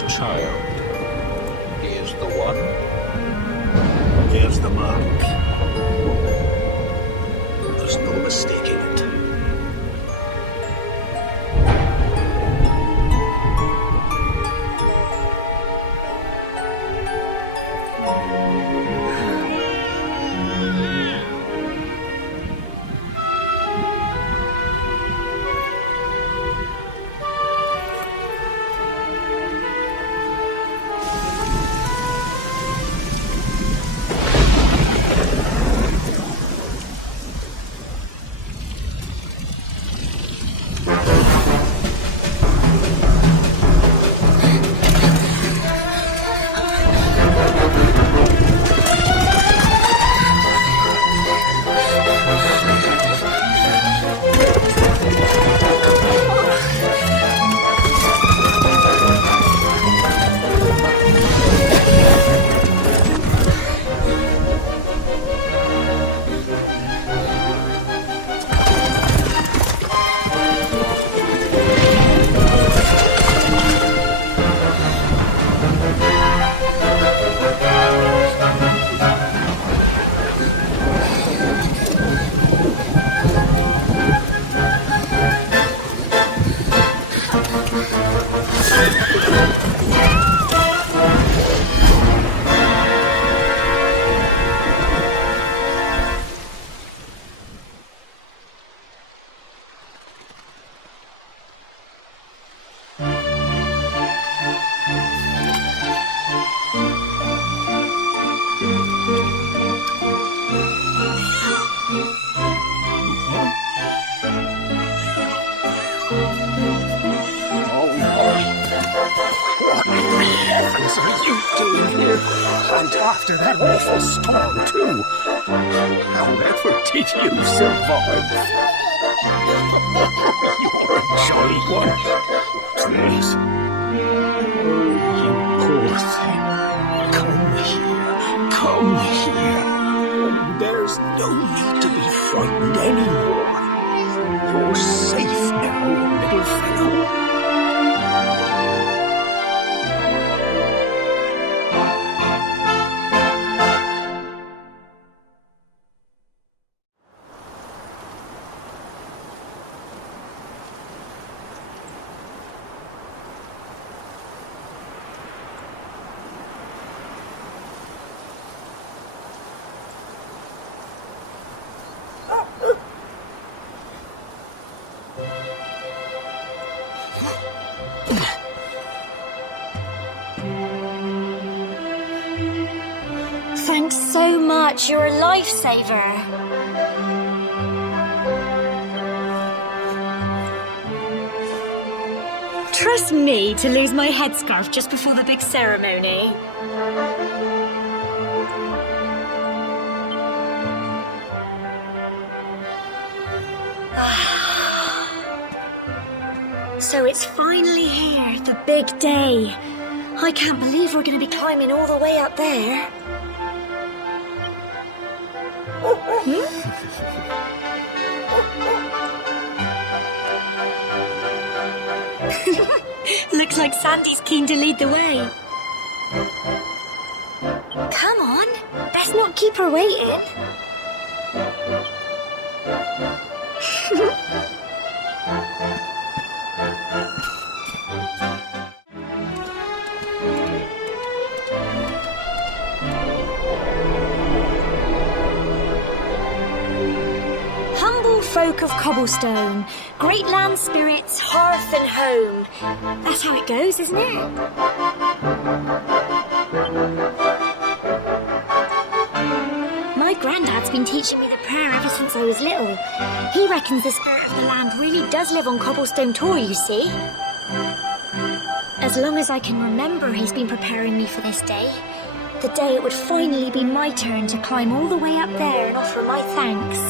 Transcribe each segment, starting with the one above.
this child. Here's the one. Here's the mark. There's no mistaking it. And after that awful storm, too. However did you survive? You're a jolly one. Please. Oh, you poor thing. Come here. Come here. There's no need to be frightened anymore. You're safe now, little fellow. Thanks so much, you're a lifesaver. Trust me to lose my headscarf just before the big ceremony. So it's finally here, the big day. I can't believe we're going to be climbing all the way up there. Looks like Sandy's keen to lead the way. Come on, best not keep her waiting. Folk of cobblestone, great land spirits, hearth and home. That's how it goes, isn't it? My granddad's been teaching me the prayer ever since I was little. He reckons the spirit of the land really does live on Cobblestone Tor, you see. As long as I can remember, he's been preparing me for this day. The day it would finally be my turn to climb all the way up there and offer my thanks.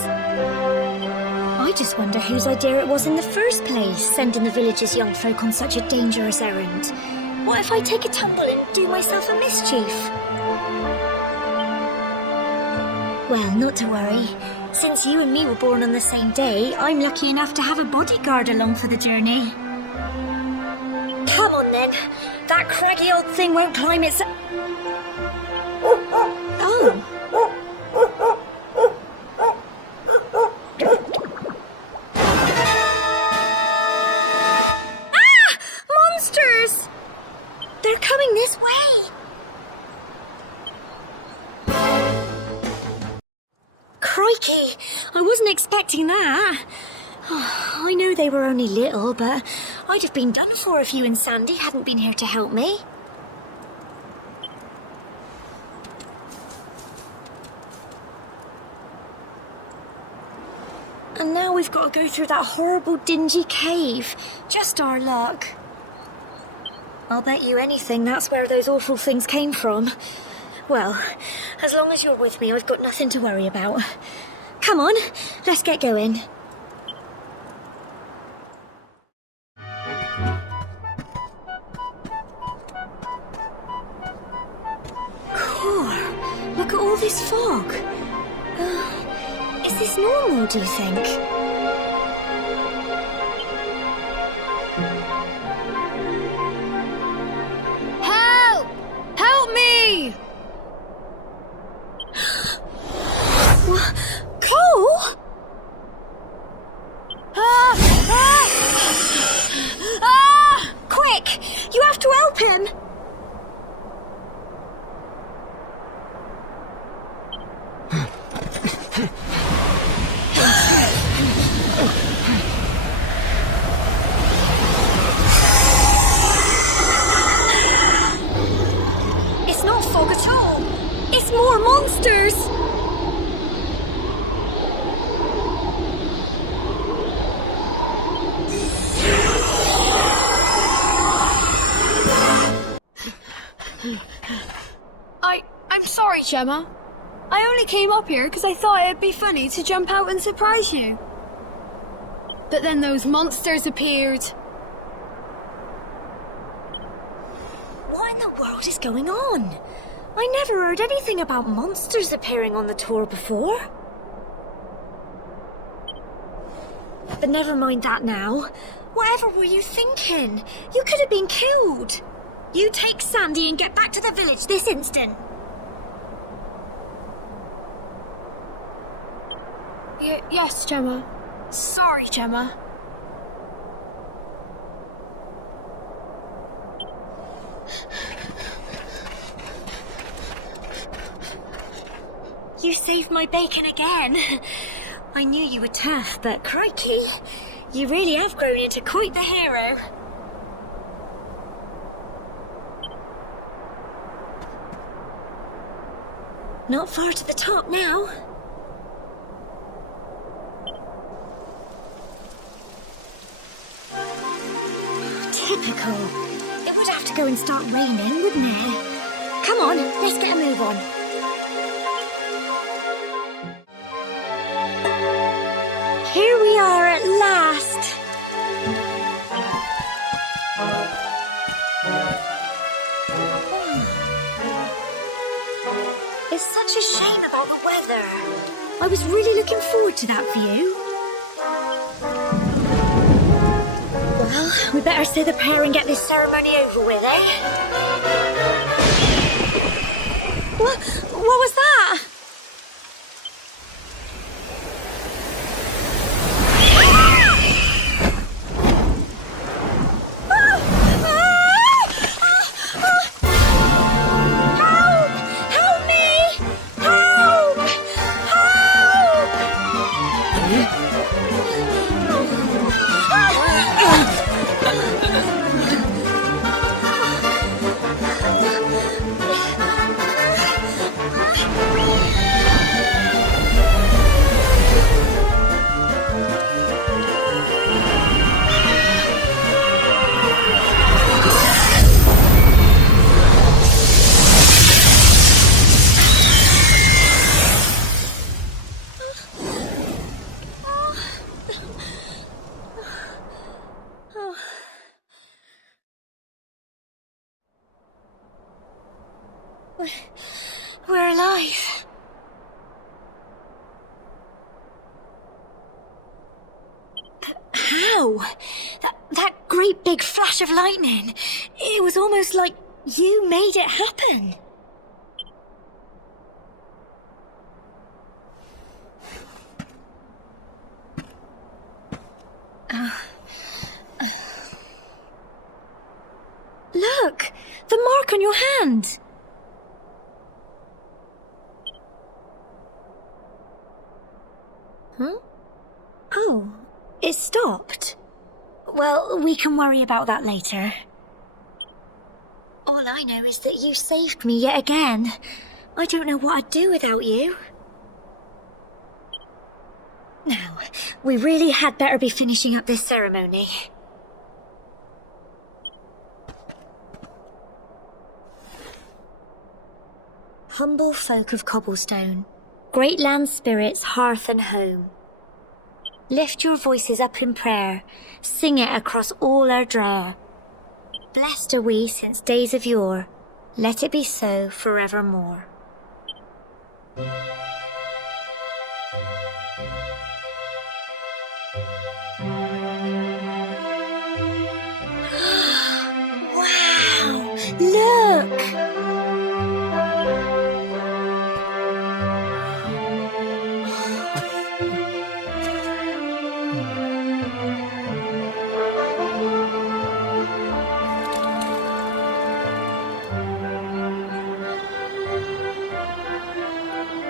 I just wonder whose idea it was in the first place, sending the village's young folk on such a dangerous errand. What if I take a tumble and do myself a mischief? Well, not to worry. Since you and me were born on the same day, I'm lucky enough to have a bodyguard along for the journey. Come on then. That craggy old thing won't climb its... Oh. Ah! Monsters! They're coming this way. Crikey, I wasn't expecting that. Oh, I know they were only little, but I'd have been done for if you and Sandy hadn't been here to help me. And now we've got to go through that horrible dingy cave. Just our luck. I'll bet you anything that's where those awful things came from. Well, as long as you're with me, I've got nothing to worry about. Come on, let's get going. Look at all this fog. Is this normal, do you think? Help! Help me! Cole? Quick! You have to help him! It's not fog at all. It's more monsters. I'm sorry, Gemma. I only came up here because I thought it'd be funny to jump out and surprise you. But then those monsters appeared. What in the world is going on? I never heard anything about monsters appearing on the tour before. But never mind that now. Whatever were you thinking? You could have been killed. You take Sandy and get back to the village this instant. Yes, Gemma. Sorry, Gemma. You saved my bacon again. I knew you were tough, but crikey, you really have grown into quite the hero. Not far to the top now. Typical. It would have to go and start raining, wouldn't it? Come on, let's get a move on. Here we are at last. It's such a shame about the weather. I was really looking forward to that view. Well, we better say the prayer and get this ceremony over with, eh? What was that? We're alive. How? That great big flash of lightning. It was almost like you made it happen. Look! The mark on your hand! Huh? Oh, it stopped. Well, we can worry about that later. All I know is that you saved me yet again. I don't know what I'd do without you. Now, we really had better be finishing up this ceremony. Humble folk of Cobblestone, great land spirits, hearth and home. Lift your voices up in prayer, sing it across all our draw. Blessed are we since days of yore, let it be so forevermore. Wow! Look!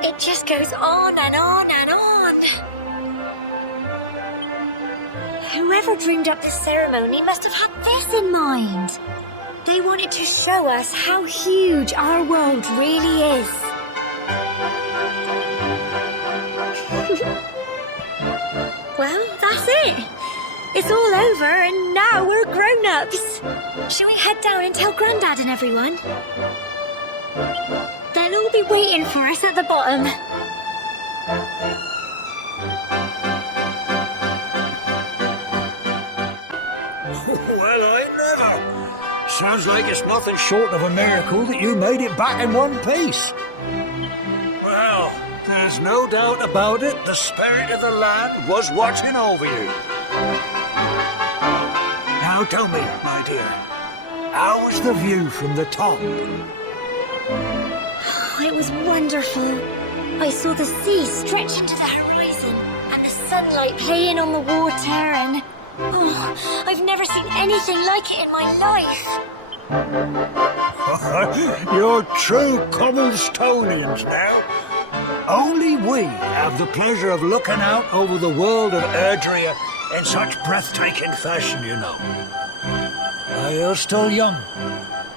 It just goes on and on and on. Whoever dreamed up this ceremony must have had this in mind. They wanted to show us how huge our world really is. Well, that's it. It's all over and now we're grown-ups. Shall we head down and tell Grandad and everyone? They'll all be waiting for us at the bottom. Well, I never. Sounds like it's nothing short of a miracle that you made it back in one piece. Well, there's no doubt about it. The spirit of the land was watching over you. Now tell me, my dear, how was the view from the top? It was wonderful. I saw the sea stretch into the horizon and the sunlight playing on the water and... Oh, I've never seen anything like it in my life. You're true Cobblestonians now. Only we have the pleasure of looking out over the world of Erdrea in such breathtaking fashion, you know. You're still young,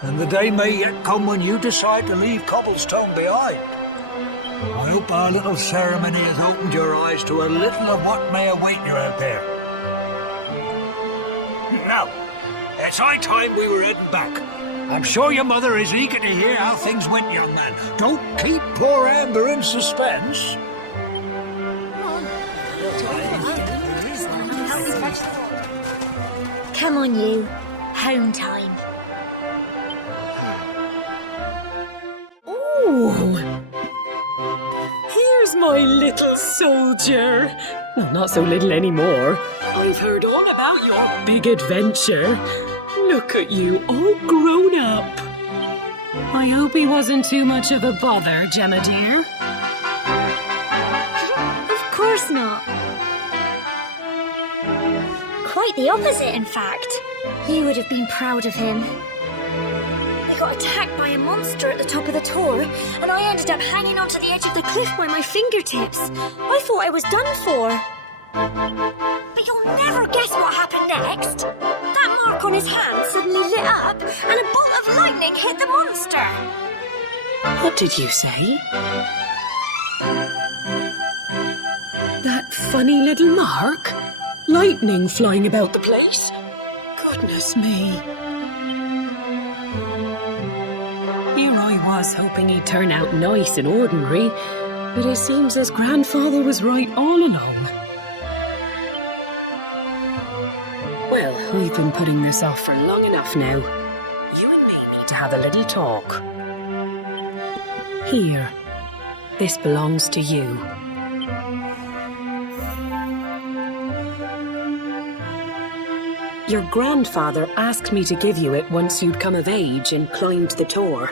and the day may yet come when you decide to leave Cobblestone behind. I hope our little ceremony has opened your eyes to a little of what may await you out there. Now, it's high time we were heading back. I'm sure your mother is eager to hear how things went, young man. Don't keep poor Amber in suspense. Come on, you. Home time. Ooh. Here's my little soldier. Well, not so little anymore. I've heard all about your big adventure. Look at you, all grown up. I hope he wasn't too much of a bother, Gemma dear. Of course not. Quite the opposite, in fact. You would have been proud of him. We got attacked by a monster at the top of the tor, and I ended up hanging onto the edge of the cliff by my fingertips. I thought I was done for. But you'll never guess what happened next. That mark on his hand suddenly lit up, and a bolt of lightning hit the monster. What did you say? That funny little mark? Lightning flying about the place? Goodness me. Here I was hoping he'd turn out nice and ordinary, but it seems his grandfather was right all along. Well, we've been putting this off for long enough now. You and me need to have a little talk. Here, this belongs to you. Your grandfather asked me to give you it once you'd come of age and climbed the Tor.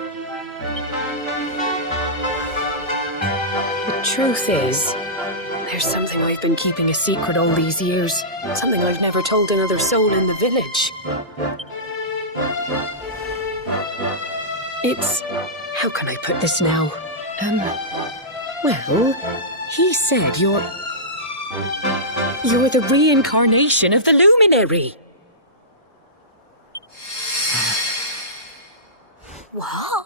The truth is, there's something I've been keeping a secret all these years. Something I've never told another soul in the village. It's... how can I put this now? Well, he said you're the reincarnation of the Luminary. What?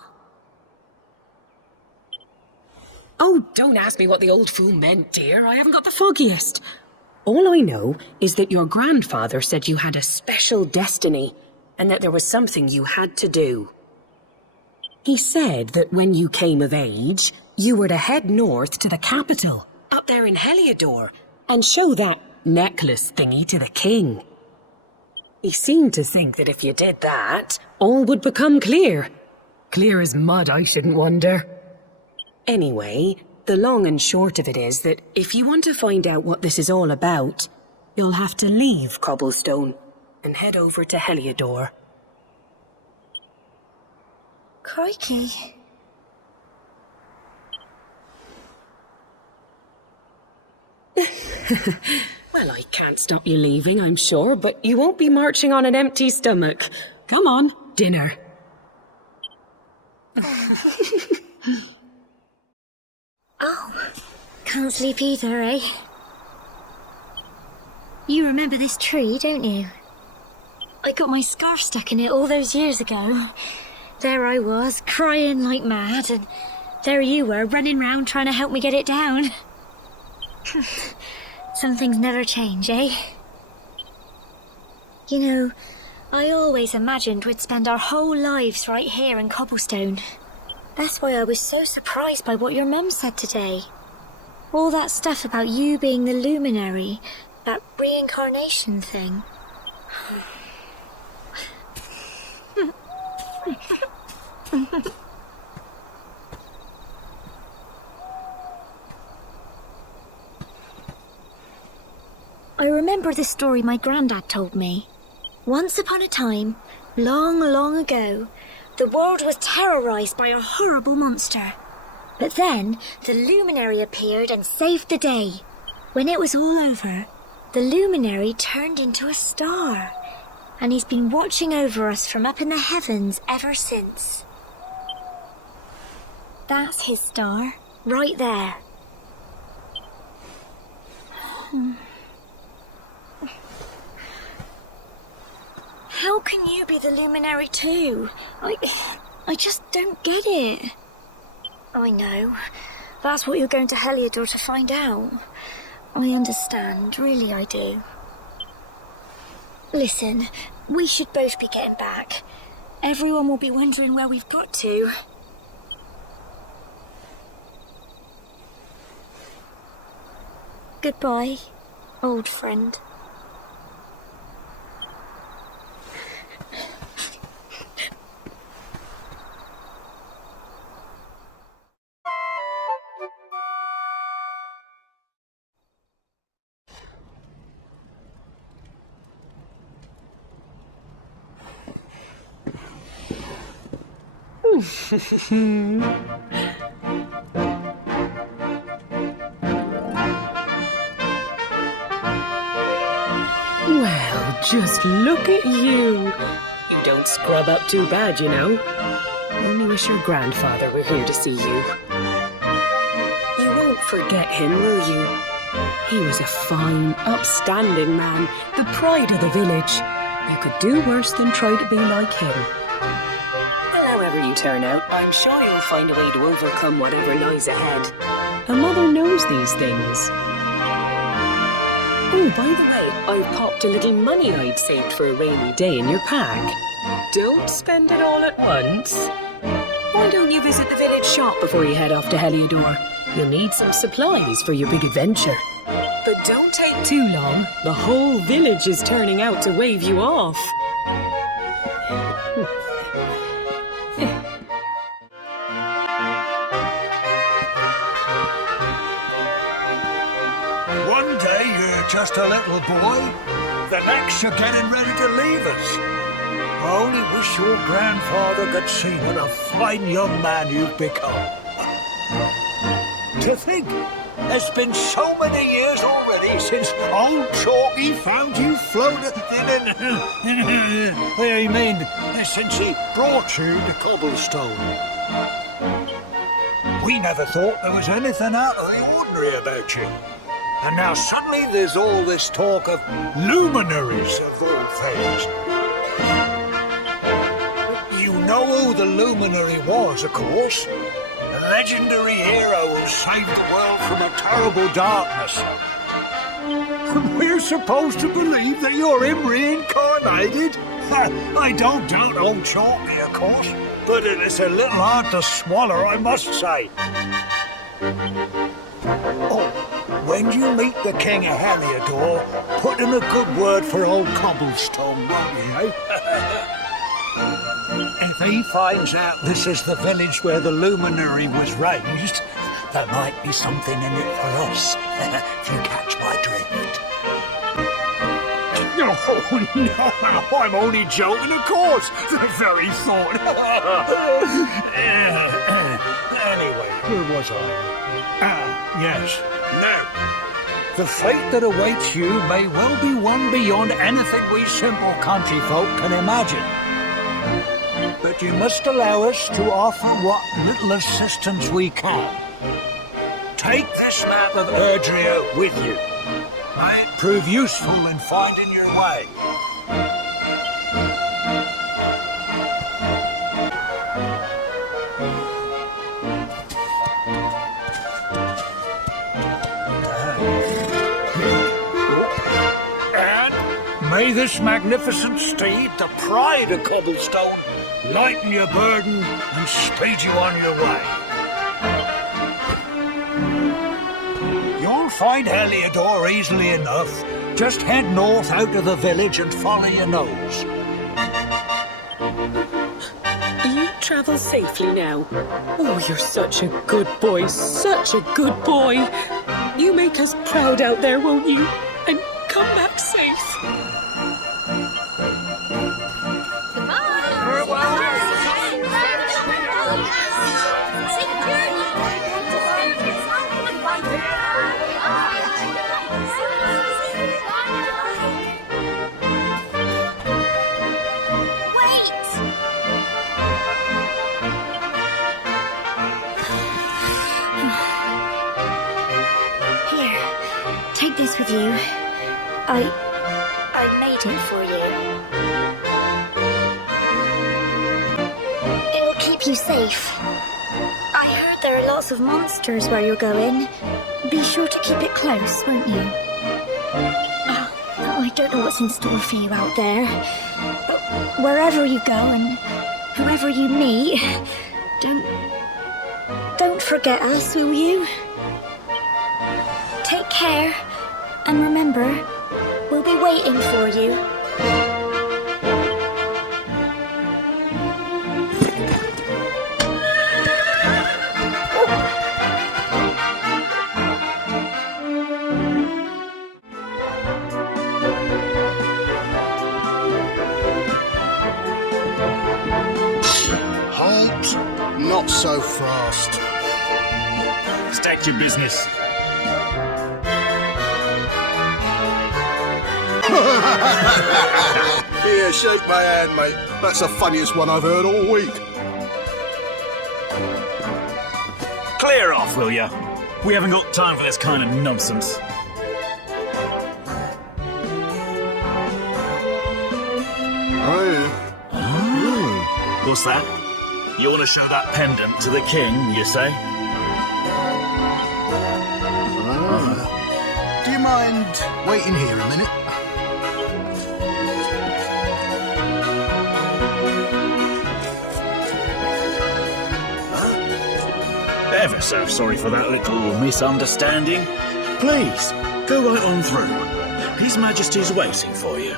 Oh, don't ask me what the old fool meant, dear. I haven't got the foggiest. All I know is that your grandfather said you had a special destiny and that there was something you had to do. He said that when you came of age, you were to head north to the capital, up there in Heliodor, and show that necklace thingy to the king. He seemed to think that if you did that, all would become clear. Clear as mud, I shouldn't wonder. Anyway, the long and short of it is that if you want to find out what this is all about, you'll have to leave Cobblestone and head over to Heliodor. Crikey. Well, I can't stop you leaving, I'm sure, but you won't be marching on an empty stomach. Come on, dinner. Oh, can't sleep either, eh? You remember this tree, don't you? I got my scarf stuck in it all those years ago. There I was, crying like mad, and there you were, running round trying to help me get it down. Some things never change, eh? You know, I always imagined we'd spend our whole lives right here in Cobblestone. That's why I was so surprised by what your mum said today. All that stuff about you being the luminary, that reincarnation thing. I remember the story my granddad told me. Once upon a time, long, long ago, the world was terrorized by a horrible monster. But then, the luminary appeared and saved the day. When it was all over, the luminary turned into a star. And he's been watching over us from up in the heavens ever since. That's his star, right there. How can you be the luminary too? I just don't get it. I know. That's what you're going to Heliodor to find out. I understand, really I do. Listen, we should both be getting back. Everyone will be wondering where we've got to. Goodbye, old friend. Well, just look at you. You don't scrub up too bad, you know. Only wish your grandfather were here to see you. You won't forget him, will you? He was a fine, upstanding man, the pride of the village. You could do worse than try to be like him. However you turn out, I'm sure you'll find a way to overcome whatever lies ahead. A mother knows these things. Oh, by the way, I've popped a little money I'd saved for a rainy day in your pack. Don't spend it all at once. Why don't you visit the village shop before you head off to Heliodor? You'll need some supplies for your big adventure. But don't take too long. The whole village is turning out to wave you off. One day you're just a little boy, the next you're getting ready to leave us. I only wish your grandfather could see what a fine young man you've become. To think, it's been so many years already since old Chalky found you floating. I mean, since he brought you to Cobblestone. We never thought there was anything out of the ordinary about you. And now suddenly there's all this talk of luminaries of all things. You know who the luminary was, of course. A legendary hero who saved the world from a terrible darkness. And we're supposed to believe that you're him reincarnated? I don't doubt old Chalky, of course, but it's a little hard to swallow, I must say. Oh, when you meet the King of Heliodor, put in a good word for old Cobblestone, won't you, eh? If he finds out this is the village where the luminary was raised, there might be something in it for us, if you catch my drift. No, no, I'm only joking, of course. The very thought. Anyway, where was I? Yes. Now, the fate that awaits you may well be one beyond anything we simple country folk can imagine. But you must allow us to offer what little assistance we can. Take this map of Erdrea with you. May it prove useful in finding your way. And may this magnificent steed, the pride of Cobblestone, lighten your burden and speed you on your way. You'll find Heliodor easily enough. Just head north out of the village and follow your nose. You travel safely now. Oh, you're such a good boy, such a good boy. You make us proud out there, won't you? And come back safe. Take this with you. I made it for you. It'll keep you safe. I heard there are lots of monsters where you're going. Be sure to keep it close, won't you? Oh, I don't know what's in store for you out there. But wherever you go and whoever you meet, don't forget us, will you? Take care. And remember, we'll be waiting for you. Halt! Not so fast. State your business. Here, shake my hand, mate. That's the funniest one I've heard all week. Clear off, will ya? We haven't got time for this kind of nonsense. What's that? You want to show that pendant to the king, you say? Do you mind waiting here a minute? Ever so sorry for that little misunderstanding. Please, go right on through. His Majesty's waiting for you.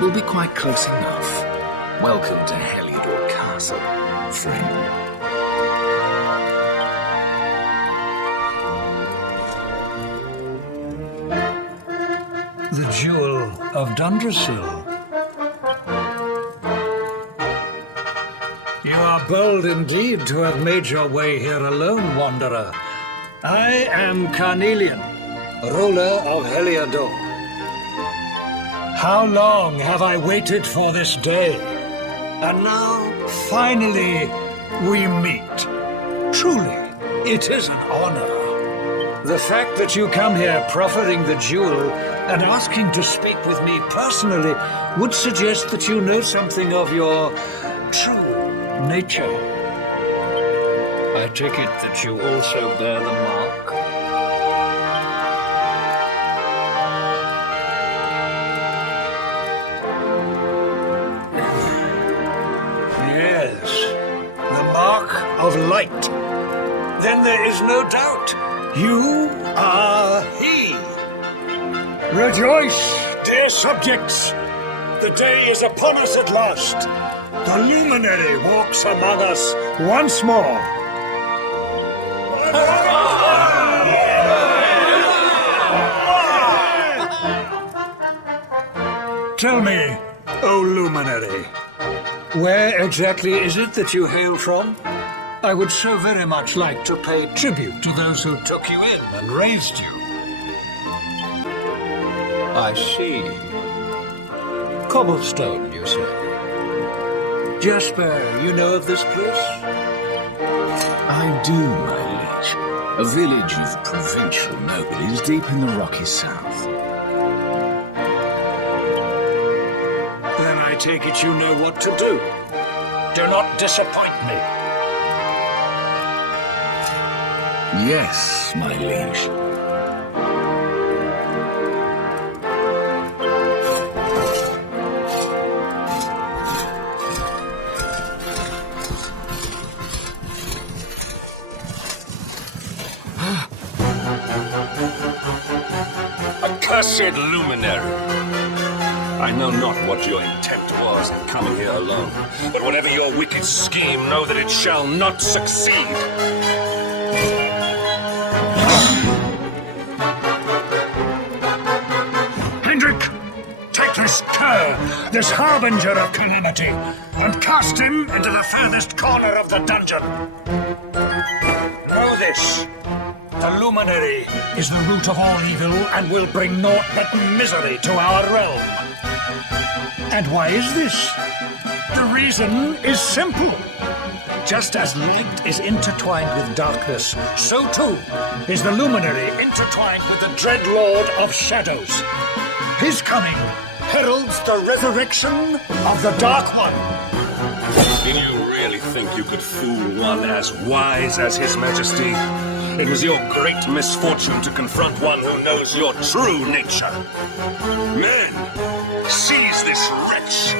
We'll be quite close enough. Welcome to Heliodor Castle, friend. The Jewel of Dundrasil. You are bold indeed to have made your way here alone, wanderer. I am Carnelian, ruler of Heliodor. How long have I waited for this day? And now, finally, we meet. Truly, it is an honor. The fact that you come here proffering the jewel and asking to speak with me personally would suggest that you know something of your true nature. I take it that you also bear the mark. Yes, the mark of light. Then there is no doubt. You are he. Rejoice, dear subjects. The day is upon us at last. The luminary walks among us once more. Tell me, O luminary, where exactly is it that you hail from? I would so very much like to pay tribute to those who took you in and raised you. I see. Cobblestone, you say? Jasper, you know of this place? I do, my liege. A village of provincial nobles deep in the rocky south. Then I take it you know what to do. Do not disappoint me. Yes, my liege. Accursed luminary! I know not what your intent was in coming here alone, but whatever your wicked scheme, know that it shall not succeed. Hendrik, take this cur, this harbinger of calamity, and cast him into the furthest corner of the dungeon. Know this. The luminary is the root of all evil and will bring naught but misery to our realm. And why is this? The reason is simple. Just as light is intertwined with darkness, so too is the luminary intertwined with the dread lord of shadows. His coming heralds the resurrection of the Dark One. Did you really think you could fool one as wise as His Majesty? It was your great misfortune to confront one who knows your true nature. Men, seize this wretch!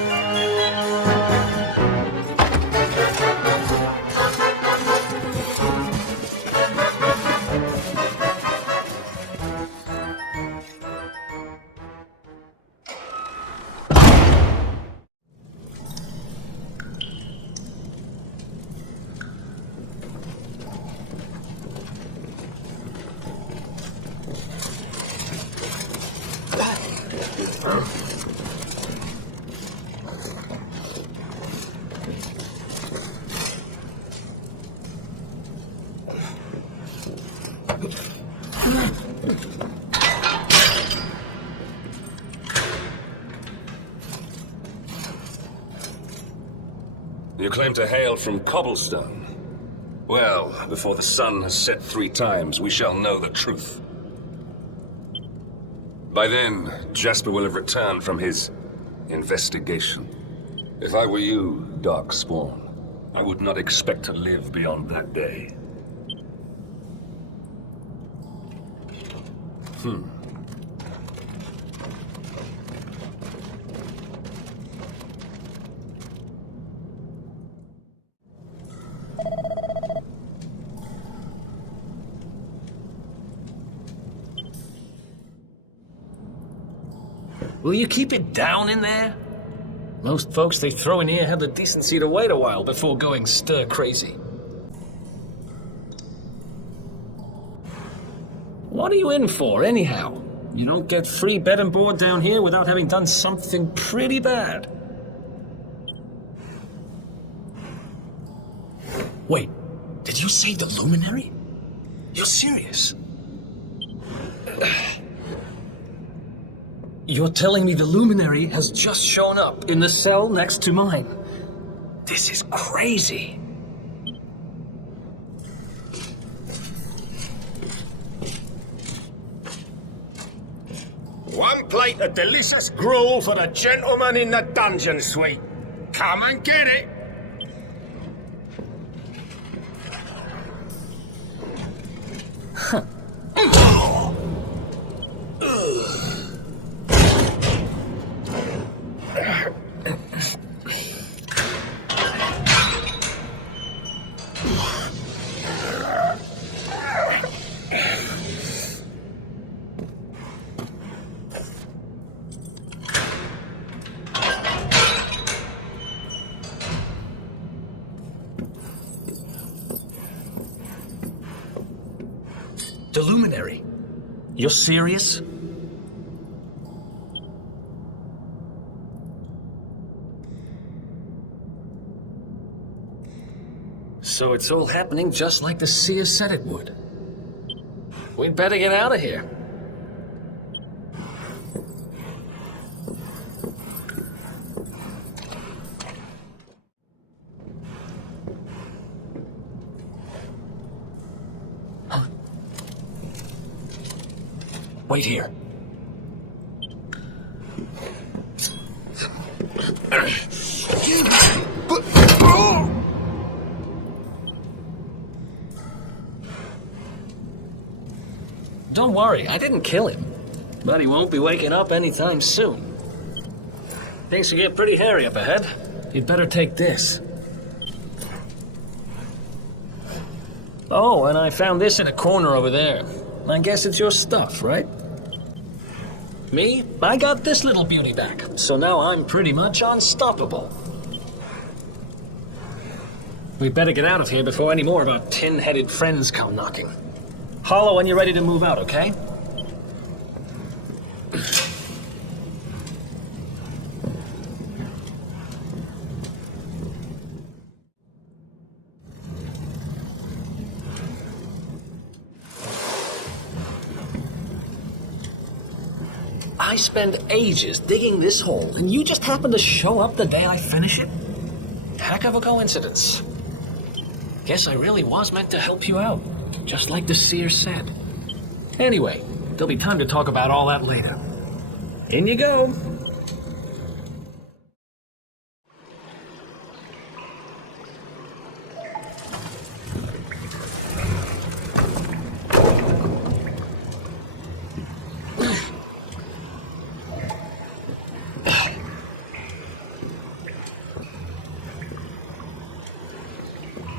You claim to hail from Cobblestone. Well, before the sun has set 3 times, we shall know the truth. By then, Jasper will have returned from his investigation. If I were you, Darkspawn, I would not expect to live beyond that day. Will you keep it down in there? Most folks they throw in here have the decency to wait a while before going stir crazy. What are you in for, anyhow? You don't get free bed and board down here without having done something pretty bad. Wait, did you say the luminary? You're serious? You're telling me the luminary has just shown up in the cell next to mine? This is crazy. One plate of delicious gruel for the gentleman in the dungeon suite. Come and get it. The luminary. You're serious? So it's all happening just like the seer said it would. We'd better get out of here. Wait here. Don't worry, I didn't kill him. But he won't be waking up anytime soon. Things will get pretty hairy up ahead. You'd better take this. Oh, and I found this in a corner over there. I guess it's your stuff, right? Me? I got this little beauty back, so now I'm pretty much unstoppable. We'd better get out of here before any more of our tin-headed friends come knocking. Holler when you're ready to move out, okay? I spend ages digging this hole, and you just happen to show up the day I finish it? Heck of a coincidence. Guess I really was meant to help you out, just like the seer said. Anyway, there'll be time to talk about all that later. In you go.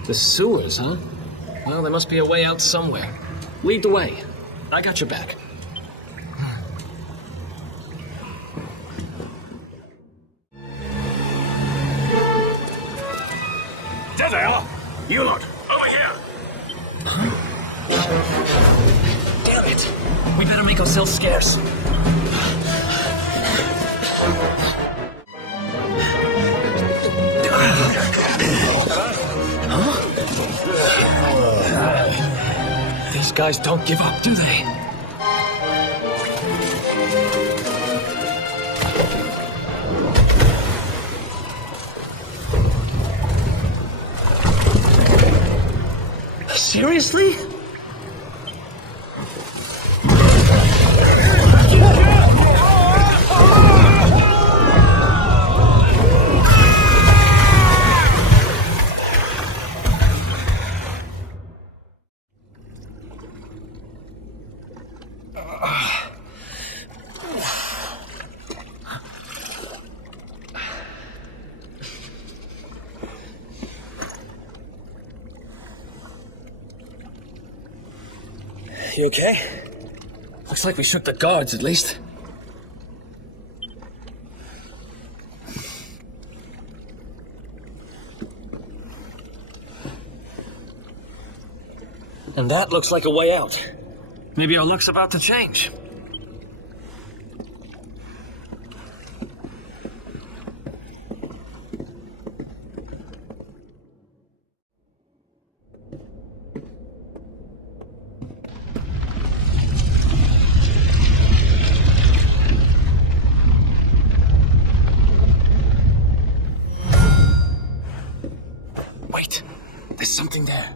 The sewers, huh? Well, there must be a way out somewhere. Lead the way. I got your back. There they are. You lot, over here. Damn it! We better make ourselves scarce. These guys don't give up, do they? Seriously? You okay? Looks like we shook the guards, at least. And that looks like a way out. Maybe our luck's about to change. Wait, there's something there.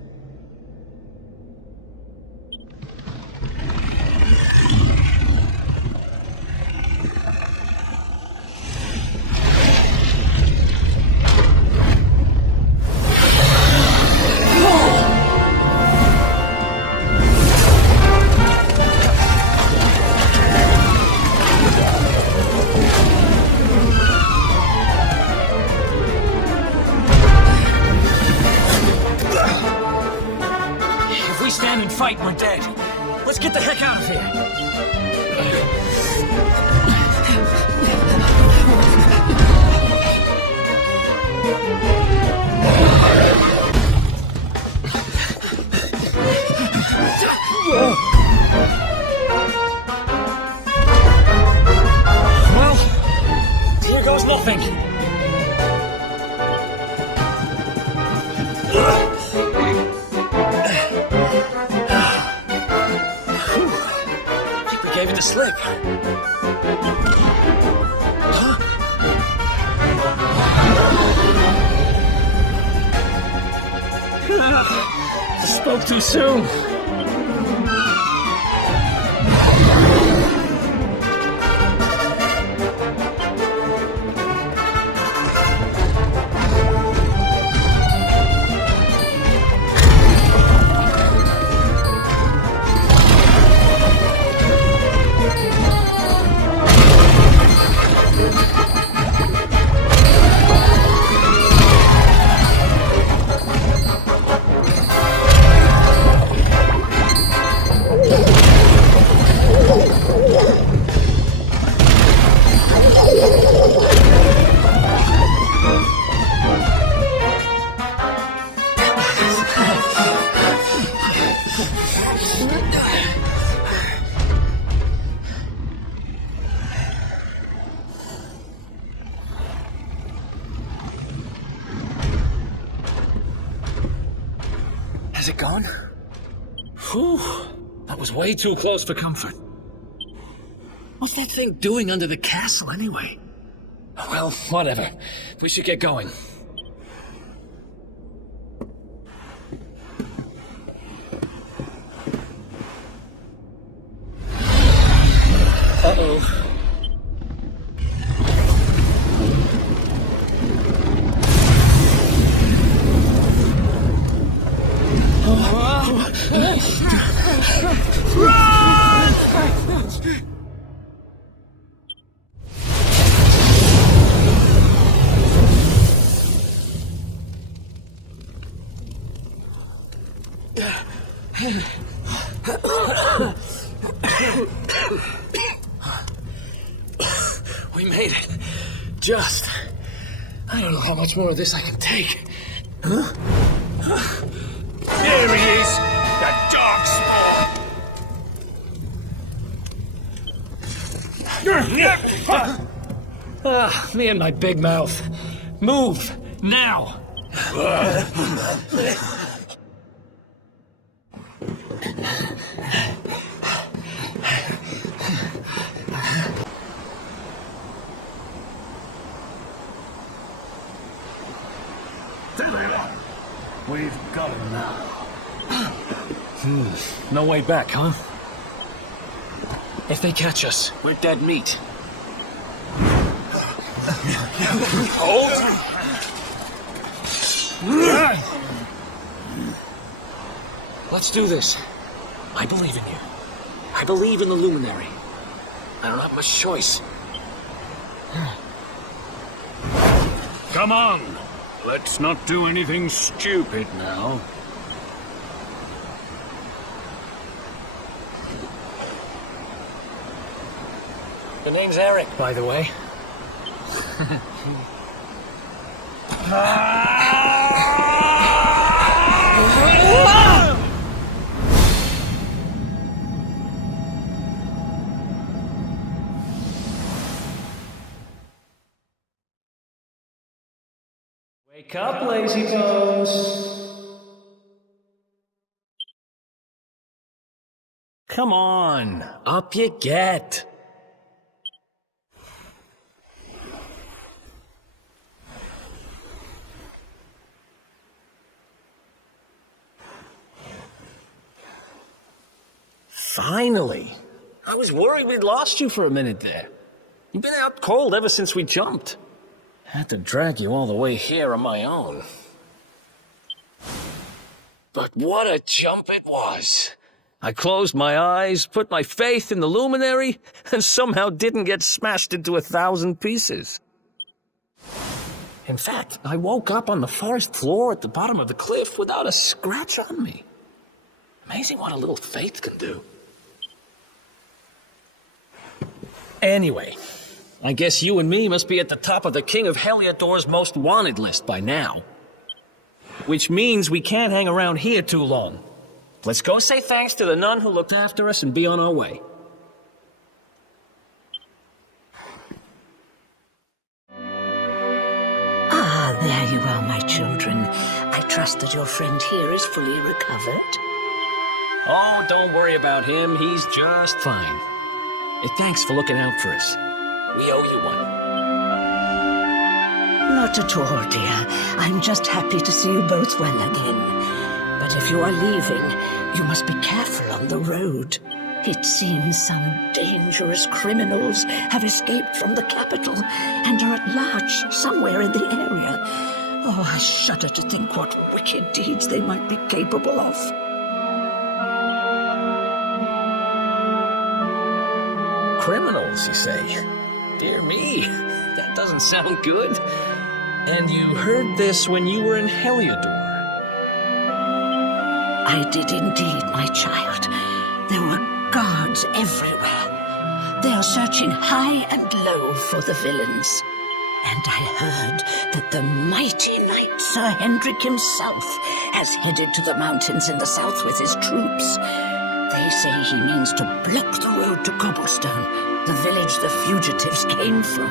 If we stand and fight, we're dead. Let's get the heck out of here. Well, here goes nothing. I think we gave it the slip. Huh? I spoke too soon. Is it gone? Whew. That was way too close for comfort. What's that thing doing under the castle, anyway? Well, whatever. We should get going. Uh-oh. We made it. Just. I don't know how much more of this I can take. Huh? There he is! The darkspawn! Me and my big mouth. Move! Now! We've got him now. No way back, huh? If they catch us, we're dead meat. Let's do this. I believe in you. I believe in the Luminary. I don't have much choice. Come on. Let's not do anything stupid now. The name's Eric, by the way. Wake up, lazy bones. Come on, up you get. Finally. I was worried we'd lost you for a minute there. You've been out cold ever since we jumped. Had to drag you all the way here on my own. But what a jump it was! I closed my eyes, put my faith in the luminary, and somehow didn't get smashed into 1,000 pieces. In fact, I woke up on the forest floor at the bottom of the cliff without a scratch on me. Amazing what a little faith can do. Anyway, I guess you and me must be at the top of the King of Heliodor's most wanted list by now. Which means we can't hang around here too long. Let's go say thanks to the nun who looked after us and be on our way. Ah, there you are, my children. I trust that your friend here is fully recovered. Oh, don't worry about him. He's just fine. Hey, thanks for looking out for us. We owe you one. Not at all, dear. I'm just happy to see you both well again. But if you are leaving, you must be careful on the road. It seems some dangerous criminals have escaped from the capital and are at large somewhere in the area. Oh, I shudder to think what wicked deeds they might be capable of. Criminals, you say? Dear me, that doesn't sound good. And you heard this when you were in Heliodor. I did indeed, my child. There were guards everywhere. They are searching high and low for the villains. And I heard that the mighty knight Sir Hendrik himself has headed to the mountains in the south with his troops. They say he means to block the road to Cobblestone, the village the fugitives came from.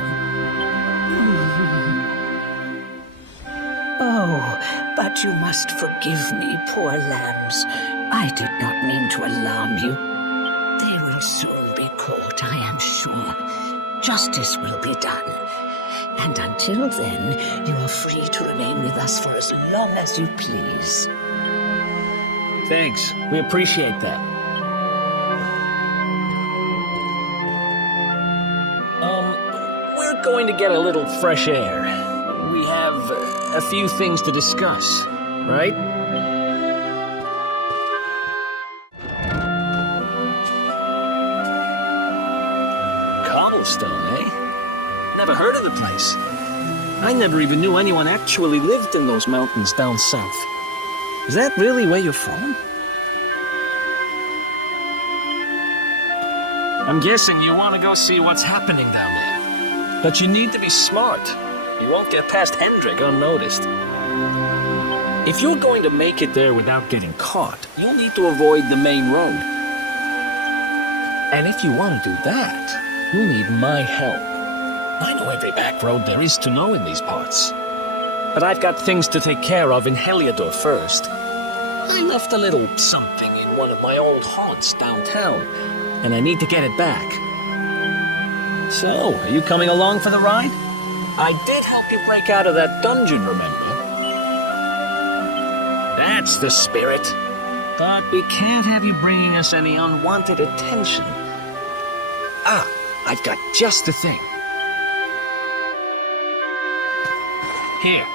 Oh, but you must forgive me, poor lambs. I did not mean to alarm you. They will soon be caught, I am sure. Justice will be done. And until then, you are free to remain with us for as long as you please. Thanks. We appreciate that. We're going to get a little fresh air. We have a few things to discuss, right? Cobblestone, eh? Never heard of the place. I never even knew anyone actually lived in those mountains down south. Is that really where you're from? I'm guessing you want to go see what's happening down there. But you need to be smart. You won't get past Hendrik unnoticed. If you're going to make it there without getting caught, you'll need to avoid the main road. And if you want to do that, you'll need my help. I know every back road there is to know in these parts. But I've got things to take care of in Heliodor first. I left a little something in one of my old haunts downtown, and I need to get it back. So, are you coming along for the ride? I did help you break out of that dungeon, remember? That's the spirit. But we can't have you bringing us any unwanted attention. Ah, I've got just the thing. Here,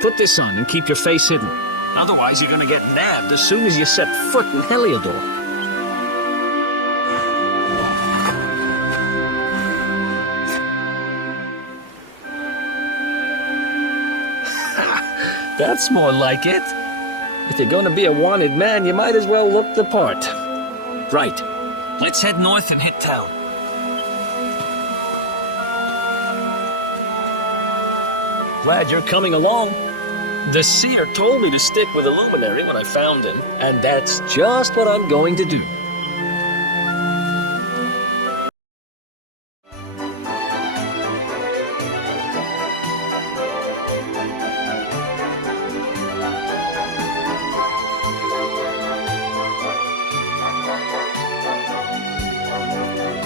put this on and keep your face hidden. Otherwise, you're gonna get nabbed as soon as you set foot in Heliodor. That's more like it. If you're gonna be a wanted man, you might as well look the part. Right. Let's head north and hit town. Glad you're coming along. The seer told me to stick with the luminary when I found him, and that's just what I'm going to do.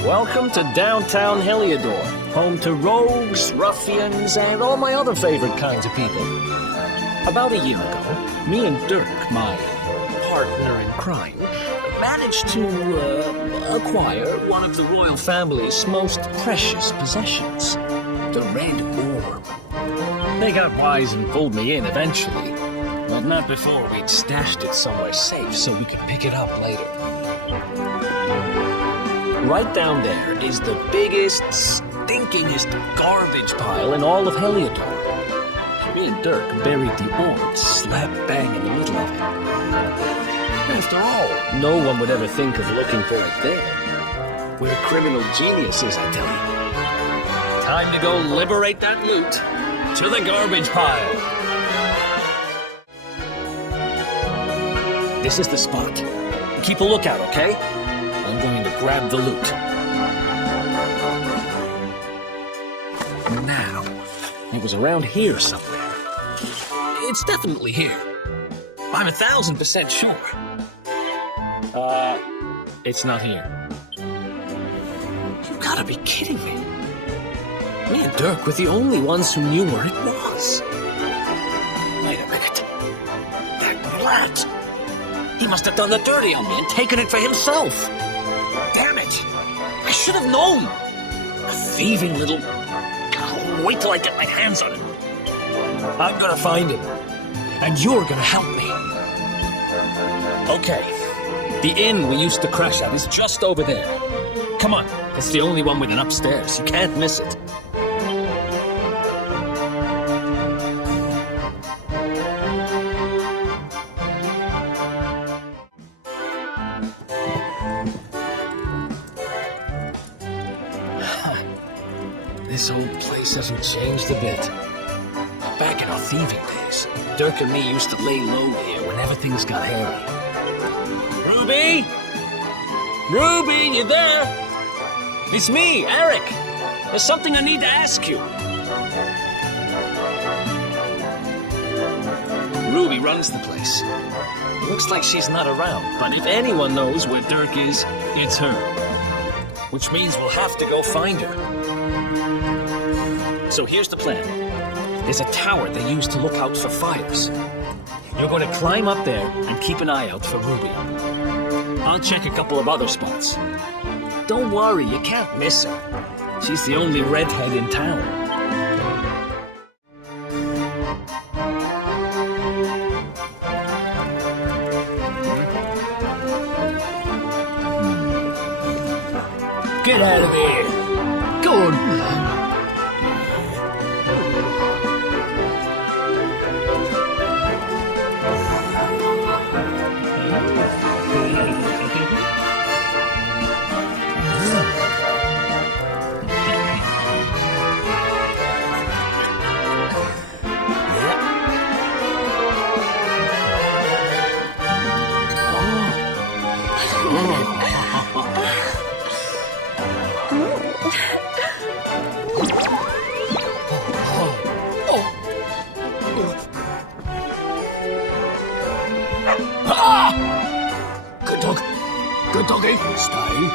Welcome to downtown Heliodor, home to rogues, ruffians, and all my other favorite kinds of people. About a year ago, me and Dirk, my partner in crime, managed to acquire one of the royal family's most precious possessions, the Red Orb. They got wise and pulled me in eventually, but not before we'd stashed it somewhere safe so we could pick it up later. Right down there is the biggest, stinkingest garbage pile in all of Heliodor. Me and Dirk buried the orb slap bang in the middle of it. After all, no one would ever think of looking for it there. We're criminal geniuses, I tell you. Time to go liberate that loot to the garbage pile. This is the spot. Keep a lookout, okay? I'm going to grab the loot. Now, it was around here somewhere. It's definitely here. I'm 1,000% sure. It's not here. You gotta be kidding me. Me and Dirk were the only ones who knew where it was. Wait a minute. That brat! He must have done the dirty on me and taken it for himself. Damn it! I should have known! A thieving little... Oh, wait till I get my hands on him. I'm gonna find him. And you're gonna help me. Okay. The inn we used to crash at is just over there. Come on. It's the only one with an upstairs. You can't miss it. This old place hasn't changed a bit. Back in our thieving days, Dirk and me used to lay low here whenever things got hairy. Ruby? Ruby, you there? It's me, Eric. There's something I need to ask you. Ruby runs the place. It looks like she's not around, but if anyone knows where Dirk is, it's her. Which means we'll have to go find her. So here's the plan. There's a tower they use to look out for fires. You're going to climb up there and keep an eye out for Ruby. I'll check a couple of other spots. Don't worry, you can't miss her. She's the only redhead in town. Get out of here! Go on! Good dog. Good doggy. Stay.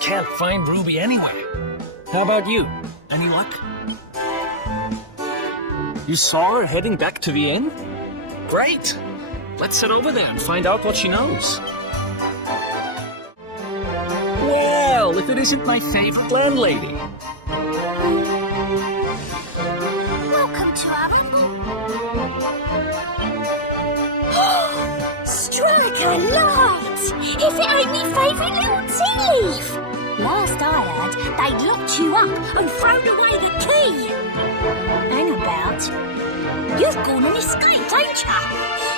Can't find Ruby anywhere. How about you? Any luck? You saw her heading back to the inn? Great. Let's head over there and find out what she knows. Well, if it isn't my favorite landlady. Welcome to our Striker light! If it ain't me favourite little tea leaf! Last I heard, they'd locked you up and thrown away the key. Hang about. You've gone and escaped, ain't ya?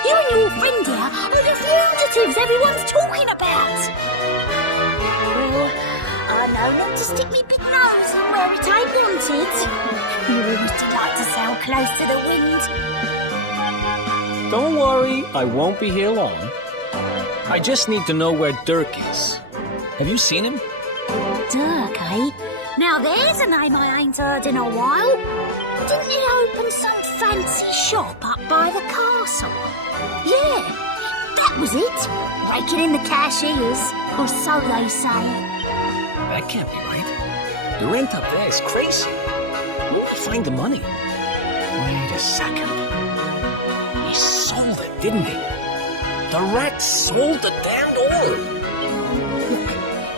You and your friend here are the fugitives everyone's talking about. Well, I know not to stick me big nose where it ain't wanted. You always did like to sail close to the wind. Don't worry, I won't be here long. I just need to know where Dirk is. Have you seen him? Dirk, eh? Now there's a name I ain't heard in a while. Didn't he open some fancy shop up by the castle? Yeah, that was it. Raking in the cashiers, or so they say. That can't be right. The rent up there is crazy. Where will we find the money? Wait a second. He sold it, didn't he? The rat sold the damned orb.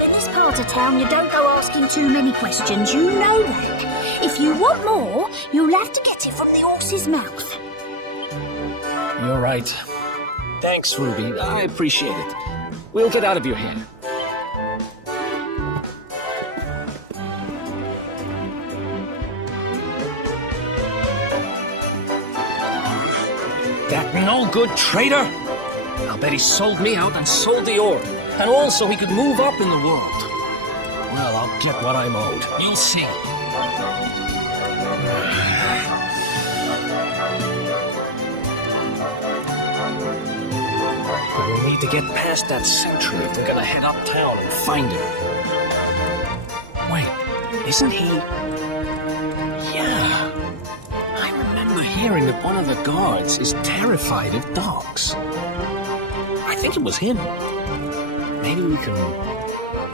In this part of town, you don't go asking too many questions, you know that. If you want more, you'll have to get it from the horse's mouth. You're right. Thanks, Ruby. I appreciate it. We'll get out of your hair. That no good traitor! I'll bet he sold me out and sold the orb. And also he could move up in the world. Well, I'll get what I'm owed. You'll see. We need to get past that sentry if we're gonna head uptown and find him. Wait, isn't he... Yeah. I remember hearing that one of the guards is terrified of dogs. I think it was him. Maybe we can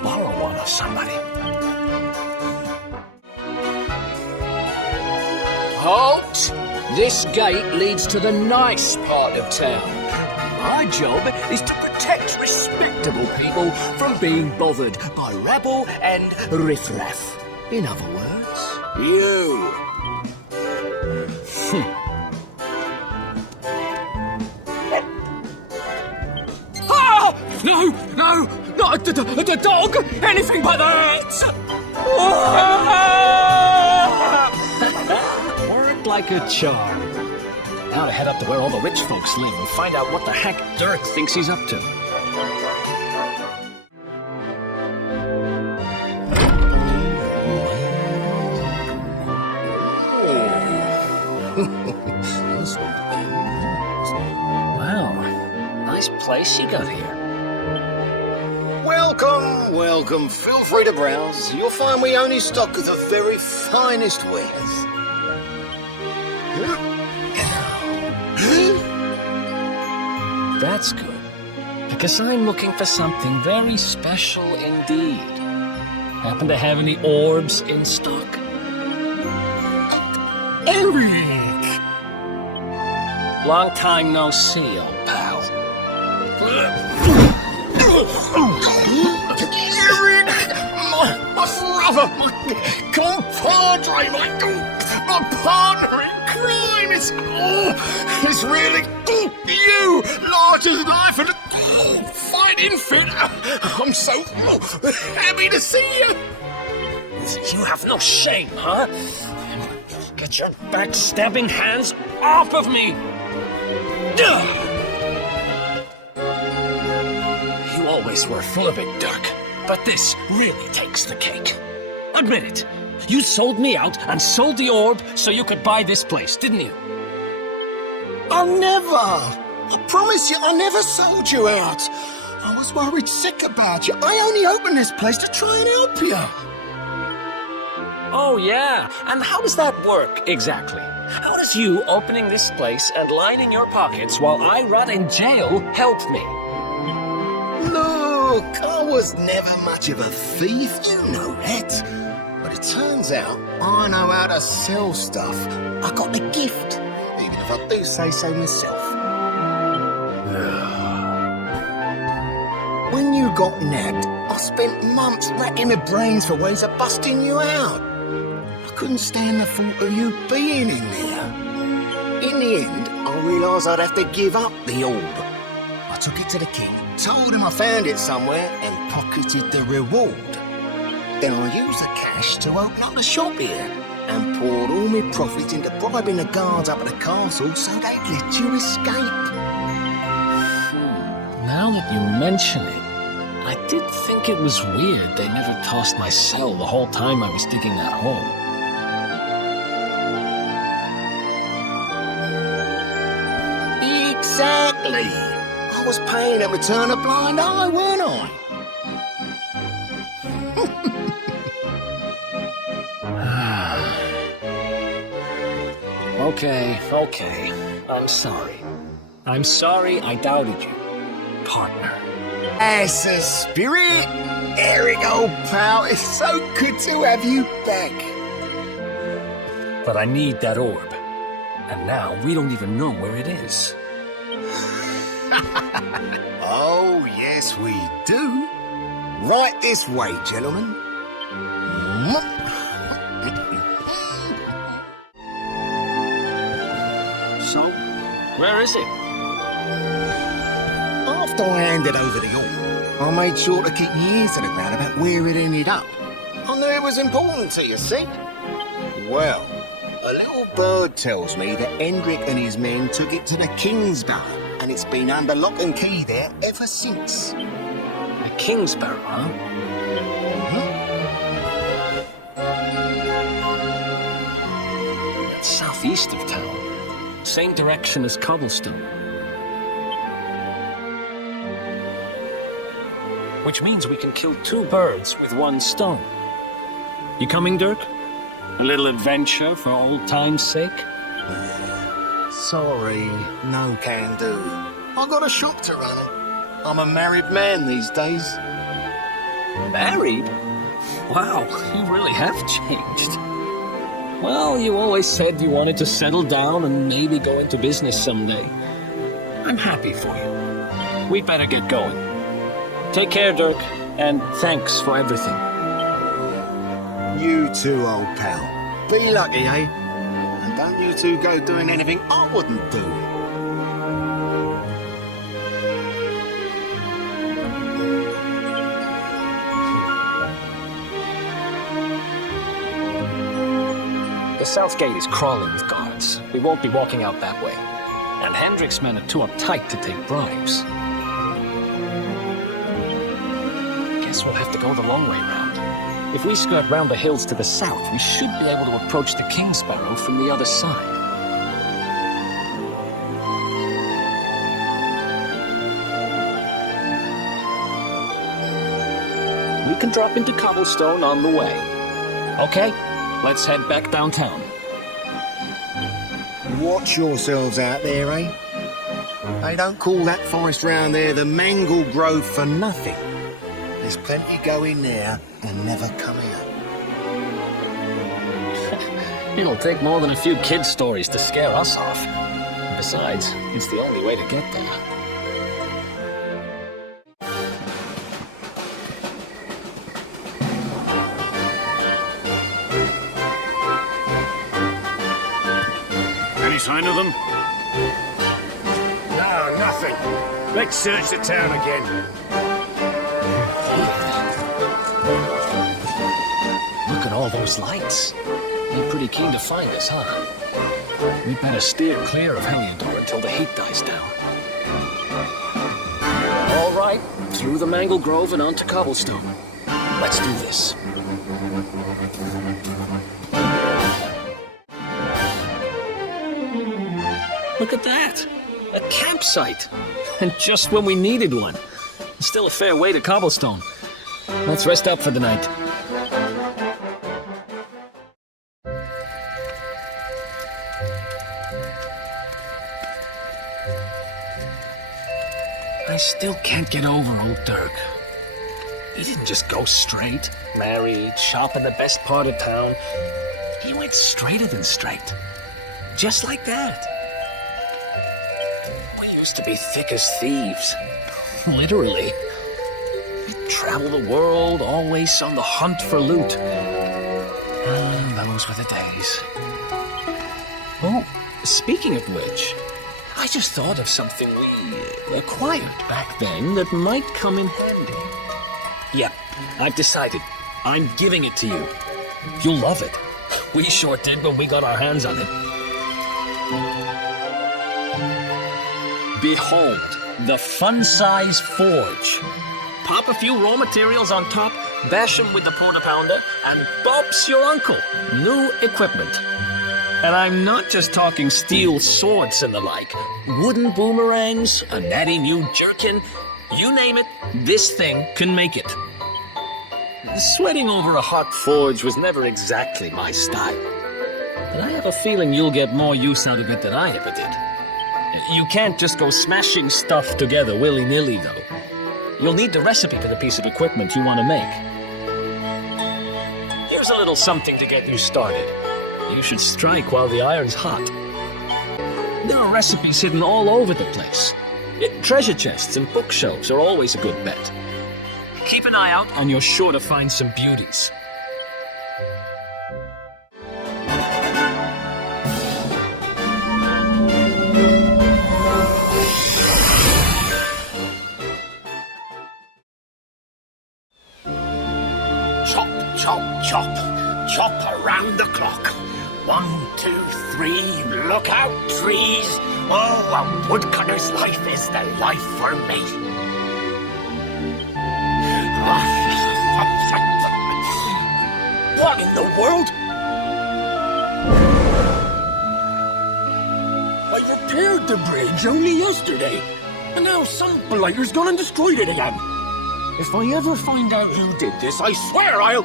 borrow one of somebody. Halt! This gate leads to the nice part of town. My job is to protect respectable people from being bothered by rabble and riffraff. In other words, you. Ah! No, not the dog! Anything but that! Worked like a charm. Now to head up to where all the rich folks live and find out what the heck Dirk thinks he's up to. Wow, nice place you got here. Welcome. Feel free to browse. You'll find we only stock the very finest wares. That's good, because I'm looking for something very special indeed. Happen to have any orbs in stock? Eric! Long time no see, old pal. Eric! My brother! My compadre! My partner in crime! It's really you! Larger than life and fighting fit! I'm so happy to see you! You have no shame, huh? Get your backstabbing hands off of me! You always were full of it, Dirk. But this really takes the cake. Admit it. You sold me out and sold the orb so you could buy this place, didn't you? I never! I promise you, I never sold you out. I was worried sick about you. I only opened this place to try and help you. Oh, yeah. And how does that work, exactly? How does you opening this place and lining your pockets while I rot in jail help me? Look, I was never much of a thief, you know that. But it turns out I know how to sell stuff. I got the gift, even if I do say so myself. When you got nabbed, I spent months racking my brains for ways of busting you out. I couldn't stand the thought of you being in there. In the end, I realised I'd have to give up the orb. I took it to the king, told him I found it somewhere, and pocketed the reward. Then I used the cash to open up the shop here, and poured all my profits into bribing the guards up at the castle so they'd let you escape. Now that you mention it, I did think it was weird they never tossed my cell the whole time I was digging that hole. Exactly. I was paying them to turn a blind eye, weren't I? Okay. I'm sorry. I'm sorry I doubted you, partner. That's the spirit. There we go, pal. It's so good to have you back. But I need that orb. And now we don't even know where it is. Oh, yes, we do. Right this way, gentlemen. So, where is it? After I handed over the orb, I made sure to keep my ears to the ground about where it ended up. I knew it was important to you, see? Well, a little bird tells me that Hendrik and his men took it to the Kingsbarrow, and it's been under lock and key there ever since. The Kingsbarrow, huh? It's southeast of town. Same direction as Cobblestone. Which means we can kill two birds with one stone. You coming, Dirk? A little adventure for old time's sake? Sorry, no can do. I got a shop to run. I'm a married man these days. Married? Wow, you really have changed. Well, you always said you wanted to settle down and maybe go into business someday. I'm happy for you. We'd better get going. Take care, Dirk, and thanks for everything. You too, old pal. Be lucky, eh? And don't you two go doing anything I wouldn't do. The south gate is crawling with guards. We won't be walking out that way. And Hendrik's men are too uptight to take bribes. Guess we'll have to go the long way round. If we skirt round the hills to the south, we should be able to approach the Kingsbarrow from the other side. We can drop into Cobblestone on the way. Okay, let's head back downtown. Watch yourselves out there, eh? They don't call that forest round there the Mangle Grove for nothing. There's plenty going there and never come out. It'll take more than a few kid stories to scare us off. Besides, it's the only way to get there. Any sign of them? No, nothing. Let's search the town again. Look at all those lights. They're pretty keen to find us, huh? We'd better steer clear of Heliodor until the heat dies down. All right, through the Mangle Grove and onto Cobblestone. Let's do this. Look at that! A campsite! And just when we needed one. Still a fair way to Cobblestone. Let's rest up for the night. I still can't get over old Dirk. He didn't just go straight, married, shop in the best part of town. He went straighter than straight. Just like that. We used to be thick as thieves. Literally. We'd travel the world, always on the hunt for loot. Those were the days. Oh, speaking of which, I just thought of something we acquired back then that might come in handy. Yeah, I've decided. I'm giving it to you. You'll love it. We sure did when we got our hands on it. Behold, the fun-size forge. Pop a few raw materials on top, bash them with the porta pounder, and Bob's your uncle. New equipment. And I'm not just talking steel swords and the like. Wooden boomerangs, a natty new jerkin, you name it, this thing can make it. Sweating over a hot forge was never exactly my style. And I have a feeling you'll get more use out of it than I ever did. You can't just go smashing stuff together willy-nilly, though. You'll need the recipe for the piece of equipment you want to make. Here's a little something to get you started. You should strike while the iron's hot. There are recipes hidden all over the place. Treasure chests and bookshelves are always a good bet. Keep an eye out, and you're sure to find some beauties. Chop, chop, chop. Chop around the clock. 1, 2, 3, look out, trees. Oh, a woodcutter's life is the life for me. What in the world? I repaired the bridge only yesterday, and now some blighter's gone and destroyed it again. If I ever find out who did this, I swear I'll...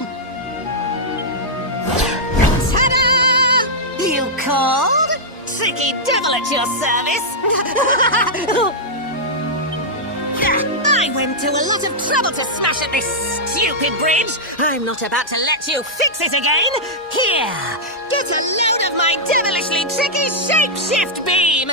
Ta-da! You called? Tricky devil at your service. I went to a lot of trouble to smash at this stupid bridge. I'm not about to let you fix it again. Here, get a load of my devilishly tricky shapeshift beam.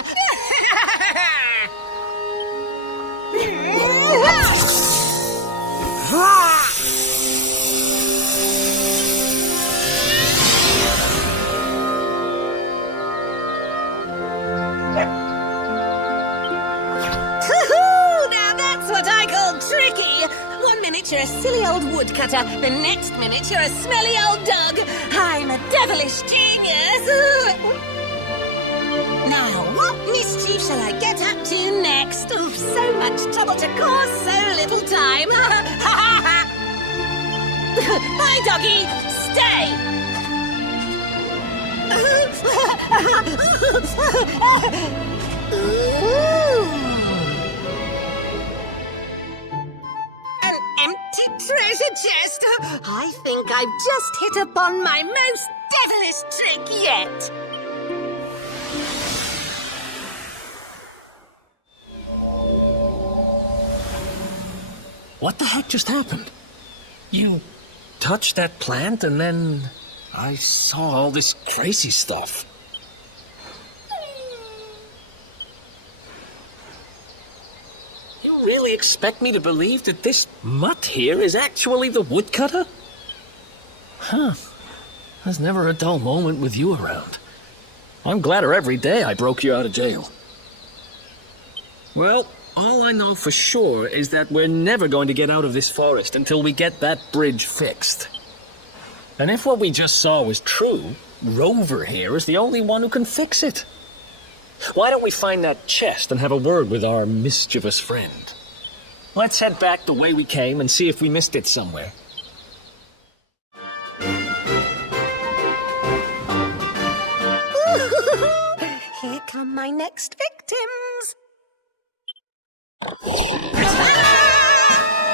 Now that's what I call tricky. 1 minute you're a silly old woodcutter, the next minute you're a smelly old dog. I'm a devilish genius. Now, what mischief shall I get up to next? Oh, so much trouble to cause so little time. Bye, doggy. Stay. An empty treasure chest. I think I've just hit upon my most devilish trick yet. What the heck just happened? You touched that plant and then I saw all this crazy stuff. You really expect me to believe that this mutt here is actually the woodcutter? Huh. There's never a dull moment with you around. I'm gladder every day I broke you out of jail. Well, all I know for sure is that we're never going to get out of this forest until we get that bridge fixed. And if what we just saw was true, Rover here is the only one who can fix it. Why don't we find that chest and have a word with our mischievous friend? Let's head back the way we came and see if we missed it somewhere. Here come my next victims.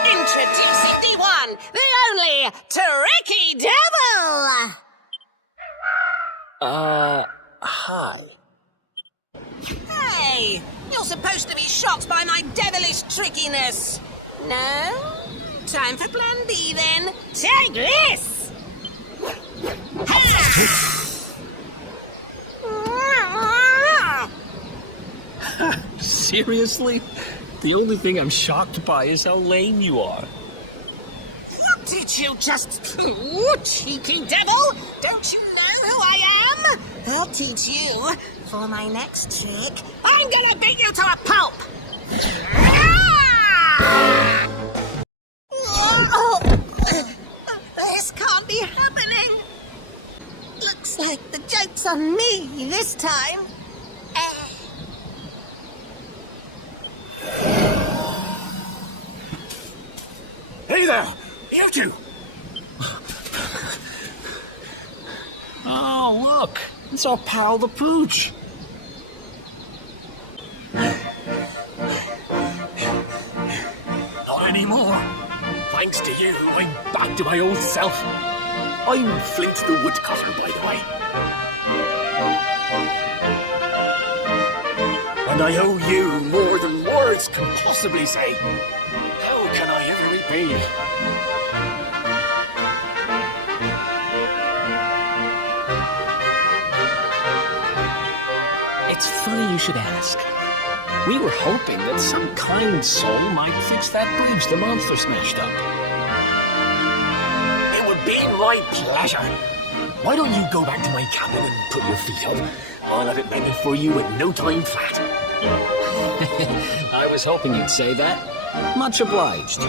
Introducing the one, the only, Tricky Devil! Hi. Hey, you're supposed to be shocked by my devilish trickiness. No? Time for plan B then. Take this! Ha! Seriously? The only thing I'm shocked by is how lame you are. What did you just... Ooh, cheeky devil! Don't you know who I am? I'll teach you. For my next trick, I'm gonna beat you to a pulp! This can't be happening. Looks like the joke's on me this time. Hey there! You two! Oh, look! It's our pal the Pooch. Not anymore. Thanks to you, I'm back to my old self. I'm Flint the Woodcutter, by the way. And I owe you more than words can possibly say. How can I ever repay you? It's funny you should ask. We were hoping that some kind soul might fix that bridge the monster smashed up. It would be my pleasure. Why don't you go back to my cabin and put your feet up? I'll have it mended for you in no time flat. I was hoping you'd say that. Much obliged.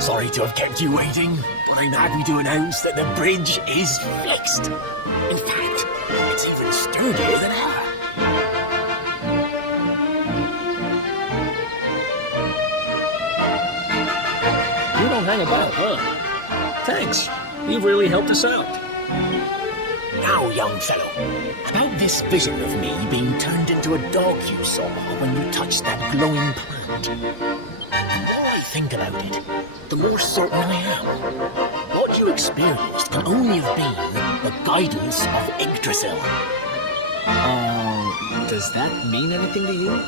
Sorry to have kept you waiting, but I'm happy to announce that the bridge is fixed. In fact, it's even sturdier than ever. You don't hang about, huh? Thanks. You've really helped us out. Now, young fellow, about this vision of me being turned into a dog you saw when you touched that glowing plant. The more I think about it, the more certain I am. What you experienced can only have been the guidance of Yggdrasil. Does that mean anything to you?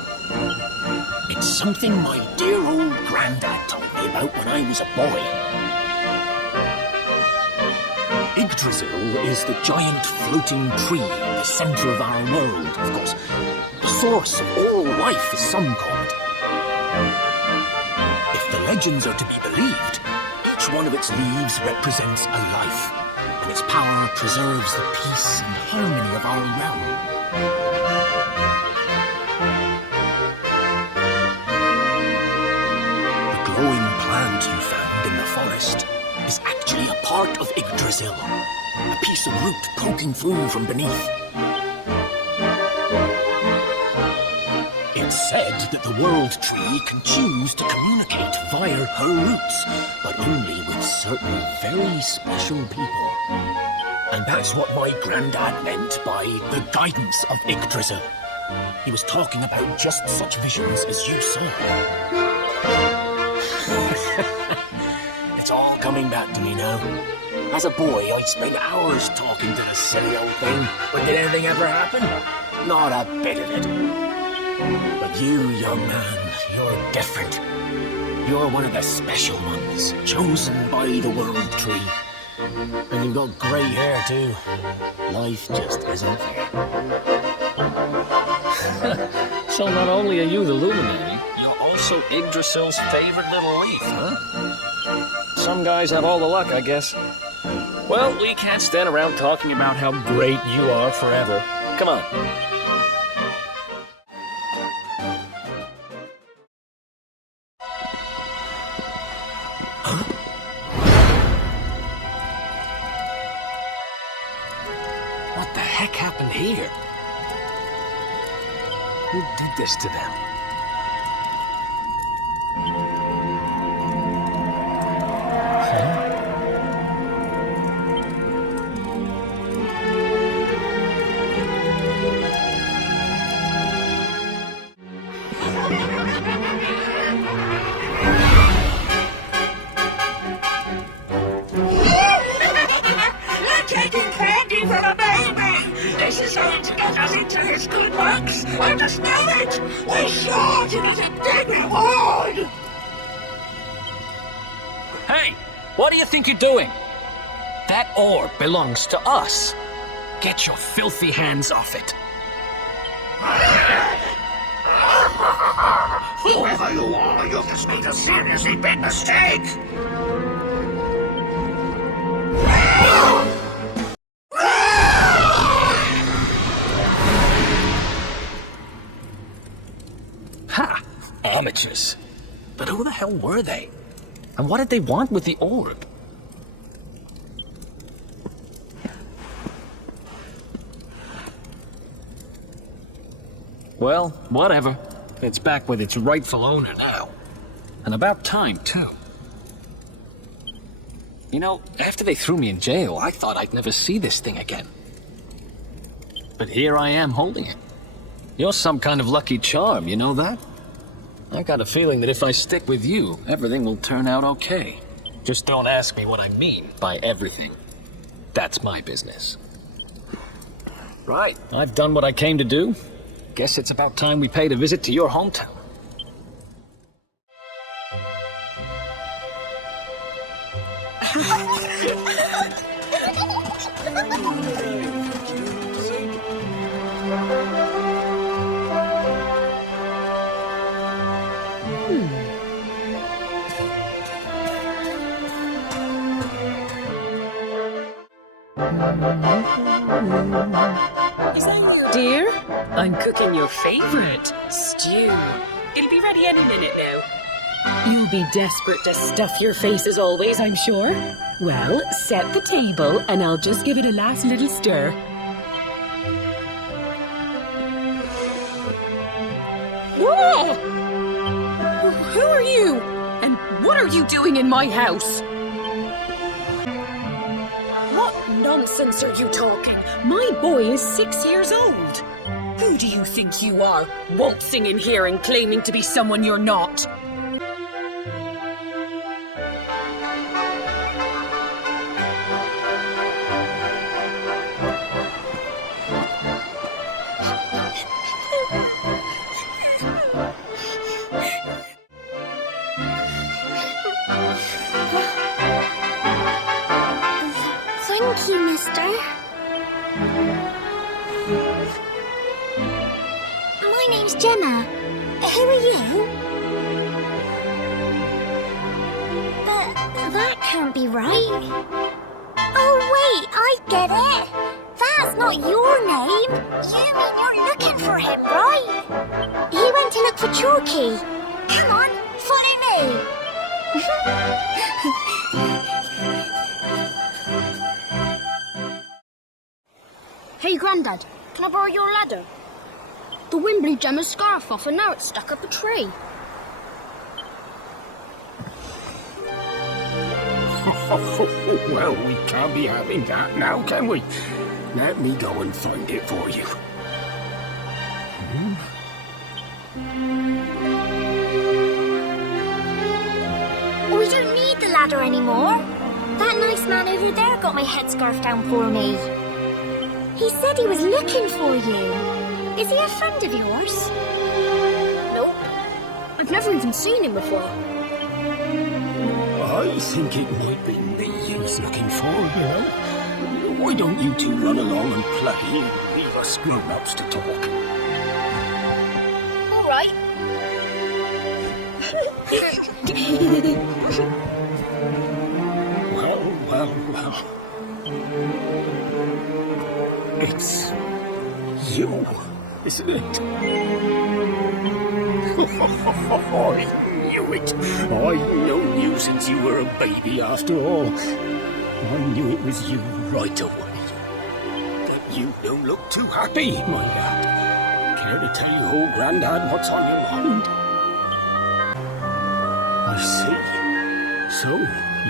It's something my dear old granddad told me about when I was a boy. Yggdrasil is the giant floating tree at the center of our world, of course. The source of all life, as some call it. If the legends are to be believed, each one of its leaves represents a life, and its power preserves the peace and harmony of our realm. The glowing plant you found in the forest is actually a part of Yggdrasil, a piece of root poking through from beneath. It's said that the world tree can choose to communicate via her roots, but only with certain very special people. And that's what my granddad meant by the guidance of Yggdrasil. He was talking about just such visions as you saw. It's all coming back to me now. As a boy, I'd spend hours talking to this silly old thing, but did anything ever happen? Not a bit of it. But you, young man, you're different. You're one of the special ones, chosen by the world tree. And you've got grey hair, too. Life just isn't fair. So not only are you the luminary, you're also Yggdrasil's favorite little leaf, huh? Some guys have all the luck, I guess. Well, we can't stand around talking about how great you are forever. Come on. What the heck happened here? Who did this to them? Taking candy from a baby! This is going to get us into his good books! I just know it! We're sure to get a big reward! Hey, what do you think you're doing? That orb belongs to us. Get your filthy hands off it. Whoever you are, you've just made a seriously big mistake! Ha! Amateurs. But who the hell were they? And what did they want with the orb? Well, whatever. It's back with its rightful owner now. And about time, too. You know, after they threw me in jail, I thought I'd never see this thing again. But here I am holding it. You're some kind of lucky charm, you know that? I got a feeling that if I stick with you, everything will turn out okay. Just don't ask me what I mean by everything. That's my business. Right, I've done what I came to do. Guess it's about time we paid a visit to your hometown. Is that you, dear? I'm cooking your favorite stew. It'll be ready any minute now. You'll be desperate to stuff your face as always, I'm sure. Well, set the table and I'll just give it a last little stir. Whoa! Who are you? And what are you doing in my house? What nonsense are you talking? My boy is 6 years old. Who do you think you are, waltzing in here and claiming to be someone you're not? Thank you, mister. My name's Gemma. Who are you? But that can't be right. Oh, wait, I get it. That's not your name. You mean you're looking for him, right? He went to look for Chalky. Come on, follow me. Hey, Grandad, can I borrow your ladder? The wind blew Gemma's scarf off and now it's stuck up a tree. Well, we can't be having that now, can we? Let me go and find it for you. We don't need the ladder anymore. That nice man over there got my headscarf down for me. He said he was looking for you. Is he a friend of yours? Nope. I've never even seen him before. I think it might be me he's looking for, you know. Why don't you two run along and play and leave us grown-ups to talk? All right. Well. It's you, isn't it? I knew it. I've known you since you were a baby, after all. I knew it was you right away. But you don't look too happy, my lad. Care to tell your old Grandad what's on your mind? I see. So,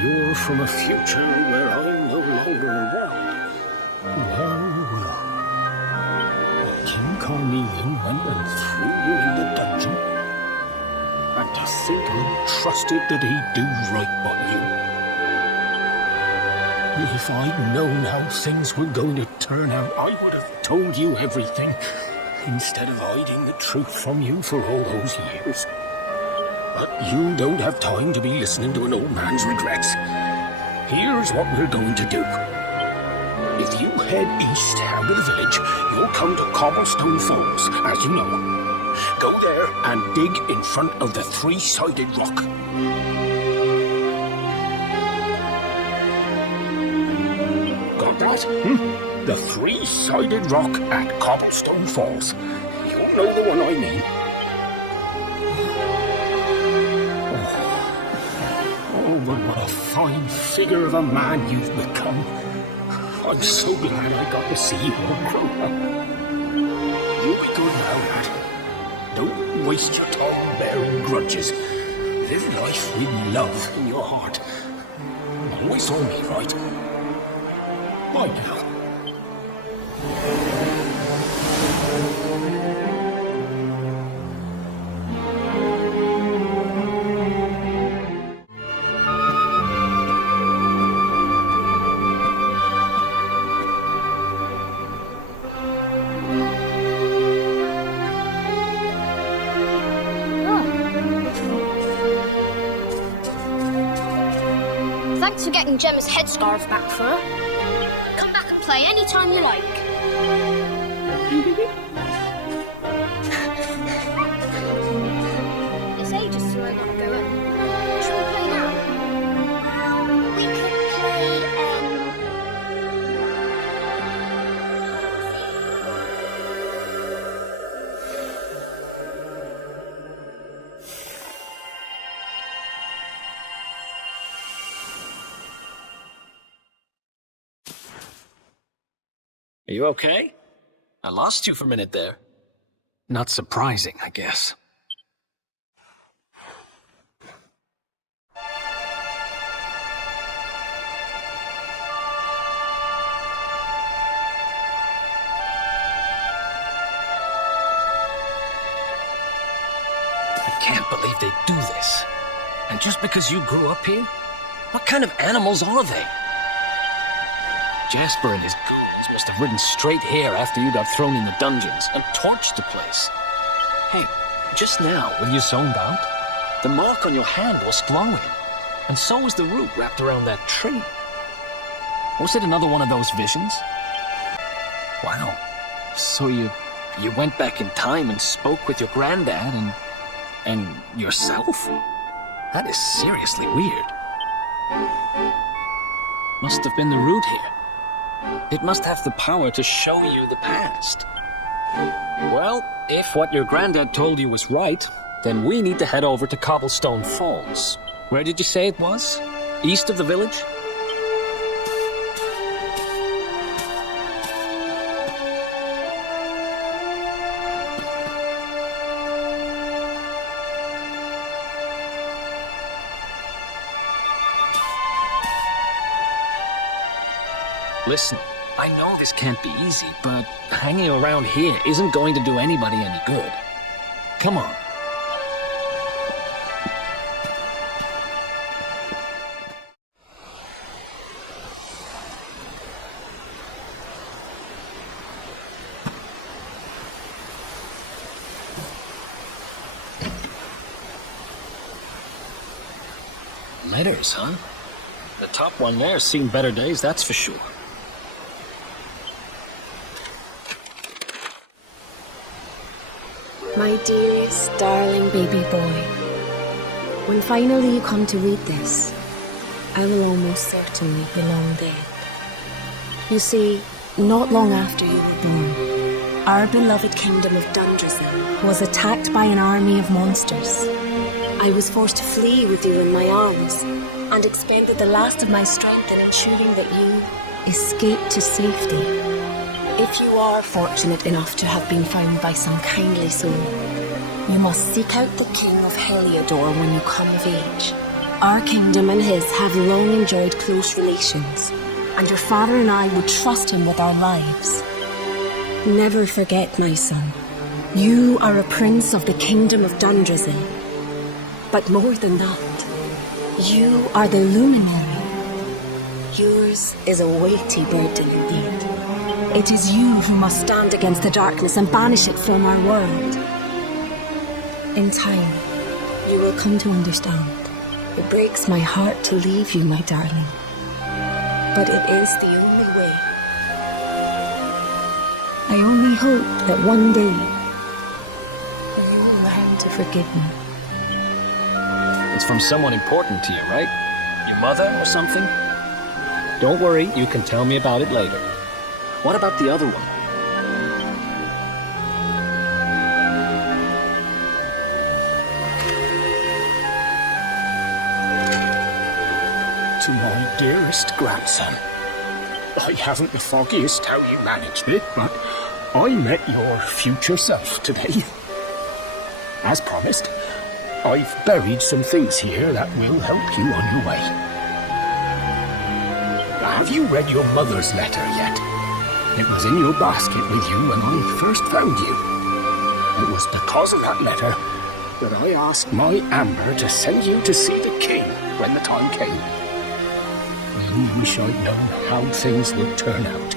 you're from a future where I'm no longer around. Well. King Cornelian went and threw you in the dungeon. And to think I trusted that he'd do right by you. If I'd known how things were going to turn out, I would have told you everything, instead of hiding the truth from you for all those years. But you don't have time to be listening to an old man's regrets. Here's what we're going to do. If you head east out of the village, you'll come to Cobblestone Falls, as you know. Go there and dig in front of the three-sided rock. Got that? The three-sided rock at Cobblestone Falls. You'll know the one I mean. Oh, but what a fine figure of a man you've become. I'm so glad I got to see you all grown up. You be good now, lad. Don't waste your time bearing grudges. Live life with love in your heart. Always on me, right? Bye now. Thanks for getting Gemma's headscarf back for her. Come back and play any time you like. It's ages till I gotta go in. What should we play now? We could play, Are you okay? I lost you for a minute there. Not surprising, I guess. I can't believe they do this. And just because you grew up here? What kind of animals are they? Jasper and his goons must have ridden straight here after you got thrown in the dungeons and torched the place. Hey, just now, when you zoned out, the mark on your hand was glowing. And so was the root wrapped around that tree. Was it another one of those visions? Wow. So you went back in time and spoke with your granddad and yourself? That is seriously weird. Must have been the root here. It must have the power to show you the past. Well, if what your granddad told you was right, then we need to head over to Cobblestone Falls. Where did you say it was? East of the village? Listen, I know this can't be easy, but hanging around here isn't going to do anybody any good. Come on. Letters, huh? The top one there's seen better days, that's for sure. My dearest, darling baby boy, when finally you come to read this, I will almost certainly be long dead. You see, not long after you were born, our beloved kingdom of Dundrasil was attacked by an army of monsters. I was forced to flee with you in my arms and expended the last of my strength in ensuring that you escaped to safety. If you are fortunate enough to have been found by some kindly soul, you must seek out the King of Heliodor when you come of age. Our kingdom and his have long enjoyed close relations, and your father and I would trust him with our lives. Never forget, my son, you are a prince of the kingdom of Dundrasil. But more than that, you are the luminary. Yours is a weighty burden indeed. It is you who must stand against the darkness and banish it from our world. In time, you will come to understand. It breaks my heart to leave you, my darling. But it is the only way. I only hope that one day you will learn to forgive me. It's from someone important to you, right? Your mother or something? Don't worry, you can tell me about it later. What about the other one? To my dearest grandson, I haven't the foggiest how you managed it, but I met your future self today. As promised, I've buried some things here that will help you on your way. Have you read your mother's letter yet? It was in your basket with you when I first found you. It was because of that letter that I asked my Amber to send you to see the king when the time came. I wish I'd known how things would turn out.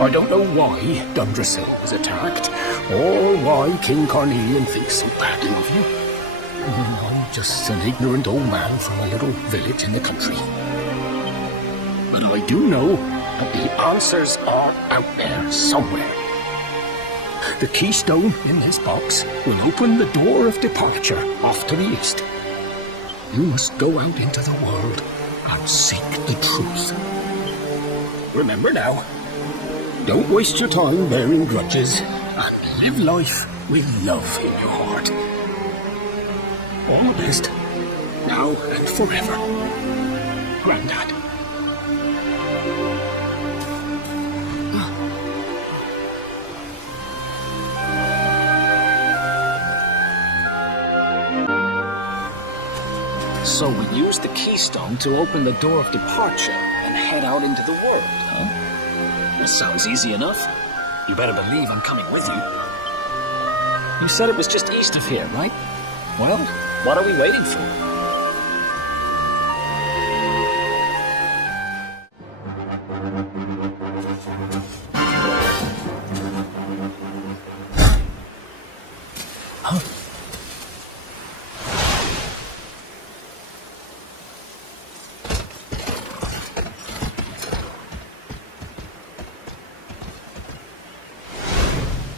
I don't know why Dundrasil was attacked, or why King Carnelian thinks so badly of you. I just an ignorant old man from a little village in the country. But I do know that the answers are out there somewhere. The keystone in this box will open the door of departure off to the east. You must go out into the world and seek the truth. Remember now, don't waste your time bearing grudges, and live life with love in your heart. All the best, now and forever. Grandad. So we use the keystone to open the door of departure and head out into the world, huh? That sounds easy enough. You better believe I'm coming with you. You said it was just east of here, right? Well, what are we waiting for?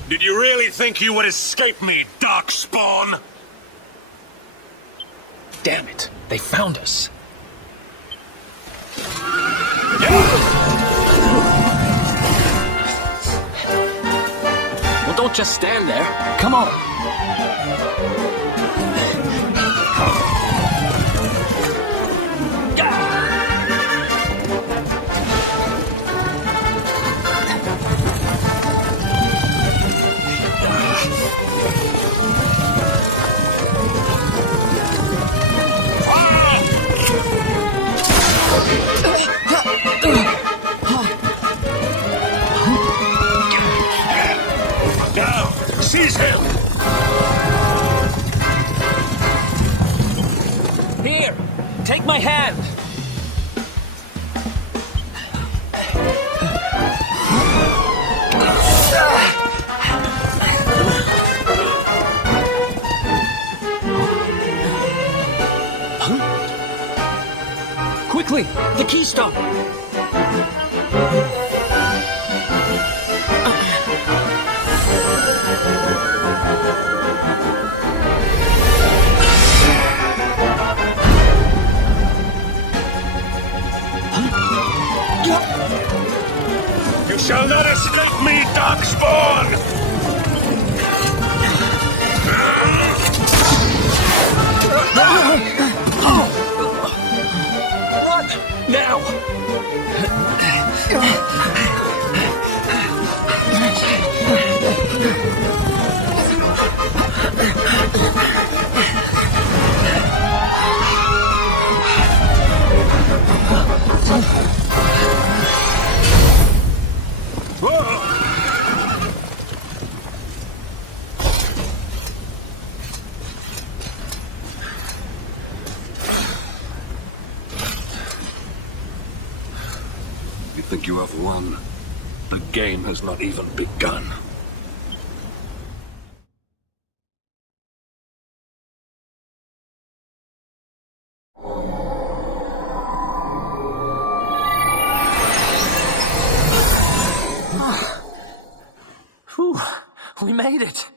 Did you really think you would escape me, Darkspawn? Damn it, they found us. Well, don't just stand there. Come on. Now, seize him! Here, take my hand. Quickly, the keystone. You shall not escape me, Darkspawn! Run! Now! You think you have won? The game has not even begun. Whew, we made it.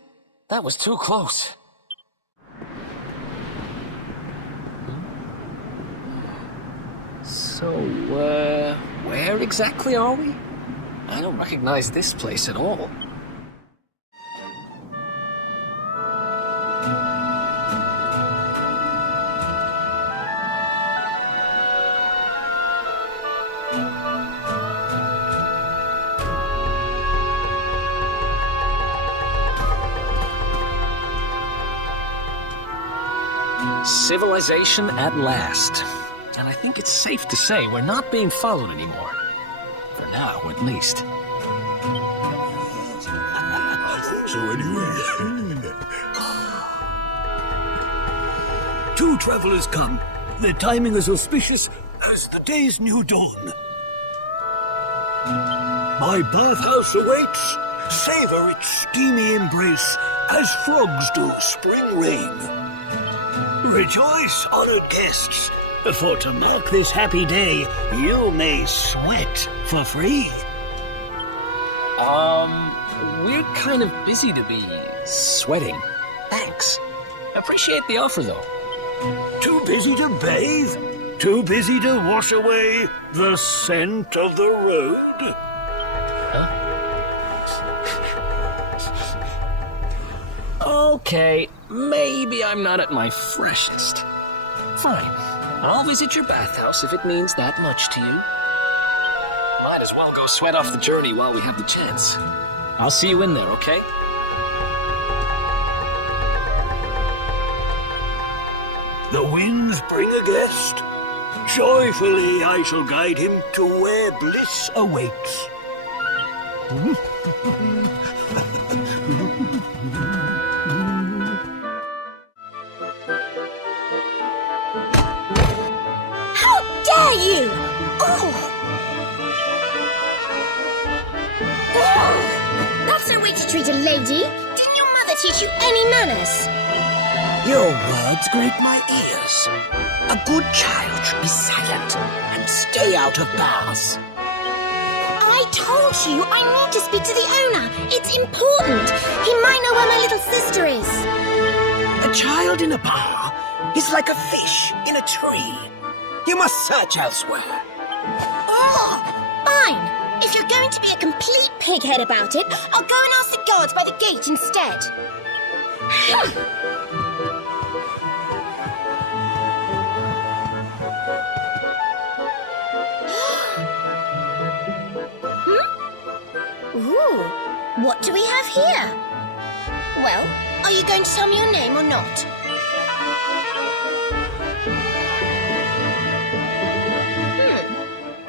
That was too close. So, where exactly are we? I don't recognize this place at all. Civilization at last. And I think it's safe to say we're not being followed anymore. For now, at least. So anyway... Two travelers come. Their timing is auspicious as the day's new dawn. My bathhouse awaits. Savor its steamy embrace as frogs do spring rain. rejoice, honoured guests, for to mark this happy day, you may sweat for free. We're kind of busy to be sweating. Thanks. Appreciate the offer, though. Too busy to bathe? Too busy to wash away the scent of the road? Okay, maybe I'm not at my freshest. Fine. I'll visit your bathhouse if it means that much to you. Might as well go sweat off the journey while we have the chance. I'll see you in there, okay? The winds bring a guest. Joyfully I shall guide him to where bliss awaits. How dare you! Oh! That's no way to treat a lady. Didn't your mother teach you any manners? Your words grate my ears. A good child should be silent and stay out of bars. I told you I need to speak to the owner. It's important. He might know where my little sister is. A child in a bar is like a fish in a tree. You must search elsewhere. Oh, fine. If you're going to be a complete pighead about it, I'll go and ask the guards by the gate instead. Ooh, what do we have here? Well, are you going to tell me your name or not?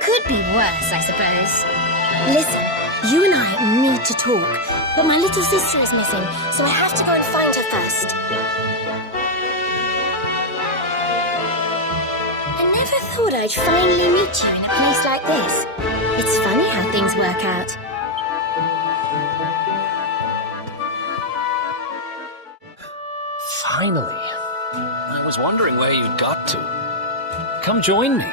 Could be worse, I suppose. Listen, you and I need to talk, but my little sister is missing, so I have to go and find her first. I never thought I'd finally meet you in a place like this. It's funny how things work out. Finally. I was wondering where you'd got to. Come join me.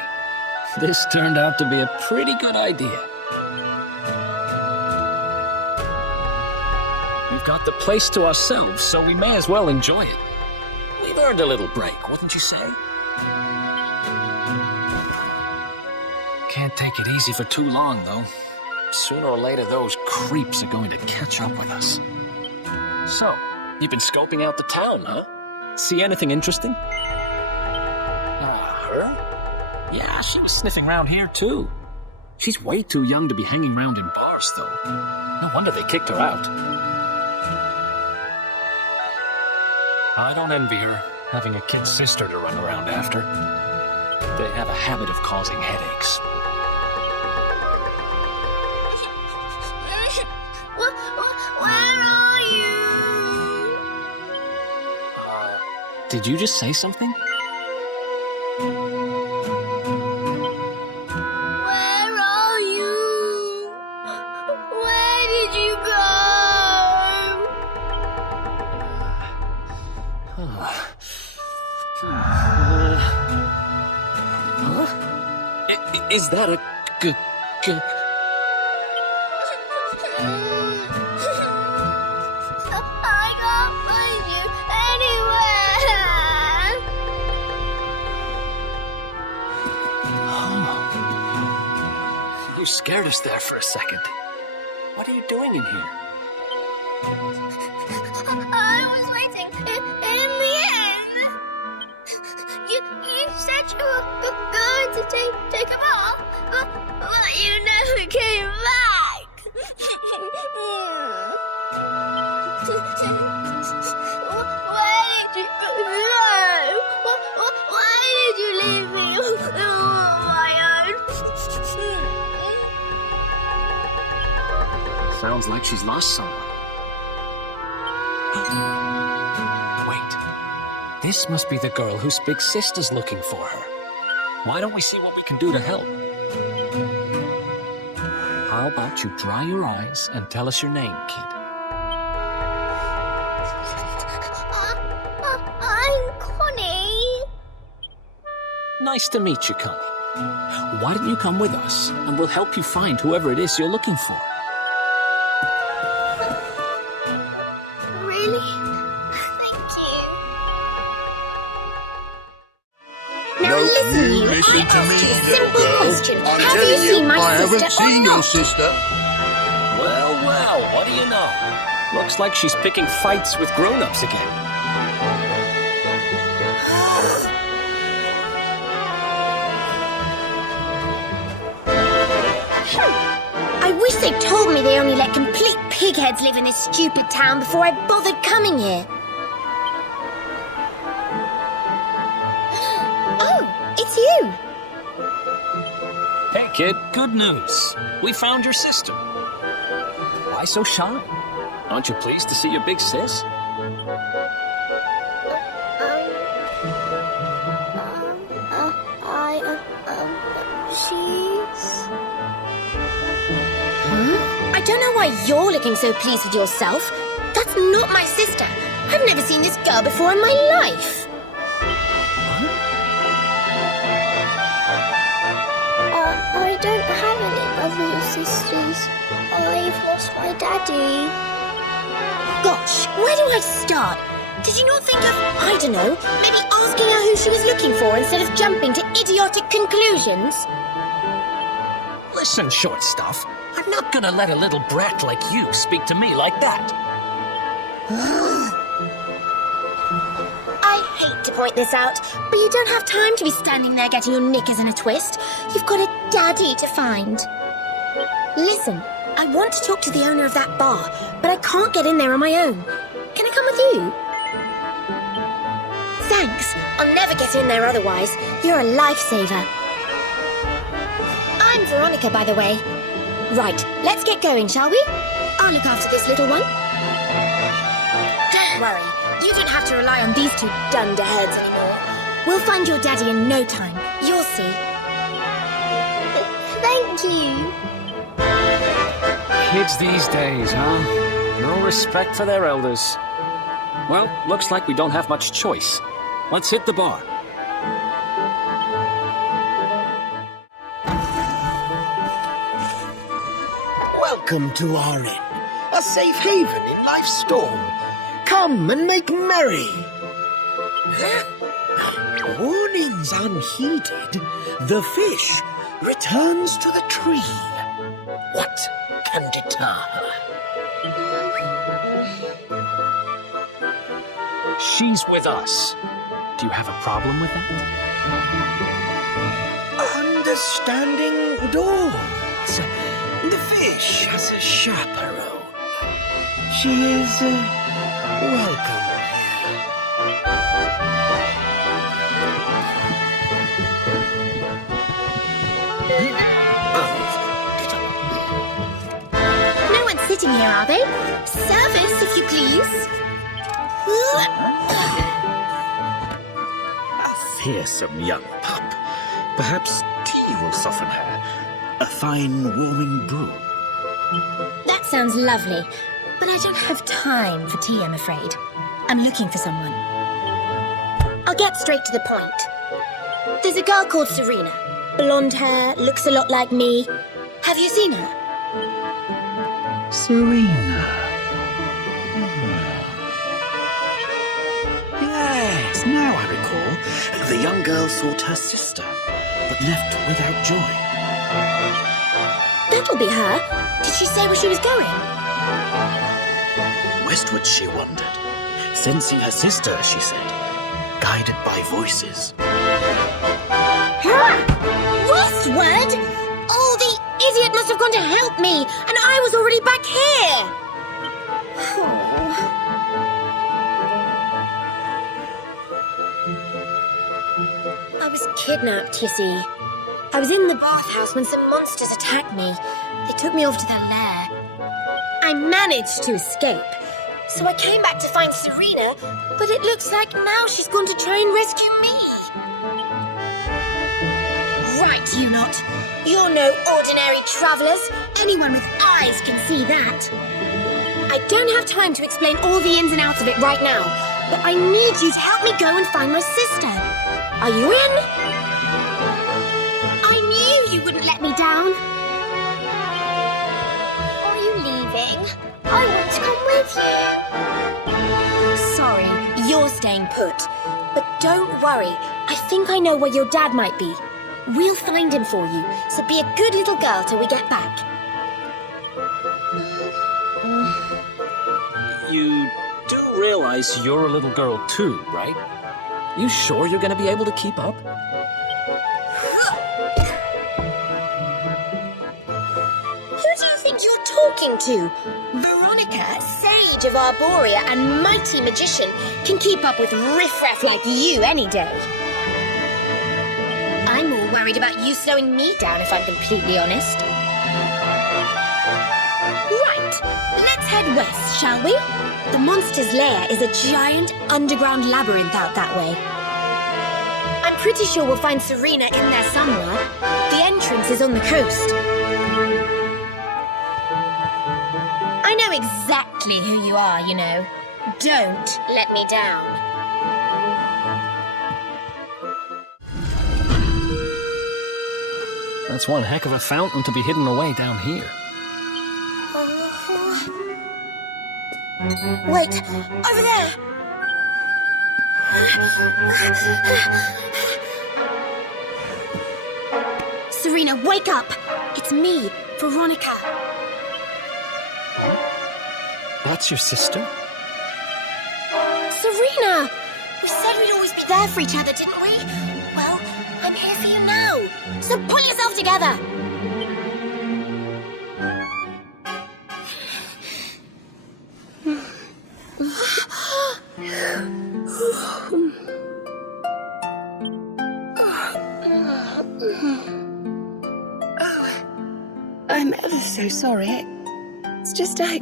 This turned out to be a pretty good idea. We've got the place to ourselves, so we may as well enjoy it. We've earned a little break, wouldn't you say? Can't take it easy for too long, though. Sooner or later, those creeps are going to catch up with us. So, you've been scoping out the town, huh? See anything interesting? Her? Yeah, she was sniffing around here, too. She's way too young to be hanging around in bars, though. No wonder they kicked her out. I don't envy her, having a kid sister to run around after. They have a habit of causing headaches. Where are you? Did you just say something? Where are you? Where did you go? Is that a good? I can't find you anywhere. You scared us there for a second. What are you doing in here? I was waiting in the end. You said you were going to take a bath, but you never came back. Where did you go? Why did you leave me on my own? Sounds like she's lost someone. Wait. This must be the girl whose big sister's looking for her. Why don't we see what we can do to help? How about you dry your eyes and tell us your name, kid? I'm Connie. Nice to meet you, Connie. Why don't you come with us, and we'll help you find whoever it is you're looking for. Really? Thank you. Now listen, you. listen I to asked me, you a little simple girl. question. I'm Have you telling seen you, my I sister haven't seen or your not? sister. Well, what do you know? Looks like she's picking fights with grown-ups again. I wish they'd told me they only let complete pigheads live in this stupid town before I bothered coming here. Oh, it's you. Hey, kid, good news. We found your sister. Why so shy? Aren't you pleased to see your big sis? She's... Huh? I don't know why you're looking so pleased with yourself. That's not my sister. I've never seen this girl before in my life. I don't have any brothers or sisters. I've lost my daddy. Gosh, where do I start? Did you not think of, I don't know, maybe asking her who she was looking for instead of jumping to idiotic conclusions? Listen, short stuff. I'm not gonna let a little brat like you speak to me like that. I hate to point this out, but you don't have time to be standing there getting your knickers in a twist. You've got a daddy to find. Listen, I want to talk to the owner of that bar, but I can't get in there on my own. Can I come with you? Thanks. I'll never get in there otherwise. You're a lifesaver. I'm Veronica, by the way. Right, let's get going, shall we? I'll look after this little one. Don't worry. You don't have to rely on these two dunderheads anymore. We'll find your daddy in no time. You'll see. Thank you. Kids these days, huh? No respect for their elders. Well, looks like we don't have much choice. Let's hit the bar. Welcome to our inn, a safe haven in life's storm. Come and make merry. Warnings unheeded, the fish returns to the tree. What can deter her? She's with us. Do you have a problem with that? Understanding dawns. The fish has a chaperone. She is welcome No one's sitting here, are they? Service, if you please. A fearsome young pup. Perhaps tea will soften her. A fine warming brew. That sounds lovely, but I don't have time for tea, I'm afraid. I'm looking for someone. I'll get straight to the point. There's a girl called Serena. Blonde hair, looks a lot like me. Have you seen her? Serena. Yes, now I recall. The young girl sought her sister, but left without joy. That'll be her. Did she say where she was going? Westward she wandered, sensing her sister, she said, guided by voices. Westward? Oh, the idiot must have gone to help me, and I was already back here. I was kidnapped, you see. I was in the bathhouse when some monsters attacked me. They took me off to their lair. I managed to escape. So I came back to find Serena, but it looks like now she's going to try and rescue me. Right, you lot. You're no ordinary travellers. Anyone with eyes can see that. I don't have time to explain all the ins and outs of it right now, but I need you to help me go and find my sister. Are you in? wouldn't let me down. Are you leaving? I want to come with you. Sorry, you're staying put. But don't worry, I think I know where your dad might be. We'll find him for you, so be a good little girl till we get back. You do realize you're a little girl too, right? You sure you're gonna be able to keep up? Who do you think you're talking to? Veronica, sage of Arborea and mighty magician, can keep up with riffraff like you any day. I'm more worried about you slowing me down, if I'm completely honest. Right, let's head west, shall we? The monster's lair is a giant underground labyrinth out that way. I'm pretty sure we'll find Serena in there somewhere. The entrance is on the coast. I know exactly who you are, you know. Don't let me down. That's one heck of a fountain to be hidden away down here. Wait, over there! Serena, wake up! It's me, Veronica. That's your sister? Serena! We said we'd always be there for each other, didn't we? Well, I'm here for you now. So pull yourself together! I'm ever so sorry. It's just I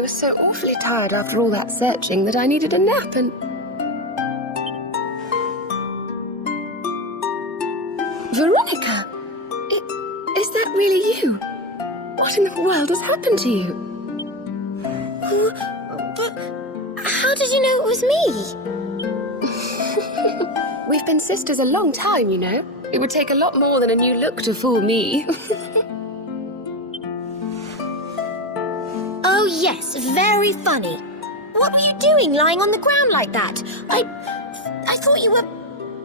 was so awfully tired after all that searching that I needed a nap and... Veronica! Is that really you? What in the world has happened to you? But how did you know it was me? We've been sisters a long time, you know. It would take a lot more than a new look to fool me. Oh yes, very funny. What were you doing lying on the ground like that? I thought you were...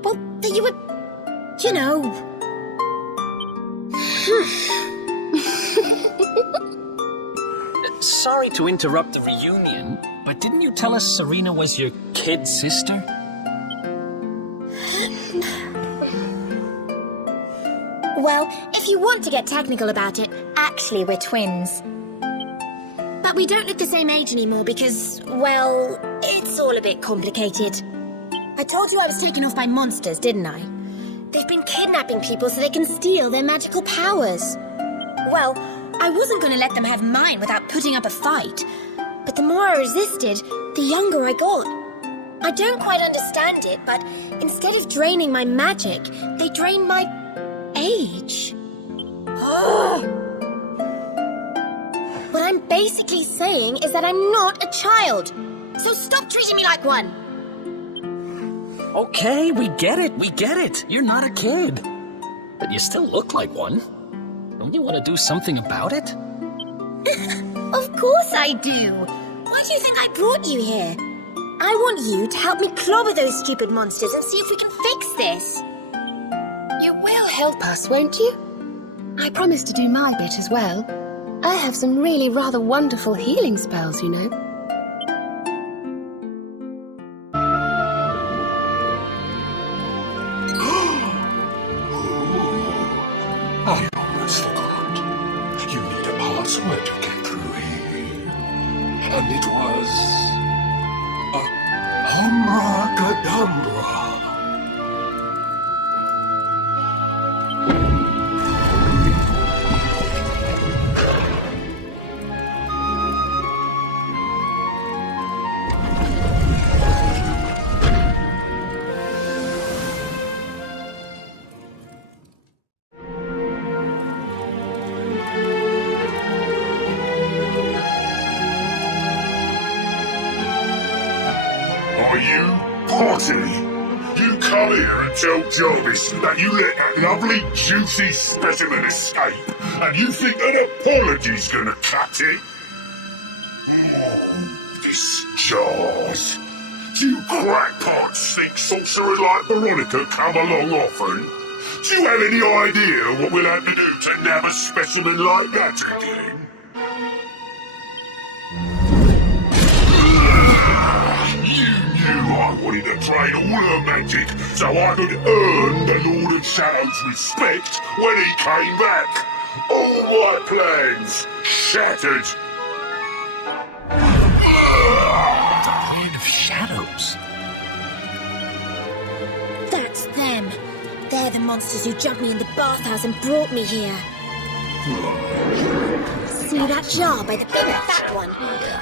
well, that you were... you know... Sorry to interrupt the reunion, but didn't you tell us Serena was your kid sister? Well, if you want to get technical about it, actually we're twins. But we don't look the same age anymore because, well, it's all a bit complicated. I told you I was taken off by monsters, didn't I? They've been kidnapping people so they can steal their magical powers. Well, I wasn't going to let them have mine without putting up a fight. But the more I resisted, the younger I got. I don't quite understand it, but instead of draining my magic, they drain my age. What I'm basically saying is that I'm not a child. So stop treating me like one. Okay, we get it. You're not a kid. But you still look like one. Don't you want to do something about it? Of course I do. Why do you think I brought you here? I want you to help me clobber those stupid monsters and see if we can fix this. You will help us, won't you? I promise to do my bit as well. I have some really rather wonderful healing spells, you know. I almost forgot. You need a password to get through here. And it was... abracadabra. Are you potty? You can't come here and tell Jarvis that you let that lovely, juicy specimen escape, and you think an apology's gonna cut it? Oh, this jars. Do you crackpots think sorcerers like Veronica come along often? Do you have any idea what we'll have to do to nab a specimen like that again? You knew I wanted to trade all her magic so I could earn the Lord of Shadow's respect when he came back. All my plans shattered. The Lord of Shadows. That's them. They're the monsters who jumped me in the bathhouse and brought me here. See that jar by the big fat one?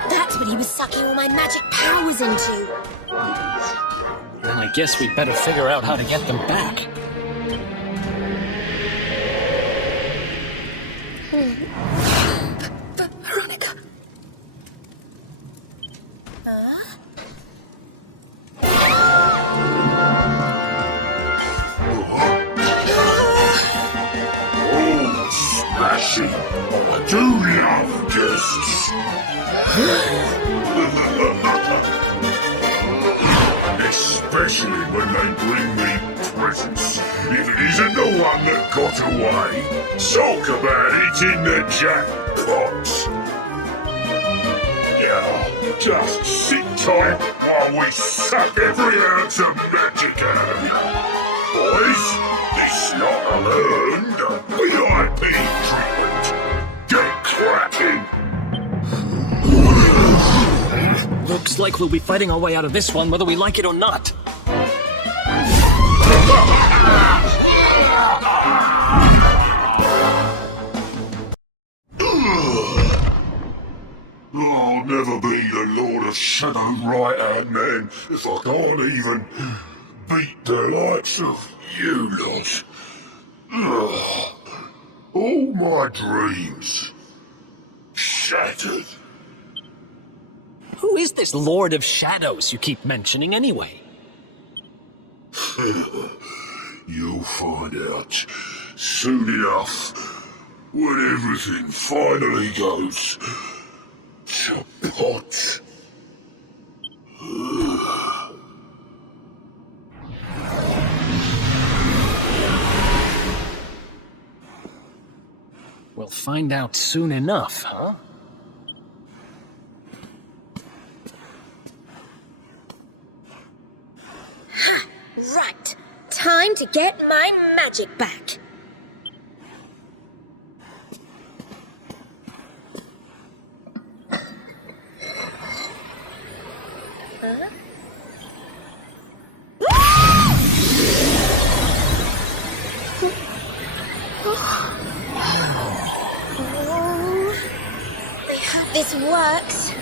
That's what he was sucking all my magic powers into. Then I guess we'd better figure out how to get them back. Veronica. Smashing! I do love guests! Especially when they bring me presents. If it isn't the one that got away. Talk about it in the jackpot! Yeah, just sit tight while we suck every ounce of magic out of you. Boys, this not unearned VIP treatment. Get cracking! Looks like we'll be fighting our way out of this one whether we like it or not. I'll never be the Lord of Shadow right-hand man if I can't even beat the likes of you lot. All my dreams shattered. Who is this Lord of Shadows you keep mentioning anyway? You'll find out soon enough when everything finally goes to pot. We'll find out soon enough, huh? Right. Time to get my magic back. Huh? Oh, I hope this works.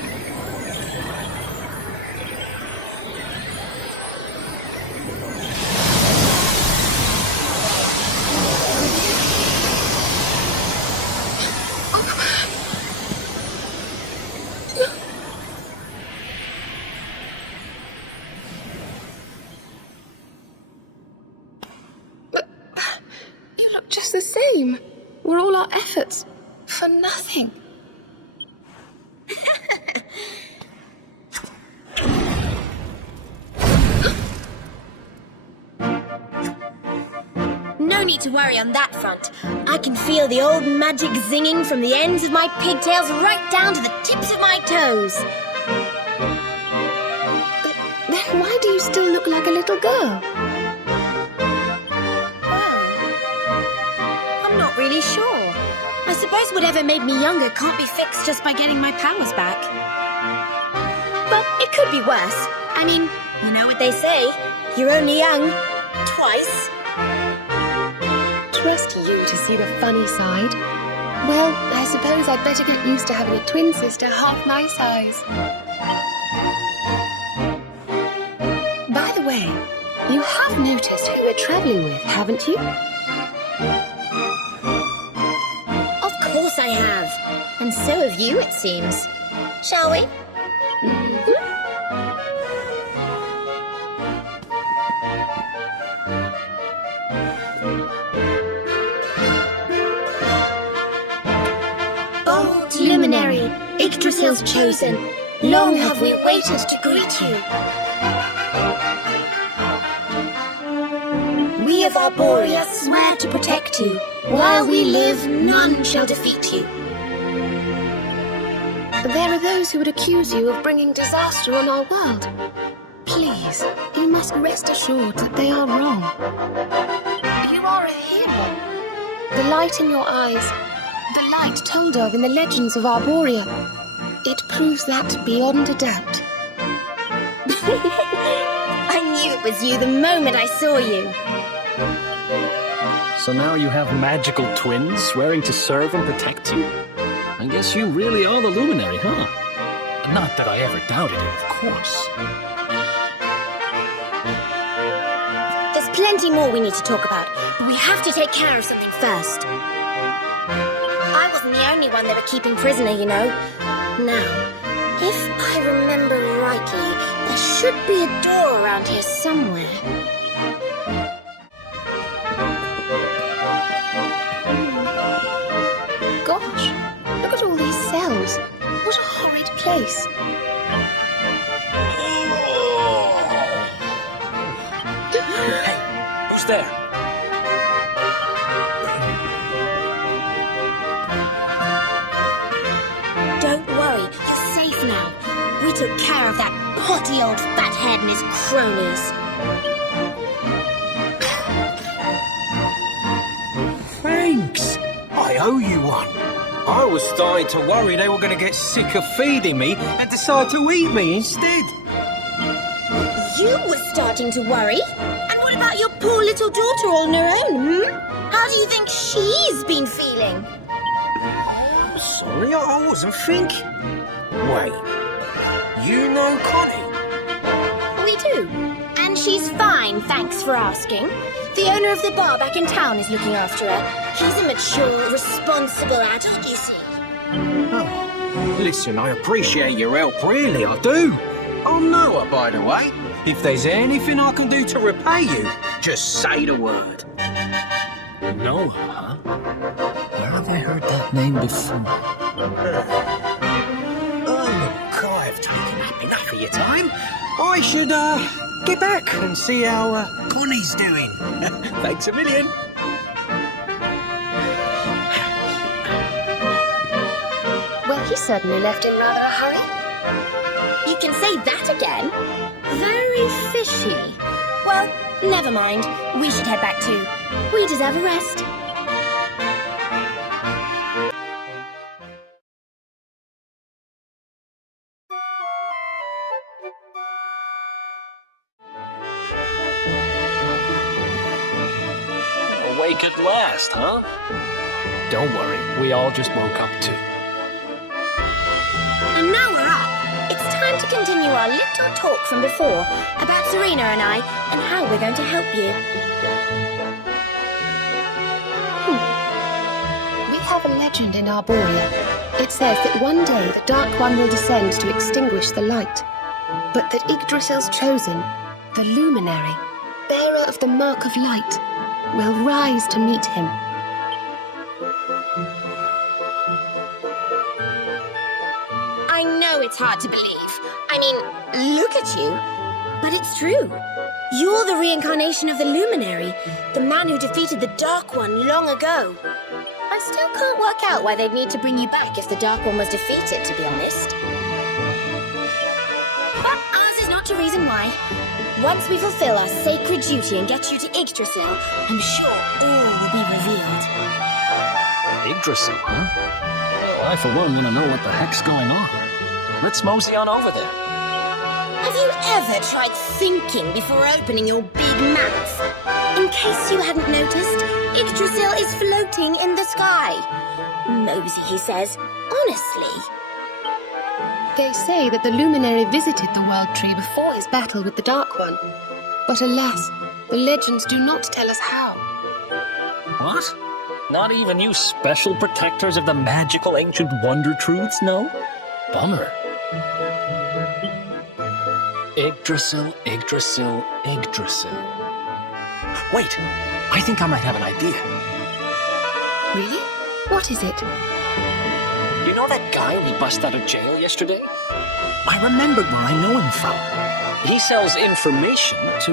You look just the same. Were all our efforts for nothing? No need to worry on that front. I can feel the old magic zinging from the ends of my pigtails right down to the tips of my toes. But then why do you still look like a little girl? I'm not really sure. I suppose whatever made me younger can't be fixed just by getting my powers back. But it could be worse. I mean, you know what they say. You're only young. Twice. Trust you to see the funny side. Well, I suppose I'd better get used to having a twin sister half my size. By the way, you have noticed who we're traveling with, haven't you? Of course I have. And so have you, it seems. Shall we? Yggdrasil's chosen, long have we waited to greet you. We of Arborea swear to protect you. While we live, none shall defeat you. There are those who would accuse you of bringing disaster on our world. Please, you must rest assured that they are wrong. You are a hero. The light in your eyes, the light told of in the legends of Arborea, it proves that beyond a doubt. I knew it was you the moment I saw you. So now you have magical twins swearing to serve and protect you? I guess you really are the Luminary, huh? Not that I ever doubted it, of course. There's plenty more we need to talk about, but we have to take care of something first. I wasn't the only one they were keeping prisoner, you know. Now, if I remember rightly, there should be a door around here somewhere. Gosh, look at all these cells. What a horrid place. Hey, who's there? Don't worry, you're safe now. We took care of that potty old fathead and his cronies. Thanks. I owe you one. I was starting to worry they were going to get sick of feeding me and decide to eat me instead. You were starting to worry? And what about your poor little daughter all on her own, How do you think she's been feeling? Sorry, I wasn't thinking. Wait, you know Connie? We do. And she's fine, thanks for asking. The owner of the bar back in town is looking after her. He's a mature, responsible adult, you see. Oh, listen, I appreciate your help, really, I do. I'm Noah, by the way. If there's anything I can do to repay you, just say the word. Noah, huh? Where have I heard that name before? Oh, look, I've taken up enough of your time. I should, get back and see how, Connie's doing. Thanks a million. Well, he certainly left in rather a hurry. You can say that again. Very fishy. Well, never mind. We should head back too. We deserve a rest. Awake at last, huh? Don't worry, we all just woke up too. And now we're up. It's time to continue our little talk from before about Serena and I and how we're going to help you. We have a legend in Arborea. It says that one day the Dark One will descend to extinguish the light, but that Yggdrasil's chosen, the Luminary, bearer of the Mark of Light, will rise to meet him. I know it's hard to believe. I mean, look at you. But it's true. You're the reincarnation of the Luminary, the man who defeated the Dark One long ago. I still can't work out why they'd need to bring you back if the Dark One was defeated, to be honest. But ours is not to reason why. Once we fulfill our sacred duty and get you to Yggdrasil, I'm sure all will be revealed. Yggdrasil, huh? Well, I for one want to know what the heck's going on. Let's mosey on over there. Have you ever tried thinking before opening your big mouth? In case you hadn't noticed, Yggdrasil is floating in the sky. Mosey, he says. Honestly. They say that the Luminary visited the World Tree before his battle with the Dark One. But alas, the legends do not tell us how. What? Not even you special protectors of the magical ancient wonder truths, no? Bummer. Yggdrasil, Yggdrasil, Yggdrasil. Wait, I think I might have an idea. Really? What is it? You know that guy we bust out of jail yesterday? I remembered where I know him from. He sells information to,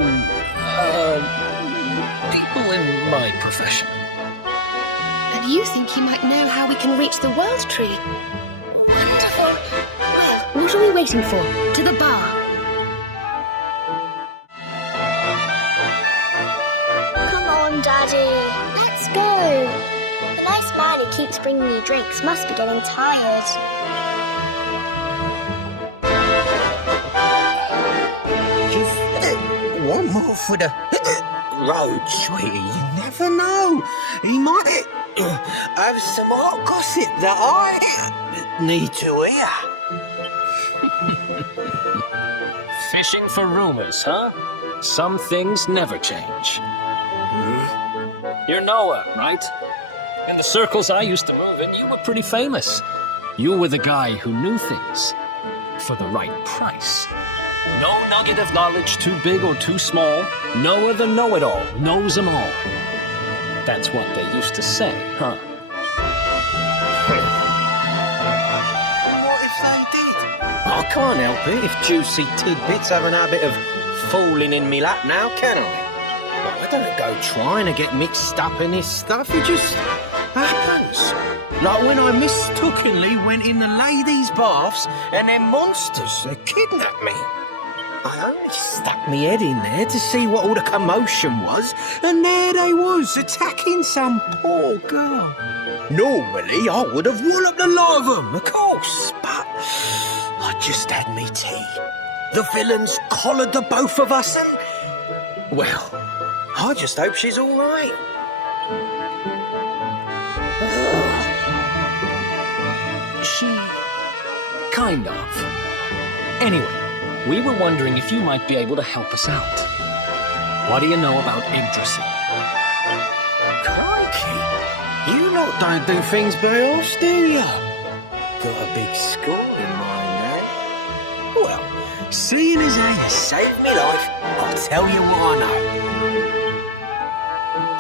people in my profession. And you think he might know how we can reach the World Tree? Wonderful. Well, what are we waiting for? To the bar. Come on, Daddy. Let's go. The nice man who keeps bringing me drinks must be getting tired. One more for the road, sweetie. You never know. He might have some hot gossip that I need to hear. Fishing for rumors, huh? Some things never change. You're Noah, right? In the circles I used to move in, you were pretty famous. You were the guy who knew things for the right price. No nugget of knowledge too big or too small. Noah the know-it-all knows them all. That's what they used to say, huh? What if they did? I can't help it if juicy tidbits have an habit of falling in me lap now, can I? I don't go trying to get mixed up in this stuff. It just happens. Like when I mistakenly went in the ladies' baths and them monsters kidnapped me. I only stuck my head in there to see what all the commotion was, and there they was, attacking some poor girl. Normally, I would have walloped the lot of them, of course, but I just had me tea. The villains collared the both of us and... well, I just hope she's all right. She... kind of. Anyway, we were wondering if you might be able to help us out. What do you know about Yggdrasil? Crikey, you lot don't do things by halves, do you? Got a big score in mind, eh? Well, seeing as how you saved me life, I'll tell you what I know.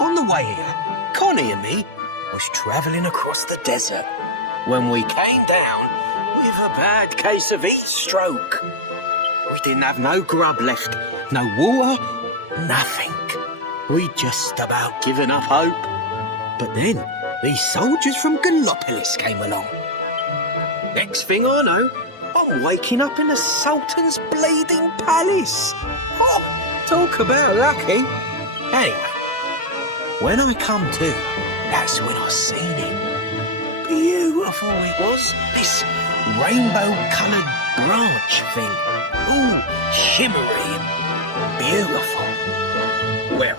On the way here, Connie and me was travelling across the desert when we came down with a bad case of heat stroke. We didn't have no grub left, no water, nothing. We'd just about given up hope. But then these soldiers from Gallopolis came along. Next thing I know, I'm waking up in the Sultan's bleeding palace. Oh, talk about lucky. Anyway, when I come to, that's when I seen it. Beautiful it was, this rainbow-coloured branch thing. All shimmery and beautiful. Well,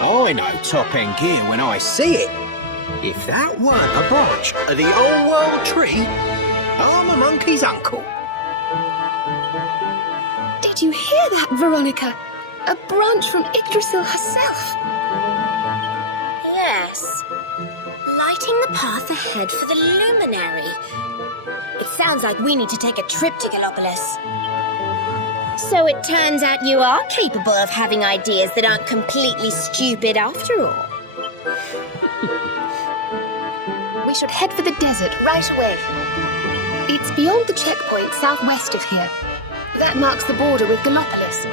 I know top-end gear when I see it. If that weren't a branch of the old world tree, I'm a monkey's uncle. Did you hear that, Veronica? A branch from Yggdrasil herself. Yes. Lighting the path ahead for the luminary. It sounds like we need to take a trip to Gallopolis. So it turns out you are capable of having ideas that aren't completely stupid after all. We should head for the desert right away. It's beyond the checkpoint southwest of here. That marks the border with Gallopolis.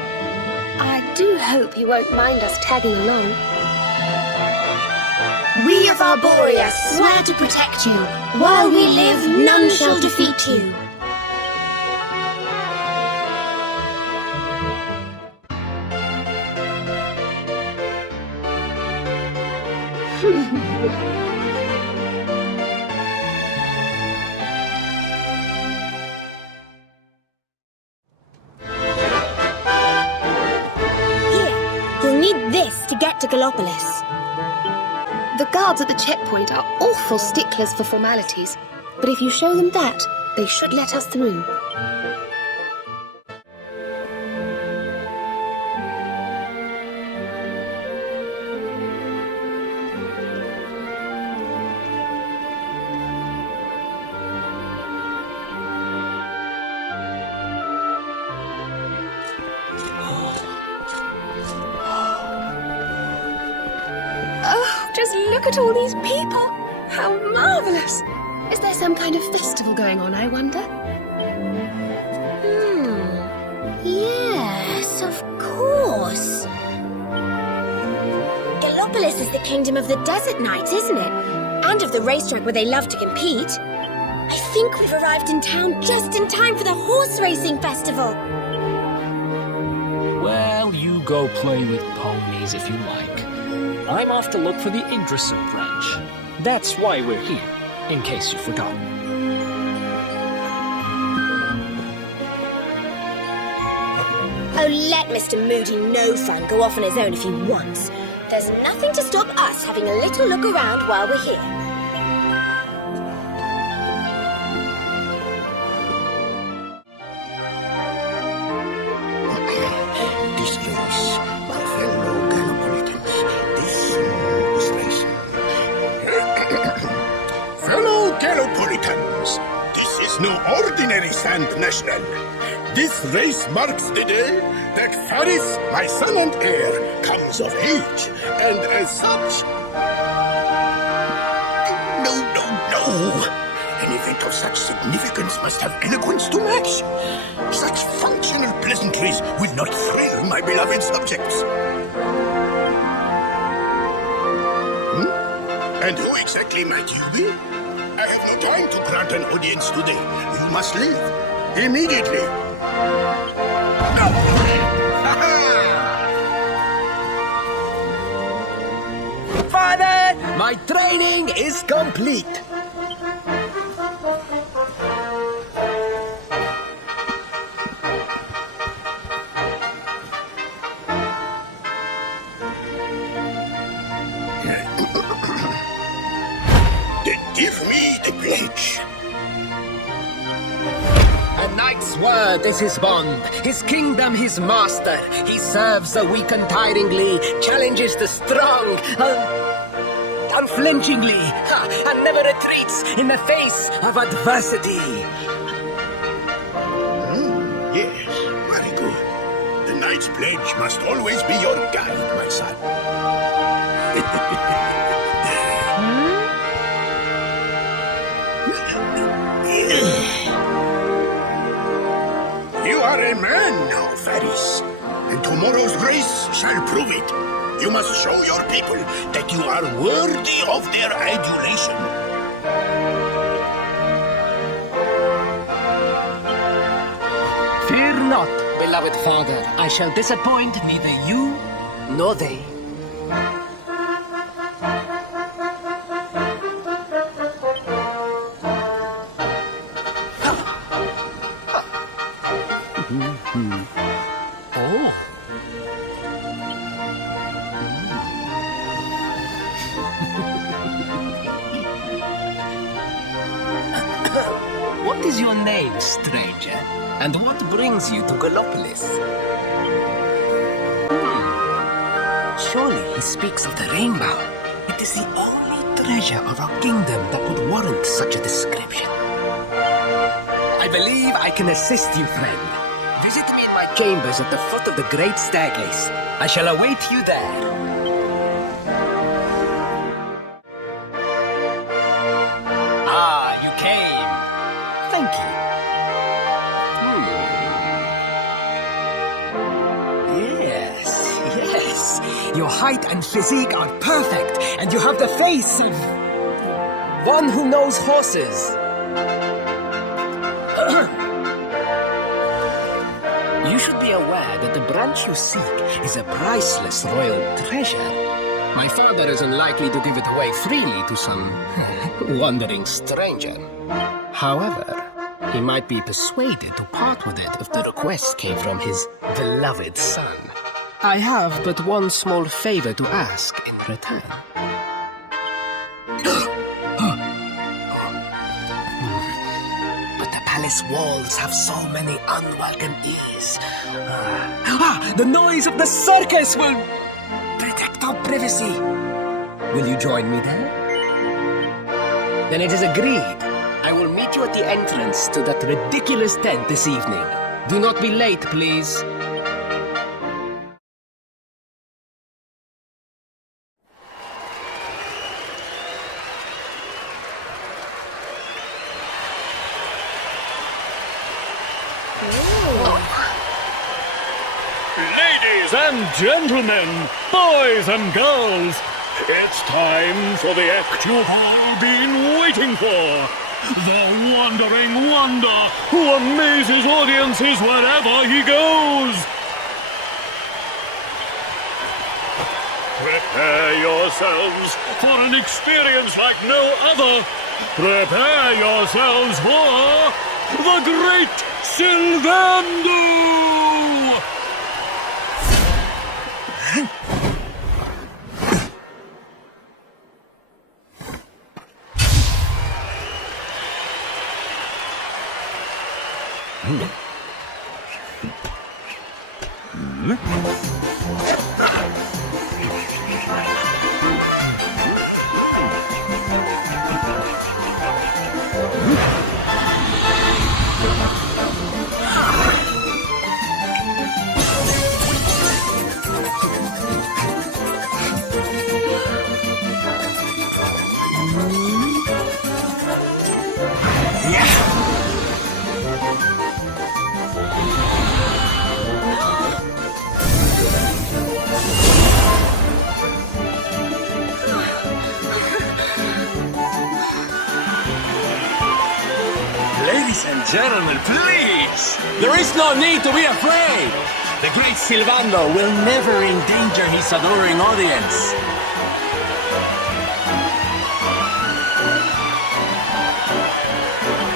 I do hope you won't mind us tagging along. We of Arborea swear to protect you. While we live, none shall defeat you. You'll need this to get to Gallopolis. The guards at the checkpoint are awful sticklers for formalities, but if you show them that, they should let us through. Oh, just look at all these people! How marvellous! Is there some kind of festival going on, I wonder? Yes, of course. Gallopolis is the kingdom of the desert knights, isn't it? And of the racetrack where they love to compete. I think we've arrived in town just in time for the horse racing festival. Well, you go play with ponies if you like. I'm off to look for the Yggdrasil branch. That's why we're here, in case you forgot. Oh, let Mr. Moody No Fun go off on his own if he wants. There's nothing to stop us having a little look around while we're here. This race, my fellow Gallopolitans, this race. Fellow Gallopolitans, this is no ordinary Sand National. This race marks the day that Faris, my son and heir, comes of age, and as such... No. An event of such significance must have eloquence to match. Such functional pleasantries will not thrill my beloved subjects. And who exactly might you be? I have no time to grant an audience today. You must leave immediately. Father, my training is complete. Give me the pledge. A knight's word is his bond, his kingdom his master. He serves the weak untiringly, challenges the strong unflinchingly, and never retreats in the face of adversity. Yes, very good. The knight's pledge must always be your guide, my son. You are a man now, Faris, and tomorrow's race shall prove it. You must show your people that you are worthy of their adulation. Fear not, beloved father. I shall disappoint neither you nor they. What is your name, stranger? And what brings you to Gallopolis? Surely he speaks of the rainbow. It is the only treasure of our kingdom that would warrant such a description. I believe I can assist you, friend. Visit me in my chambers at the foot of the great staircase. I shall await you there. You came. Thank you. Yes. Your height and physique are perfect, and you have the face of one who knows horses. You should be aware that the branch you seek is a priceless royal treasure. My father is unlikely to give it away freely to some wandering stranger. However, he might be persuaded to part with it if the request came from his beloved son. I have but one small favor to ask in return. But the palace walls have so many unwelcome ears. The noise of the circus will protect our privacy. Will you join me there? Then it is agreed. I will meet you at the entrance to that ridiculous tent this evening. Do not be late, please. Ladies and gentlemen, boys and girls, it's time for the act you've all been waiting for. The Wandering Wonder, who amazes audiences wherever he goes. Prepare yourselves for an experience like no other. Prepare yourselves for the Great Sylvando! Ladies and gentlemen, please! There is no need to be afraid! The great Sylvando will never endanger his adoring audience.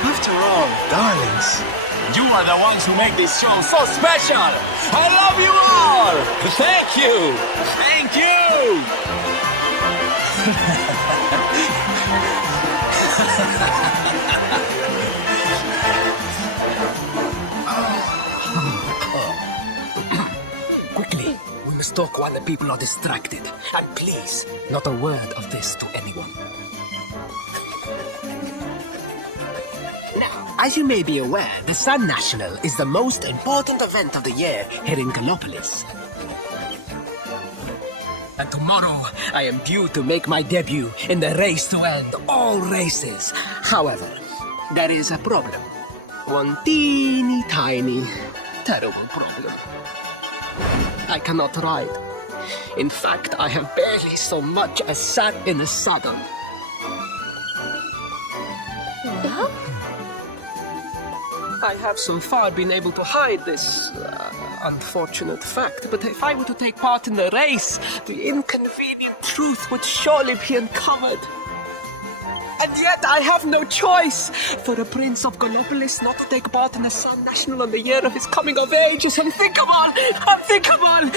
After all, darlings, you are the ones who make this show so special! I love you all! Thank you! Thank you! Quickly, we must talk while the people are distracted. And please, not a word of this to anyone. Now, as you may be aware, the Sun National is the most important event of the year here in Gallopolis. And tomorrow, I am due to make my debut in the race to end all races. However, there is a problem. One teeny tiny, terrible problem. I cannot ride. In fact, I have barely so much as sat in the saddle. I have so far been able to hide this unfortunate fact, but if I were to take part in the race, the inconvenient truth would surely be uncovered. And yet I have no choice. For a prince of Gallopolis not to take part in the Sun National on the year of his coming of age is unthinkable! Unthinkable!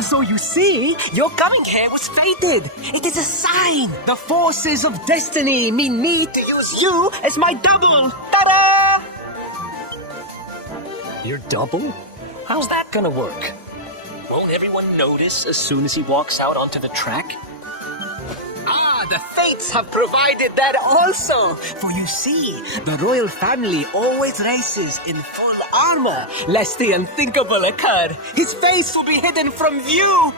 So you see, your coming here was fated. It is a sign. The forces of destiny mean me to use you as my double. Ta-da! Your double? How's that gonna work? Won't everyone notice as soon as he walks out onto the track? Ah, the fates have provided that also. For you see, the royal family always races in full armor, lest the unthinkable occur. His face will be hidden from view.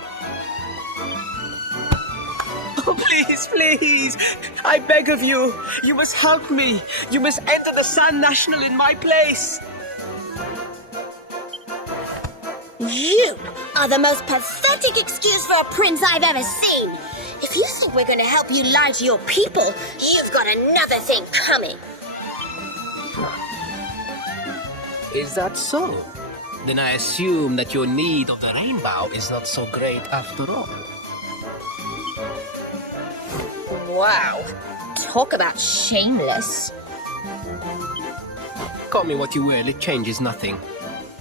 Oh, please, please, I beg of you, you must help me. You must enter the Sun National in my place. You are the most pathetic excuse for a prince I've ever seen. If you think we're going to help you lie to your people, you've got another thing coming. Is that so? Then I assume that your need of the rainbow is not so great after all. Wow. Talk about shameless. Call me what you will, it changes nothing.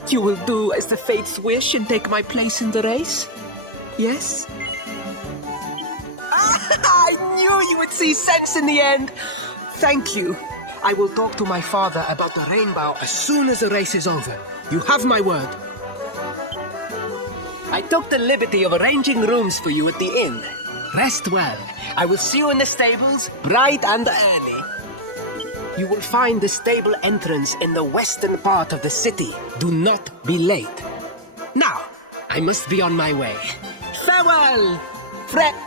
You will do as the fates wish and take my place in the race? Yes? I knew you would see sense in the end. Thank you. I will talk to my father about the rainbow as soon as the race is over. You have my word. I took the liberty of arranging rooms for you at the inn. Rest well. I will see you in the stables, bright and early. You will find the stable entrance in the western part of the city. Do not be late. Now, I must be on my way. Farewell, friend.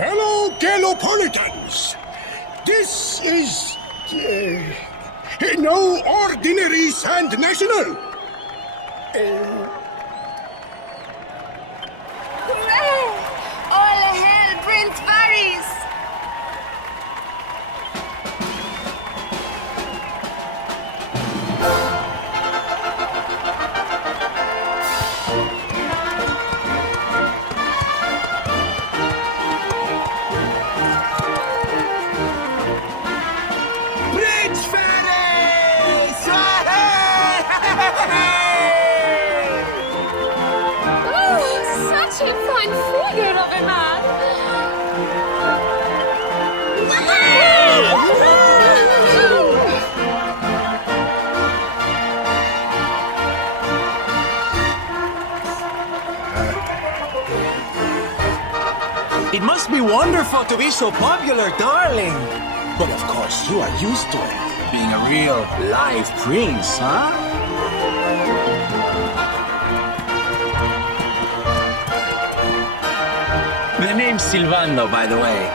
Hello, Galopolitans! This is... no ordinary Sand National! Hooray! All hail Prince Varys! Prince Varys! Oh, such a fine figure of a man! It must be wonderful to be so popular, darling. But of course, you are used to it. Being a real live prince, huh? The name's Silvano, by the way.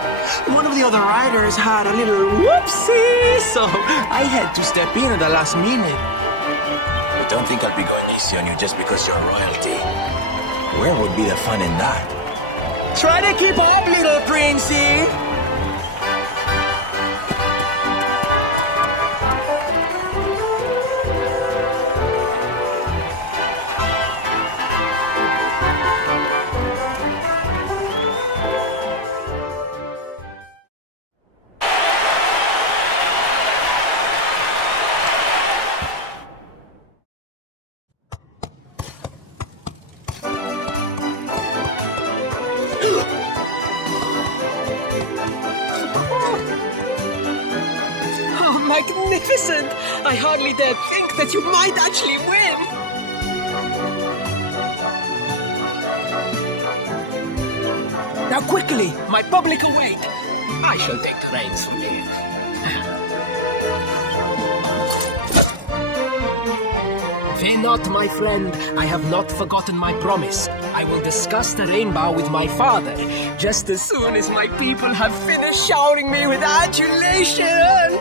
One of the other riders had a little whoopsie, so I had to step in at the last minute. But don't think I'll be going easy on you just because you're royalty. Where would be the fun in that? Try to keep up, little princey! Oh, magnificent! I hardly dare think that you might actually win! Now quickly, my public await! I shall take the reins from here. Fear not, my friend. I have not forgotten my promise. I will discuss the rainbow with my father just as soon as my people have finished showering me with adulation.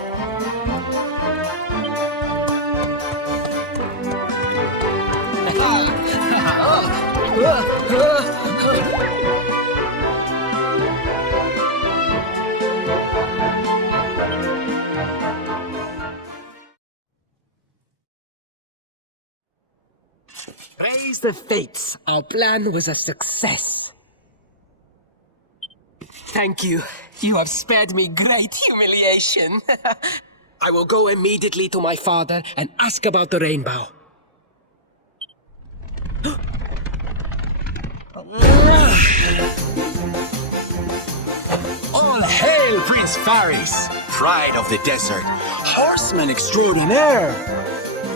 Praise the fates. Our plan was a success. Thank you. You have spared me great humiliation. I will go immediately to my father and ask about the rainbow. All hail Prince Varys, pride of the desert, horseman extraordinaire.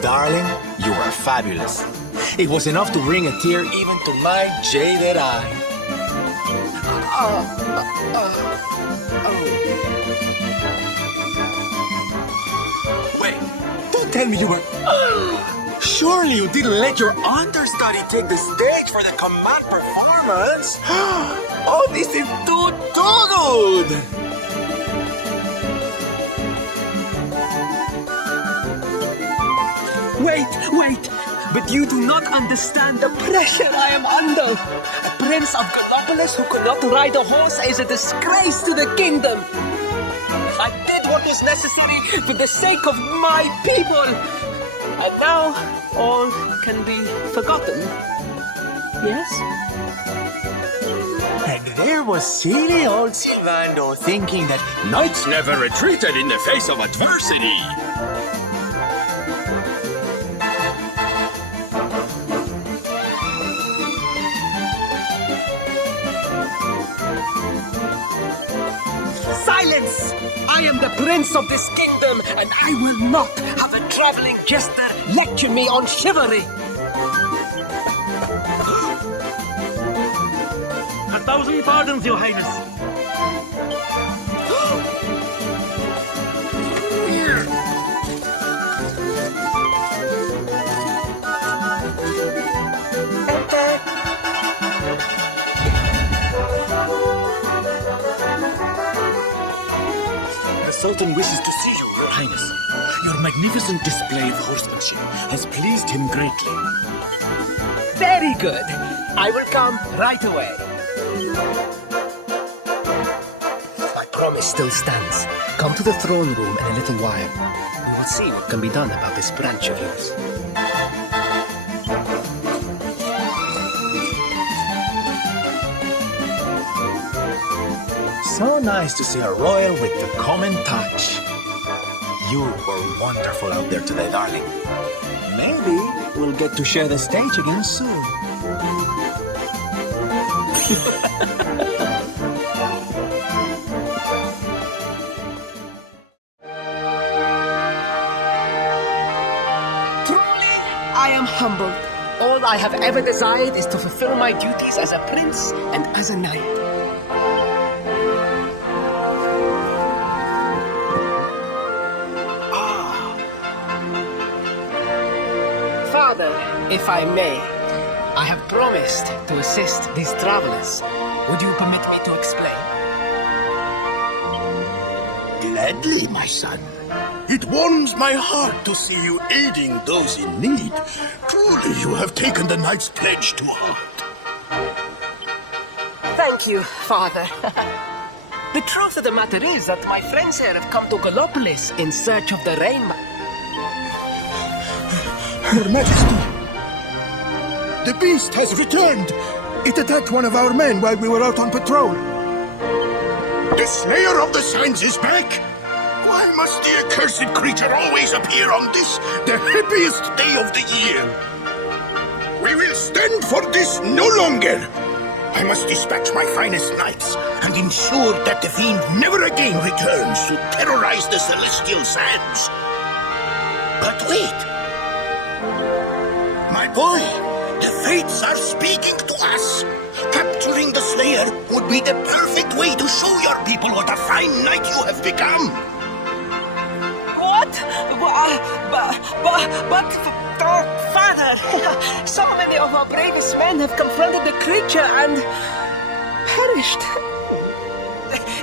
Darling, you are fabulous. It was enough to bring a tear even to my jaded eye. Wait, don't tell me you were... Surely you didn't let your understudy take the stage for the command performance? Oh, this is too good! Wait! But you do not understand the pressure I am under. A prince of Gallopolis who could not ride a horse is a disgrace to the kingdom. I did what was necessary for the sake of my people. And now all can be forgotten. Yes? And there was silly old Silvando thinking that Knights never retreated in the face of adversity. Silence! I am the prince of this kingdom, and I will not have a traveling jester lecture me on chivalry. 1,000 pardons, Your Highness. The Sultan wishes to see you, Your Highness. Your magnificent display of horsemanship has pleased him greatly. Very good. I will come right away. My promise still stands. Come to the throne room in a little while. We will see what can be done about this branch of yours. so nice to see a royal with the common touch. You were wonderful out there today, darling. Maybe we'll get to share the stage again soon. Truly, I am humbled. All I have ever desired is to fulfill my duties as a prince and as a knight. Father, if I may, I have promised to assist these travelers. Would you permit me to explain? Gladly, my son. It warms my heart to see you aiding those in need. Truly, you have taken the knight's pledge to heart. Thank you, Father. The truth of the matter is that my friends here have come to Gallopolis in search of the rainbow. Your Majesty, the beast has returned. It attacked one of our men while we were out on patrol. The Slayer of the Sands is back. Why must the accursed creature always appear on this, the happiest day of the year? We will stand for this no longer. I must dispatch my finest knights and ensure that the fiend never again returns to terrorize the celestial sands. But wait. My boy, the fates are speaking to us. Capturing the Slayer would be the perfect way to show your people what a fine knight you have become. What? But, Father, so many of our bravest men have confronted the creature and perished.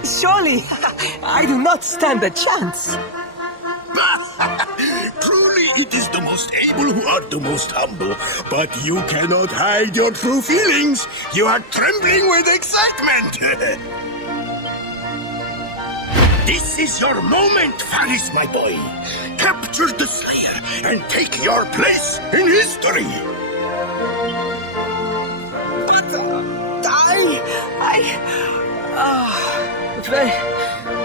Surely, I do not stand a chance. Truly, it is the most able who are the most humble. But you cannot hide your true feelings. You are trembling with excitement. This is your moment, Faris, my boy. Capture the Slayer and take your place in history. But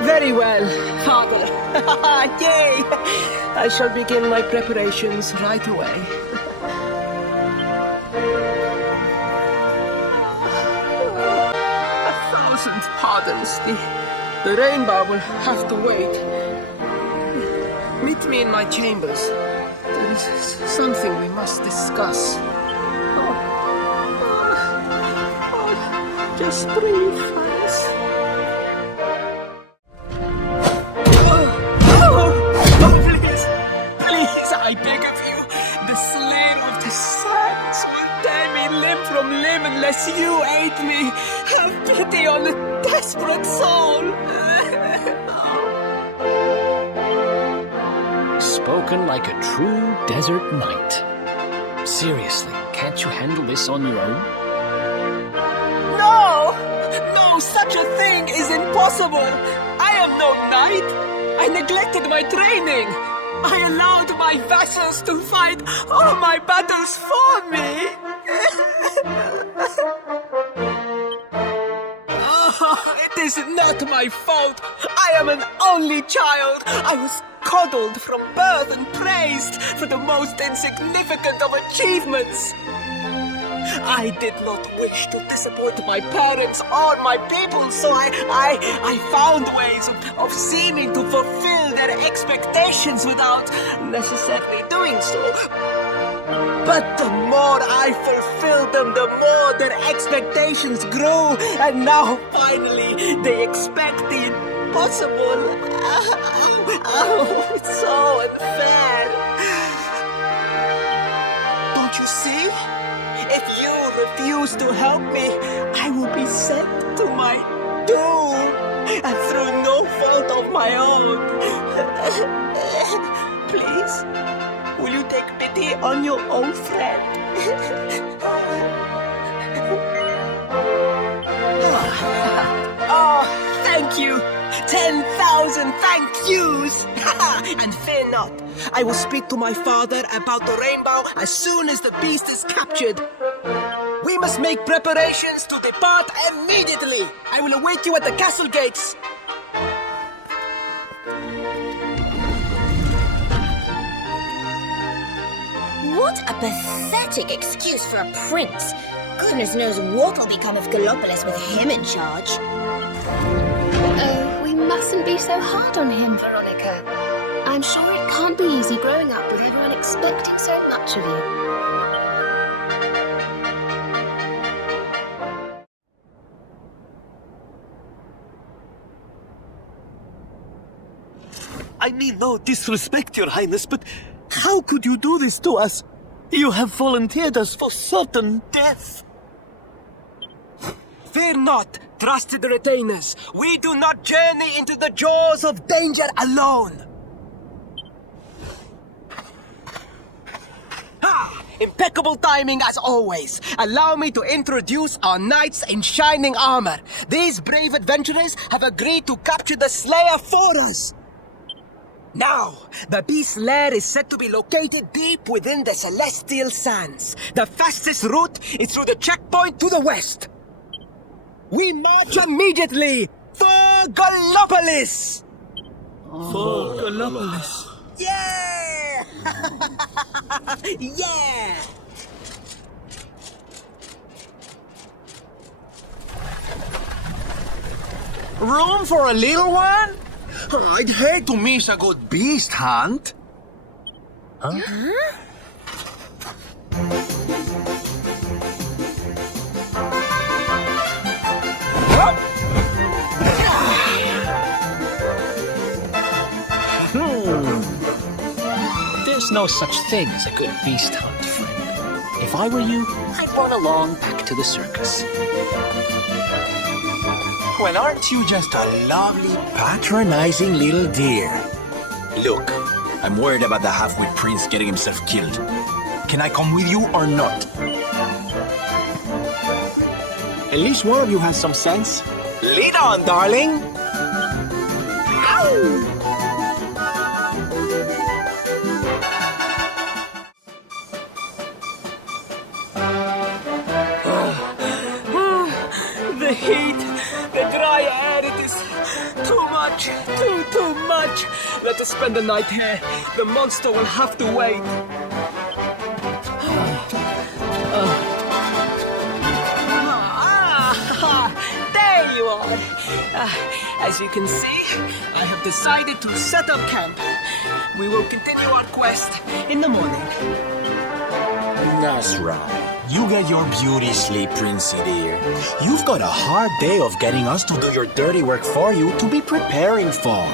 very well, Father. Yay! I shall begin my preparations right away. 1,000 pardons. The rainbow will have to wait. Meet me in my chambers. There is something we must discuss. Just breathe, Faris. Please, I beg of you. The desperate soul. Spoken like a true desert knight. Seriously, can't you handle this on your own? No! No, such a thing is impossible! I am no knight! I neglected my training! I allowed my vassals to fight all my battles for me! Oh, it is not my fault! I am an only child! I was coddled from birth and praised for the most insignificant of achievements! I did not wish to disappoint my parents or my people, so I found ways of seeming to fulfill their expectations without necessarily doing so. But the more I fulfilled them, the more their expectations grew, and now finally they expect the impossible. Oh, it's so unfair. Don't you see? If you refuse to help me, I will be sent to my doom, and through no fault of my own. Please, will you take pity on your own friend? Oh, thank you! 10,000 thank yous! And fear not, I will speak to my father about the rainbow as soon as the beast is captured. We must make preparations to depart immediately. I will await you at the castle gates. What a pathetic excuse for a prince. Goodness knows what will become of Gallopolis with him in charge. Oh, we mustn't be so hard on him, Veronica. I'm sure it can't be easy growing up with everyone expecting so much of you. I mean no disrespect, Your Highness, but how could you do this to us? You have volunteered us for certain death. Fear not, trusted retainers. We do not journey into the jaws of danger alone. Ha! Impeccable timing as always. Allow me to introduce our knights in shining armor. These brave adventurers have agreed to capture the Slayer for us. Now, the beast's lair is said to be located deep within the Celestial Sands. The fastest route is through the checkpoint to the west. We march immediately for Gallopolis! For Gallopolis. Yeah! Yeah! Room for a little one? I'd hate to miss a good beast hunt. Huh? There's no such thing as a good beast hunt, friend. If I were you, I'd run along back to the circus. Well, aren't you just a lovely, patronizing little dear? Look, I'm worried about the half-wit prince getting himself killed. Can I come with you or not? At least one of you has some sense. Lead on, darling! Ow! The heat, the dry air, it is too much, too much. Let us spend the night here. The monster will have to wait. There you are. As you can see, I have decided to set up camp. We will continue our quest in the morning. That's right. You get your beauty sleep, Princey dear. You've got a hard day of getting us to do your dirty work for you to be preparing for.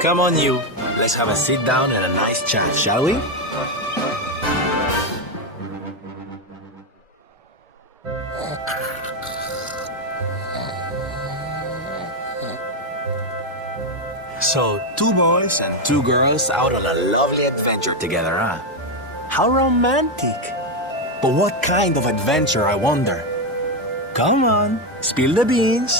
Come on, you. Let's have a sit down and a nice chat, shall we? So, 2 boys and 2 girls out on a lovely adventure together, huh? How romantic. But what kind of adventure, I wonder? Come on, spill the beans.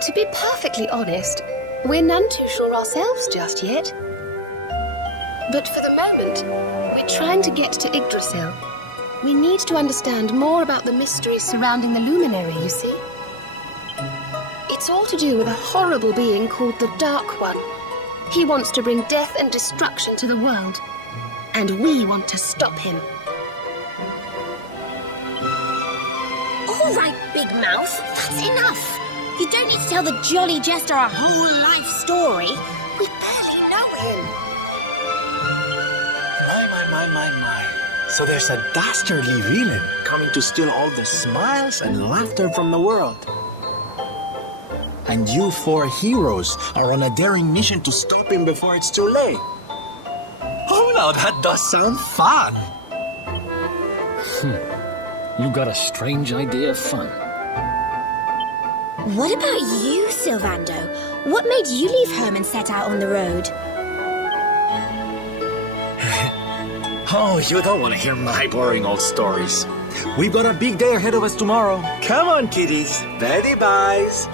To be perfectly honest, we're none too sure ourselves just yet. But for the moment, we're trying to get to Yggdrasil. We need to understand more about the mysteries surrounding the luminary, you see. It's all to do with a horrible being called the Dark One. He wants to bring death and destruction to the world. And we want to stop him. All right, Big Mouth, that's enough. You don't need to tell the jolly jester our whole life story. We barely know him. My. So there's a dastardly villain coming to steal all the smiles and laughter from the world. And you 4 heroes are on a daring mission to stop him before it's too late. Oh, now that does sound fun. You got a strange idea of fun. What about you, Sylvando? What made you leave home and set out on the road? Oh, you don't want to hear my boring old stories. We've got a big day ahead of us tomorrow. Come on, kiddies. Betty buys.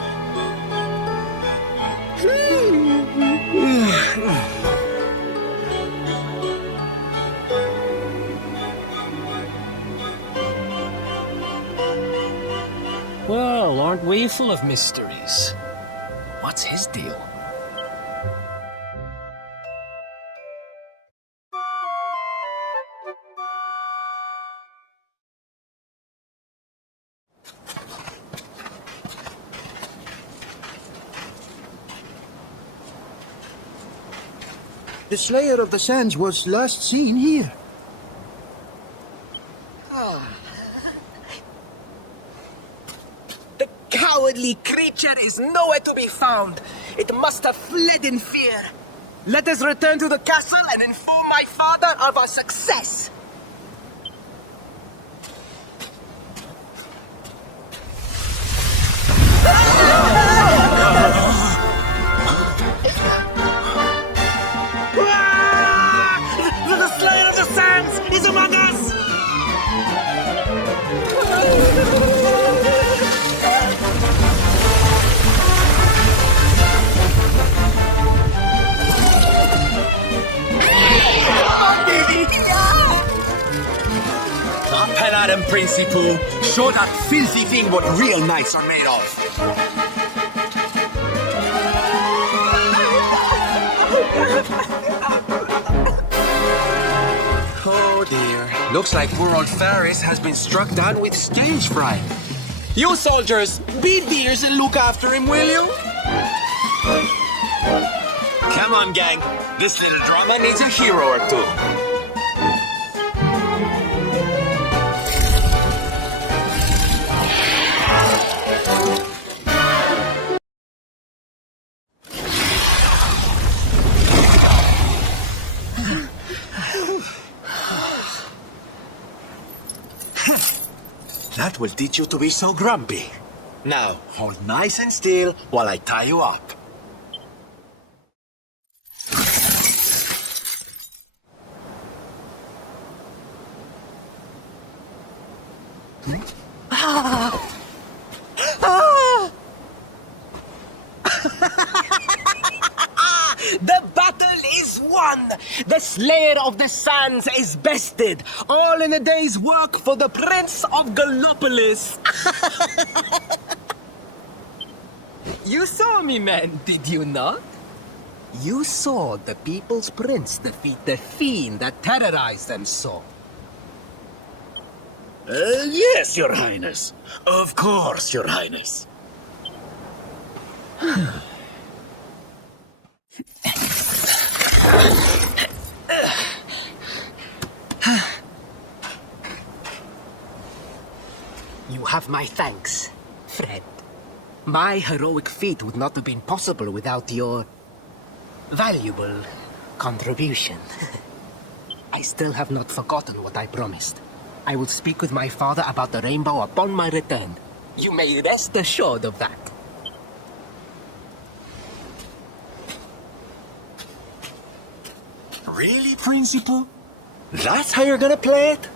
Well, aren't we full of mysteries? What's his deal? The Slayer of the Sands was last seen here. The cowardly creature is nowhere to be found. It must have fled in fear. Let us return to the castle and inform my father of our success. The Slayer of the Sands is among us! Pen at him, Principal. Show that filthy thing what real knights are made of. Oh dear. Looks like poor old Faris has been struck down with stage fright. You soldiers, beat the ears and look after him, will you? Come on, gang. This little drama needs a hero or two. That will teach you to be so grumpy. Now, hold nice and still while I tie you up. The battle is won! The Slayer of the Sands is bested! All in a day's work for the Prince of Gallopolis! You saw me, man, did you not? You saw the People's Prince defeat the fiend that terrorized them so. Yes, Your Highness. Of course, Your Highness. You have my thanks, friend. My heroic feat would not have been possible without your valuable contribution. I still have not forgotten what I promised. I will speak with my father about the rainbow upon my return. You may rest assured of that. Really, Principal? That's how you're gonna play it?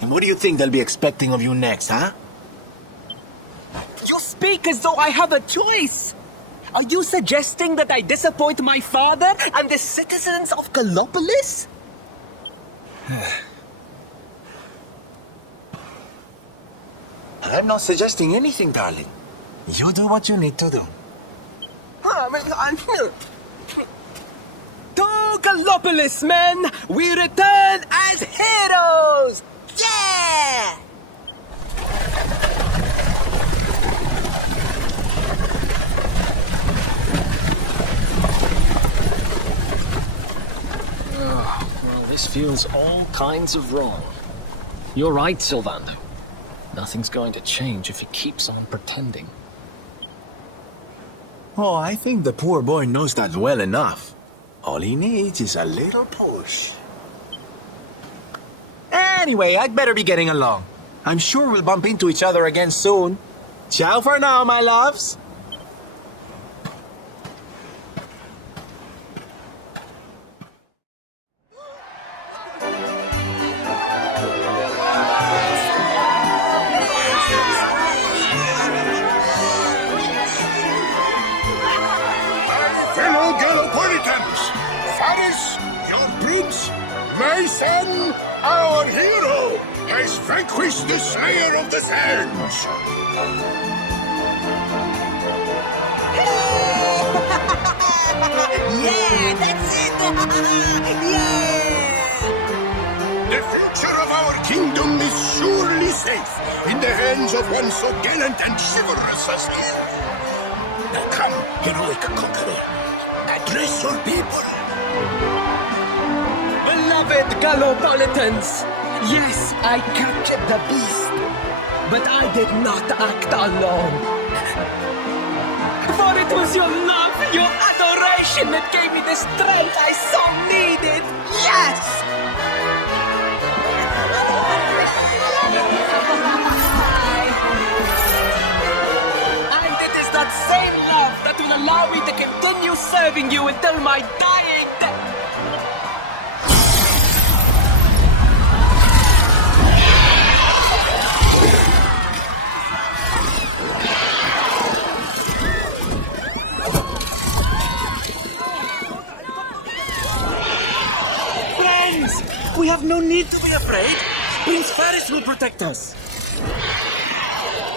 And what do you think they'll be expecting of you next, huh? You speak as though I have a choice. Are you suggesting that I disappoint my father and the citizens of Gallopolis? I'm not suggesting anything, darling. You do what you need to do. To Gallopolis, men! We return as heroes! Yeah! Well, this feels all kinds of wrong. You're right, Sylvander. Nothing's going to change if he keeps on pretending. Oh, I think the poor boy knows that well enough. All he needs is a little push. Anyway, I'd better be getting along. I'm sure we'll bump into each other again soon. Ciao for now, my loves. Fellow Gallopolitans, Faris, your prince, my son, our hero, has vanquished the Slayer of the Sands. Yeah, that's it! Yeah! The future of our kingdom is surely safe in the hands of one so gallant and chivalrous as you. Now come, heroic conqueror, address your people. Beloved Gallopolitans! Yes, I captured the beast, but I did not act alone. For it was your love, your adoration that gave me the strength I so needed. Yes! And it is that same love that will allow me to continue serving you until my dying day. We have no need to be afraid. Prince Faris will protect us.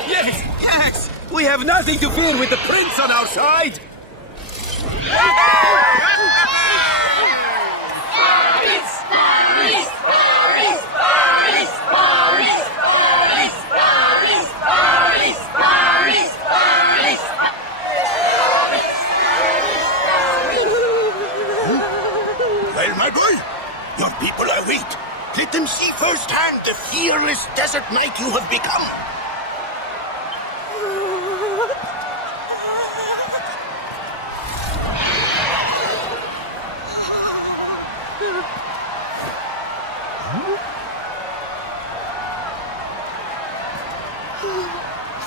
Yes, yes, we have nothing to fear with the prince on our side. Well, my boy, your people are weak. Let them see firsthand the fearless desert knight you have become.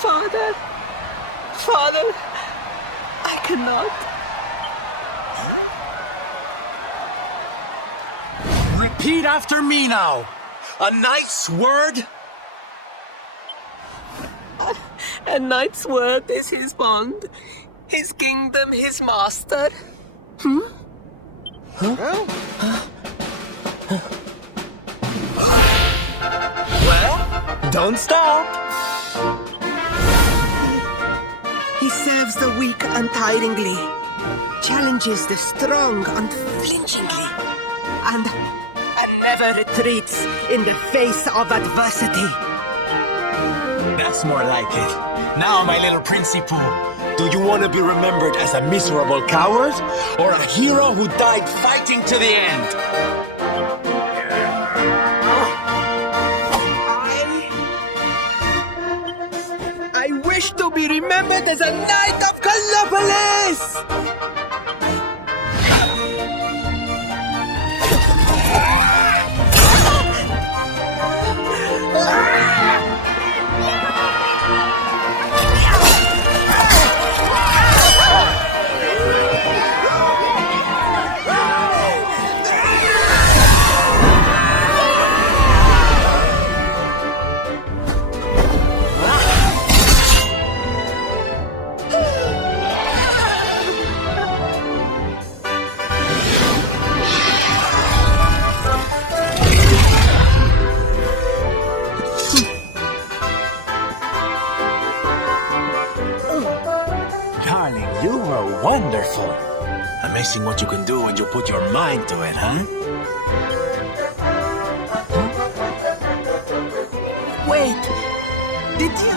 Father, Father, I cannot. Repeat after me now. A knight's word. A knight's word is his bond, his kingdom, his master. Well, don't stop. He serves the weak untiringly, challenges the strong unflinchingly, and never retreats in the face of adversity. That's more like it. Now, my little principal, do you want to be remembered as a miserable coward or a hero who died fighting to the end? I wish to be remembered as a knight of Gallopolis! Darling, you were wonderful. Amazing what you can do when you put your mind to it, huh? Wait, did you?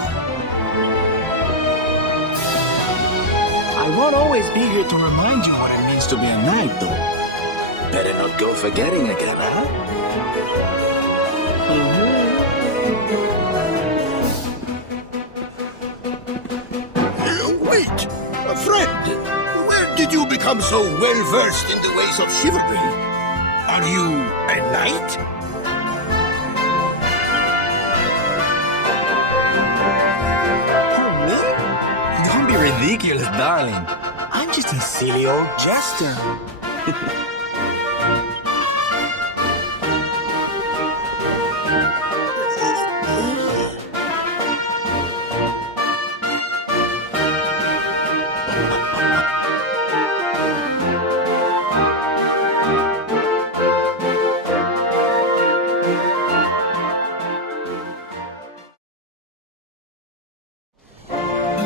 I won't always be here to remind you what it means to be a knight, though. Better not go forgetting again, huh? Wait, a friend. Where did you become so well versed in the ways of chivalry? Are you a knight? Oh, me? Don't be ridiculous, darling. I'm just a silly old jester.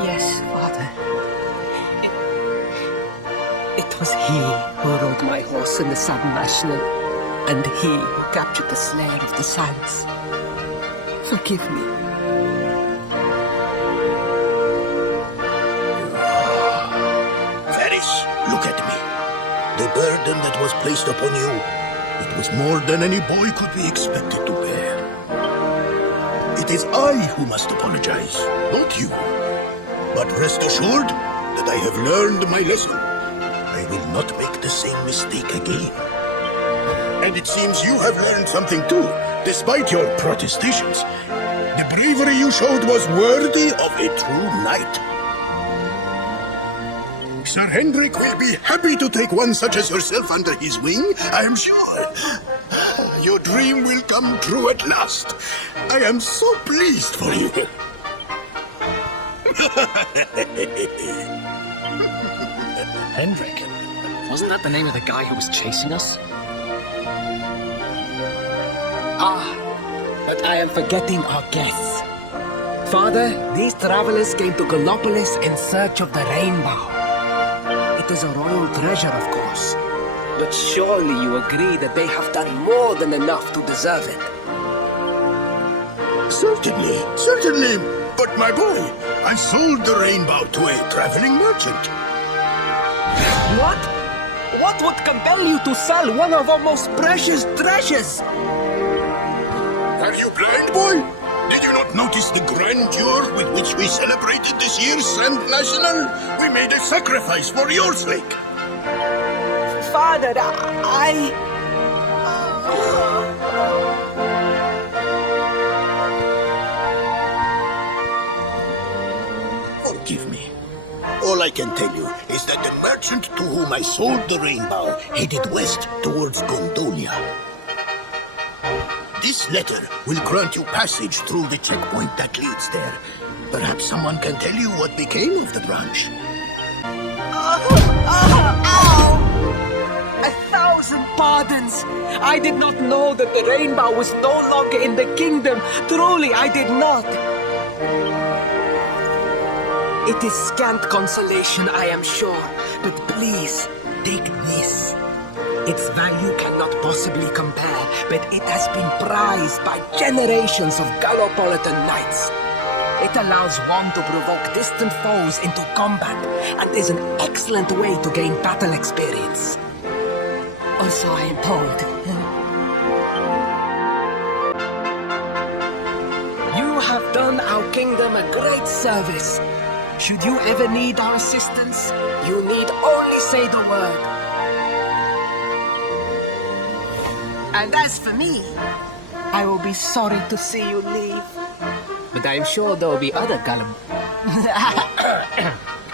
Yes, Father. It was he who rode my horse in the Southern National, and he who captured the Slayer of the Sands. Forgive me. Varys, look at me. The burden that was placed upon you, it was more than any boy could be expected to bear. It is I who must apologize, not you. But rest assured that I have learned my lesson. I will not make the same mistake again. And it seems you have learned something too, despite your protestations. The bravery you showed was worthy of a true knight. Sir Hendrik will be happy to take one such as yourself under his wing, I am sure. Your dream will come true at last. I am so pleased for you. Hendrik? Wasn't that the name of the guy who was chasing us? But I am forgetting our guests. Father, these travelers came to Gallopolis in search of the rainbow. It is a royal treasure, of course. But surely you agree that they have done more than enough to deserve it. Certainly, certainly. But my boy, I sold the rainbow to a traveling merchant. What? What would compel you to sell one of our most precious treasures? Are you blind, boy? Did you not notice the grandeur with which we celebrated this year's Grand National? We made a sacrifice for your sake. Father, Forgive me. All I can tell you is that the merchant to whom I sold the rainbow headed west towards Gondolia. This letter will grant you passage through the checkpoint that leads there. Perhaps someone can tell you what became of the branch. 1,000 pardons! I did not know that the rainbow was no longer in the kingdom. Truly, I did not. It is scant consolation, I am sure. But please, take this. Its value cannot possibly compare, but it has been prized by generations of Gallopolitan knights. It allows one to provoke distant foes into combat, and is an excellent way to gain battle experience. Also, I am told. You have done our kingdom a great service. Should you ever need our assistance, you need only say the word. And as for me, I will be sorry to see you leave. But I'm sure there will be other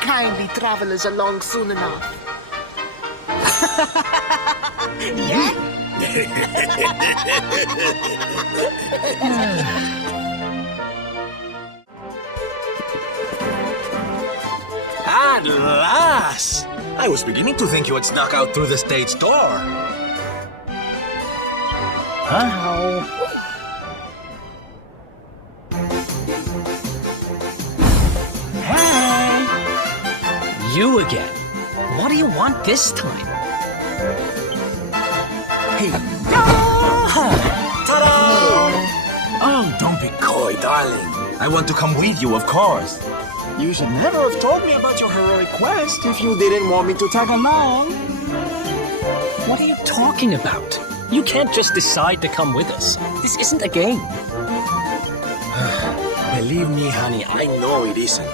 kindly travelers along soon enough. Yeah? At last! I was beginning to think you had snuck out through the stage door. Huh? You again? What do you want this time? Hey. Ta-da! Oh, don't be coy, darling. I want to come with you, of course. You should never have told me about your heroic quest if you didn't want me to tag along. What are you talking about? You can't just decide to come with us. This isn't a game. Believe me, honey, I know it isn't.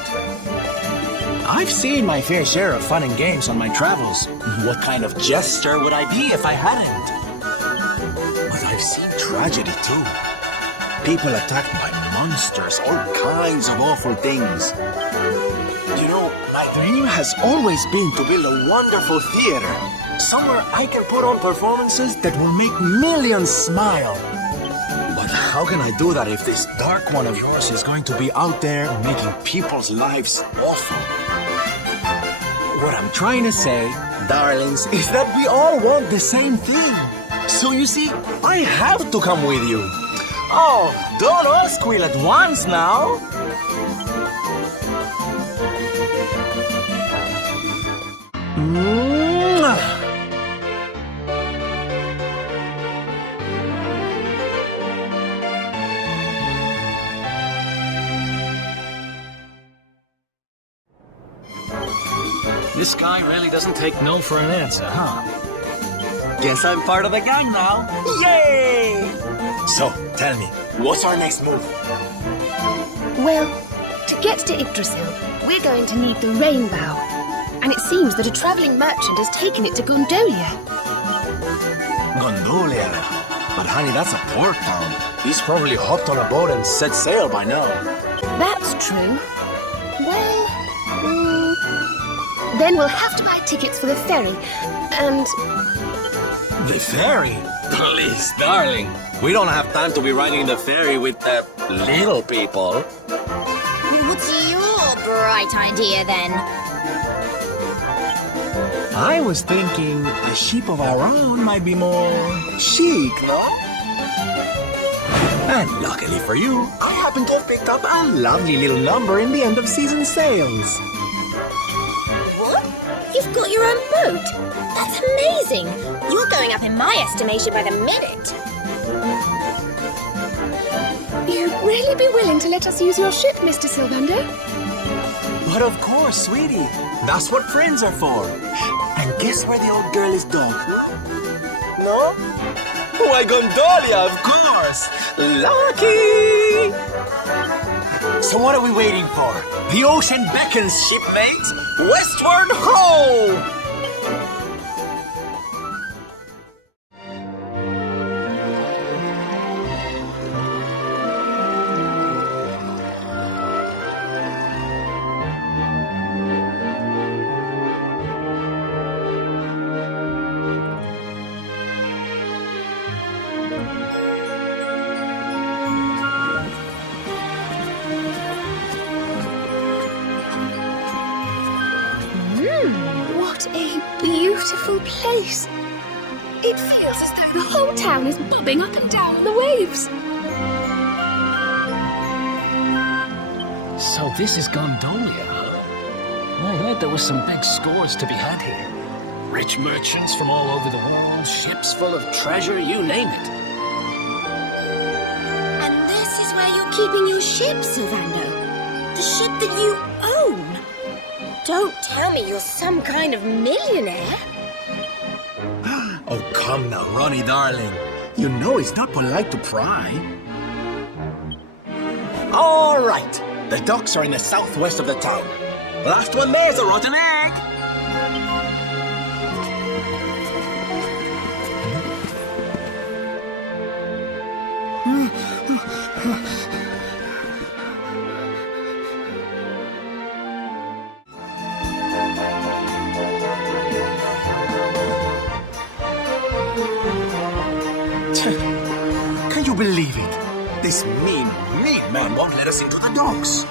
I've seen my fair share of fun and games on my travels. What kind of jester would I be if I hadn't? But I've seen tragedy too. People attacked by monsters, all kinds of awful things. You know, my dream has always been to build a wonderful theater. Somewhere I can put on performances that will make millions smile. But how can I do that if this dark one of yours is going to be out there making people's lives awful? What I'm trying to say, darlings, is that we all want the same thing. So you see, I have to come with you. Oh, don't all squeal at once now. This guy really doesn't take no for an answer, huh? Guess I'm part of the gang now. Yay! So, tell me, what's our next move? Well, to get to Yggdrasil, we're going to need the rainbow. And it seems that a traveling merchant has taken it to Gondolia. Gondolia? But honey, that's a port town. He's probably hopped on a boat and set sail by now. That's true. Well, then we'll have to buy tickets for the ferry. And... The ferry? Please, darling. We don't have time to be riding the ferry with the little people. What's your bright idea then? I was thinking a ship of our own might be more chic, no? And luckily for you, I happen to have picked up a lovely little number in the end of season sales. What? You've got your own boat? That's amazing! You're going up in my estimation by the minute. You'd really be willing to let us use your ship, Mr. Sylvander? But of course, sweetie. That's what friends are for. And guess where the old girl is docked? No? Why, Gondolia, of course! Lucky! So what are we waiting for? The ocean beckons, shipmates! Westward ho! What a beautiful place. It feels as though the whole town is bobbing up and down on the waves. So this is Gondolia, huh? I heard there was some big scores to be had here. Rich merchants from all over the world, ships full of treasure, you name it. And this is where you're keeping your ship, Sylvander? The ship that you own? Don't tell me you're some kind of millionaire. Oh, come now, Ronnie, darling. You know it's not polite to pry. All right. The docks are in the southwest of the town. Last one there's a rotten egg. Can you believe it? This mean man won't let us into the docks.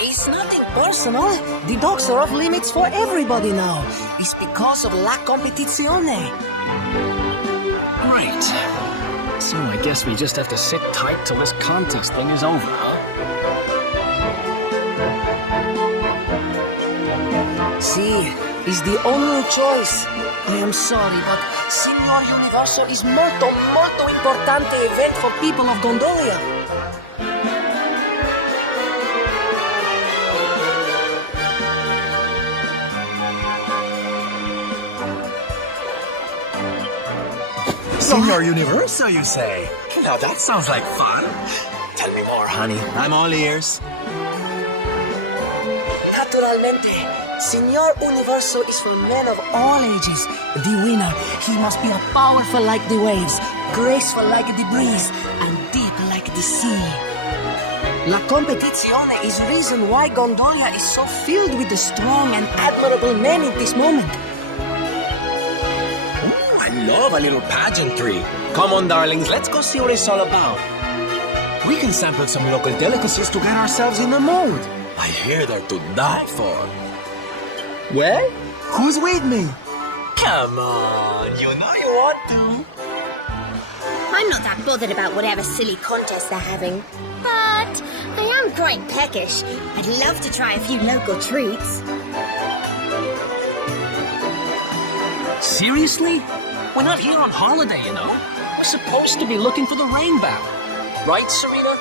It's nothing personal. The docks are off limits for everybody now. It's because of la competizione. Right. So I guess we just have to sit tight till this contest thing is over, huh? see. Is the only choice. I am sorry, but Signor Universo is molto importante event for people of Gondolia. Signor Universo, you say? Now that sounds like fun. Tell me more, honey. I'm all ears. Naturalmente, Signor Universo is for men of all ages. The winner, he must be powerful like the waves, graceful like the breeze, and deep like the sea. La competizione is reason why Gondolia is so filled with the strong and admirable men in this moment. Ooh, I love a little pageantry. Come on, darlings, let's go see what it's all about. We can sample some local delicacies to get ourselves in the mood. I hear they're to die for. Well, who's with me? Come on, you know you want to. I'm not that bothered about whatever silly contest they're having. But I am quite peckish. I'd love to try a few local treats. Seriously? We're not here on holiday, you know. We're supposed to be looking for the rainbow. Right, Serena?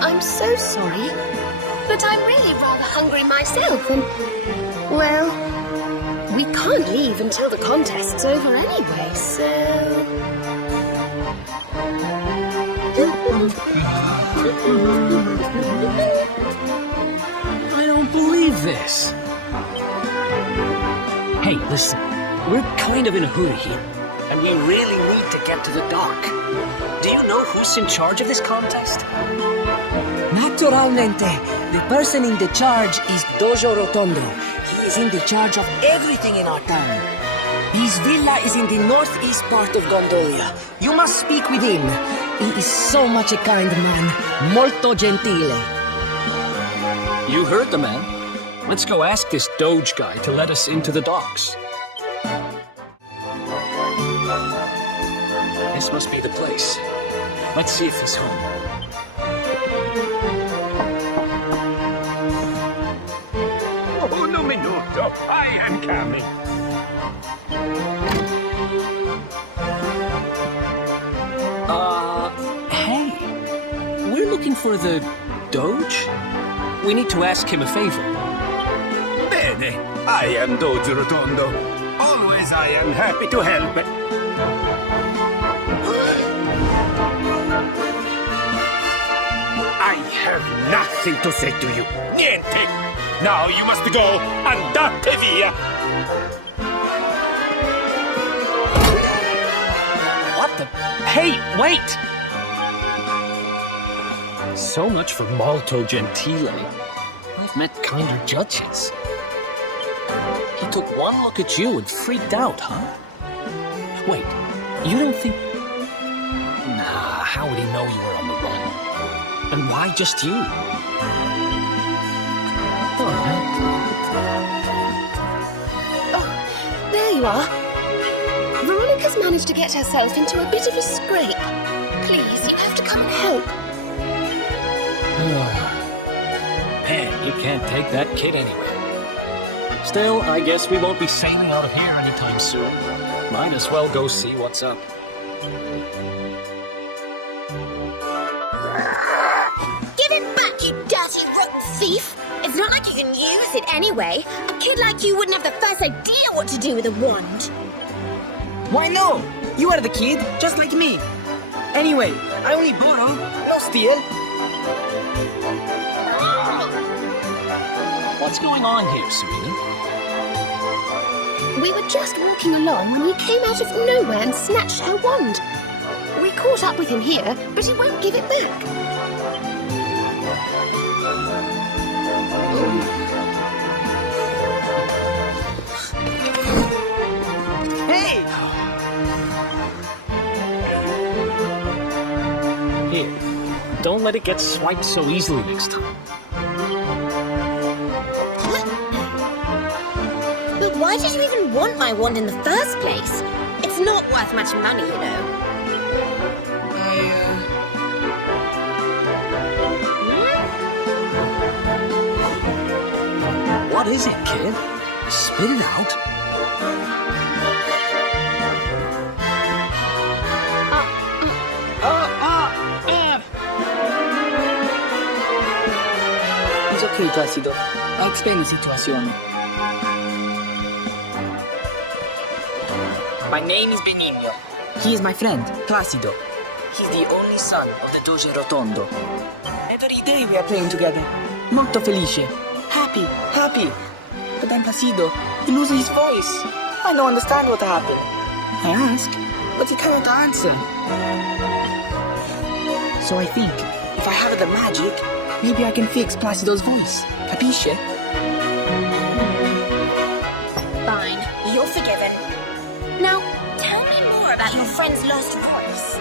I'm so sorry, but I'm really rather hungry myself, and, well, we can't leave until the contest's over anyway, so... I don't believe this. Hey, listen. We're kind of in a hurry here, and we really need to get to the dock. Do you know who's in charge of this contest? Naturalmente, the person in the charge is Dojo Rotondo. He is in the charge of everything in our town. His villa is in the northeast part of Gondolia. You must speak with him. He is so much a kind man, molto gentile. You heard the man. Let's go ask this Doge guy to let us into the docks. This must be the place. Let's see if he's home. Un minuto, I am coming. Hey. We're looking for the Doge? We need to ask him a favor. Bene, I am Doge Rotondo. Always I am happy to help. I have nothing to say to you. Niente. Now you must go. Andate via. What the? Hey, wait! So much for Molto Gentile. I've met kinder judges. He took one look at you and freaked out, huh? Wait, you don't think... Nah, how would he know you were on the run? And why just you? Oh, there you are. Veronica's managed to get herself into a bit of a scrape. Please, you have to come and help. Man, you can't take that kid anywhere. Still, I guess we won't be sailing out of here anytime soon. Might as well go see what's up. Give it back, you dirty rotten thief! It's not like you can use it anyway. A kid like you wouldn't have the first idea what to do with a wand. Why no? You are the kid, just like me. Anyway, I only borrow, no steal. What's going on here, Serena? We were just walking along when he came out of nowhere and snatched her wand. We caught up with him here, but he won't give it back. Hey! Here, don't let it get swiped so easily next time. But why did you even want my wand in the first place? It's It's not worth much money, you know. What is it, kid? Spit it out. It's okay, Placido. I'll explain the situation. My name is Benigno. He is my friend, Placido. He's the only son of the Doge Rotondo. Every day we are playing together. Molto felice. Happy, happy. But then Placido, he loses his voice. I don't understand what happened. I ask, but he cannot answer. So I think, if I have the magic, maybe I can fix Placido's voice. Capisce? Fine, you're forgiven. Now, tell me more about your friend's lost voice.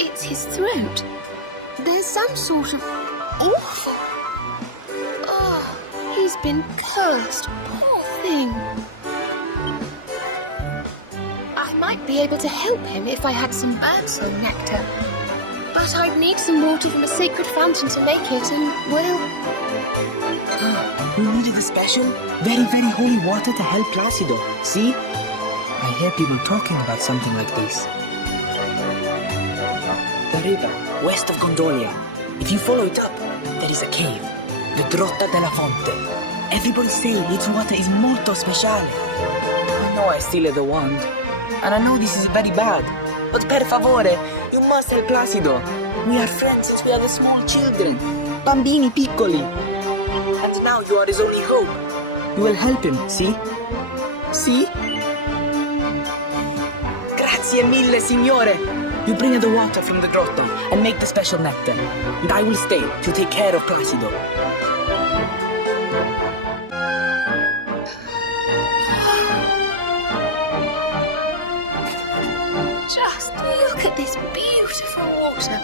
It's his throat. There's some sort of awful. Oh, he's been cursed. Poor thing. I might be able to help him if I had some birdsong nectar. But I'd need some water from a sacred fountain to make it, and, well... We needed a special, very, very holy water to help Placido. See? I hear people talking about something like this. The river, west of Gondolia. If you follow it up, there is a cave. The Grotta della Fonte. Everybody say its water is molto speciale. I know I still have the wand. And I know this is very bad. But per favore, you must help Placido. We are friends since we are the small children. Bambini piccoli. And now you are his only hope. You will help him, see? See? Grazie mille, signore. You bring the water from the grotto and make the special nectar. And I will stay to take care of Placido. Just look at this beautiful water.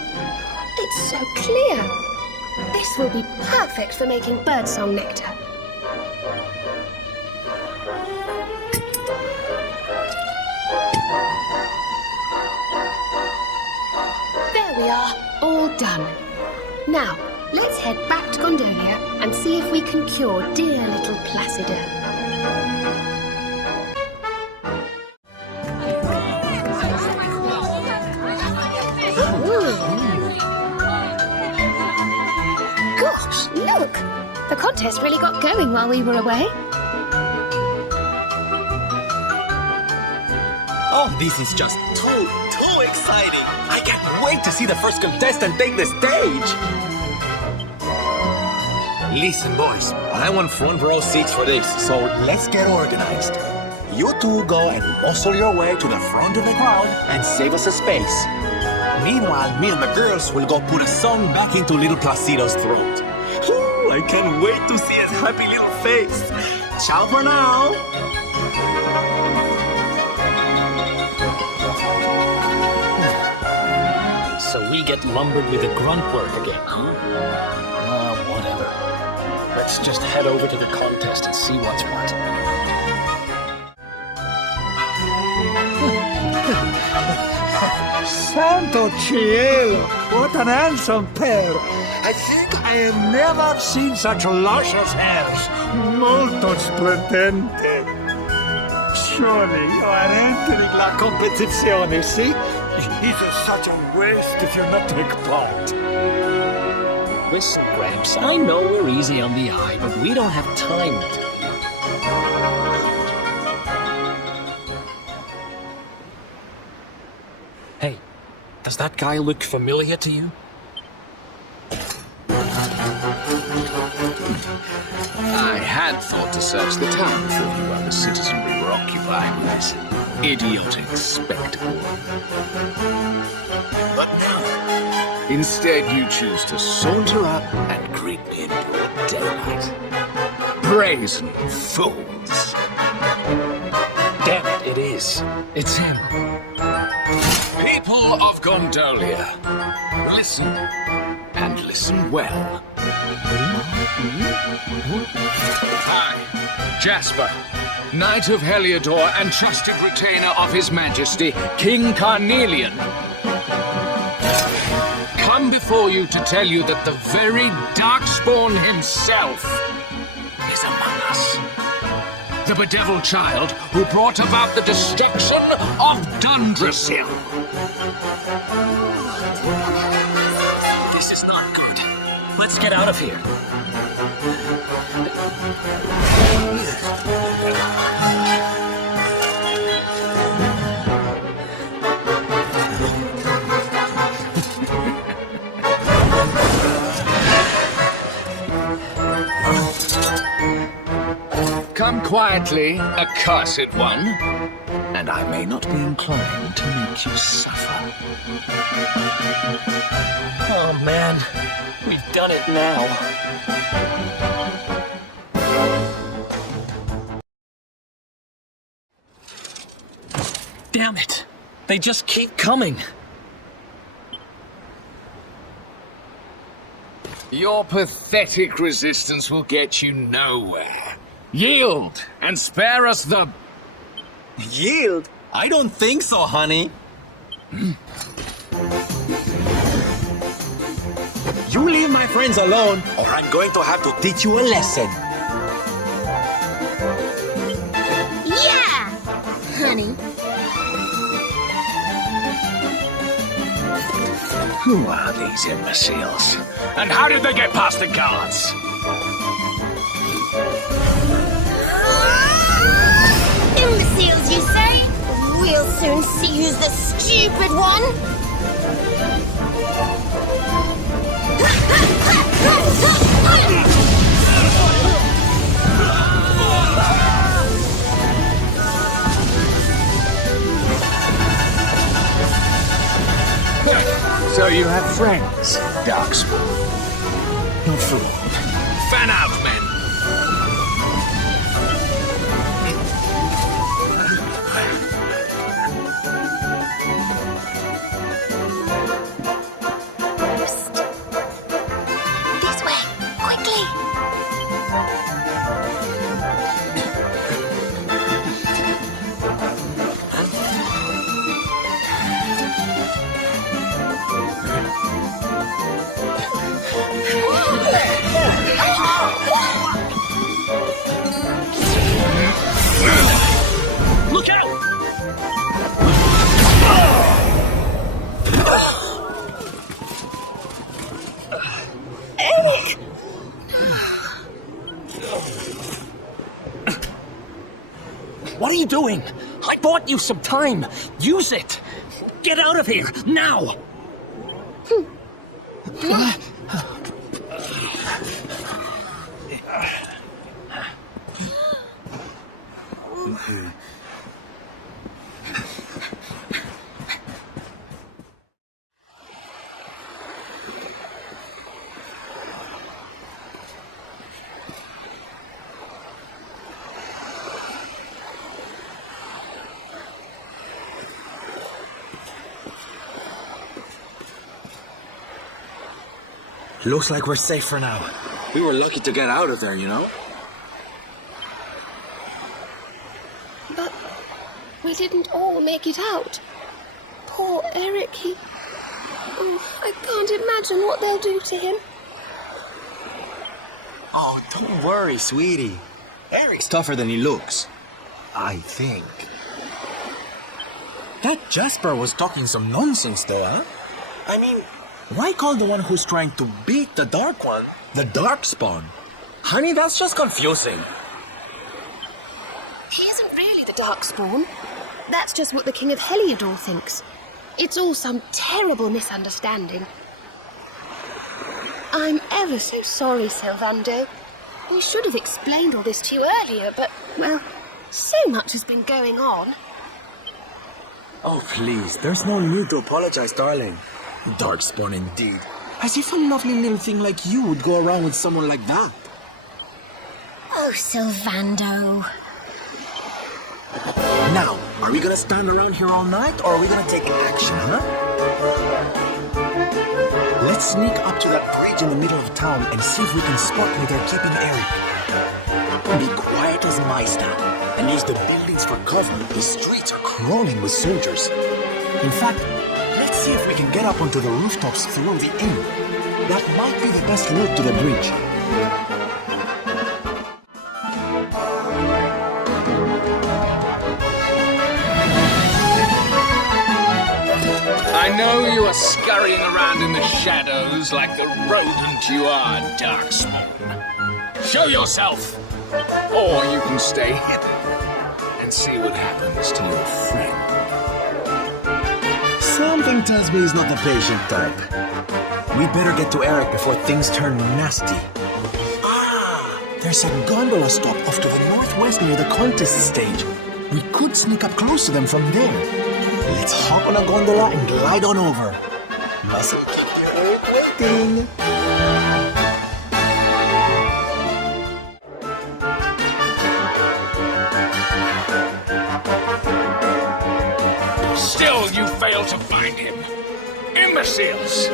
It's so clear. This will be perfect for making birdsong nectar. There we are, all done. Now, let's head back to Gondolia and see if we can cure dear little Placido. Gosh, look! The contest really got going while we were away. Oh, this is just too exciting. I can't wait to see the first contestant take the stage. Listen, boys, I want front row seats for this, so let's get organized. You two go and muscle your way to the front of the crowd and save us a space. Meanwhile, me and the girls will go put a song back into little Placido's throat. Ooh, I can't wait to see his happy little face. Ciao for now. So we get lumbered with the grunt work again, huh? Whatever. Let's just head over to the contest and see what's what. Santo cielo! What an handsome pair! I think I have never seen such luscious hairs. Molto splendente. Surely you are entering la competizione, see? It is such a waste if you not take part. Listen, Gramps, I know we're easy on the eye, but we don't have time to... Hey, does that guy look familiar to you? I had thought to search the town before you other citizenry were occupied with this idiotic spectacle. But now, instead you choose to saunter up and greet me in broad daylight. Brazen fools! Damn it, it is. It's him. People of Gondolia, listen, and listen well. I Jasper, Knight of Heliodor and trusted retainer of His Majesty, King Carnelian, come before you to tell you that the very Darkspawn himself is among us. The bedeviled child who brought about the destruction of Dundrasil. This is not good. Let's get out of here. Come quietly, accursed one, and I may not be inclined to make you suffer. Oh man, we've done it now. Damn it! They just keep coming. Your pathetic resistance will get you nowhere. Yield and spare us the... Yield? I don't think so, honey. You leave my friends alone, or I'm going to have to teach you a lesson. Yeah! Honey. Who are these imbeciles? And how did they get past the guards? Imbeciles, you say? We'll soon see who's the stupid one. So you have friends, Darkspawn. No fool. Fan out, men! This way, quickly. Look out! Eric! What are you doing? I bought you some time. Use it. Get out of here, now! Looks like we're safe for now. We were lucky to get out of there, you know? But we didn't all make it out. Poor Eric, he... Oh, I can't imagine what they'll do to him. Oh, don't worry, sweetie. Eric's tougher than he looks. I think. That Jasper was talking some nonsense, though, huh? I mean, why call the one who's trying to beat the Dark One the Darkspawn? Honey, that's just confusing. He isn't really the Darkspawn. That's just what the King of Heliodor thinks. It's all some terrible misunderstanding. I'm ever so sorry, Sylvando. We should have explained all this to you earlier, but, well, so much has been going on. Oh, please, there's no need to apologize, darling. Darkspawn indeed. As if a lovely little thing like you would go around with someone like that. Oh, Sylvando. Now, are we gonna stand around here all night, or are we gonna take action, huh? Let's sneak up to that bridge in the middle of town and see if we can spot where they're keeping Eric. Be quiet is my style, and use the buildings for cover. The streets are crawling with soldiers. In fact, let's see if we can get up onto the rooftops through the inn. That might be the best route to the bridge. I know you are scurrying around in the shadows like the rodent you are, Darkspawn. Show yourself! Or you can stay hidden and see what happens to your friend. Something tells me he's not the patient type. We better get to Eric before things turn nasty. Ah! There's a gondola stop off to the northwest near the contest stage. We could sneak up close to them from there. Let's hop on a gondola and glide on over. Mustn't keep the Eric waiting. Still you fail to find him. Imbeciles!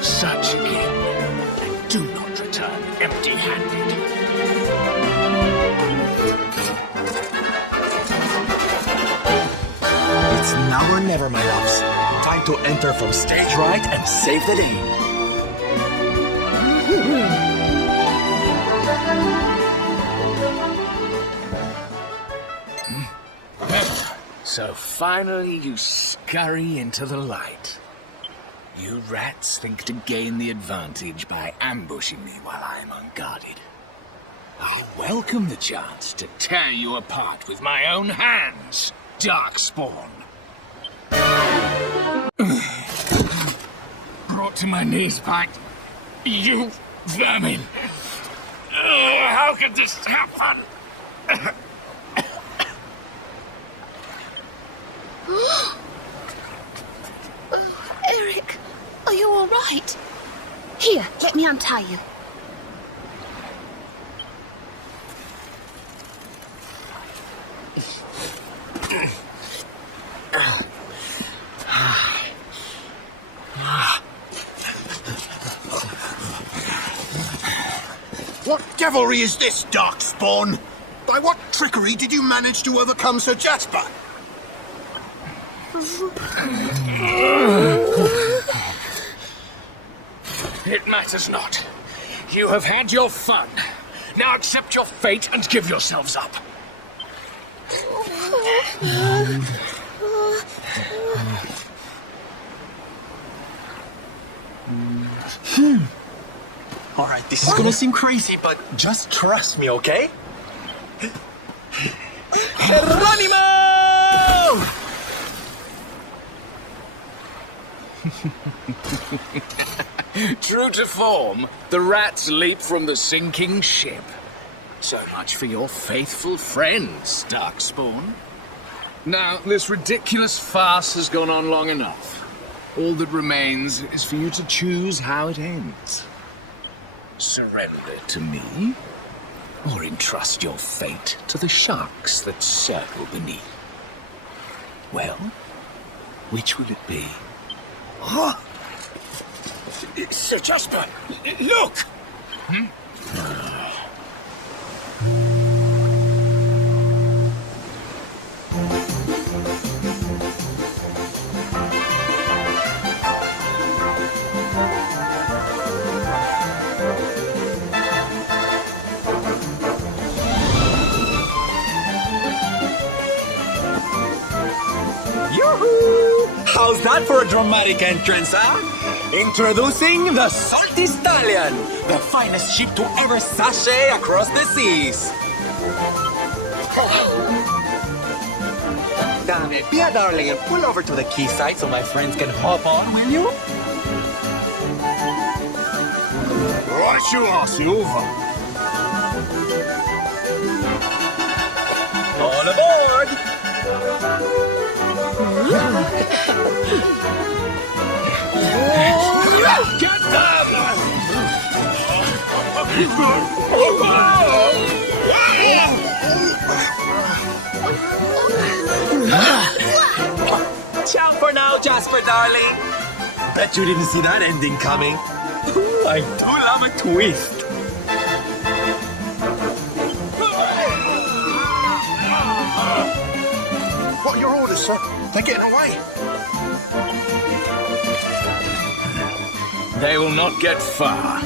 Search again, and do not return empty-handed. It's now or never, my loves. Time to enter from stage right and save the day. So finally you scurry into the light. You rats think to gain the advantage by ambushing me while I'm unguarded. I welcome the chance to tear you apart with my own hands, Darkspawn. Brought to my knees by you vermin. How could this happen? Eric, are you all right? Here, let me untie you. What devilry is this, Darkspawn? By what trickery did you manage to overcome Sir Jasper? It matters not. You have had your fun. Now accept your fate and give yourselves up. Alright, this is gonna seem crazy, but just trust me, okay? Geronimo! True to form, the rats leap from the sinking ship. So much for your faithful friends, Darkspawn. Now, this ridiculous farce has gone on long enough. All that remains is for you to choose how it ends. Surrender to me, or entrust your fate to the sharks that circle beneath. Well, which will it be? Huh? Sir Jasper, look! Yoo-hoo! How's that for a dramatic entrance, huh? Introducing the Salty Stallion, the finest ship to ever sashay across the seas. Dame, be a darling and pull over to the quayside so my friends can hop on, will you? Right you are, Silver. On aboard! Get them! Ciao for now, Jasper, darling. Bet you didn't see that ending coming. Ooh, I do love a twist. sir. They're getting away. They will not get far.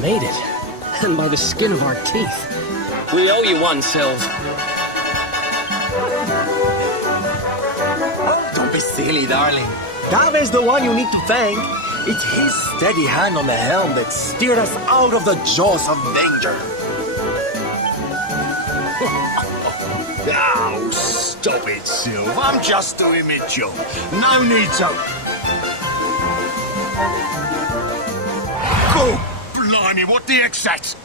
Made it. And by the skin of our teeth. We owe you one, Sylv. Oh, don't be silly, darling. Dave's the one you need to thank. It's his steady hand on the helm that steered us out of the jaws of danger. Oh, stop it, Sylv. I'm just doing my job. No need to... Go! Blimey, what the heck's that?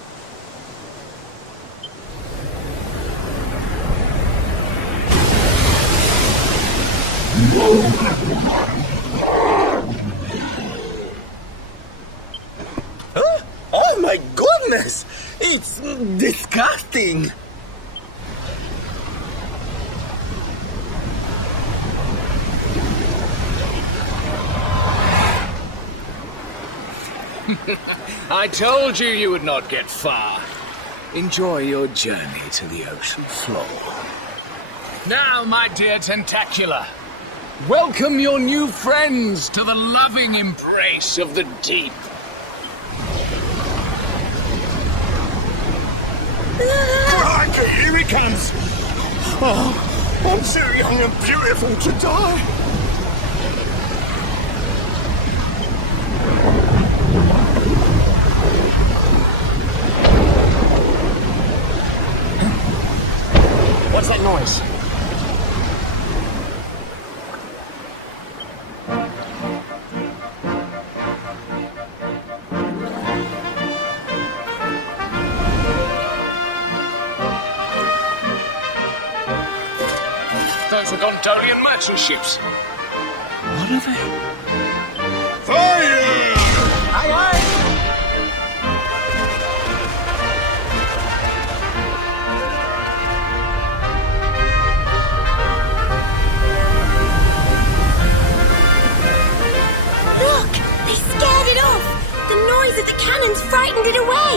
Huh? Oh my goodness! It's disgusting! I told you would not get far. Enjoy your journey to the ocean floor. Now, my dear Tentacula, welcome your new friends to the loving embrace of the deep. Crikey, here he comes! Oh, I'm too young and beautiful to die. What's that noise? Those are Gondolian merchant ships. What are they? Fire! Aye, aye! Look! They scared it off! The noise of the cannons frightened it away!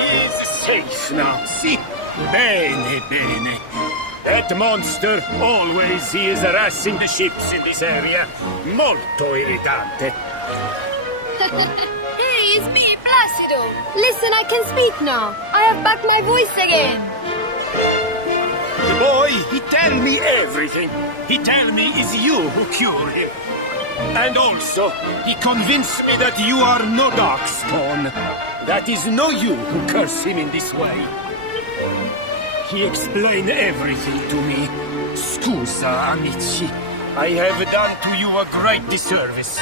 He's safe now, see? Bene, bene. That monster, always he is harassing the ships in this area. Molto irritante. Hey, it's me, Placido. Listen, I can speak now. I have back my voice again. The boy, he tell me everything. He tell me it's you who cure him. And also, he convinced me that you are no darkspawn. That is no you who curse him in this way. He explained everything to me. Scusa, amici. I have done to you a great disservice.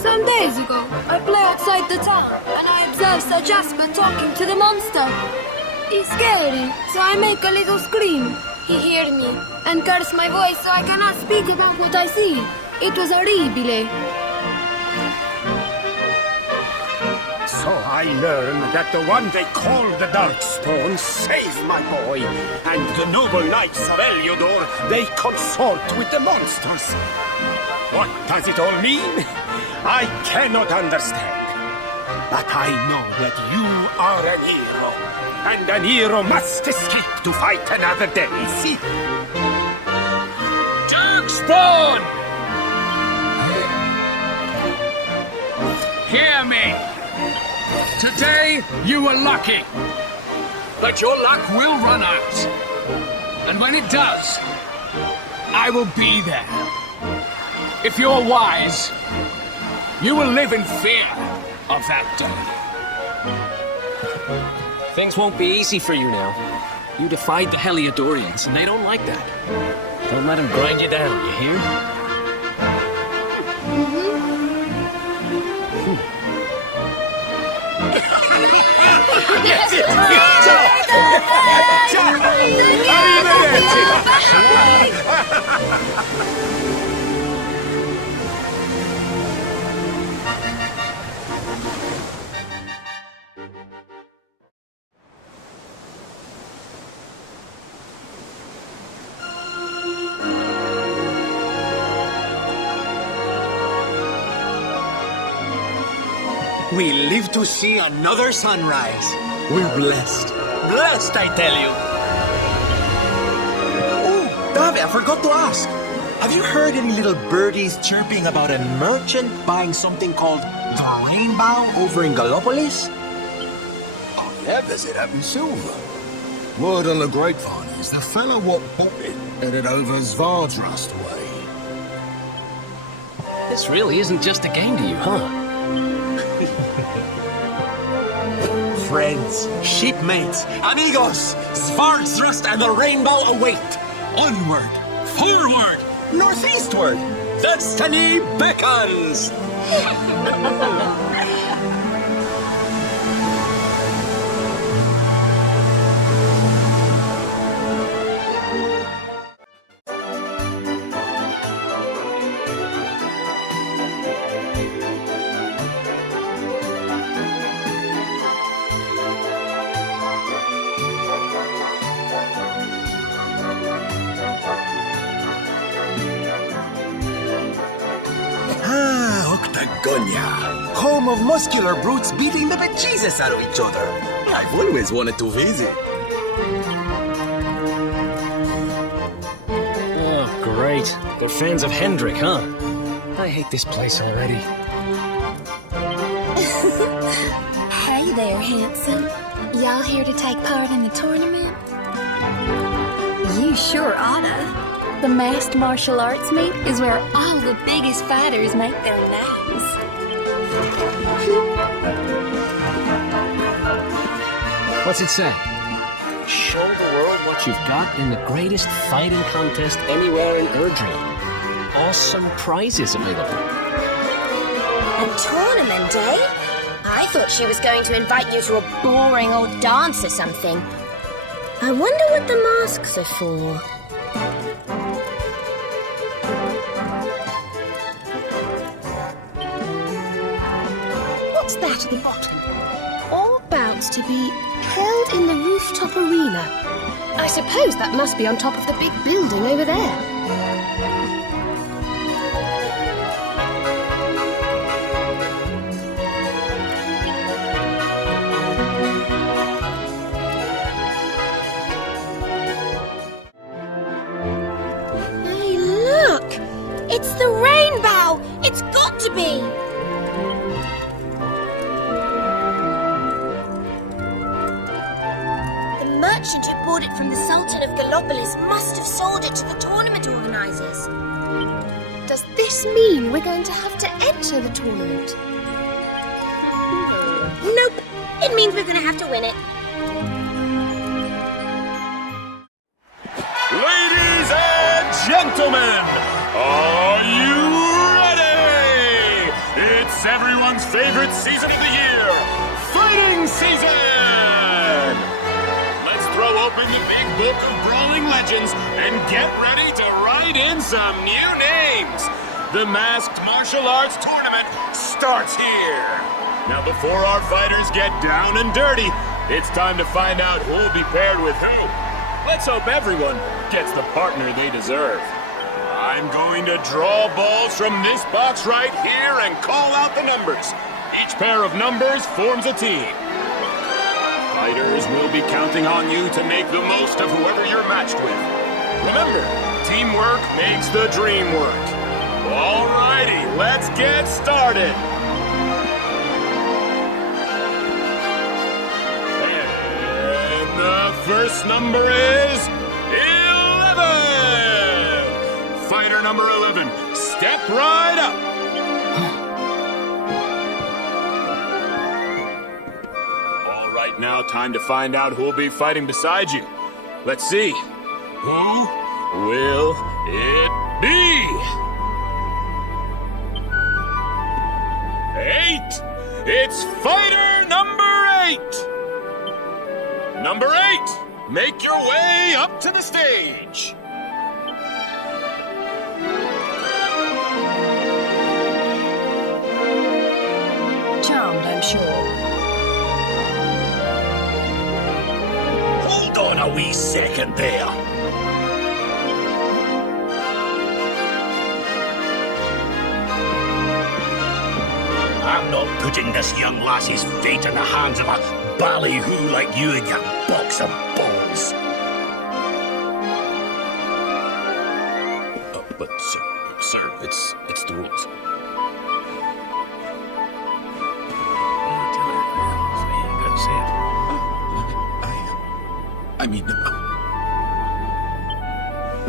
Some days ago, I play outside the town, and I observe Sir Jasper talking to the monster. He's scary, so I make a little scream. He hear me, and curse my voice so I cannot speak about what I see. It was horrible. So I learned that the one they call the Darkspawn saved my boy, and the noble knights of Heliodor, they consort with the monsters. What does it all mean? I cannot understand. But I know that you are an hero, and an hero must escape to fight another day, see? Darkspawn! Hear me! Today, you were lucky. But your luck will run out. And when it does, I will be there. If you're wise, you will live in fear of that day. Things won't be easy for you now. You defied the Heliodorians, and they don't like that. Don't let them grind you down, you hear? We live to see another sunrise. We're blessed. Blessed, I tell you. Oh, Davy, I forgot to ask. Have you heard any little birdies chirping about a merchant buying something called the Rainbow over in Gallopolis? Oh, yeah, does it happen silver? Word on the grapevine is the fellow what bought it headed over Svardrast way. This really isn't just a game to you, huh? Friends, shipmates, amigos, Svardrast and the Rainbow await. Onward, forward, northeastward, destiny beckons. Octagonia. Home of muscular brutes beating the bejesus out of each other. I've always wanted to visit. Oh, great. They're fans of Hendrik, huh? I hate this place already. Hey there, handsome. Y'all here to take part in the tournament? You sure oughta. The masked martial arts meet is where all the biggest fighters make their names. What's it say? Show the world what you've got in the greatest fighting contest anywhere in Erdrea. Awesome prizes available. A tournament, eh? I thought she was going to invite you to a boring old dance or something. I wonder what the masks are for. What's that at the bottom? All bouts to be held in the rooftop arena. I suppose that must be on top of the big building over there. Hey, look! It's the rainbow! It's got to be! The merchant who bought it from the Sultan of Gallopolis must have sold it to the tournament organizers. Does this mean we're going to have to enter the tournament? Nope. It means we're gonna have to win it. Ladies and gentlemen, are you ready? It's everyone's favorite season of the year, fighting season! Let's throw open the big book of brawling legends and get ready to write in some new names. The Masked Martial Arts Tournament starts here. Now, before our fighters get down and dirty, it's time to find out who'll be paired with who. Let's hope everyone gets the partner they deserve. I'm going to draw balls from this box right here and call out the numbers. Each pair of numbers forms a team. Fighters will be counting on you to make the most of whoever you're matched with. Remember, teamwork makes the dream work. Alrighty, let's get started. And the first number is 11. Fighter number 11, step right up. All right, now time to find out who'll be fighting beside you. Let's see. Who will it be? 8. It's fighter number 8. Number 8, make your way up to the stage. Charmed, I'm sure. Hold on a wee second there. I'm not putting this young lassie's fate in the hands of a ballyhoo like you and your box of balls. But, sir, it's the rules. I mean,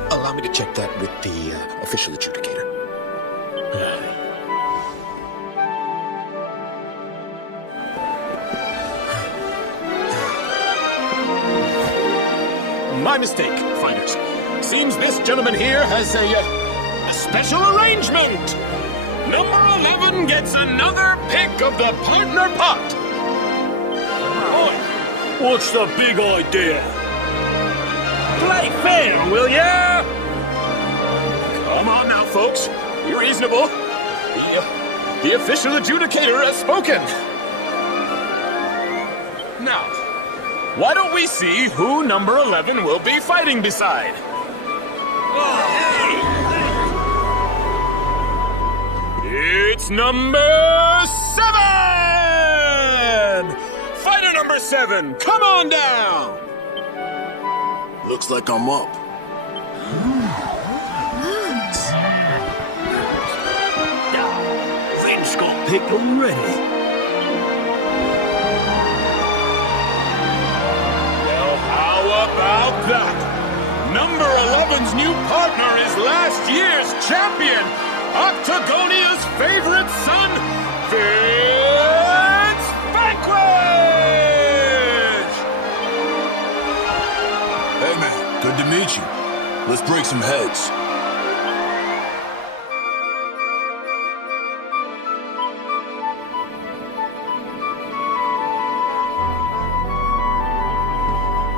allow me to check that with the official adjudicator. My mistake, fighters. Seems this gentleman here has a special arrangement. Number 11 gets another pick of the partner pot. What's the big idea? Play fair, will ya? Come on now, folks. Be reasonable. The official adjudicator has spoken. Now, why don't we see who number 11 will be fighting beside? It's number 7! Fighter number 7, come on down! Looks like I'm up. Vince got picked already. Well, how about that? Number 11's new partner is last year's champion, Octagonia's favorite son, Vince Banquet! Hey man, good to meet you. Let's break some heads.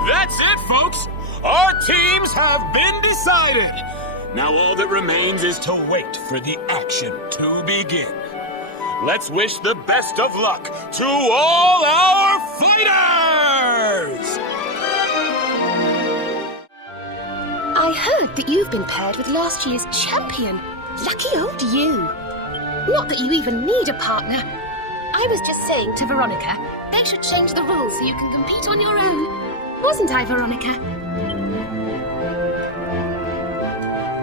That's it, folks! Our teams have been decided! Now all that remains is to wait for the action to begin. Let's wish the best of luck to all our fighters! I heard that you've been paired with last year's champion. Lucky old you. Not that you even need a partner. I was just saying to Veronica, they should change the rules so you can compete on your own. Wasn't I, Veronica?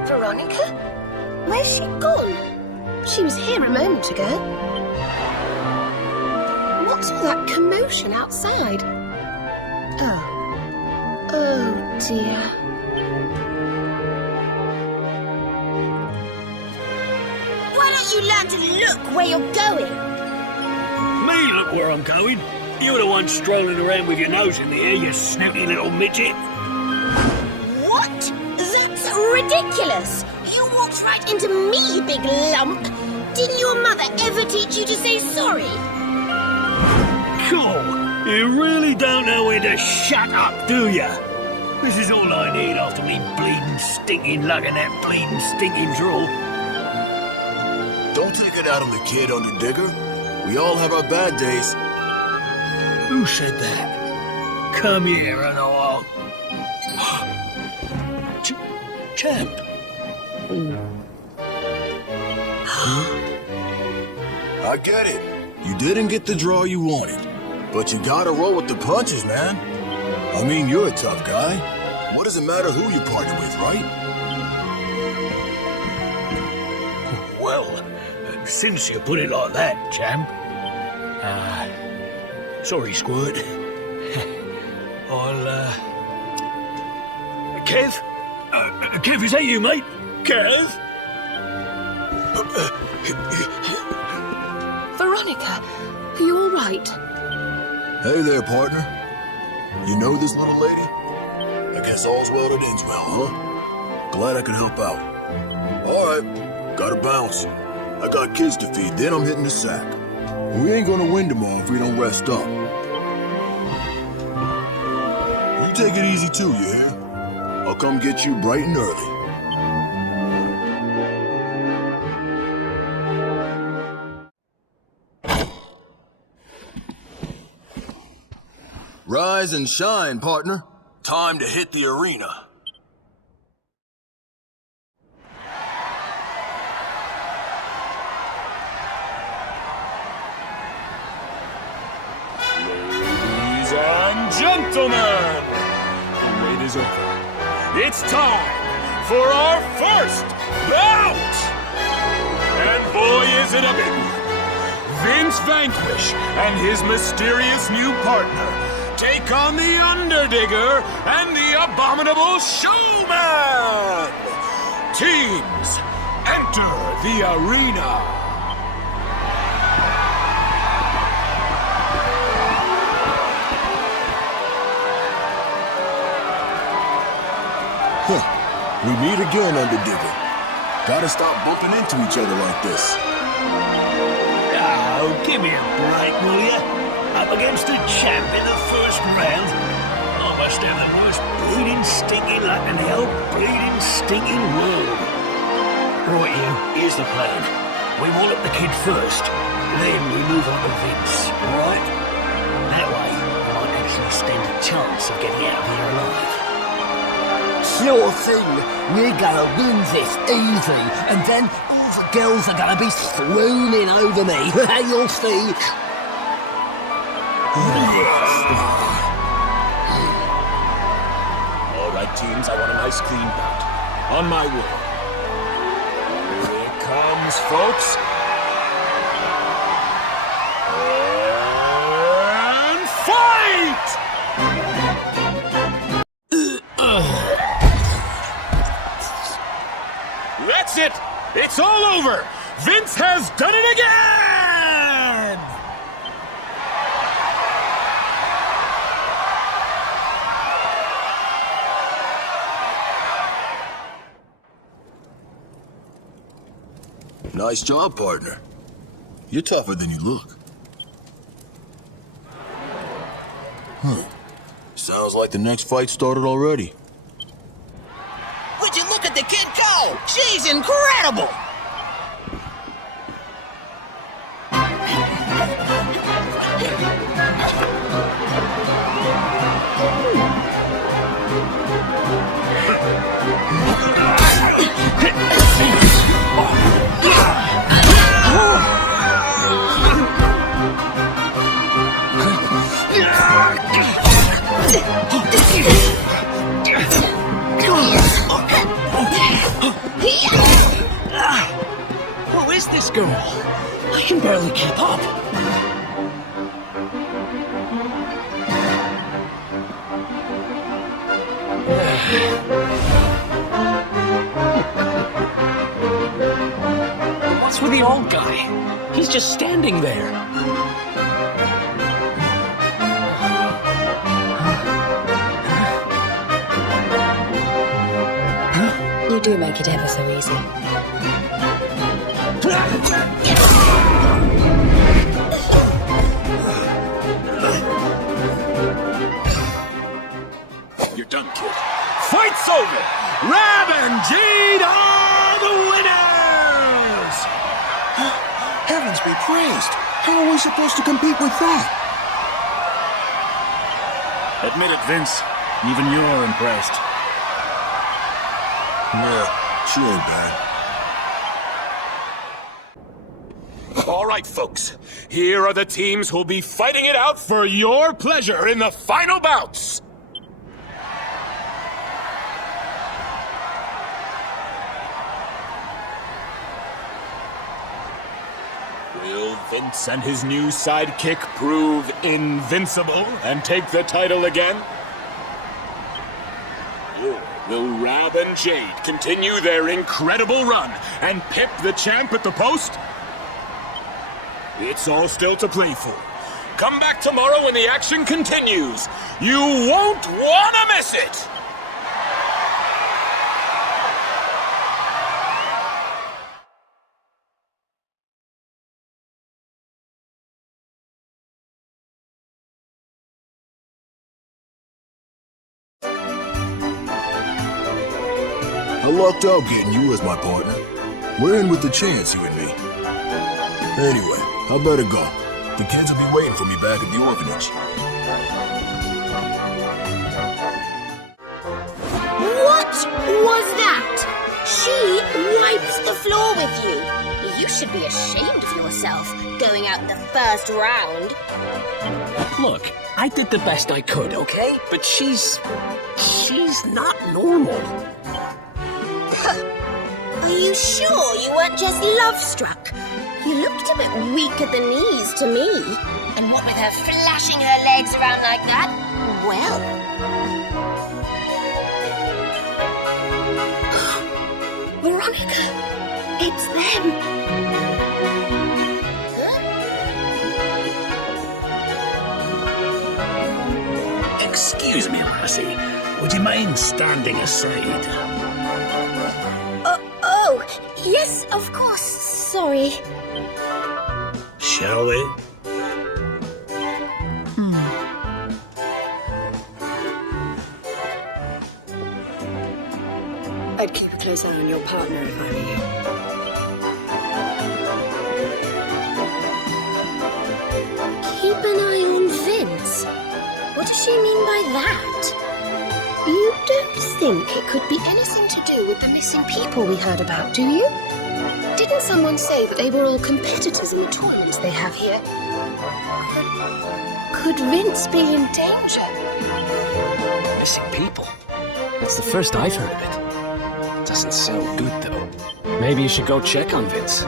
Veronica? Where's she gone? She was here a moment ago. What's all that commotion outside? Oh dear. Why don't you learn to look where you're going? Me look where I'm going. You're the one strolling around with your nose in the air, you snooty little midget. What? That's ridiculous! You walked right into me, big lump! Didn't your mother ever teach you to say sorry? Cool. You really don't know when to shut up, do ya? This is all I need after me bleeding, stinking luck and that bleeding, stinking drool. Don't take it out on the kid, Underdigger. We all have our bad days. Who said that? Come here and I'll... Champ. I get it. You didn't get the draw you wanted. But you gotta roll with the punches, man. I mean, you're a tough guy. What does it matter who you partner with, right? Well, since you put it like that, champ. Sorry, Squirt. I'll, Kev? Kev, is that you, mate? Kev? Veronica, are you all right? Hey there, partner. You know this little lady? I guess all's well that ends well, huh? Glad I could help out. All right, gotta bounce. I got kids to feed, then I'm hitting the sack. We ain't gonna win tomorrow if we don't rest up. You take it easy too, you hear? I'll come get you bright and early. Rise and shine, partner. Time to hit the arena. gentlemen, the wait is over. It's time for our first bout! And boy, is it a big one. Vince Vanquish and his mysterious new partner take on the Underdigger and the Abominable Showman! Teams, enter the arena! Huh. We meet again, Underdigger. Gotta stop bumping into each other like this. Oh, give me a break, will you? Up against a champ in the first round? I must have the worst bleeding stinking luck in the whole bleeding stinking world. Right, you, here's the plan. We wallop the kid first, then we move on to Vince, right? That way, we might actually stand a chance of getting out of here alive. Sure thing. We're gonna win this easy, and then all the girls are gonna be swooning over me. You'll see. All right, teams, I want a nice clean bout. On my word. Here it comes, folks. And fight! That's it! It's all over! Vince has done it again! Nice job, partner. You're tougher than you look. Huh. Sounds like the next fight started already. Would you look at the kid go? She's incredible! Who is this girl? I can barely keep up. What's with the old guy? He's just standing there. You do make it ever so easy. You're done, kid. Fight's over! Rab and Jade are the winners! Heavens be praised! How are we supposed to compete with that? Admit it, Vince. Even you're impressed. Yeah, she ain't bad. All right, folks. Here are the teams who'll be fighting it out for your pleasure in the final bouts. Will Vince and his new sidekick prove invincible and take the title again? Or will Rab and Jade continue their incredible run and pip the champ at the post? It's all still to play for. Come back tomorrow when the action continues. You won't want to miss it! I lucked out getting you as my partner. We're in with the chance, you and me. Anyway, I better go. The kids will be waiting for me back at the orphanage. What was that? She wipes the floor with you. You should be ashamed of yourself, going out the first round. Look, I did the best I could, okay? But she's not normal. Are you sure you weren't just love-struck? You looked a bit weak at the knees to me. And what with her flashing her legs around like that? Well... Veronica! It's them! Huh? Excuse me, Lassie. Would you mind standing aside? Oh, yes, of course. Sorry. Shall we? I'd keep a close eye on your partner if I were you. Keep an eye on Vince? What does she mean by that? You don't think it could be anything to do with the missing people we heard about, do you? Didn't someone say that they were all competitors in the tournaments they have here? Could Vince be in danger? Missing people? That's the first I've heard of it. Doesn't sound good, though. Maybe you should go check on Vince.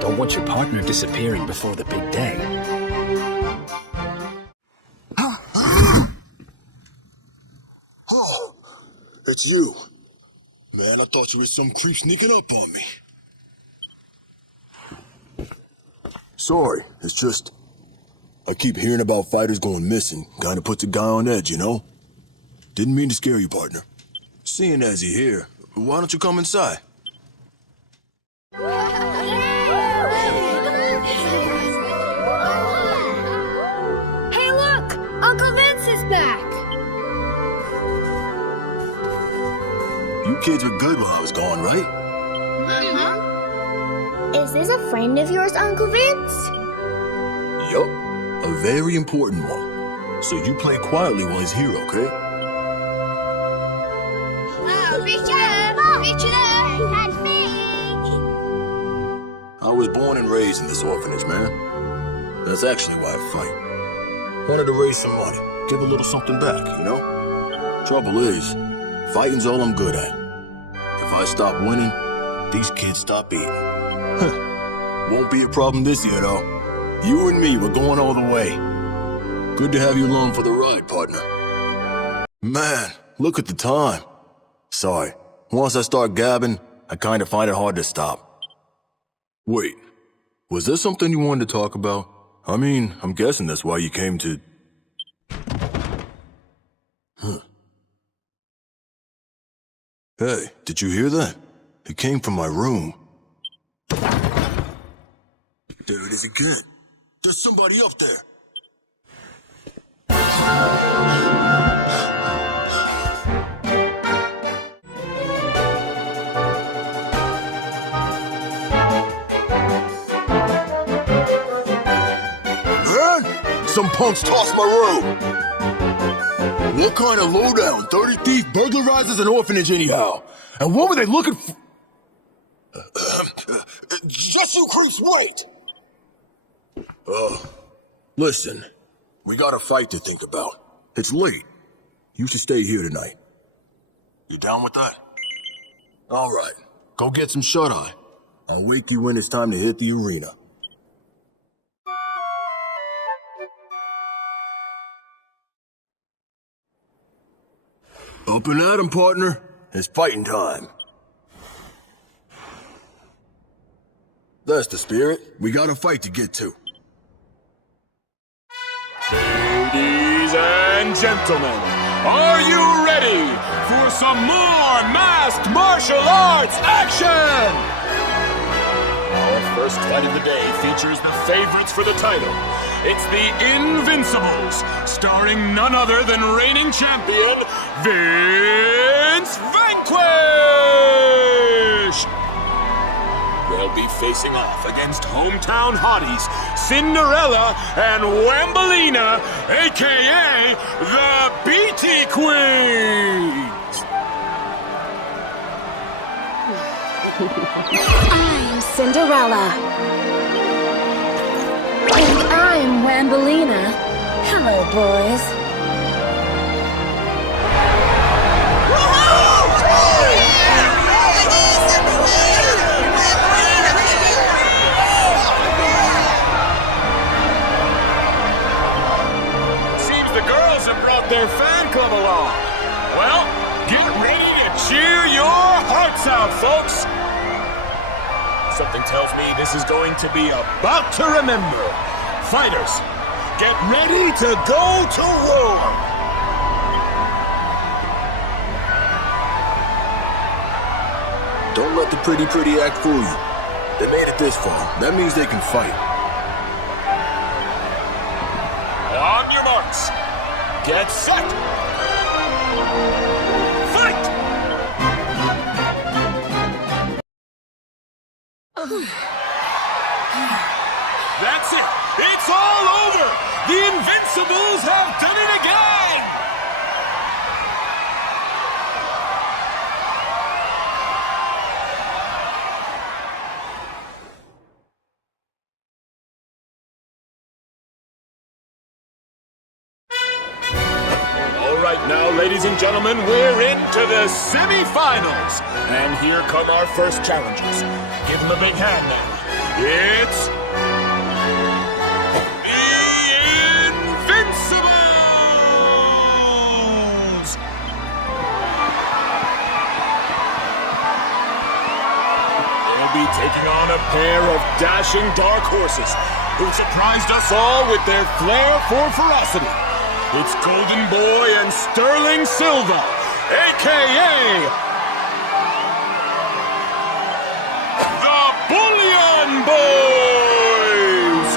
Don't want your partner disappearing before the big day. Oh, it's you. Man, I thought you was some creep sneaking up on me. Sorry, it's just... I keep hearing about fighters going missing. Kinda puts a guy on edge, you know? Didn't mean to scare you, partner. Seeing as you're here, why don't you come inside? Hey, look! Uncle Vince is back! You kids were good while I was gone, right? Is this a friend of yours, Uncle Vince? Yup, a very important one. So you play quietly while he's here, okay? I was born and raised in this orphanage, man. That's actually why I fight. Wanted to raise some money, give a little something back, you know? Trouble is, fighting's all I'm good at. If I stop winning, these kids stop eating. Won't be a problem this year, though. You and me, we're going all the way. Good to have you along for the ride, partner. Man, look at the time. Sorry, once I start gabbing, I kind of find it hard to stop. Wait, was there something you wanted to talk about? I mean, I'm guessing that's why you came to... Hey, did you hear that? It came from my room. There it is again. There's somebody up there. Man, some punks tossed my room. What kind of lowdown? 30 thief burglarizes an orphanage anyhow. And what were they looking for? Just you creeps, wait! Listen, we got a fight to think about. It's late. You should stay here tonight. You down with that? All right, go get some shut-eye. I'll wake you when it's time to hit the arena. Up and at 'em, partner. It's fighting time. That's the spirit. We got a fight to get to. Ladies and gentlemen, are you ready for some more masked martial arts action? Our first fight of the day features the favorites for the title. It's the Invincibles, starring none other than reigning champion, Vince Vanquish! They'll be facing off against hometown hotties, Cinderella and Wambolina, a.k.a. the BT Queens! I'm Cinderella. And I'm Wambelina. Hello, boys. Seems the girls have brought their fan club along. Well, get ready to cheer your hearts out, folks. Something tells me this is going to be about to remember. Fighters, get ready to go to war. Don't let the pretty act fool you. They made it this far. That means they can fight. On your marks. Get set. Fight! That's it. It's all over. The Invincibles have done it again. All right, now, ladies and gentlemen, we're into the semifinals. And here come our first challengers. Give them a big hand now. It's the Invincibles! They'll be taking on a pair of dashing dark horses who surprised us all with their flair for ferocity. It's Golden Boy and Sterling Silva, a.k.a. the Bullion Boys!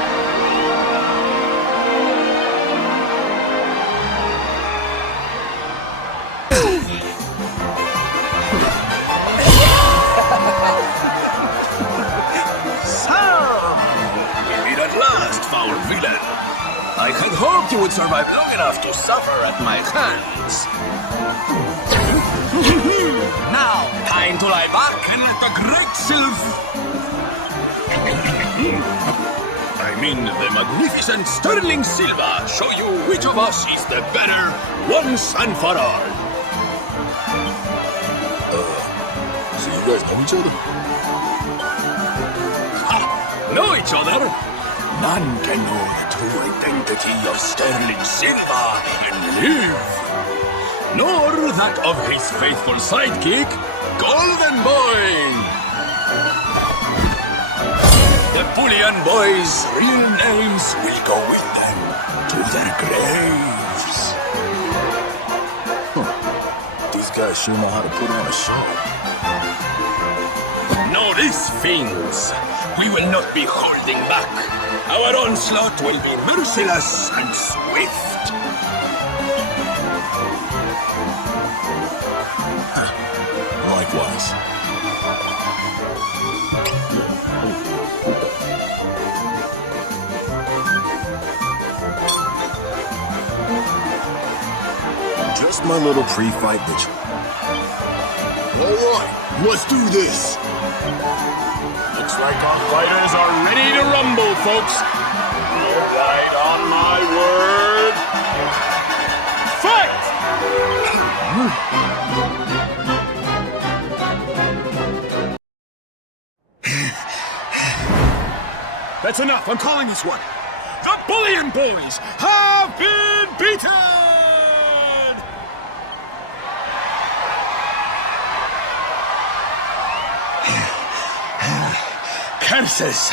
We meet at last, foul villain. I had hoped you would survive long enough to suffer at my hands. Now, time to lie back and let the great the magnificent Sterling Silva show you which of us is the better once and for all. So you guys know each other? Ha! Know each other? None can know the true identity of Sterling Silva and live. Nor that of his faithful sidekick, Golden Boy. The Bullion Boys' real names will go with them to their graves. These guys sure know how to put on a show. Know this, fiends. We will not be holding back. Our onslaught will be merciless and swift. Likewise. Just my little pre-fight ritual. All right, let's do this. Looks like our fighters are ready to rumble, folks. All right, on my word. Fight! That's enough. I'm calling this one. The Bullion Boys have been beaten! Curses!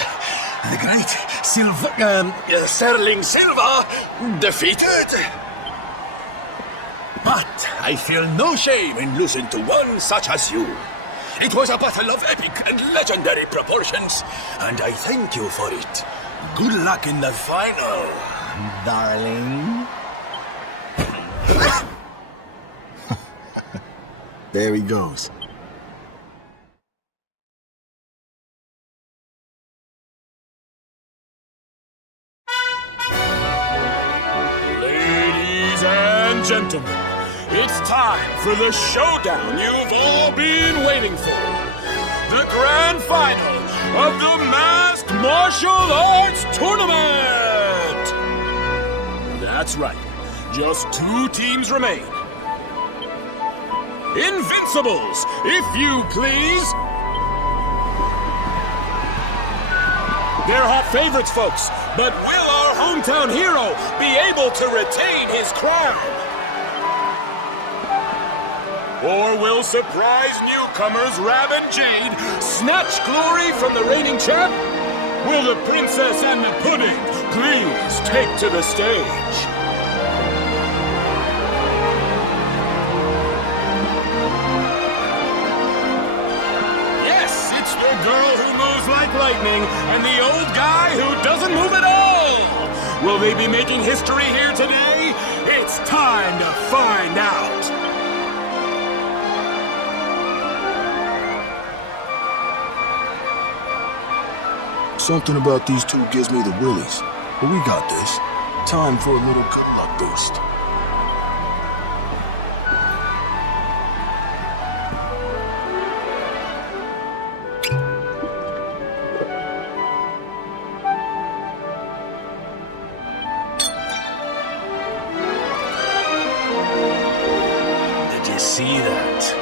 The great Sterling Silva defeated! But I feel no shame in losing to one such as you. It was a battle of epic and legendary proportions, and I thank you for it. Good luck in the final, darling. There he goes. Ladies and gentlemen, it's time for the showdown you've all been waiting for. the grand final of the Masked Martial Arts Tournament! That's right. Just 2 teams remain. Invincibles, if you please! They're hot favorites, folks, but will our hometown hero be able to retain his crown? Or will surprise newcomers Rab and Jade snatch glory from the reigning champ? Will the princess and the pudding please take to the stage? Yes, it's the girl who moves like lightning and the old guy who doesn't move at all. Will they be making history here today? It's time to find out. Something about these two gives me the willies. But we got this. Time for a little good luck boost. Did you see that?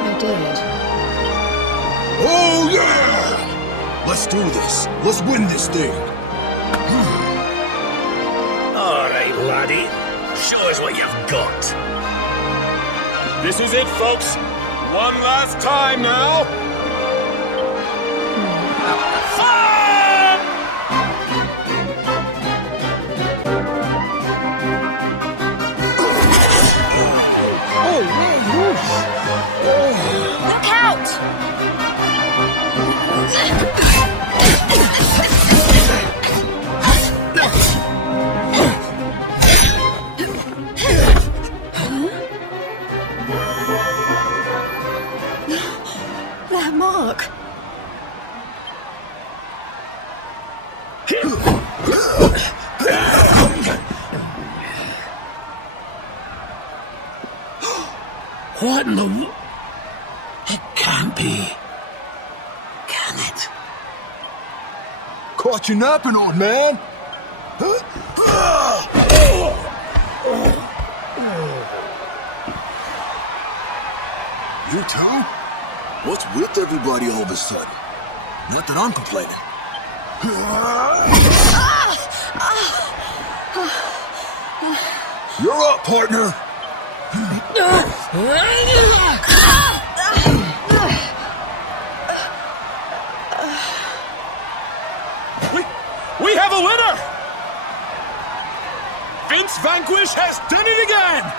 I did. Oh, yeah! Let's do this. Let's win this thing. All right, laddie. Show us what you've got. This is it, folks. One last time now. Fire! Oh, man. Look out! That mark. What in the... It can't be. Can it? Caught you napping, old man. You too? What's with everybody all of a sudden? Not that I'm complaining. You're up, partner. We have a winner! Vince Vanquish has done it again!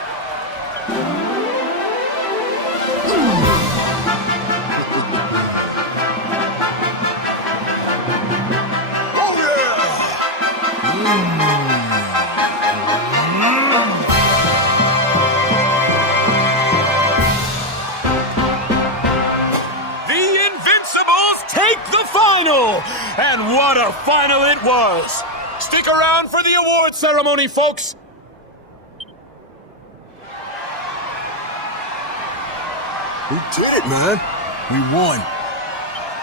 Oh, yeah! The Invincibles take the final! And what a final it was! Stick around for the award ceremony, folks! We did it, man. We won.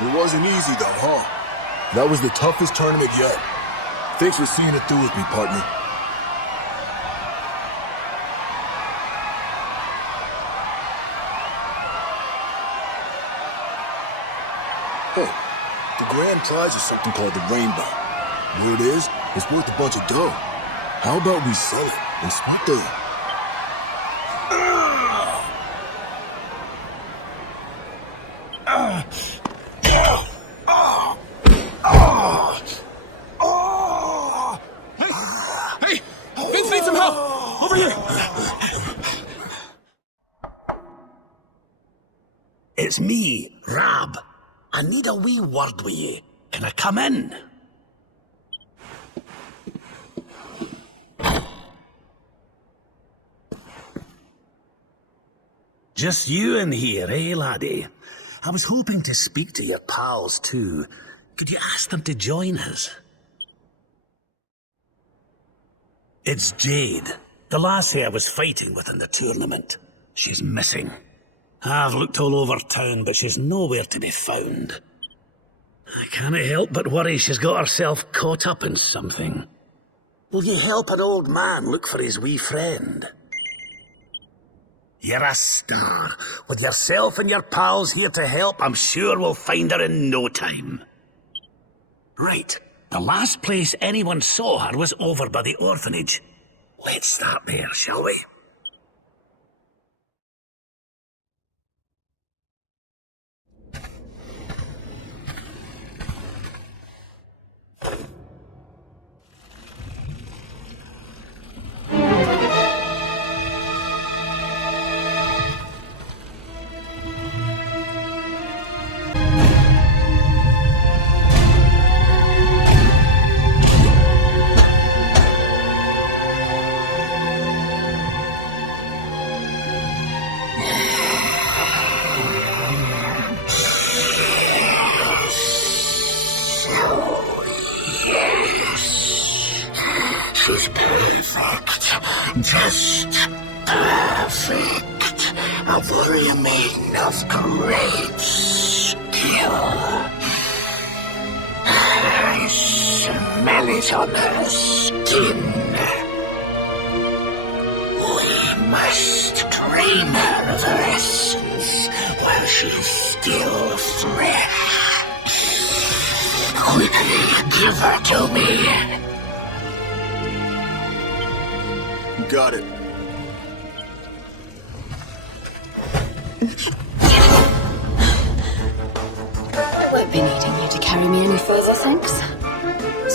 It wasn't easy, though, huh? That was the toughest tournament yet. Thanks for seeing it through with me, partner. Hey, the grand prize is something called the Rainbow. Word is, it's worth a bunch of dough. How about we sell it and split the... Hey! Vince needs some help! Over here! It's me, Rab. I need a wee word with you. Can I come in? Just you in here, eh, laddie? I was hoping to speak to your pals, too. Could you ask them to join us? It's Jade, the lassie I was fighting with in the tournament. She's missing. I've looked all over town, but she's nowhere to be found. I can't help but worry she's got herself caught up in something. Will you help an old man look for his wee friend? You're a star. With yourself and your pals here to help, I'm sure we'll find her in no time. Right. The last place anyone saw her was over by the orphanage. Let's start there, shall we? She's perfect. Just perfect. A warrior maiden of great skill. I smell it on her skin. We must drain her of her essence while she's still fresh. Quickly, give her to me. Got it. I won't be needing you to carry me any further, thanks.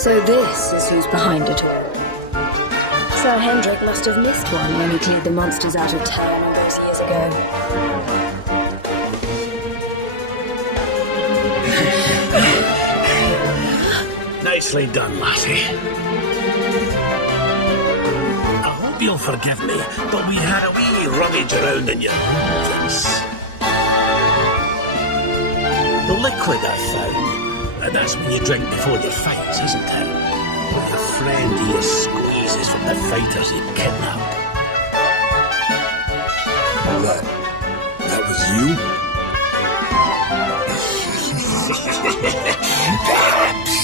So this is who's behind it all. Sir Hendrik must have missed one when he cleared the monsters out of town all those years ago. Nicely done, lassie. You'll forgive me, but we had a wee rummage around in your things. The liquid I found, and that's when you drink before your fights, isn't it? When your friend here squeezes from the fighters he kidnapped. That was you? Perhaps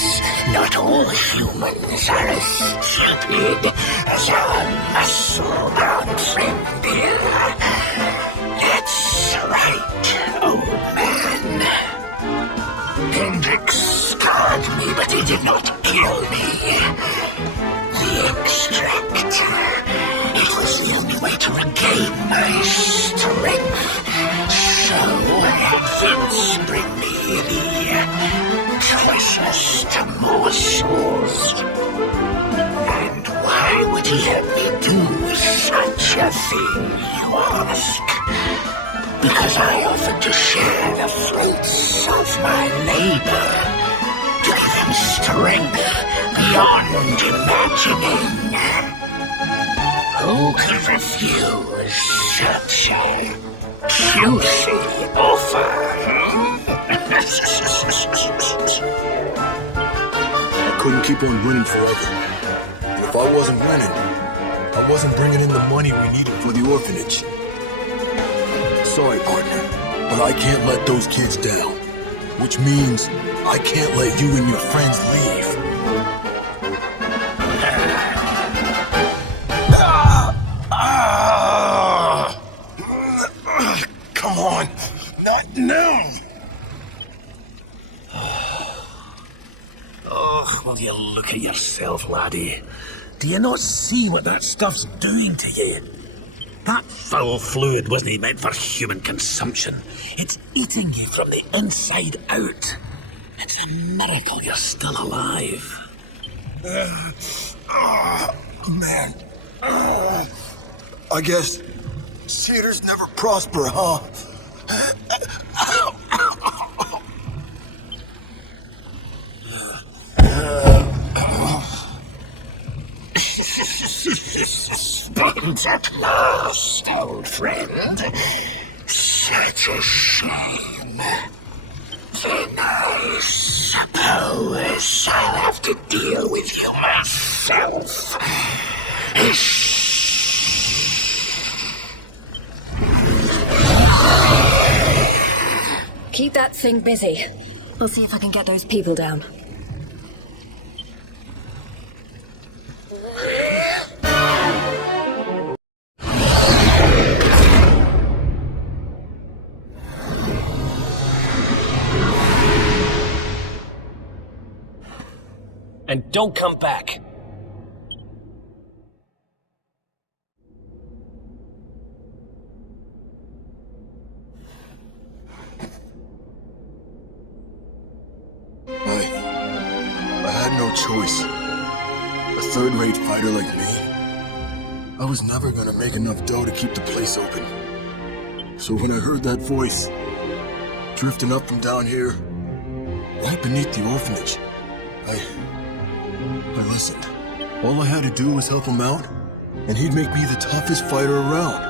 not all humans are as stupid as our muscle-bound friend here. That's right, old man. Hendrik scarred me, but he did not kill me. The extract. It was the only way to regain my strength. So hence bring me the choicest morsels. And why would he have me do such a thing, you ask? Because I offered to share the fruits of my labor, to give him strength beyond imagining. Who could refuse such a juicy offer? I couldn't keep on winning forever. And if I wasn't winning, I wasn't bringing in the money we needed for the orphanage. Sorry, partner, but I can't let those kids down. Which means I can't let you and your friends leave. Come on, not now! Oh, will you look at yourself, laddie? Do you not see what that stuff's doing to you? That foul fluid wasn't meant for human consumption. It's eating you from the inside out. It's a miracle you're still alive. Man. I guess satyrs never prosper, huh? Spent at last, old friend. Such a shame. Then I suppose I'll have to deal with you myself. Keep that thing busy. I'll see if I can get those people down. And don't come back. I had no choice. A third-rate fighter like me, I was never gonna make enough dough to keep the place open. So when I heard that voice, drifting up from down here, right beneath the orphanage, I listened. All I had to do was help him out, and he'd make me the toughest fighter around.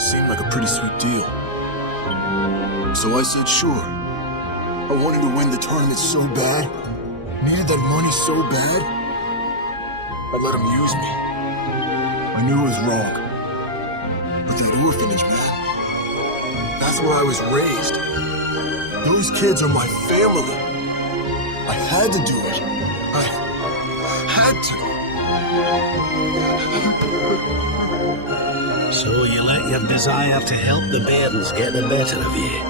Seemed like a pretty sweet deal. So I said sure. I wanted to win the tournament so bad, needed that money so bad, I let him use me. I knew it was wrong. But that orphanage, man, that's where I was raised. Those kids are my family. I had to do it. I had to. So you let your desire to help the bairns get the better of you?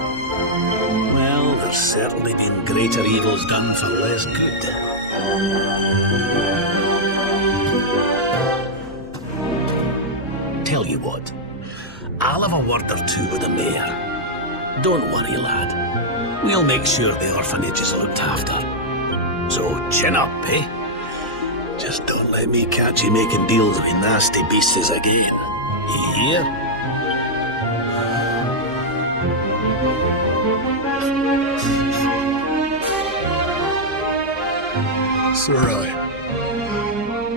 Well, there's certainly been greater evils done for less good. Tell you what, I'll have a word or two with the mayor. Don't worry, lad. We'll make sure the orphanage is looked after. So chin up, eh? Just don't let me catch you making deals with nasty beasts again. You hear? Sir,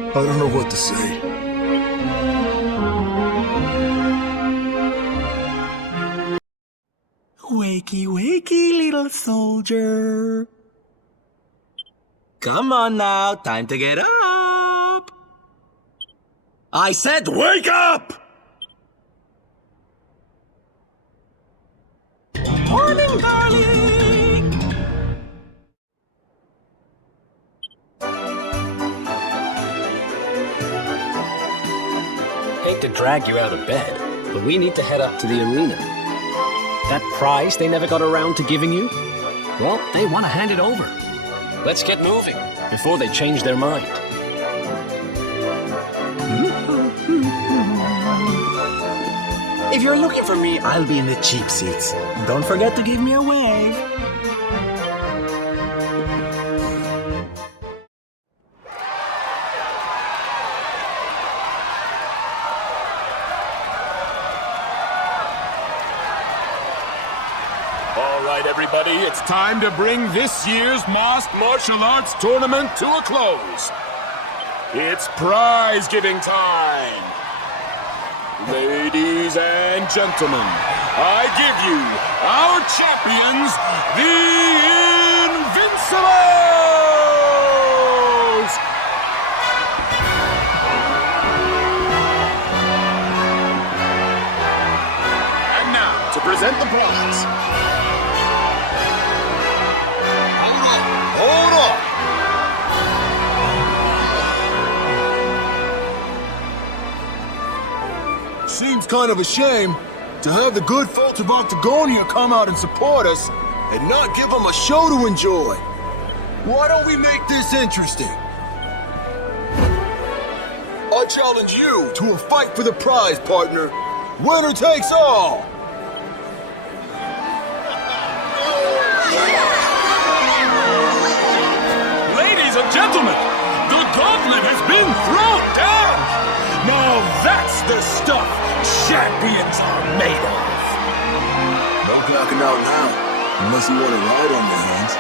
I don't know what to say. Wakey, wakey, little soldier. Come on now, time to get up. I said wake up! Morning, darling! Hate to drag you out of bed, but we need to head up to the arena. That prize they never got around to giving you? Well, they want to hand it over. Let's get moving before they change their mind. If you're looking for me, I'll be in the cheap seats. Don't forget to give me a wave. All right, everybody, it's time to bring this year's masked martial arts tournament to a close. It's prize-giving time. Ladies and gentlemen, I give you our champions, the Invincibles! And now, to present the prize. Hold on! Seems kind of a shame to have the good folks of Octagonia come out and support us and not give them a show to enjoy. Why don't we make this interesting? I challenge you to a fight for the prize, partner. Winner takes all! Ladies and gentlemen, the gauntlet has been thrown down! Now that's the stuff champions are made of! No clocking out now, unless you want to ride on your hands.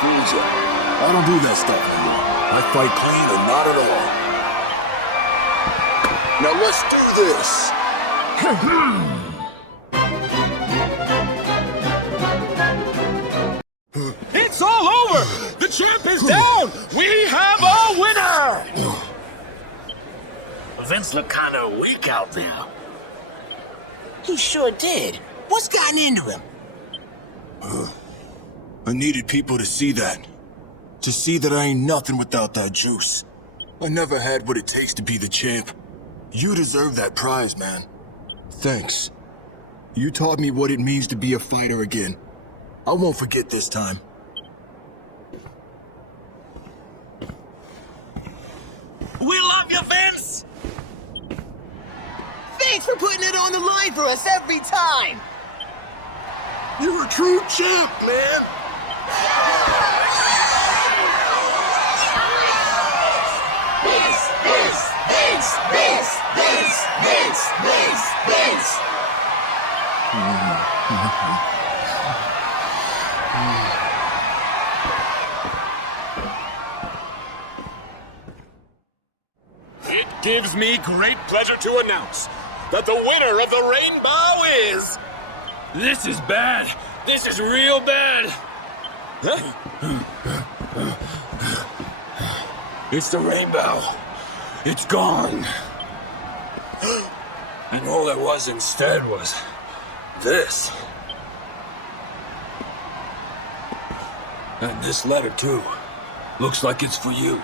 Fooled ya. I don't do that stuff anymore. I fight clean or not at all. Now let's do this! It's all over! The champ is down! We have a winner! Vince looked kind of weak out there. He sure did. What's gotten into him? I needed people to see that. To see that I ain't nothing without that juice. I never had what it takes to be the champ. You deserve that prize, man. Thanks. You taught me what it means to be a fighter again. I won't forget this time. We love you, Vince! Thanks for putting it on the line for us every time! You're a true champ, man! Vince! It gives me great pleasure to announce that the winner of the rainbow is... This is bad. This is real bad. It's the rainbow. It's gone. And all there was instead was this. And this letter, too. Looks like it's for you.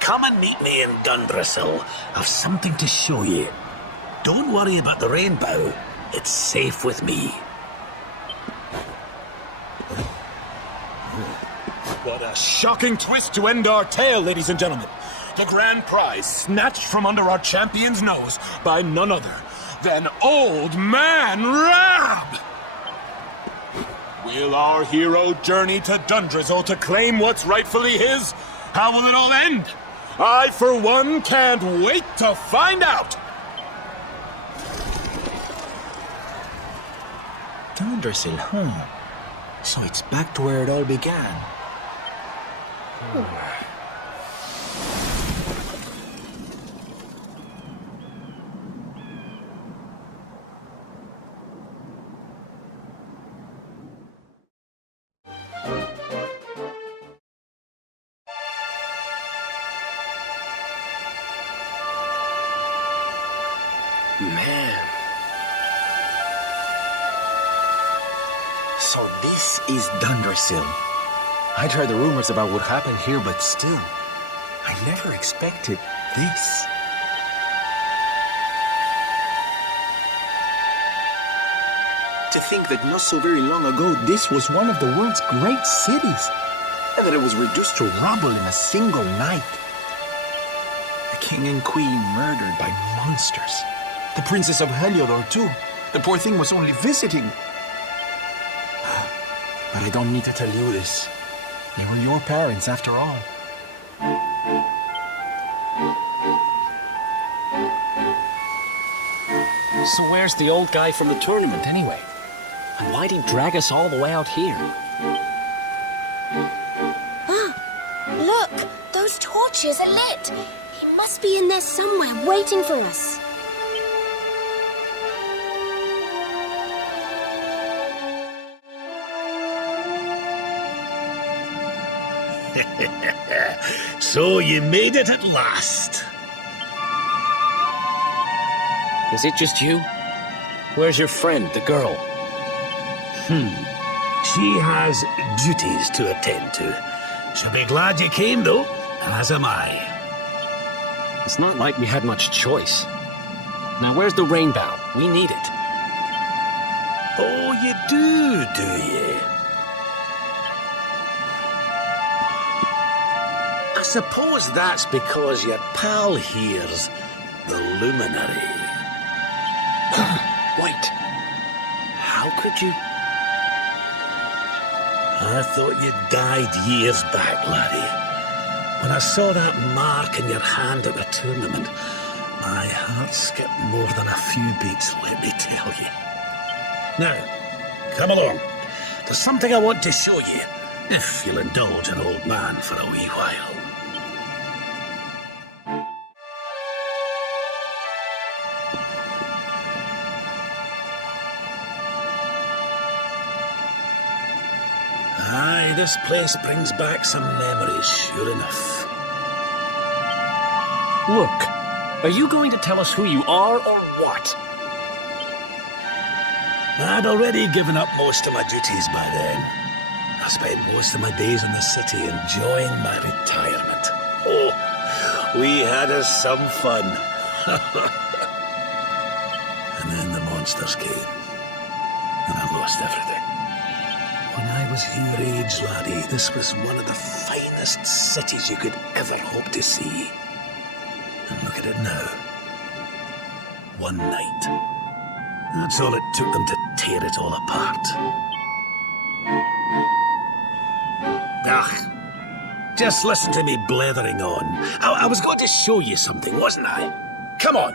Come and meet me in Dundressel. I've something to show you. Don't worry about the rainbow. It's safe with me. What a shocking twist to end our tale, ladies and gentlemen. The grand prize snatched from under our champion's nose by none other than Old Man Rab! Will our hero journey to Dundressel to claim what's rightfully his? How will it all end? I, for one, can't wait to find out! Dundressel, huh? So it's back to where it all began. Man. So this is Dundressel. I'd heard the rumors about what happened here, but still, I never expected this. To think that not so very long ago, this was one of the world's great cities, and that it was reduced to rubble in a single night. The king and queen murdered by monsters. The princess of Heliodor, too. The poor thing was only visiting. But I don't need to tell you this. They were your parents, after all. So where's the old guy from the tournament, anyway? And why'd he drag us all the way out here? Look, those torches are lit. He must be in there somewhere, waiting for us. So you made it at last. Is it just you? Where's your friend, the girl? She has duties to attend to. She'll be glad you came, though, as am I. It's not like we had much choice. Now, where's the rainbow? We need it. Oh, you do you? I suppose that's because your pal here's the luminary. Wait. How could you? I thought you died years back, laddie. When I saw that mark in your hand at the tournament, my heart skipped more than a few beats, let me tell you. Now, come along. There's something I want to show you, if you'll indulge an old man for a wee while. Aye, this place brings back some memories, sure enough. Look, are you going to tell us who you are or what? I'd already given up most of my duties by then. I spent most of my days in the city enjoying my retirement. Oh, we had us some fun. And then the monsters came, and I lost everything. When I was your age, laddie, this was one of the finest cities you could ever hope to see. And look at it now. One night. That's all it took them to tear it all apart. Just listen to me blethering on. I was going to show you something, wasn't I? Come on.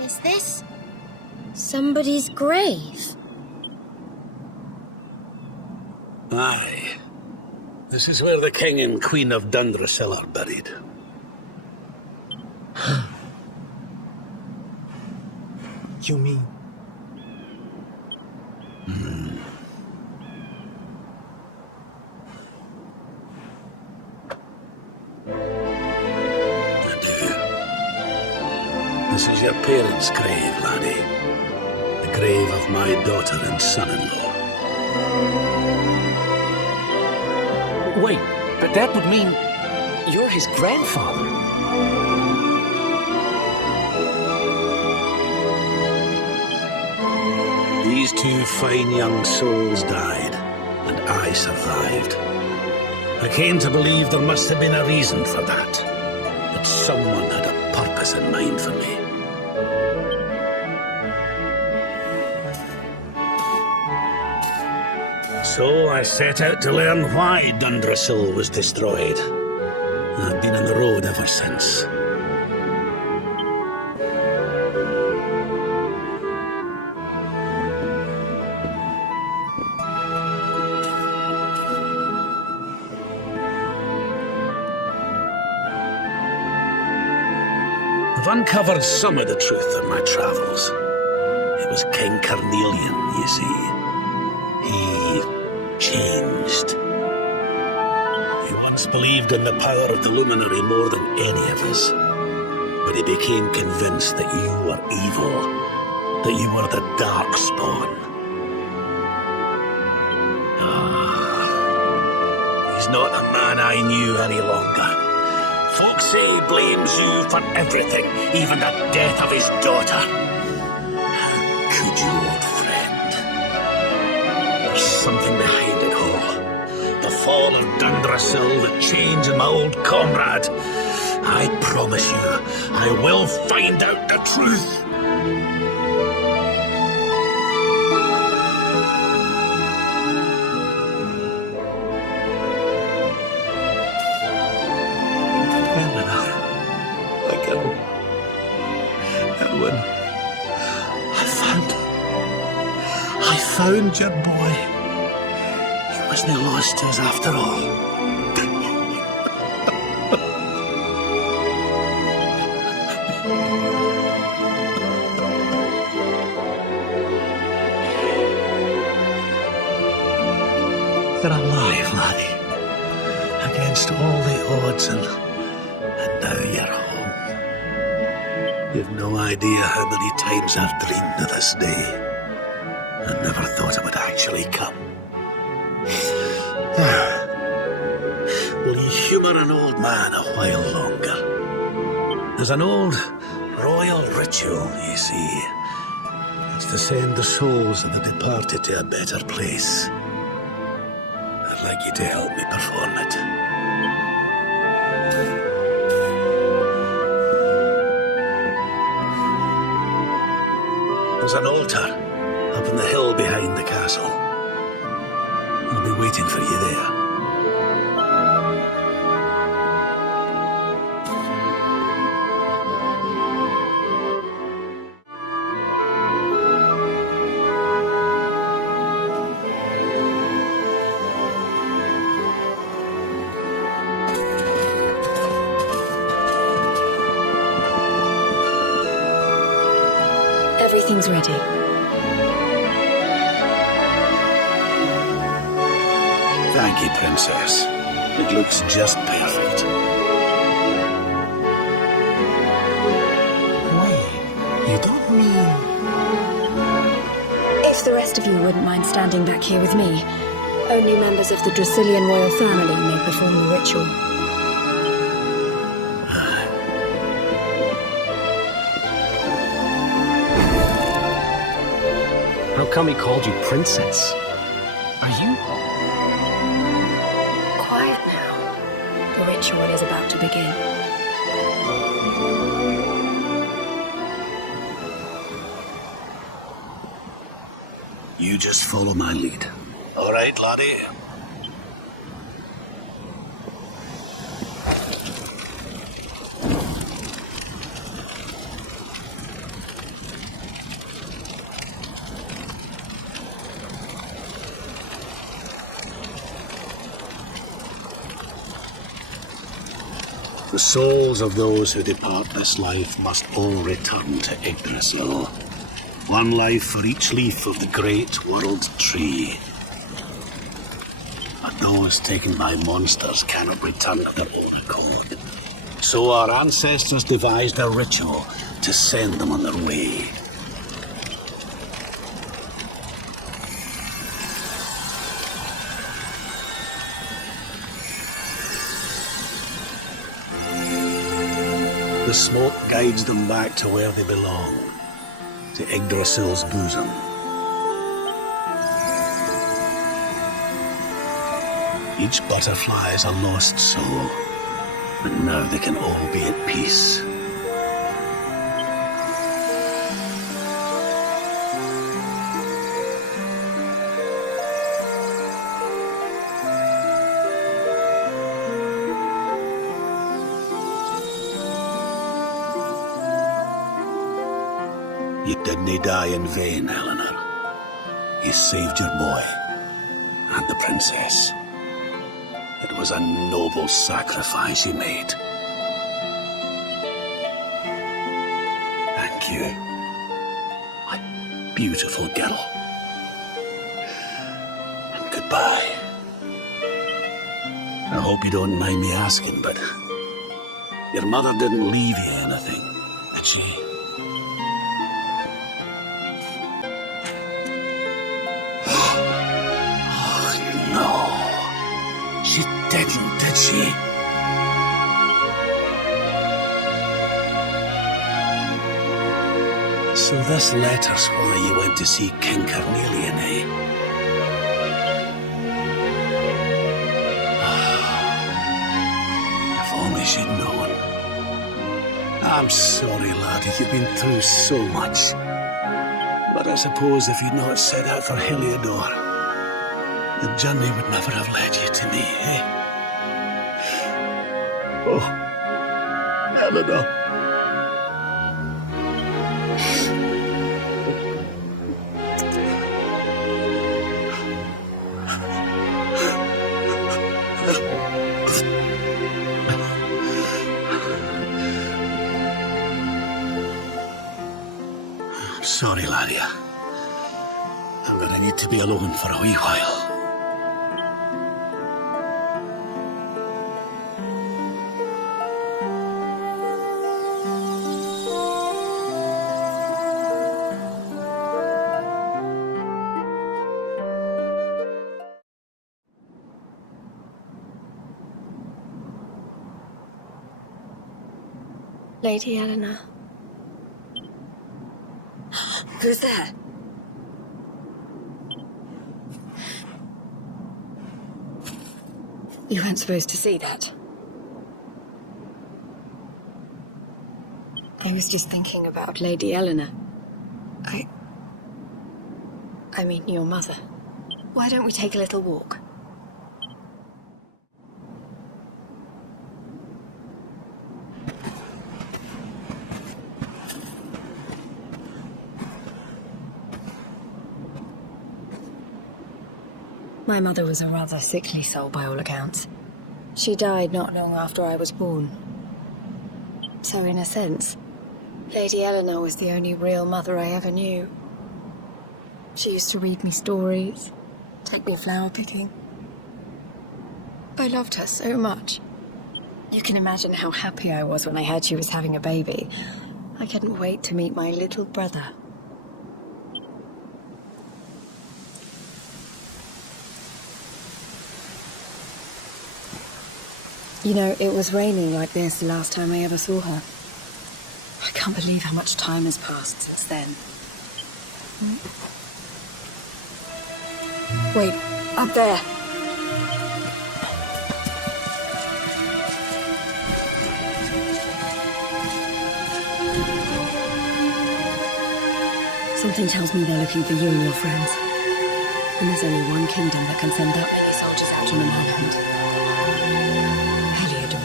Is this somebody's grave? Aye. This is where the King and Queen of Dundrasil are buried. You mean? This is your parents' grave, laddie. The grave of my daughter and son-in-law. Wait, but that would mean you're his grandfather. These two fine young souls died, and I survived. I came to believe there must have been a reason for that. That someone had a purpose in mind for me. So I set out to learn why Dundrasil was destroyed. I've been on the road ever since. I've uncovered some of the truth in my travels. It was King Carnelian, you see. He changed. He once believed in the power of the luminary more than any of us. But he became convinced that you were evil, that you were the Darkspawn. He's not the man I knew any longer. Folks say he blames you for everything, even the death of his daughter. How could you, old friend? There's something behind it all. The fall of Dundrasil, the change in my old comrade. I promise you, I will find out the truth. I found your boy. He wasn't lost to us after all. You're alive, laddie. Against all the odds, and now you're home. You've no idea how many times I've dreamed of this day. I never thought it would actually come. Will you humour an old man a while longer? There's an old royal ritual, you see. It's to send the souls of the departed to a better place. I'd like you to help me perform it. There's an altar up on the hill behind the castle. I'll be waiting for you there. Everything's ready. Thank you, Princess. It looks just perfect. Wait, you don't mean... If the rest of you wouldn't mind standing back here with me, only members of the Dracilian royal family may perform the ritual. How come he called you princess? Are you? Quiet now. The ritual is about to begin. You just follow my lead. All right, laddie? The souls of those who depart this life must all return to Yggdrasil. One life for each leaf of the great world tree. But those taken by monsters cannot return of their own accord. So our ancestors devised a ritual to send them on their way. The smoke guides them back to where they belong, to Yggdrasil's bosom. Each butterfly is a lost soul, but now they can all be at peace. You didn't die in vain, Eleanor. You saved your boy and the princess. It was a noble sacrifice you made. Thank you, my beautiful girl. And goodbye. I hope you don't mind me asking, but your mother didn't leave you anything, did she? She didn't, did she? So this letter's why you went to see King Carnelian, eh? If only she'd known. I'm sorry, laddie, you've been through so much. But I suppose if you'd not set out for Heliodor, the journey would never have led you to me, eh? Oh, Eleanor. I'm sorry, laddie. I'm gonna need to be alone for a wee while. Lady Eleanor. Who's there? You weren't supposed to see that. I was just thinking about Lady Eleanor. I mean, your mother. Why don't we take a little walk? My mother was a rather sickly soul by all accounts. She died not long after I was born. So in a sense, Lady Eleanor was the only real mother I ever knew. She used to read me stories, take me flower picking. I loved her so much. You can imagine how happy I was when I heard she was having a baby. I couldn't wait to meet my little brother. You know, it was raining like this the last time I ever saw her. I can't believe how much time has passed since then. Wait, up there. Something tells me they're looking for you and your friends. And there's only one kingdom that can send that many soldiers out on a manhunt. Heliodor.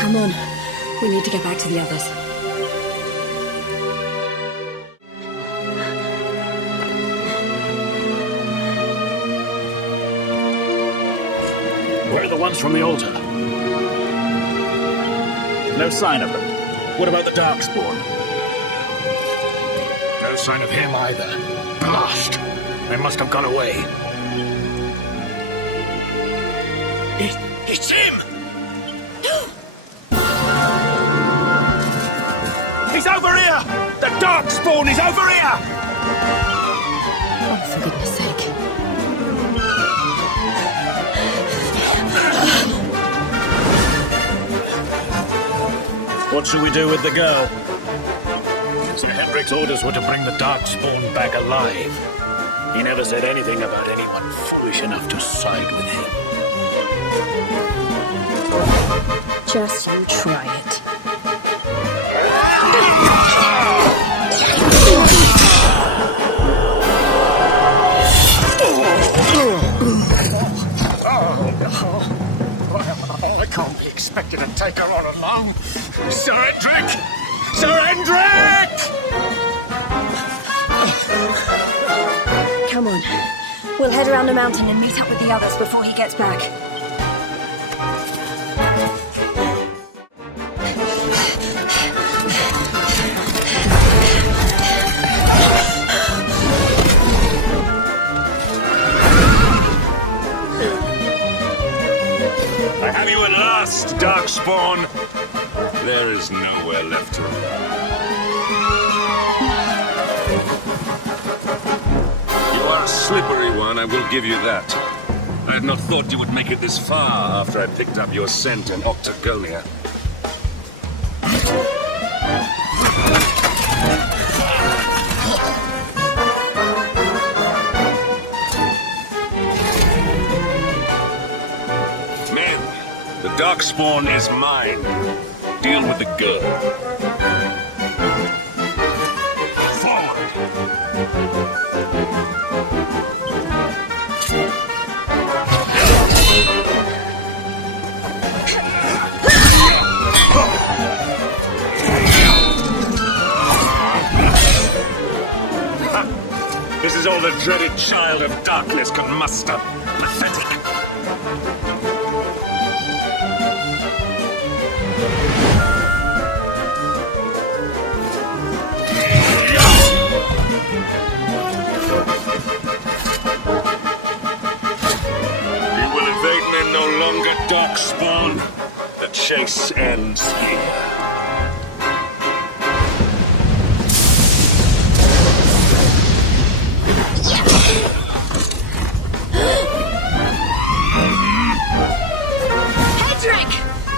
Come on, we need to get back to the others. Where are the ones from the altar? No sign of them. What about the Darkspawn? No sign of him either. Blast! They must have gone away. It's him! He's over here! The Darkspawn is over here! Oh, for goodness sake. What shall we do with the girl? Sir Henrik's orders were to bring the Darkspawn back alive. He never said anything about anyone foolish enough to side with him. Just you try it. I can't be expected to take her on alone. Sir Hendrik! Sir Hendrik! Come on. We'll head around the mountain and meet up with the others before he gets back. I have you at last, Darkspawn. There is nowhere left to run. You are a slippery one, I will give you that. I had not thought you would make it this far after I picked up your scent in Octagonia. Men, the Darkspawn is mine. Deal with the girl. This is all the dreaded child of darkness can muster. Pathetic. You will evade me no longer, Darkspawn. The chase ends here. Hedrick!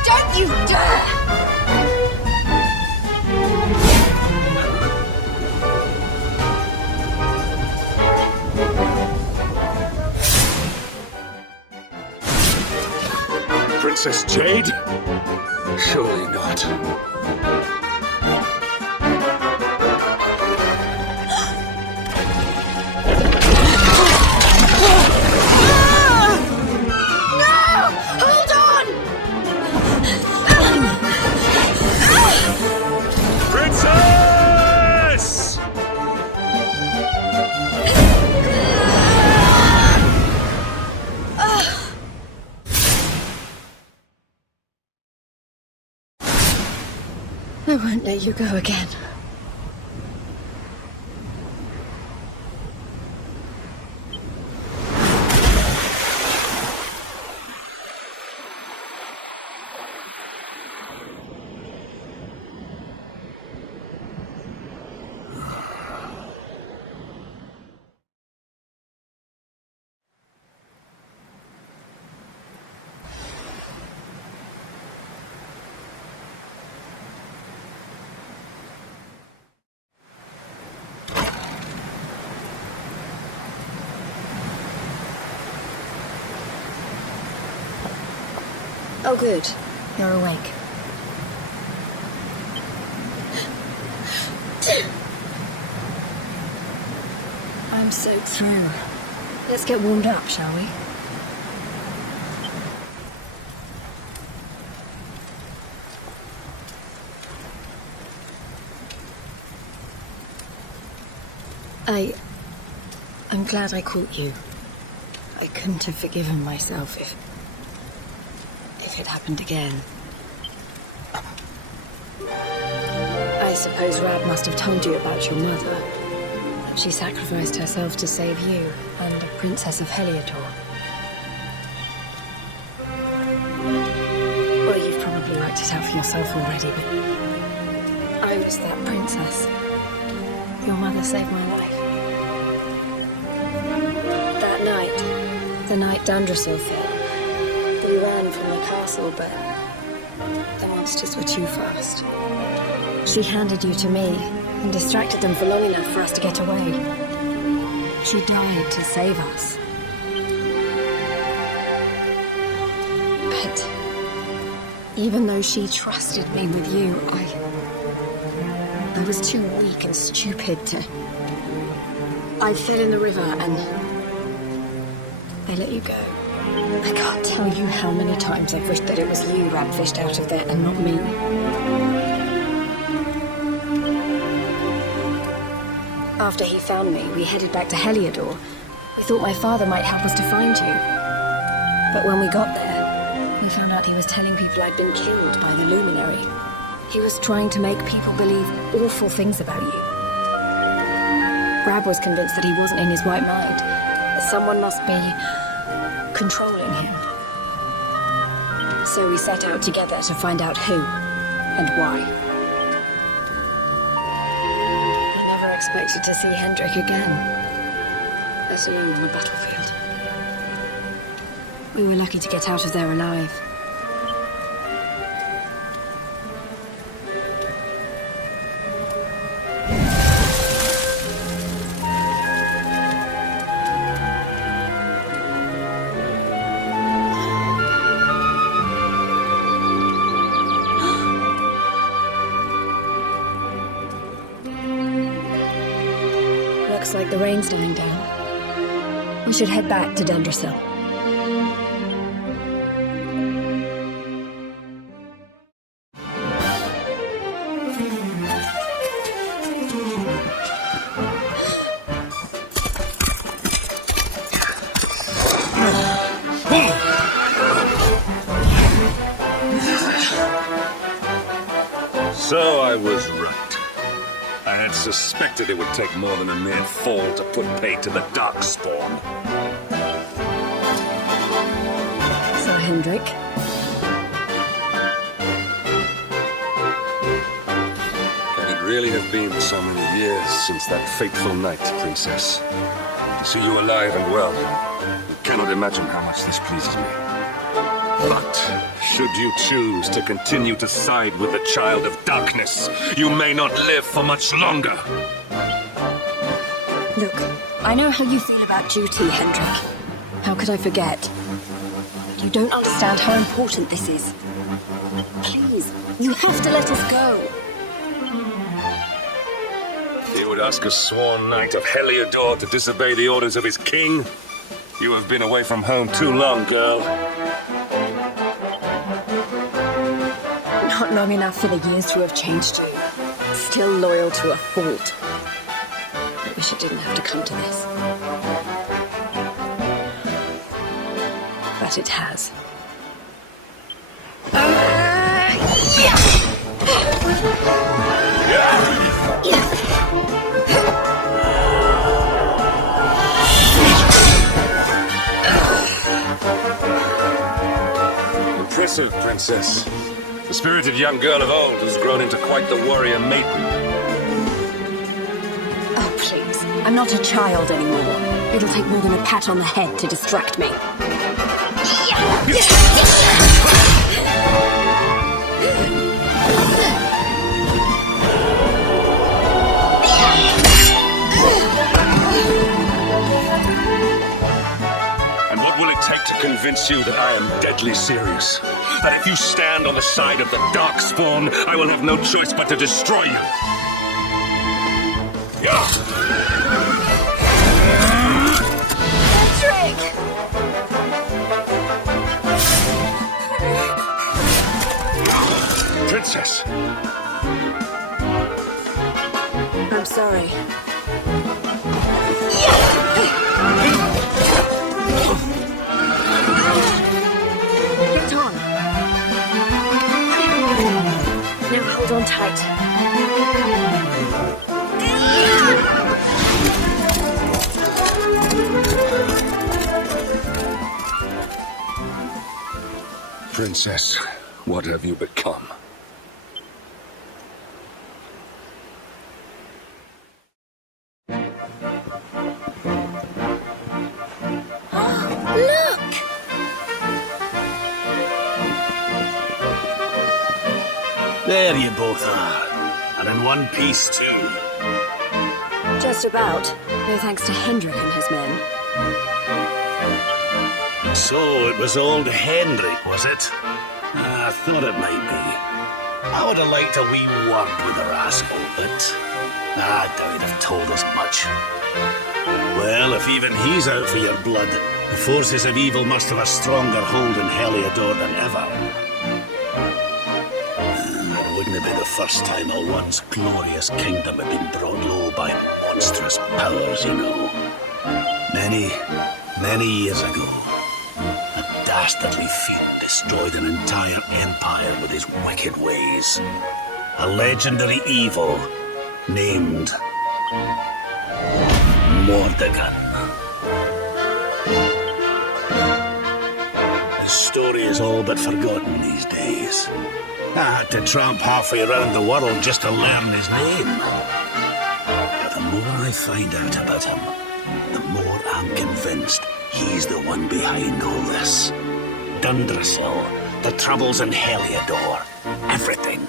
Don't you dare! Princess Jade? Surely not. Princess! I won't let you go again. Oh, good. You're awake. I'm soaked through. Let's get warmed up, shall we? I'm glad I caught you. I couldn't have forgiven myself if it happened again. I suppose Rab must have told you about your mother. She sacrificed herself to save you and the Princess of Heliodor. Well, you've probably worked it out for yourself already, but I was that princess. Your mother saved my life. That night, the night Dandrasil fell, we ran from the castle, but the monsters were too fast. She handed you to me and distracted them for long enough for us to get away. She died to save us. But even though she trusted me with you, I was too weak and stupid to... I fell in the river and they let you go. I can't tell you how many times I've wished that it was you Rab fished out of there and not me. After he found me, we headed back to Heliodor. We thought my father might help us to find you. But when we got there, we found out he was telling people I'd been killed by the Luminary. He was trying to make people believe awful things about you. Rab was convinced that he wasn't in his right mind. Someone must be controlling him. So we set out together to find out who and why. I never expected to see Hendrik again, let alone on a battlefield. We were lucky to get out of there alive. Looks like the rain's dying down. We should head back to Dandrasil. So I was right. I had suspected it would take more than a mere fall to put pay to the Darkspawn. So, Hendrik? Can it really have been so many years since that fateful night, Princess? To see you alive and well, I cannot imagine how much this pleases me. But should you choose to continue to side with the Child of Darkness, you may not live for much longer. Look, I know how you feel about duty, Hendrik. How could I forget? You don't understand how important this is. Please, you have to let us go. You would ask a sworn knight of Heliodor to disobey the orders of his king? You have been away from home too long, girl. Not long enough for the years to have changed you. Still loyal to a fault. I wish it didn't have to come to this. But it has. Yeah! impressive, Princess. The spirited young girl of old has grown into quite the warrior maiden. Oh, please. I'm not a child anymore. It'll take more than a pat on the head to distract me. And what will it take to convince you that I am deadly serious? That if you stand on the side of the Darkspawn, I will have no choice but to destroy you. Princess! I'm sorry. Get on. Now hold on tight. Princess, what have you become? Look! There you both are. And in one piece, too. Just about. No thanks to Hendrik and his men. So it was old Hendrik, was it? I thought it might be. I would have liked a wee word with the rascal, but I doubt he'd have told us much. Well, if even he's out for your blood, the forces of evil must have a stronger hold in Heliodor than ever. Wouldn't it be the first time a once glorious kingdom had been brought low by monstrous powers, you know? Many years ago, a dastardly fiend destroyed an entire empire with his wicked ways. A legendary evil named Mordegon. His story is all but forgotten these days. I had to tramp halfway around the world just to learn his name. But the more I find out about him, the more I'm convinced he's the one behind all this. Dundrasil, the troubles in Heliodor, everything.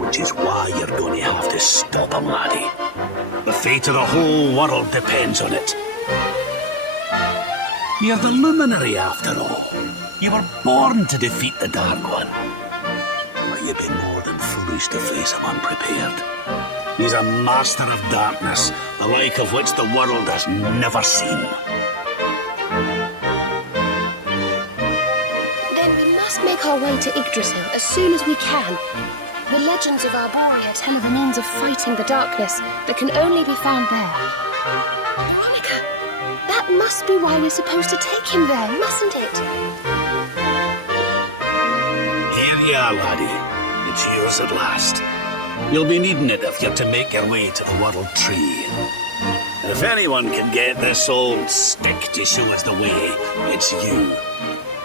Which is why you're going to have to stop him, laddie. The fate of the whole world depends on it. You're the luminary, after all. You were born to defeat the Dark One. But you'd be more than foolish to face him unprepared. He's a master of darkness, the like of which the world has never seen. Then we must make our way to Yggdrasil as soon as we can. The legends of Arborea tell of a means of fighting the darkness that can only be found there. Veronica, that must be why we're supposed to take him there, mustn't it? Here you are, laddie. It's yours at last. You'll be needing it if you're to make your way to the World Tree. And if anyone can get this old stick to show us the way, it's you.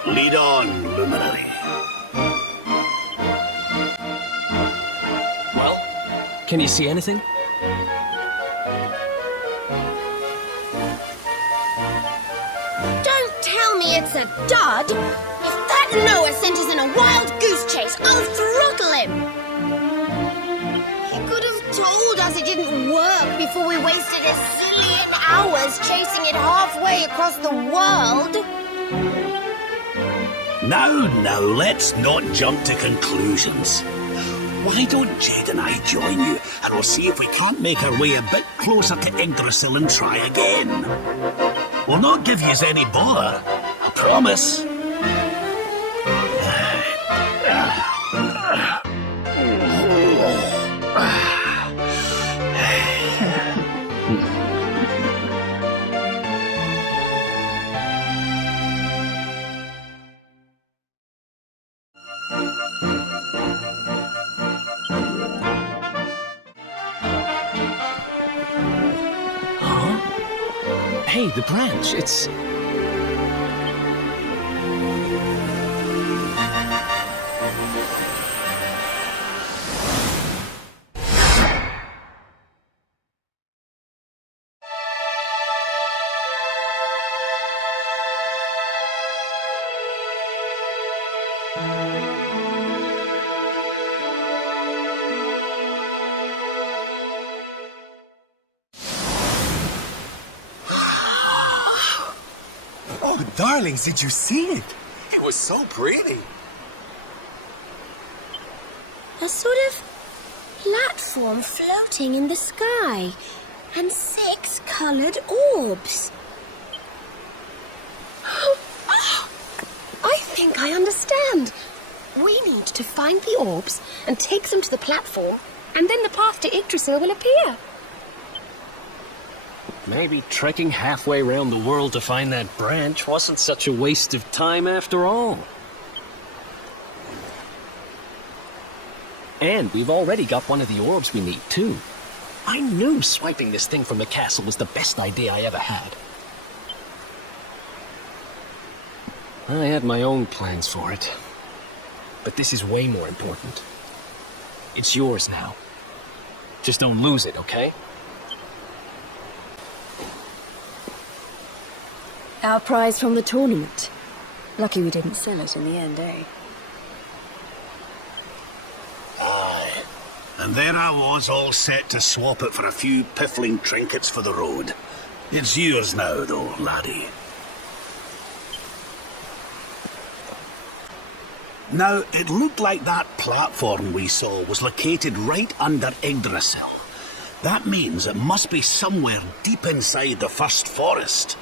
Lead on, luminary. Well, can you see anything? Don't tell me it's a dud! If that Noah sent us in a wild goose chase, I'll throttle him! He could have told us it didn't work before we wasted a zillion hours chasing it halfway across the world. Now, let's not jump to conclusions. Why don't Jade and I join you, and we'll see if we can't make our way a bit closer to Yggdrasil and try again. We'll not give yous any bother, I promise. Hey, the branch, it's... Darlings, did you see it? It was so pretty. A sort of platform floating in the sky, and 6 coloured orbs. I think I understand. We need to find the orbs and take them to the platform, and then the path to Yggdrasil will appear. Maybe trekking halfway around the world to find that branch wasn't such a waste of time after all. And we've already got one of the orbs we need, too. I knew swiping this thing from the castle was the best idea I ever had. I had my own plans for it. But this is way more important. It's yours now. Just don't lose it, okay? Our prize from the tournament. Lucky we didn't sell it in the end, eh? Aye. And there I was, all set to swap it for a few piffling trinkets for the road. It's yours now, though, laddie. Now, it looked like that platform we saw was located right under Yggdrasil. That means it must be somewhere deep inside the first forest.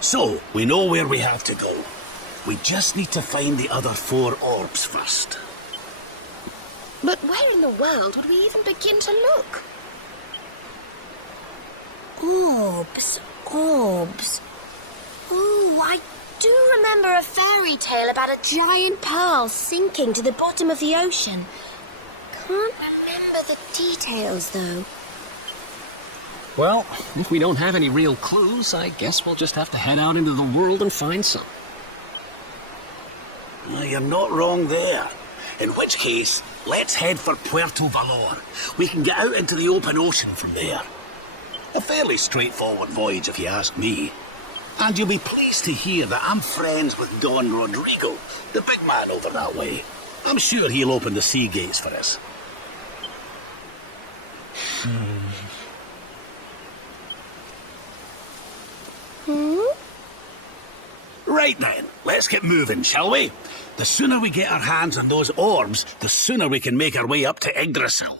So, we know where we have to go. We just need to find the other 4 orbs first. But where in the world would we even begin to look? Orbs, orbs. Ooh, I do remember a fairy tale about a giant pearl sinking to the bottom of the ocean. Can't remember the details, though. Well, if we don't have any real clues, I guess we'll just have to head out into the world and find some. Well, you're not wrong there. In which case, let's head for Puerto Valor. We can get out into the open ocean from there. A fairly straightforward voyage, if you ask me. And you'll be pleased to hear that I'm friends with Don Rodrigo, the big man over that way. I'm sure he'll open the sea gates for us. Right then, let's get moving, shall we? The sooner we get our hands on those orbs, the sooner we can make our way up to Yggdrasil.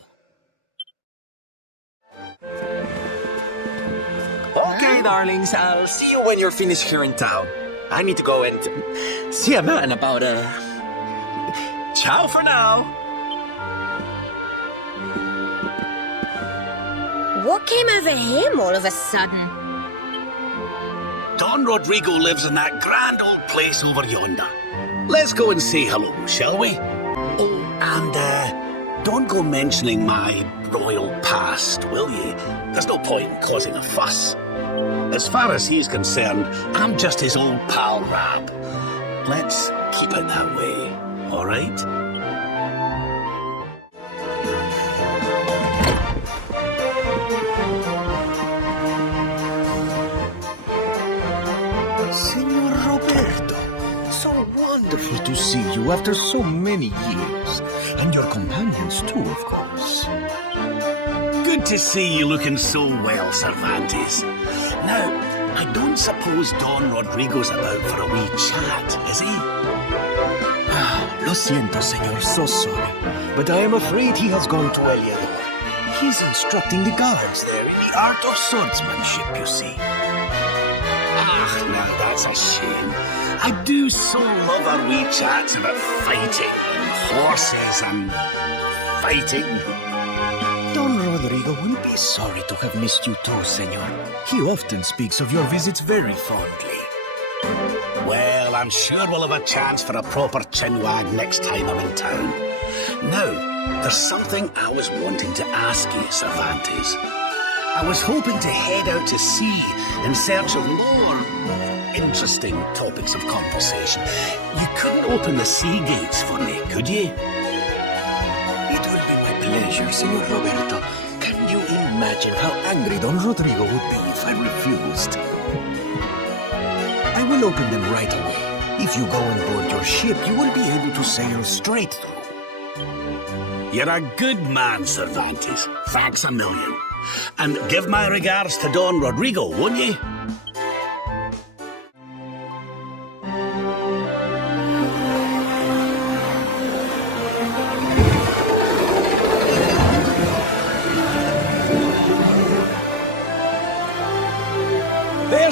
Okay, darlings, I'll see you when you're finished here in town. I need to go and see a man about Ciao for now. What came over him all of a sudden? Don Rodrigo lives in that grand old place over yonder. Let's go and say hello, shall we? Oh, and don't go mentioning my royal past, will ye? There's no point in causing a fuss. As far as he's concerned, I'm just his old pal Rab. Let's keep it that way, all right? Senor Roberto, so wonderful to see you after so many years. And your companions too, of course. Good to see you looking so well, Cervantes. Now, I don't suppose Don Rodrigo's about for a wee chat, is he? Lo siento, senor, so sorry. But I am afraid he has gone to Eliador. He's instructing the guards there in the art of swordsmanship, you see. Ah, now that's a shame. I do so love our wee chats about fighting and horses and fighting. Don Rodrigo will be sorry to have missed you too, senor. He often speaks of your visits very fondly. Well, I'm sure we'll have a chance for a proper chinwag next time I'm in town. Now, there's something I was wanting to ask you, Cervantes. I was hoping to head out to sea in search of more interesting topics of conversation. You couldn't open the sea gates for me, could you? It will be my pleasure, Senor Roberto. Can you imagine how angry Don Rodrigo would be if I refused? I will open them right away. If you go on board your ship, you will be able to sail straight through. You're a good man, Cervantes. Thanks a million. And give my regards to Don Rodrigo, won't you?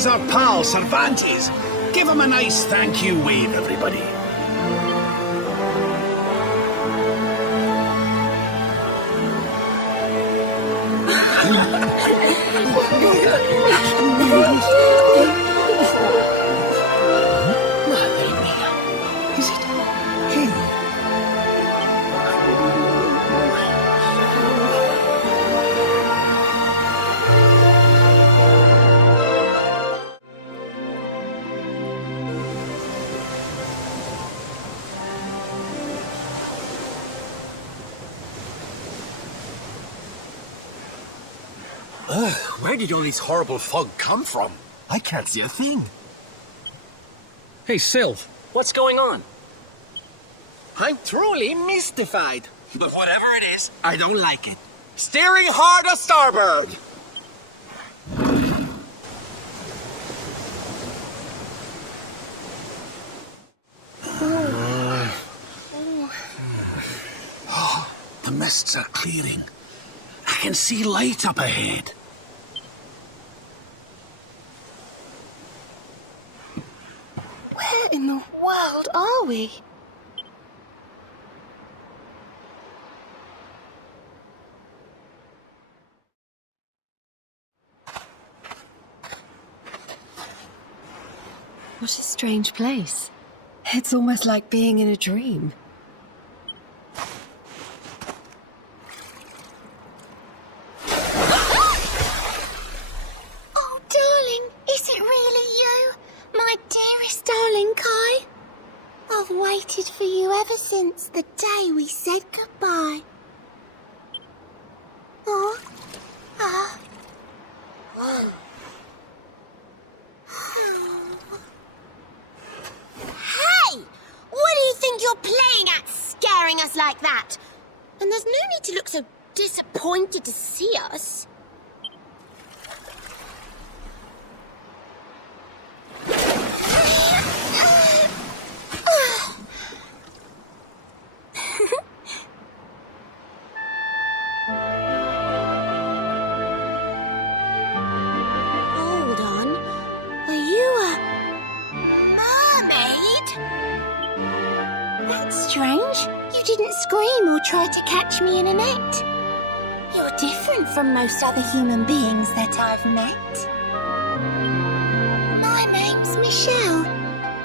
was our pal, Cervantes. Give him a nice thank you wave, everybody. Is it him? Where did all this horrible fog come from? I can't see a thing. Hey, Sylv, what's going on? I'm truly mystified. But whatever it is, I don't like it. Steering hard a starboard! The mists are clearing. I can see light up ahead. Where in the world are we? What a strange place. It's almost like being in a dream. Oh, darling, is it really you? My dearest darling Kai? I've waited for you ever since the day we said goodbye. Oh, Hey! What do you think you're playing at, scaring us like that? And there's no need to look so disappointed to see us. Hold on. Are you a mermaid? That's strange. You didn't scream or try to catch me in a net. You're different from most other human beings that I've met. My name's Michelle.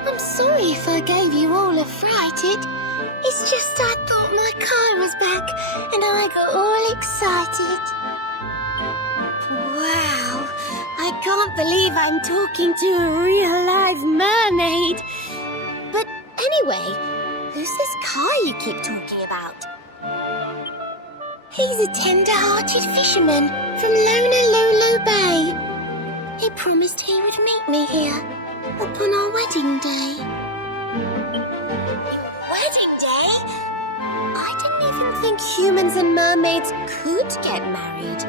I'm sorry if I gave you all a fright. It's just I thought my car was back and I got all excited. Wow, I can't believe I'm talking to a real live mermaid. But anyway, who's this Kai you keep talking about? He's a tender-hearted fisherman from Honolulu Bay. He promised he would meet me here upon our wedding day. Wedding day? I didn't even think humans and mermaids could get married.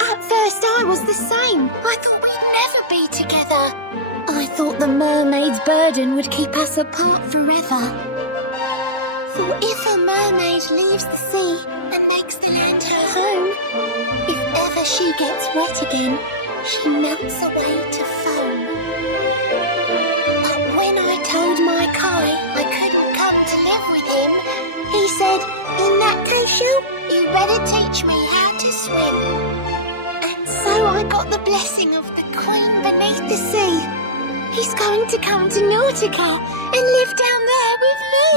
At first I was the same. I thought we'd never be together. I thought the mermaid's burden would keep us apart forever. For if a mermaid leaves the sea and makes the land her home, if ever she gets wet again, she melts away to foam. But when I told my Kai I couldn't come to live with him, he said, in that case, you better teach me how to swim. And so I got the blessing of the Queen beneath the sea. He's going to come to Nautica and live down there with me.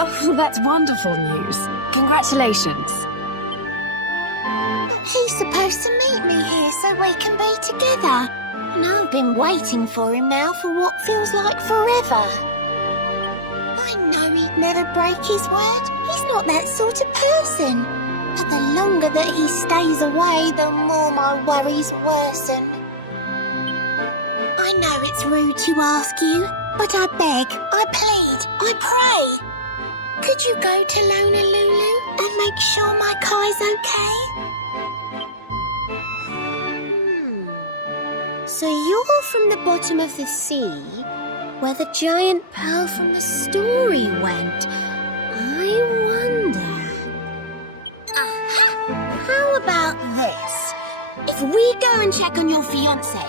Oh, that's wonderful news. Congratulations. He's supposed to meet me here so we can be together. And I've been waiting for him now for what feels like forever. I know he'd never break his word. He's not that sort of person. But the longer that he stays away, the more my worries worsen. I know it's rude to ask you, but I beg, I plead, I pray. Could you go to Honolulu and make sure my Kai's okay? So you're from the bottom of the sea, where the giant pearl from the story went. I wonder. Aha! How about this? If we go and check on your fiancé.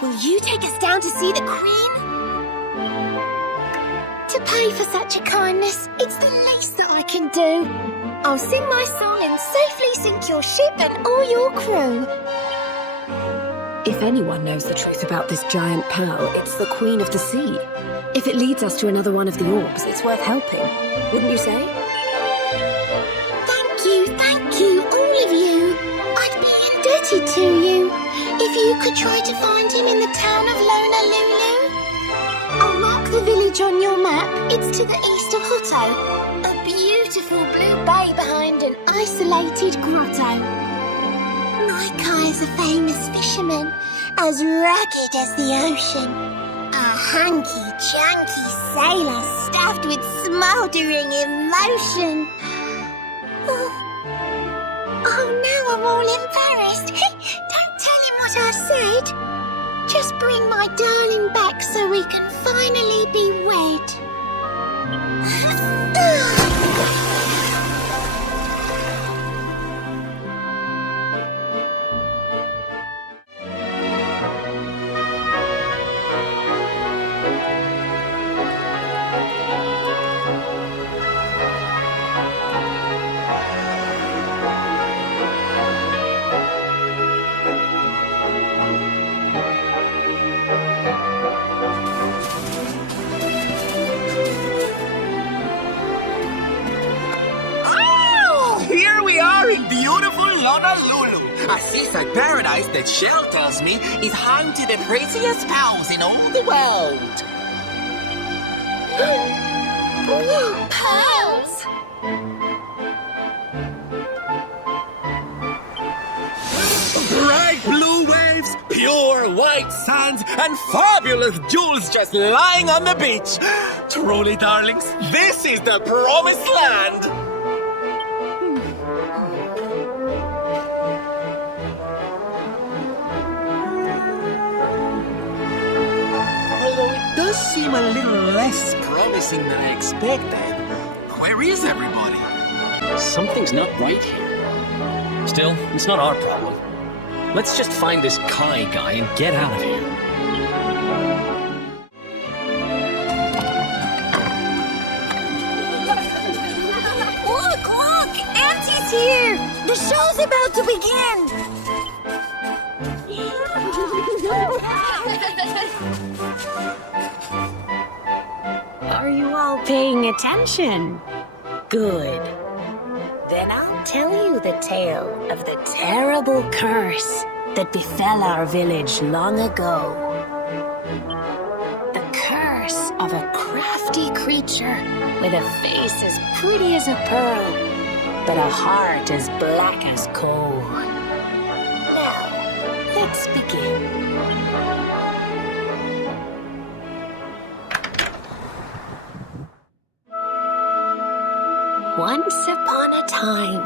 Will you take us down to see the Queen? To pay for such a kindness, it's the least that I can do. I'll sing my song and safely sink your ship and all your crew. If anyone knows the truth about this giant pearl, it's the Queen of the Sea. If it leads us to another one of the orbs, it's worth helping. Wouldn't you say? Thank you, all of you. I'd be indebted to you. If you could try to find him in the town of Honolulu. I'll mark the village on your map. It's to the east of Hutto. A beautiful blue bay behind an isolated grotto. Naikai is a famous fisherman, as rugged as the ocean. A hanky-janky sailor stuffed with smouldering emotion. Oh, now I'm all embarrassed. Don't tell him what I said. Just bring my darling back so we can finally be wed. Honolulu, a seaside paradise that Shell tells me is home to the prettiest pearls in all the world. Pearls? Bright blue waves, pure white sands, and fabulous jewels just lying on the beach. Truly, darlings, this is the promised land. Seem a little less promising than I expected. Where is everybody? Something's not right here. Still, it's not our problem. Let's just find this Kai guy and get out of here. Look! Auntie's here! The show's about to begin! Are you all paying attention? Good. Then I'll tell you the tale of the terrible curse that befell our village long ago. The curse of a crafty creature with a face as pretty as a pearl, but a heart as black as coal. Now, let's begin. Once upon a time,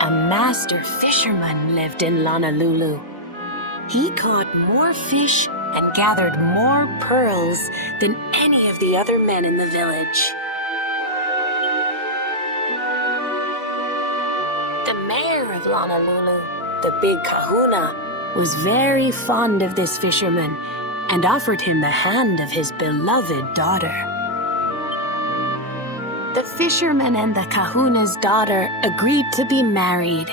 a master fisherman lived in Honolulu. He caught more fish and gathered more pearls than any of the other men in the village. The mayor of Honolulu, the big kahuna, was very fond of this fisherman and offered him the hand of his beloved daughter. The fisherman and the kahuna's daughter agreed to be married,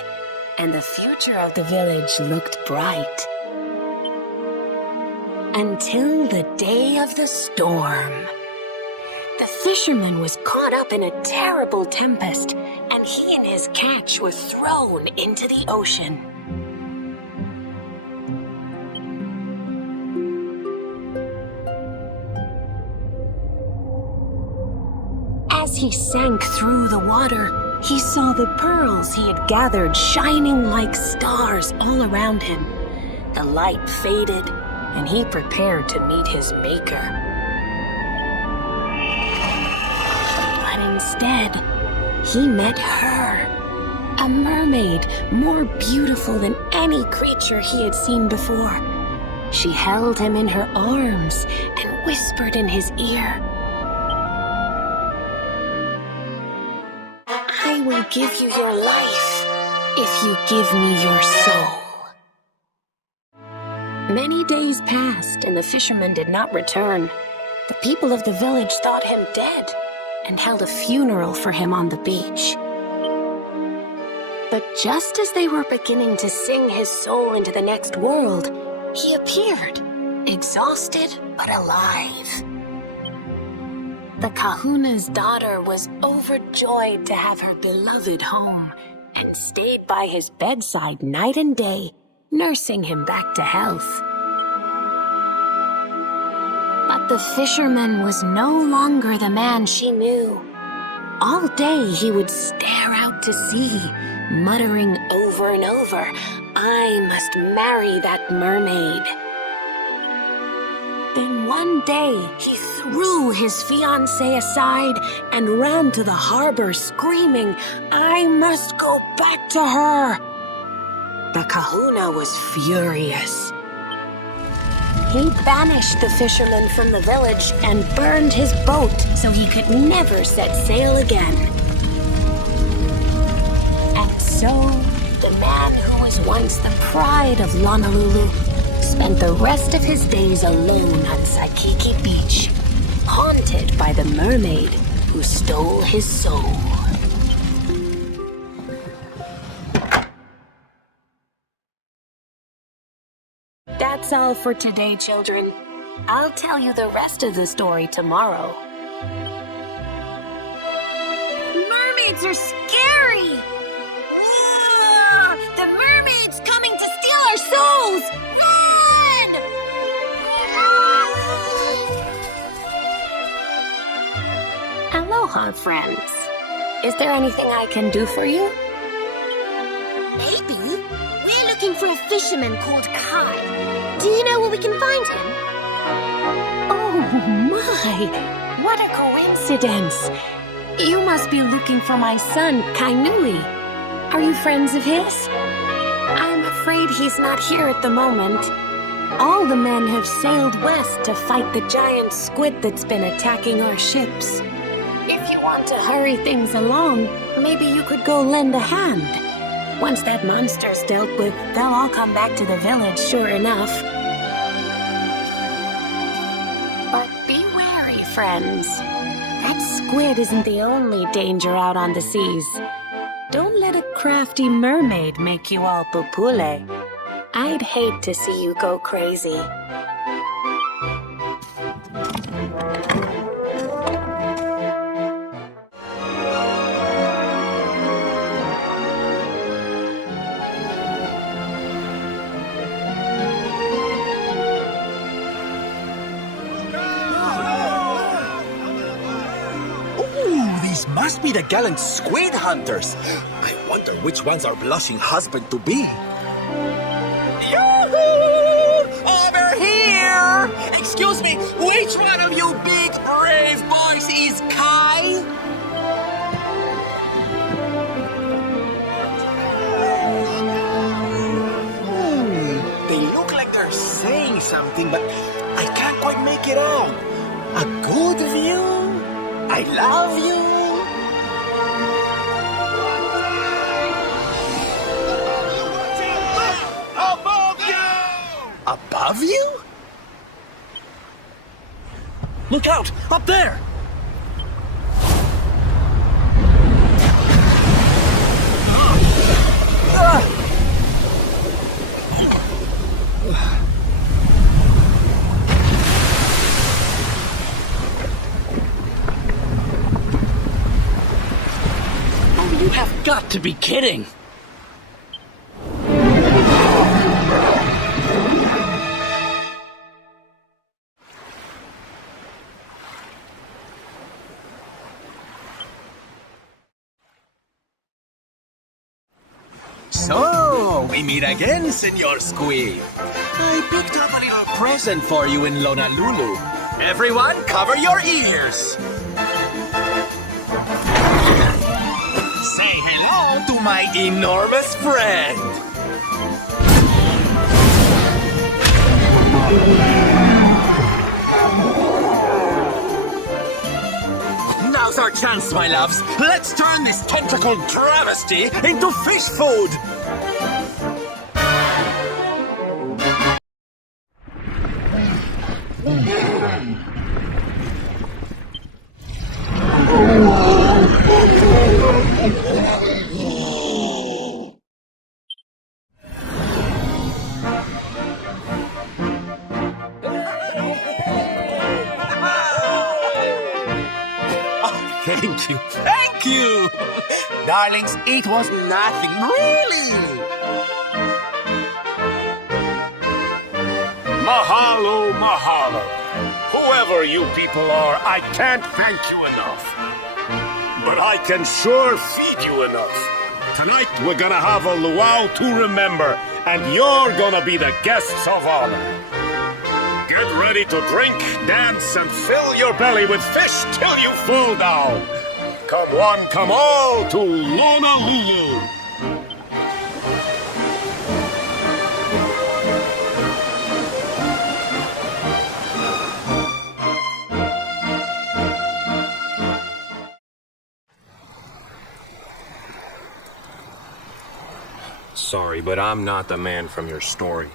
and the future of the village looked bright. Until the day of the storm. The fisherman was caught up in a terrible tempest, and he and his catch were thrown into the ocean. As he sank through the water, he saw the pearls he had gathered shining like stars all around him. The light faded, and he prepared to meet his maker. But instead, he met her, a mermaid more beautiful than any creature he had seen before. She held him in her arms and whispered in his ear, "I will give you your life if you give me your soul." Many days passed, and the fisherman did not return. The people of the village thought him dead and held a funeral for him on the beach. But just as they were beginning to sing his soul into the next world, he appeared, exhausted but alive. The kahuna's daughter was overjoyed to have her beloved home and stayed by his bedside night and day, nursing him back to health. But the fisherman was no longer the man she knew. All day he would stare out to sea, muttering over and over, "I must marry that mermaid." Then one day he threw his fiancée aside and ran to the harbor screaming, "I must go back to her." The kahuna was furious. He banished the fisherman from the village and burned his boat so he could never set sail again. And so, the man who was once the pride of Honolulu spent the rest of his days alone on Saikiki Beach, haunted by the mermaid who stole his soul. That's all for today, children. I'll tell you the rest of the story tomorrow. Mermaids are scary! The mermaid's coming to steal our souls! Run! Aloha, friends. Is there anything I can do for you? Maybe. We're looking for a fisherman called Kai. Do you know where we can find him? Oh my! What a coincidence! You must be looking for my son, Kainui. Are you friends of his? I'm afraid he's not here at the moment. All the men have sailed west to fight the giant squid that's been attacking our ships. If you want to hurry things along, maybe you could go lend a hand. Once that monster's dealt with, they'll all come back to the village, sure enough. But be wary, friends. That squid isn't the only danger out on the seas. Don't let a crafty mermaid make you all pupule. I'd hate to see you go crazy. Must be the gallant squid hunters. I wonder which one's our blushing husband to be. Yoo-hoo! Over here! Excuse me, which one of you big, brave boys is Kai? They look like they're saying something, but I can't quite make it out. A good view? I love you? Above you? Look out! Up there! Oh, you have got to be kidding! So, we meet again, Senor Squid. I picked up a little present for you in Honolulu. Everyone, cover your ears. Say hello to my enormous friend. Now's our chance, my loves. Let's turn this tentacled travesty into fish food. Thank you. Thank you. Darlings, it was nothing, really. Mahalo, mahalo. Whoever you people are, I can't thank you enough. But I can sure feed you enough. Tonight, we're gonna have a luau to remember, and you're gonna be the guests of honor. Get ready to drink, dance, and fill your belly with fish till you fall down. Come one, come all to Honolulu. Sorry, but I'm not the man from your story.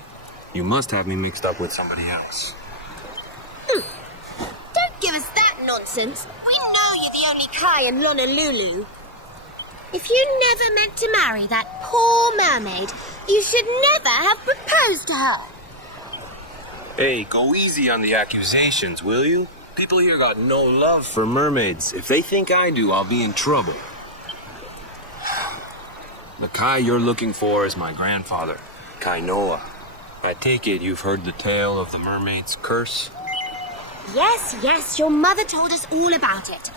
You must have me mixed up with somebody else. Don't give us that nonsense. We know you're the only Kai in Honolulu. If you never meant to marry that poor mermaid, you should never have proposed to her. Hey, go easy on the accusations, will you? People here got no love for mermaids. If they think I do, I'll be in trouble. The Kai you're looking for is my grandfather, Kainoa. I take it you've heard the tale of the mermaid's curse? Yes, your mother told us all about it.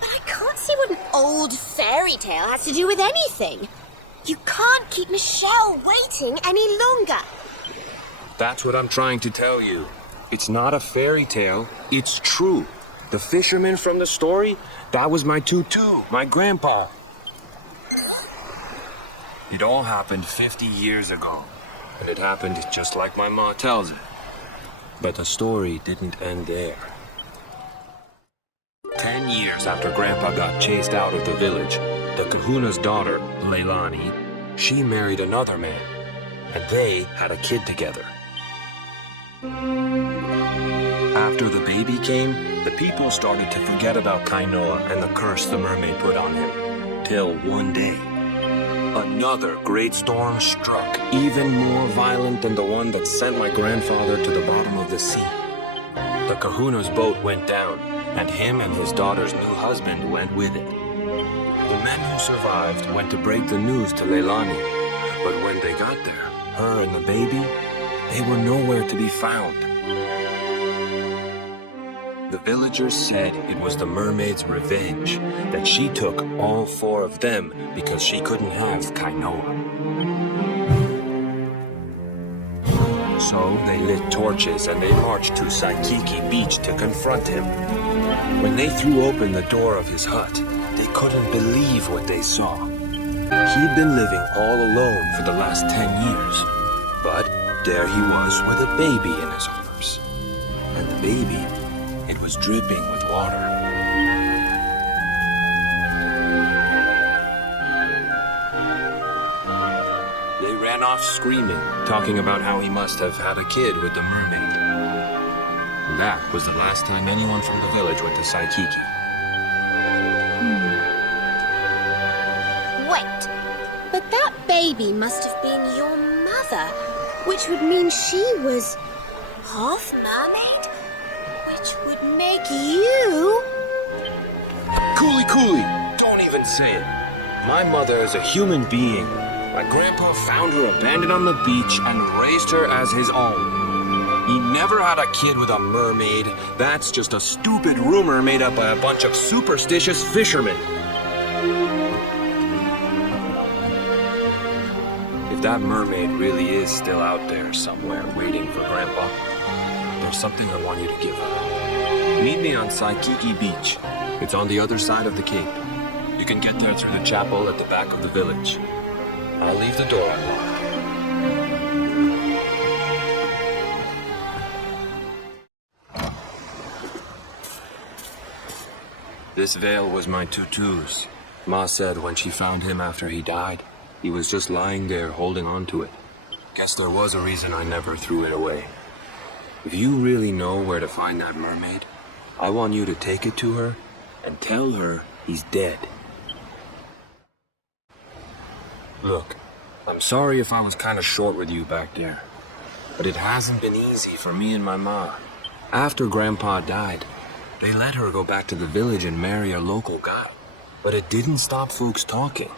But I can't see what an old fairy tale has to do with anything. You can't keep Michelle waiting any longer. That's what I'm trying to tell you. It's not a fairy tale, it's true. The fisherman from the story, that was my tutu, my grandpa. It all happened 50 years ago. And it happened just like my ma tells it. But the story didn't end there. 10 years after Grandpa got chased out of the village, the kahuna's daughter, Leilani, she married another man. And they had a kid together. After the baby came, the people started to forget about Kainoa and the curse the mermaid put on him. Till one day, another great storm struck, even more violent than the one that sent my grandfather to the bottom of the sea. The kahuna's boat went down, and him and his daughter's new husband went with it. The men who survived went to break the news to Leilani, but when they got there, her and the baby, they were nowhere to be found. The villagers said it was the mermaid's revenge, that she took all 4 of them because she couldn't have Kainoa. So they lit torches and they marched to Saikiki Beach to confront him. When they threw open the door of his hut, they couldn't believe what they saw. He'd been living all alone for the last 10 years, but there he was with a baby in his arms. And the baby, it was dripping with water. They ran off screaming, talking about how he must have had a kid with the mermaid. And that was the last time anyone from the village went to Saikiki. Wait, but that baby must have been your mother, which would mean she was half mermaid, which would make you... Cooley, don't even say it. My mother is a human being. My grandpa found her abandoned on the beach and raised her as his own. He never had a kid with a mermaid. That's just a stupid rumor made up by a bunch of superstitious fishermen. If that mermaid really is still out there somewhere waiting for Grandpa, there's something I want you to give her. Meet me on Saikiki Beach. It's on the other side of the cape. You can get there through the chapel at the back of the village. I'll leave the door unlocked. This veil was my tutu's. Ma said when she found him after he died, he was just lying there holding on to it. Guess there was a reason I never threw it away. If you really know where to find that mermaid, I want you to take it to her and tell her he's dead. Look, I'm sorry if I was kind of short with you back there, but it hasn't been easy for me and my ma. After Grandpa died, they let her go back to the village and marry a local guy. But it didn't stop folks talking.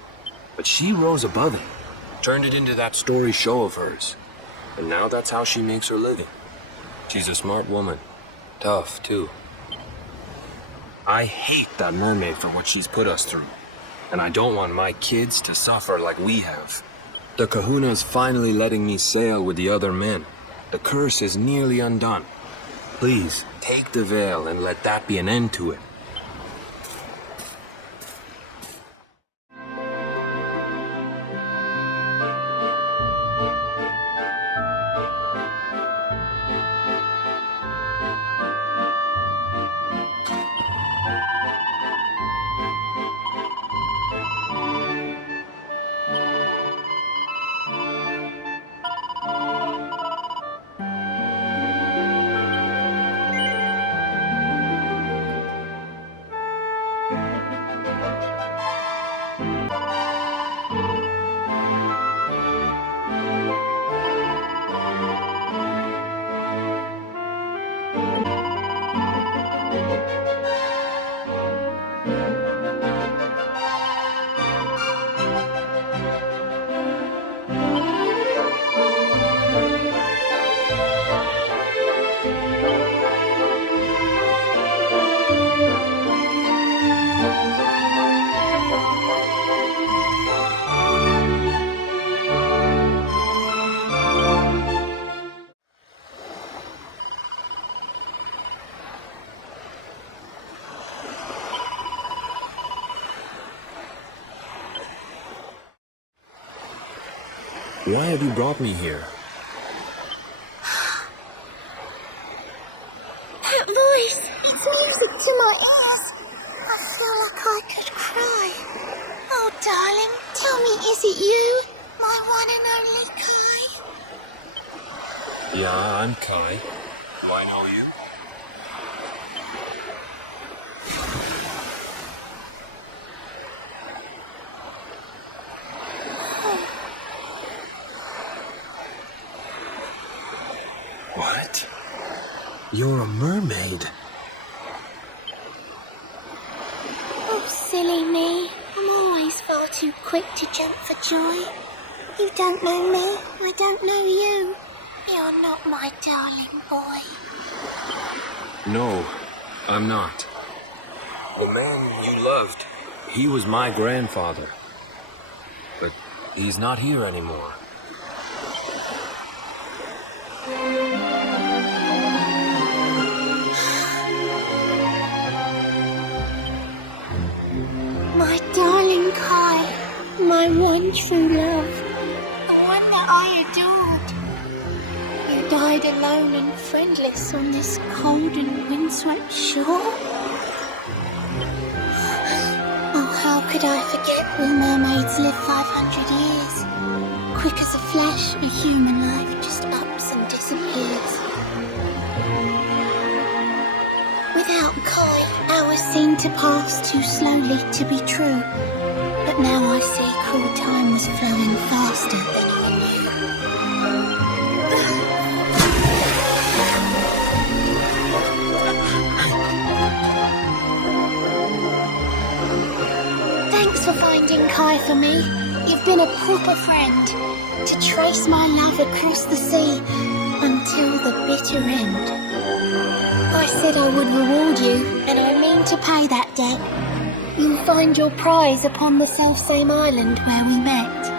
But she rose above it, turned it into that story show of hers. And now that's how she makes her living. She's a smart woman. Tough, too. I hate that mermaid for what she's put us through. And I don't want my kids to suffer like we have. The kahuna's finally letting me sail with the other men. The curse is nearly undone. Please, take the veil and let that be an end to it. Why have you brought me here? That voice, it's music to my ears. I feel like I could cry. Oh, darling, tell me, is it you? My one and only Kai? Yeah, I'm Kai. Do I know you? What? You're a mermaid. Oh, silly me. I'm always far too quick to jump for joy. You don't know me, I don't know you. You're not my darling boy. No, I'm not. The man you loved, he was my grandfather. But he's not here anymore. My darling Kai, my one true love, the one that I adored. You died alone and friendless on this cold and windswept shore. Oh, how could I forget we mermaids live 500 years? Quick as a flash, a human life just ups and disappears. Without Kai, hours seem to pass too slowly to be true. But now I see cruel time was flowing faster than I knew. Thanks for finding Kai for me. You've been a proper friend. To trace my love across the sea until the bitter end. I said I would reward you, and I mean to pay that debt. You'll find your prize upon the selfsame island where we met.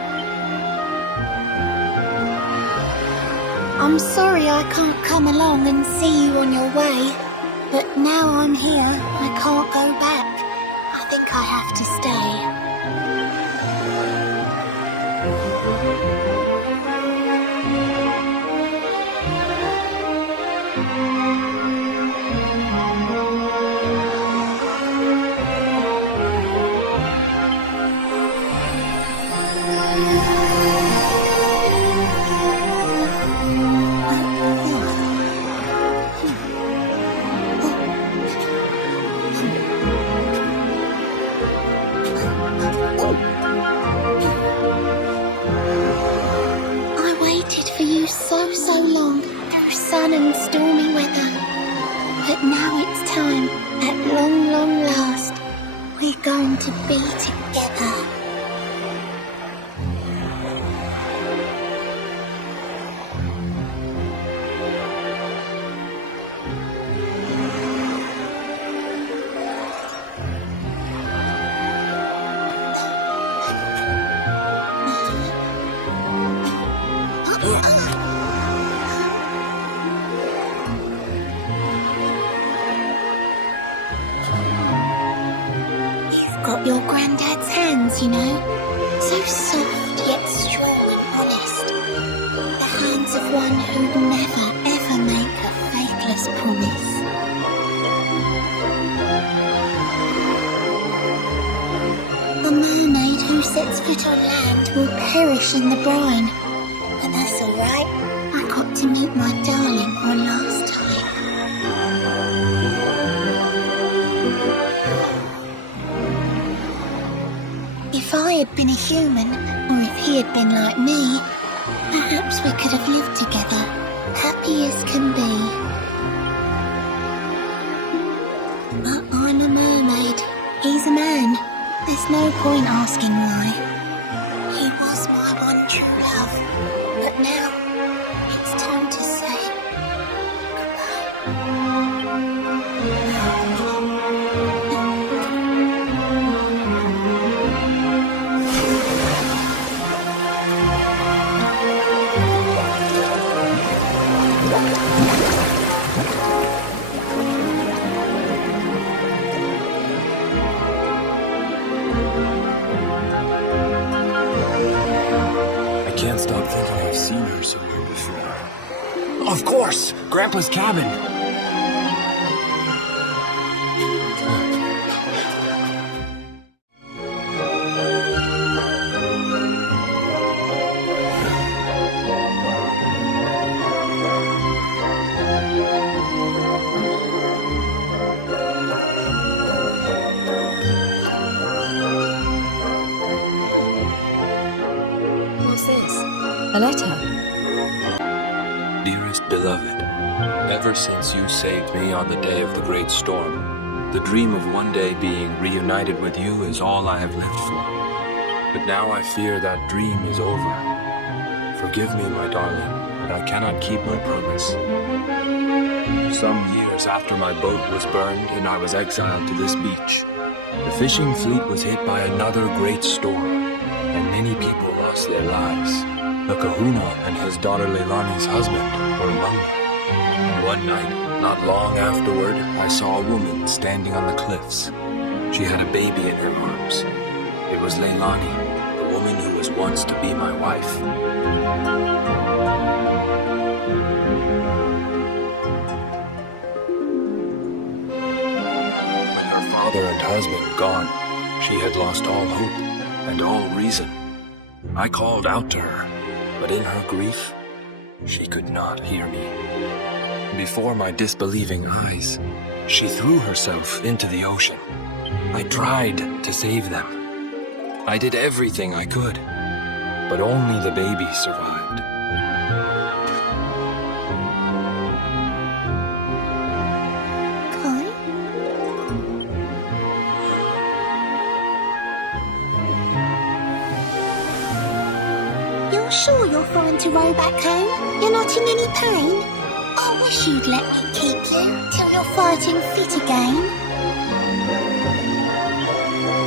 I'm sorry I can't come along and see you on your way, but now I'm here, I can't go back. I think I have to stay. so long through sun and stormy weather. But now it's time, at long last, we're going to be together. Got your granddad's hands, you know. So soft yet strong and honest. The hands of one who'd never ever make a faithless promise. A mermaid who sets foot on land will perish in the brine. But that's alright. I got to meet my darling one last time. If I had been a human, or if he had been like me, perhaps we could have lived together, happy as can be. But I'm a mermaid, he's a man. There's no point asking why. He was my one true love, but now it's time to say I can't stop thinking I've seen her somewhere before. Of course! Grandpa's cabin! What's this? A letter? Dearest beloved, ever since you saved me on the day of the great storm, the dream of one day being reunited with you is all I have lived for. But now I fear that dream is over. Forgive me, my darling, but I cannot keep my promise. Some years after my boat was burned and I was exiled to this beach, the fishing fleet was hit by another great storm, and many people lost their lives. The kahuna and his daughter Leilani's husband were among them. One night, not long afterward, I saw a woman standing on the cliffs. She had a baby in her arms. It was Leilani, the woman who was once to be my wife. With her father and husband gone, she had lost all hope and all reason. I called out to her, but in her grief, she could not hear me. Before my disbelieving eyes, she threw herself into the ocean. I tried to save them. I did everything I could, but only the baby survived. You're sure you're fine to row back home? You're not in any pain? I wish you'd let me keep you till you're fighting fit again.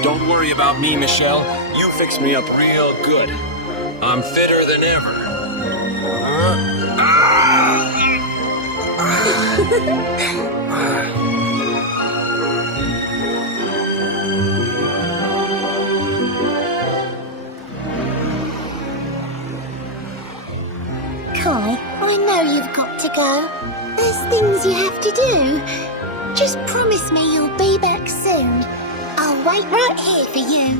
Don't worry about me, Michelle. You fixed me up real good. I'm fitter than ever. Kai, I know you've got to go. There's things you have to do. Just promise me you'll be back soon. I'll wait right here for you.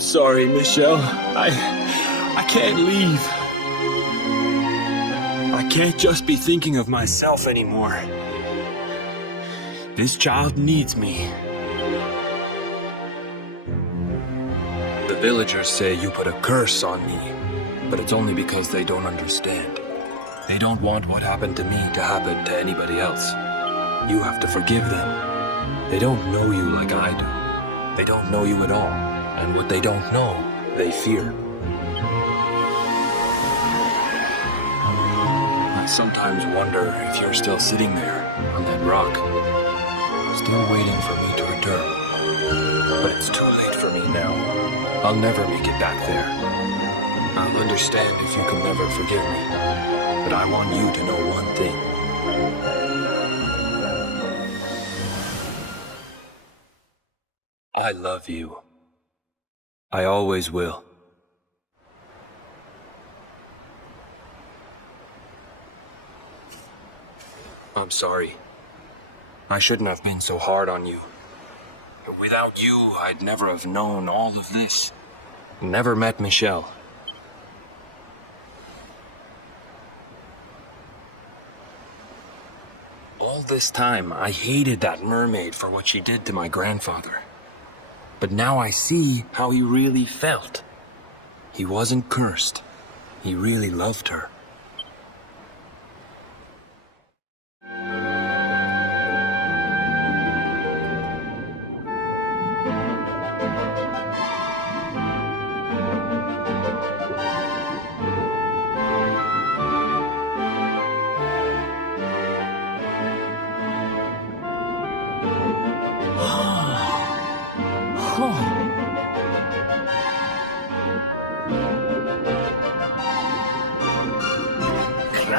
I'm sorry, Michelle. I can't leave. I can't just be thinking of myself anymore. This child needs me. The villagers say you put a curse on me, but it's only because they don't understand. They don't want what happened to me to happen to anybody else. You have to forgive them. They don't know you like I do. They don't know you at all, and what they don't know, they fear. I sometimes wonder if you're still sitting there on that rock, still waiting for me to return. But it's too late for me now. I'll never make it back there. I'll understand if you can never forgive me, but I want you to know one thing. I love you. I always will. I'm sorry. I shouldn't have been so hard on you. Without you, I'd never have known all of this. Never met Michelle. All this time, I hated that mermaid for what she did to my grandfather. But now I see how he really felt. He wasn't cursed. He really loved her.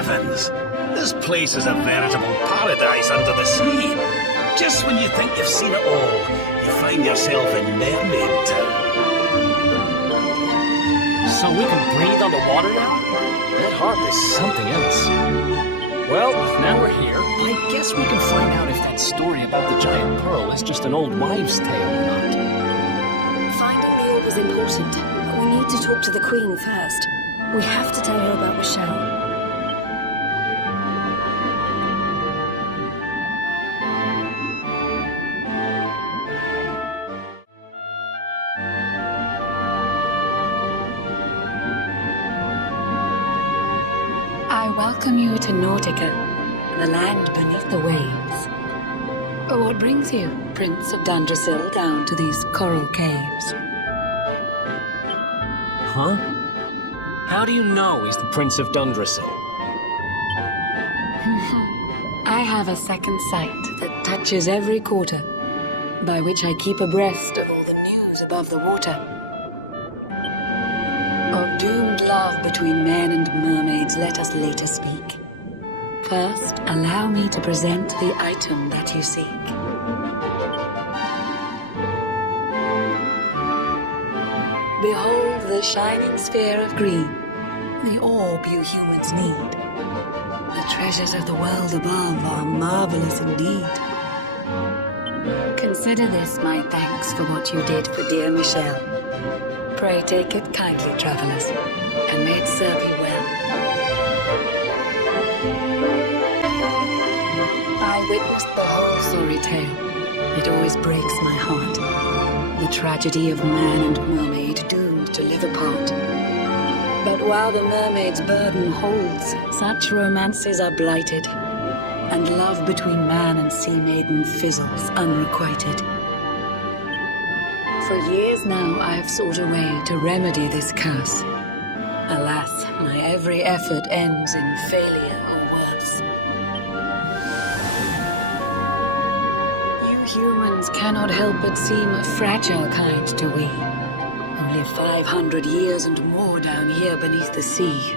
Heavens, this place is a veritable paradise under the sea. Just when you think you've seen it all, you find yourself in Mermaid Town. So we can breathe underwater now? That harp is something else. Well, now we're here. I guess we can find out if that story about the giant pearl is just an old wives' tale or not. Finding the orb is important, but we need to talk to the Queen first. We have to tell her about Michelle. I welcome you to Nautica, the land beneath the waves. What brings you, Prince of Dundrasil, down to these coral caves? Huh? How do you know he's the Prince of Dundrasil? I have a second sight that touches every quarter, by which I keep abreast of all the news above the water. Of doomed love between men and mermaids, let us later speak. First, allow me to present the item that you seek. Behold the shining sphere of green, the orb you humans need. The treasures of the world above are marvelous indeed. Consider this my thanks for what you did for dear Michelle. Pray take it kindly, travelers, and may it serve you well. I witnessed the whole sorry tale. It always breaks my heart. The tragedy of man and mermaid doomed to live apart. But while the mermaid's burden holds, such romances are blighted, and love between man and sea maiden fizzles unrequited. For years now I have sought a way to remedy this curse. Alas, my every effort ends in failure or worse. You humans cannot help but seem a fragile kind to we. Only 500 years and more down here beneath the sea.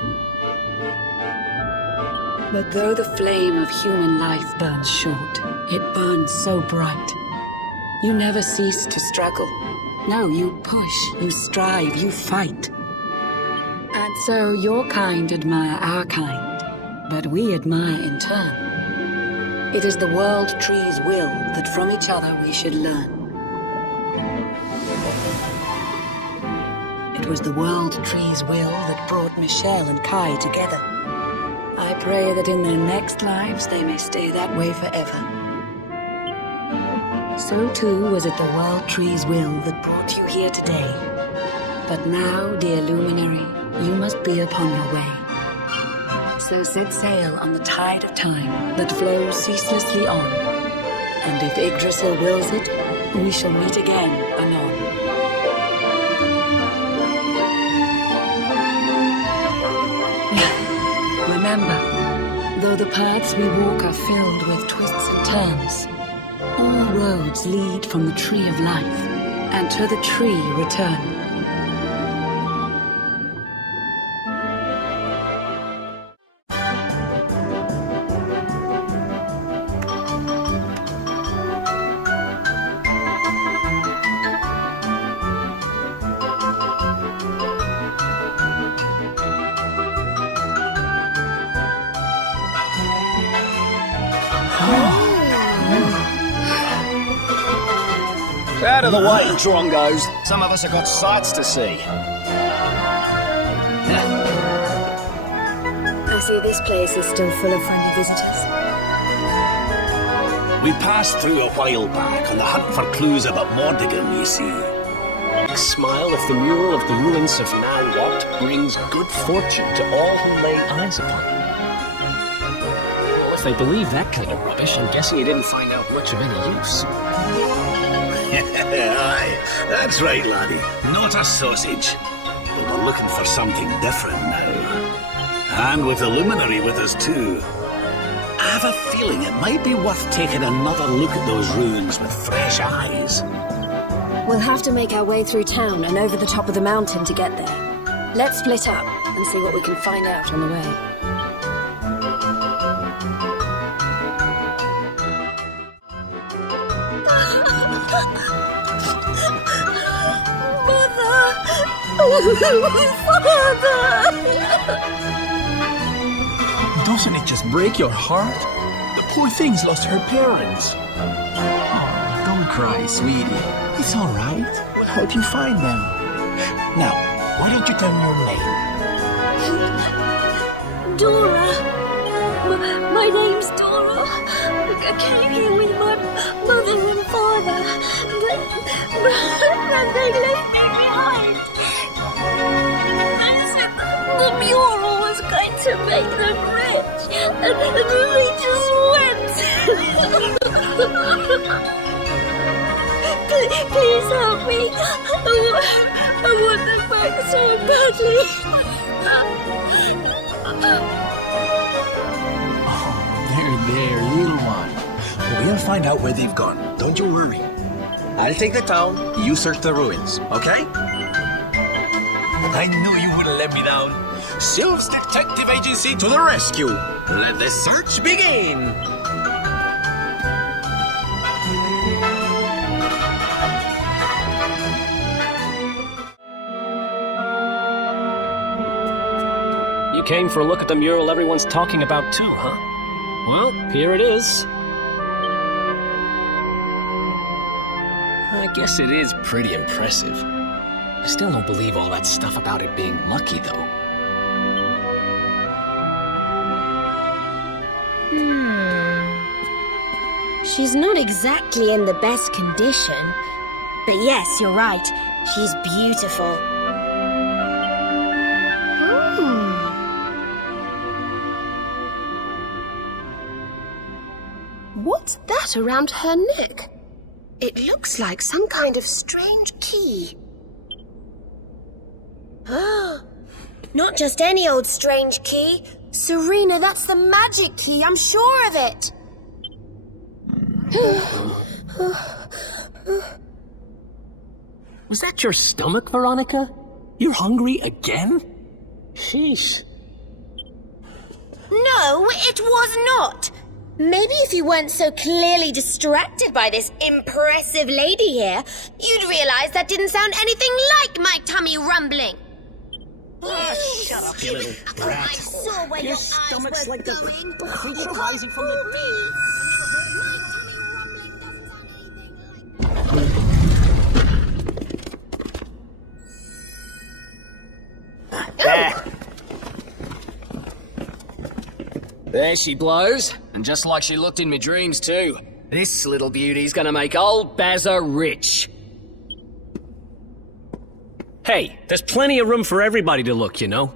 But though the flame of human life burns short, it burns so bright. You never cease to struggle. No, you push, you strive, you fight. And so your kind admire our kind, but we admire in turn. It is the world tree's will that from each other we should learn. it was the World Tree's will that brought Michelle and Kai together. I pray that in their next lives they may stay that way forever. So too was it the World Tree's will that brought you here today. But now, dear Luminary, you must be upon your way. So set sail on the tide of time that flows ceaselessly on. And if Yggdrasil wills it, we shall meet again anon. Remember, though the paths we walk are filled with twists and turns, all roads lead from the tree of life, and to the tree return. Out of the way, Drongos. Some of us have got sights to see. I see this place is still full of friendly visitors. We passed through a while back on the hunt for clues about Mordigan, you see. Smile if the mural of the ruins of now what brings good fortune to all who lay eyes upon it. Well, if they believe that kind of rubbish, I'm guessing you didn't find out much of any use. Aye, that's right, laddie. Not a sausage. But we're looking for something different now. And with the Luminary with us too. I have a feeling it might be worth taking another look at those ruins with fresh eyes. We'll have to make our way through town and over the top of the mountain to get there. Let's split up and see what we can find out on the way. Doesn't it just break your heart? The poor thing's lost her parents. Oh, don't cry, sweetie. It's all right. We'll help you find them. Now, why don't you tell me your name? Dora. My name's Dora. I came here with my mother and father, but they left me behind. They said the mural was going to make them rich, and they just went. Please help me. I want them back so badly. There, little one. We'll find out where they've gone. Don't you worry. I'll take the town. You search the ruins, okay? I knew you wouldn't let me down. Sylph's Detective Agency to the rescue. Let the search begin. You came for a look at the mural everyone's talking about too, huh? Well, here it is. I guess it is pretty impressive. I still don't believe all that stuff about it being lucky, though. She's not exactly in the best condition. But yes, you're right. She's beautiful. What's that around her neck? It looks like some kind of strange key. Not just any old strange key. Serena, that's the magic key. I'm sure of it. Was that your stomach, Veronica? You're hungry again? Sheesh. No, it was not. Maybe if you weren't so clearly distracted by this impressive lady here, you'd realize that didn't sound anything like my tummy rumbling. Shut up, you little brat. I saw where Your eyes stomach's were like the going. creature rising from the... There she blows, and just like she looked in my dreams too. This little beauty's gonna make old Bazza rich. Hey, there's plenty of room for everybody to look, you know.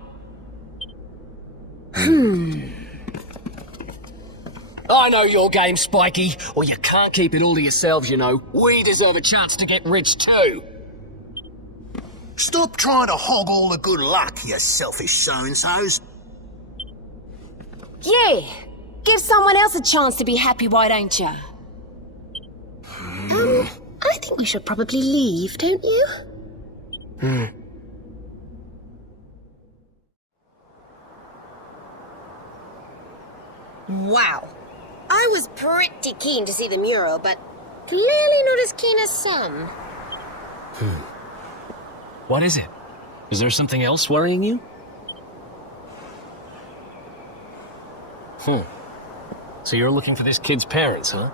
I know your game, Spiky. Or you can't keep it all to yourselves, you know. We deserve a chance to get rich too. Stop trying to hog all the good luck, you selfish so-and-sos. Yeah, give someone else a chance to be happy, why don't you? I think we should probably leave, don't you? Wow. I was pretty keen to see the mural, but clearly not as keen as some. What is it? Is there something else worrying you? So you're looking for this kid's parents, huh?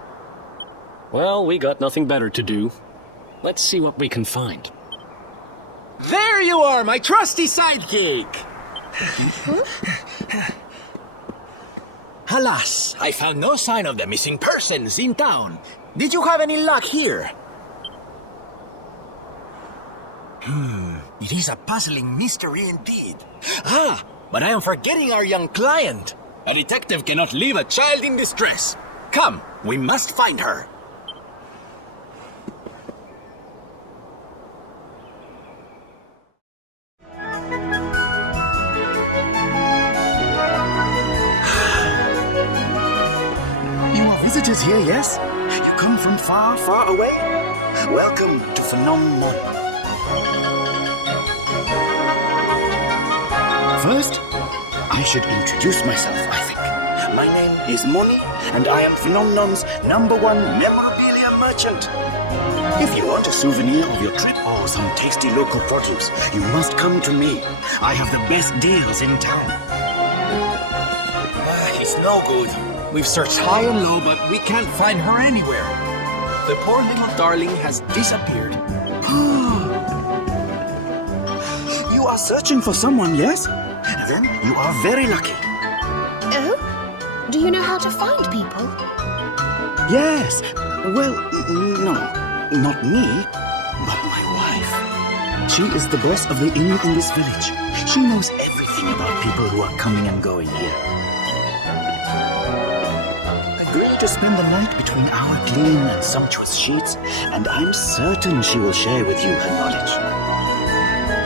Well, we got nothing better to do. Let's see what we can find. There you are, my trusty sidekick! Alas, I found no sign of the missing persons in town. Did you have any luck here? It is a puzzling mystery indeed. But I am forgetting our young client. A detective cannot leave a child in distress. Come, we must find her. You are visitors here, yes? You come from far, far away? Welcome to Phenomenon. First, I should introduce myself, I think. My name is Moni, and I am Phenomenon's #1 memorabilia merchant. If you want a souvenir of your trip or some tasty local produce, you must come to me. I have the best deals in town. It's no good. We've searched high and low, but we can't find her anywhere. The poor little darling has disappeared. You are searching for someone, yes? Then you are very lucky. Oh? Do you know how to find people? Yes. Well, no. Not me, but my wife. She is the boss of the inn in this village. She knows everything about people who are coming and going here. Agree to spend the night between our clean and sumptuous sheets, and I'm certain she will share with you her knowledge.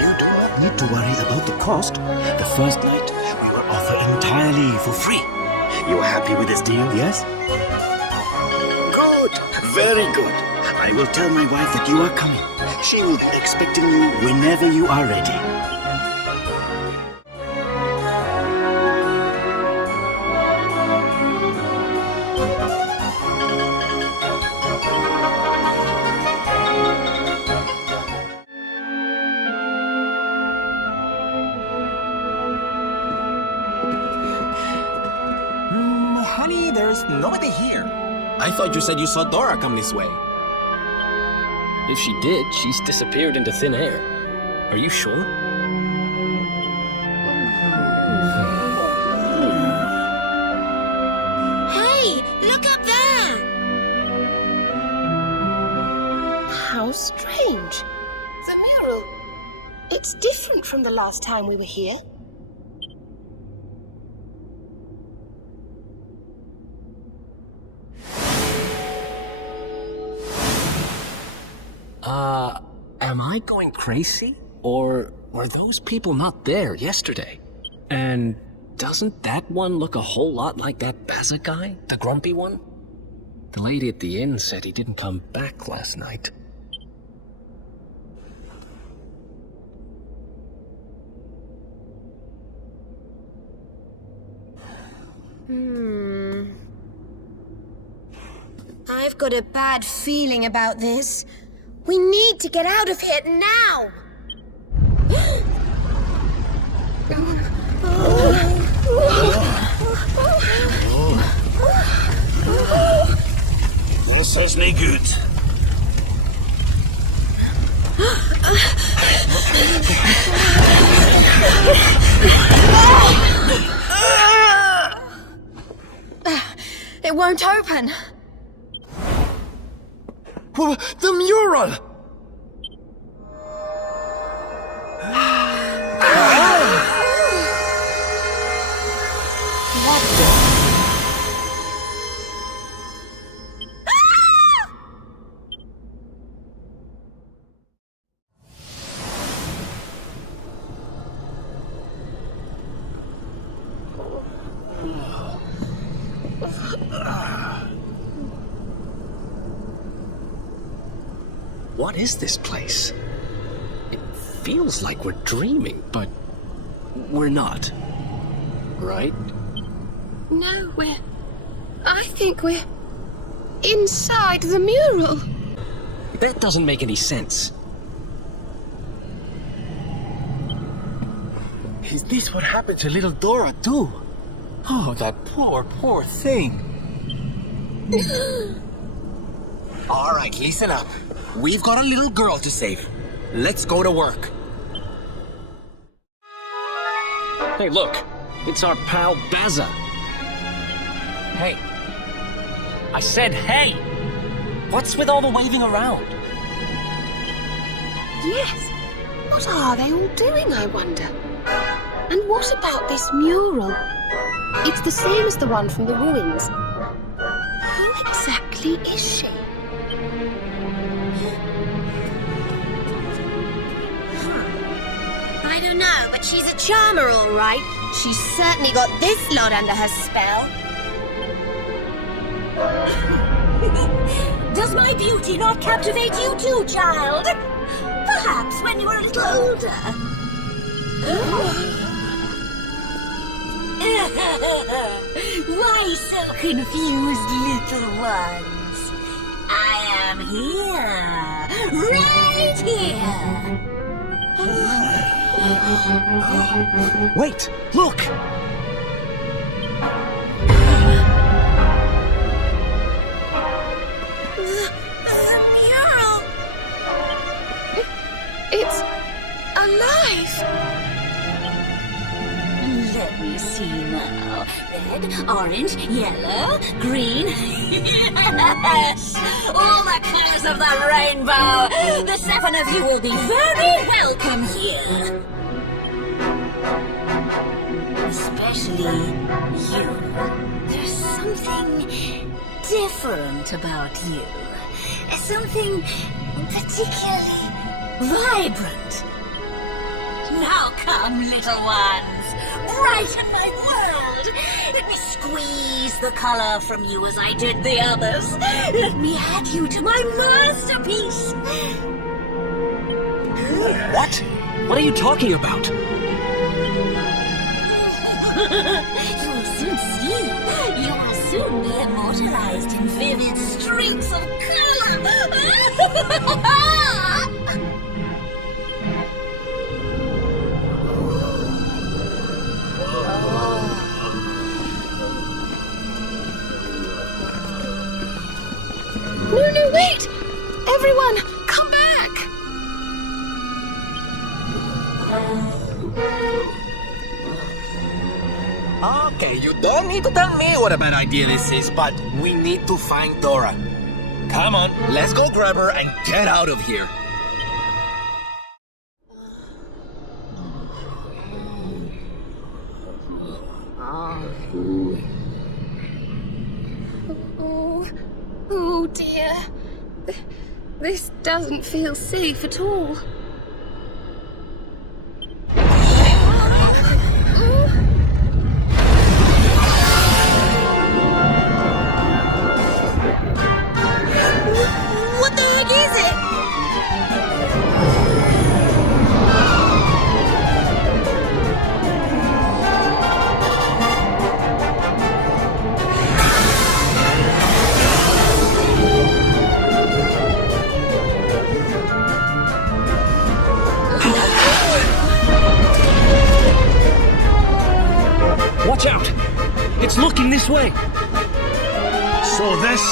You do not need to worry about the cost. The first night, we will offer entirely for free. You are happy with this deal, yes? Good. Very good. I will tell my wife that you are coming. She will be expecting you whenever you are ready. Honey, there's nobody here. I thought you said you saw Dora come this way. If she did, she's disappeared into thin air. Are you sure? Hey, look up there! How strange. The mural. It's different from the last time we were here. Am I going crazy? Or were those people not there yesterday? And doesn't that one look a whole lot like that Bazza guy? The grumpy one? The lady at the inn said he didn't come back last night. I've got a bad feeling about this. We need to get out of here now! This is no good. won't open. Well, the mural! What is this place? It feels like we're dreaming, but we're not. Right? No, I think we're inside the mural. That doesn't make any sense. Is this what happened to little Dora, too? Oh, that poor thing. All right, listen up. We've got a little girl to save. Let's go to work. Hey, look. It's our pal Bazza. Hey. I said hey! What's with all the waving around? Yes. What are they all doing, I wonder? And what about this mural? It's the same as the one from the ruins. Who exactly is she? I don't know, but she's a charmer, all right. She's certainly got this lot under her spell. Does my beauty not captivate you too, child? Perhaps when you're a little older. Why so confused, little ones? I am here, right here. Wait, look! The mural! It's alive! Let me see now. Red, orange, yellow, green. Yes! All the colors of the rainbow! The 7 of you will be very welcome here. Especially you. There's something different about you. Something particularly vibrant. Now come, little ones. Brighten my world. Let me squeeze the color from you as I did the others. Let me add you to my masterpiece. What? What are you talking about? You will soon see. You will soon be immortalized in vivid streaks of color. No, wait! Everyone, come back! Okay, you don't need to tell me what a bad idea this is, but we need to find Dora. Come on, let's go grab her and get out of here. Oh dear. This doesn't feel safe at all. What the heck is it? Watch out! It's looking this way! So this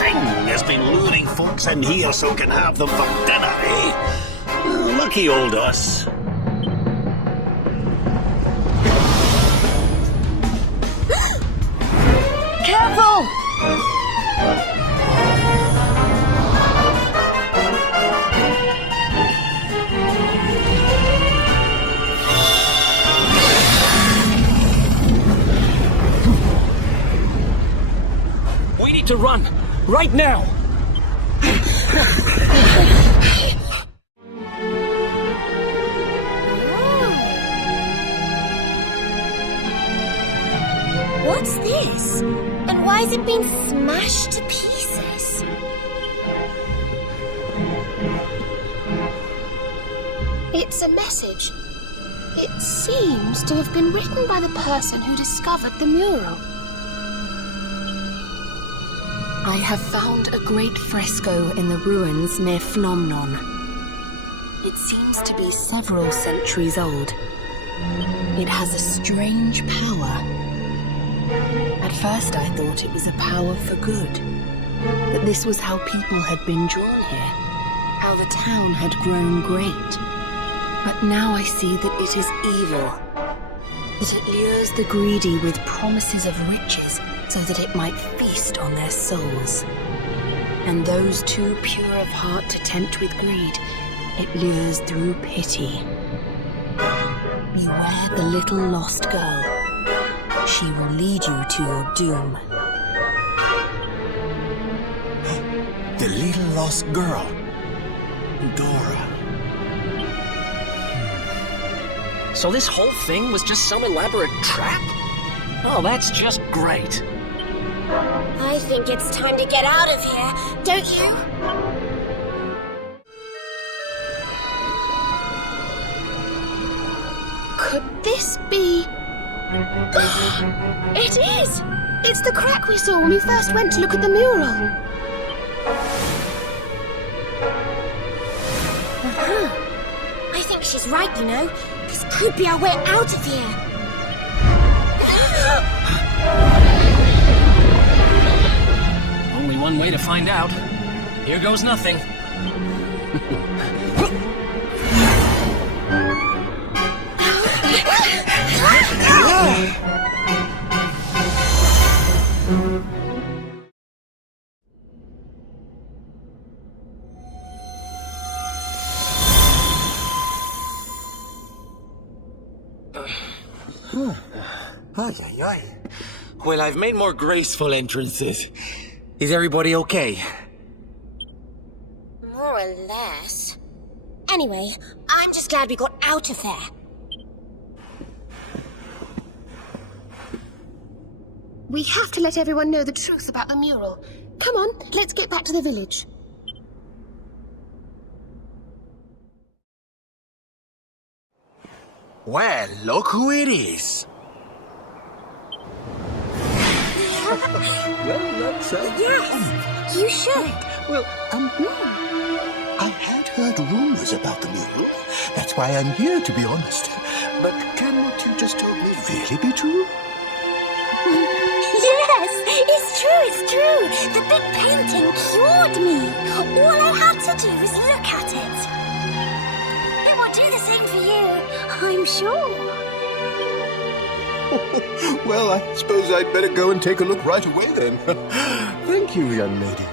thing has been luring folks in here so can have them for dinner, eh? Lucky old us. Careful! need to run. Right now. What's this? And why has it been smashed to pieces? It's a message. It seems to have been written by the person who discovered the mural. I have found a great fresco in the ruins near Phnomnon. It seems to be several centuries old. It has a strange power. At first I thought it was a power for good. That this was how people had been drawn here. How the town had grown great. But now I see that it is evil. That it lures the greedy with promises of riches so that it might feast on their souls. And those too pure of heart to tempt with greed, it lures through pity. Beware the little lost girl. She will lead you to your doom. The little lost girl. Dora. So this whole thing was just some elaborate trap? Oh, that's just great. I think it's time to get out of here, don't you? Could this be... It is! It's the crack we saw when we first went to look at the mural. I think she's right, you know. This could be our way out of here. Only one way to find out. Here goes nothing. Ay, ay, ay. Well, I've made more graceful entrances. Is everybody okay? More or less. Anyway, I'm just glad we got out of there. We have to let everyone know the truth about the mural. Come on, let's get back to the village. Well, look who it is. Well, that's Yes, you should. Well, I had heard rumors about the mural. That's why I'm here, to be honest. But can what you just told me really be true? Yes, it's true. The big painting cured me. All I had to do was look at it. It will do the same for you, I'm sure. Well, I suppose I'd better go and take a look right away then. Thank you, young lady.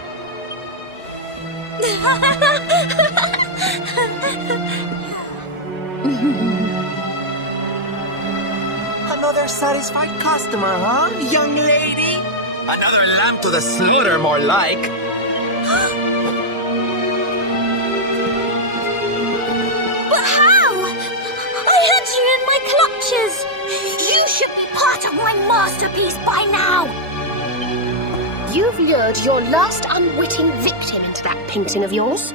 Another satisfied customer, huh, young lady? Another lamb to the slaughter, more like. But how? I had you in my clutches. You should be part of my masterpiece by now. You've lured your last unwitting victim into that painting of yours.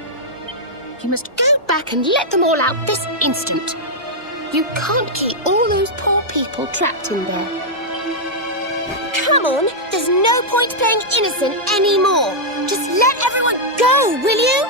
You must go back and let them all out this instant. You can't keep all those poor people trapped in there. Come on, there's no point playing innocent anymore. Just let everyone go, will you?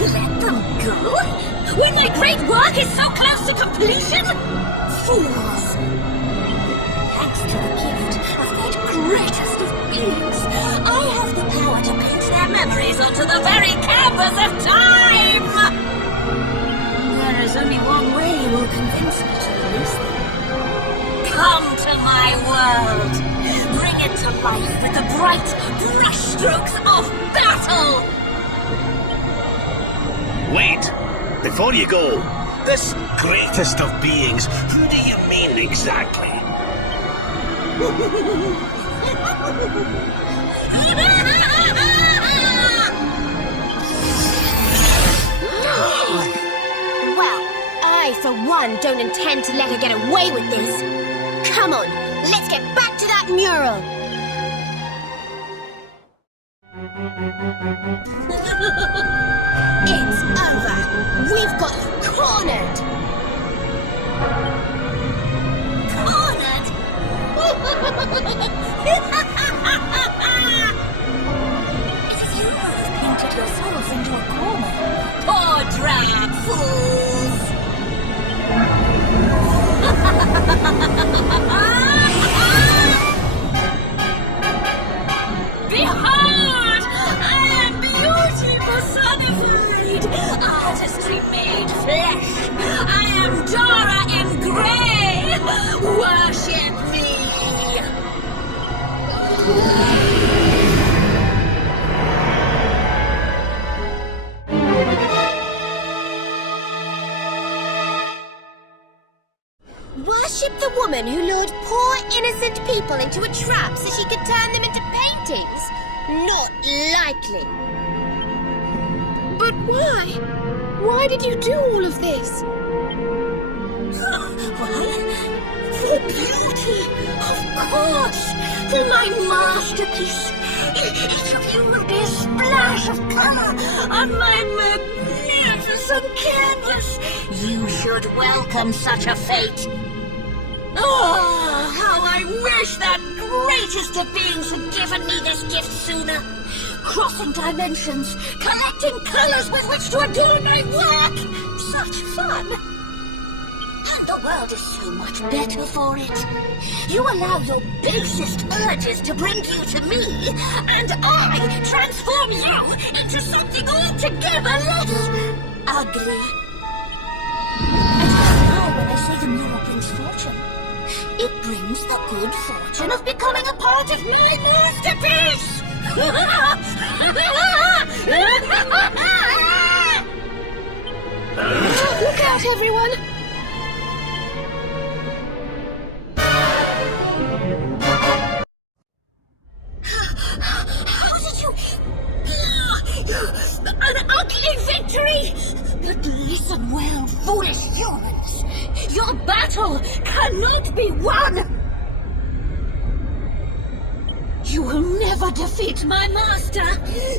Let them go? When their great work is so close to completion? Fools! Thanks to the gift of that greatest of beings, I have the power to paint their memories onto the very canvas of time! There is only one way you will convince me to world. Bring it to life with the bright brushstrokes of battle. Wait! Before you go, this greatest of beings, who do you mean exactly? Well, I, for one, don't intend to let her get away with this. Come on, let's get back to that mural. It's over. We've got you cornered. Cornered? You have painted yourself into a corner. Poor drag fools! Behold! I am beauty personified! Artistry made flesh! I am Dora in grey! Worship me! Worship the woman who lured poor innocent people into a trap so she could turn them into paintings? Not likely. But why? Why did you do all of this? Well, for beauty, of course. My masterpiece. Each of you will be a splash of color on my magnificent canvas. You should welcome such a fate. Oh, how I wish that greatest of beings had given me this gift sooner. Crossing dimensions, collecting colors with which to adorn my work. Such fun. And the world is so much better for it. You allow your basest urges to bring you to me, and I transform you into something altogether less ugly. And now when I say the mural brings fortune, it brings the good fortune of becoming a part of my masterpiece! Look out, everyone! How did you... An ugly victory! But listen well, foolish humans. Your battle cannot be won! You will never defeat my master,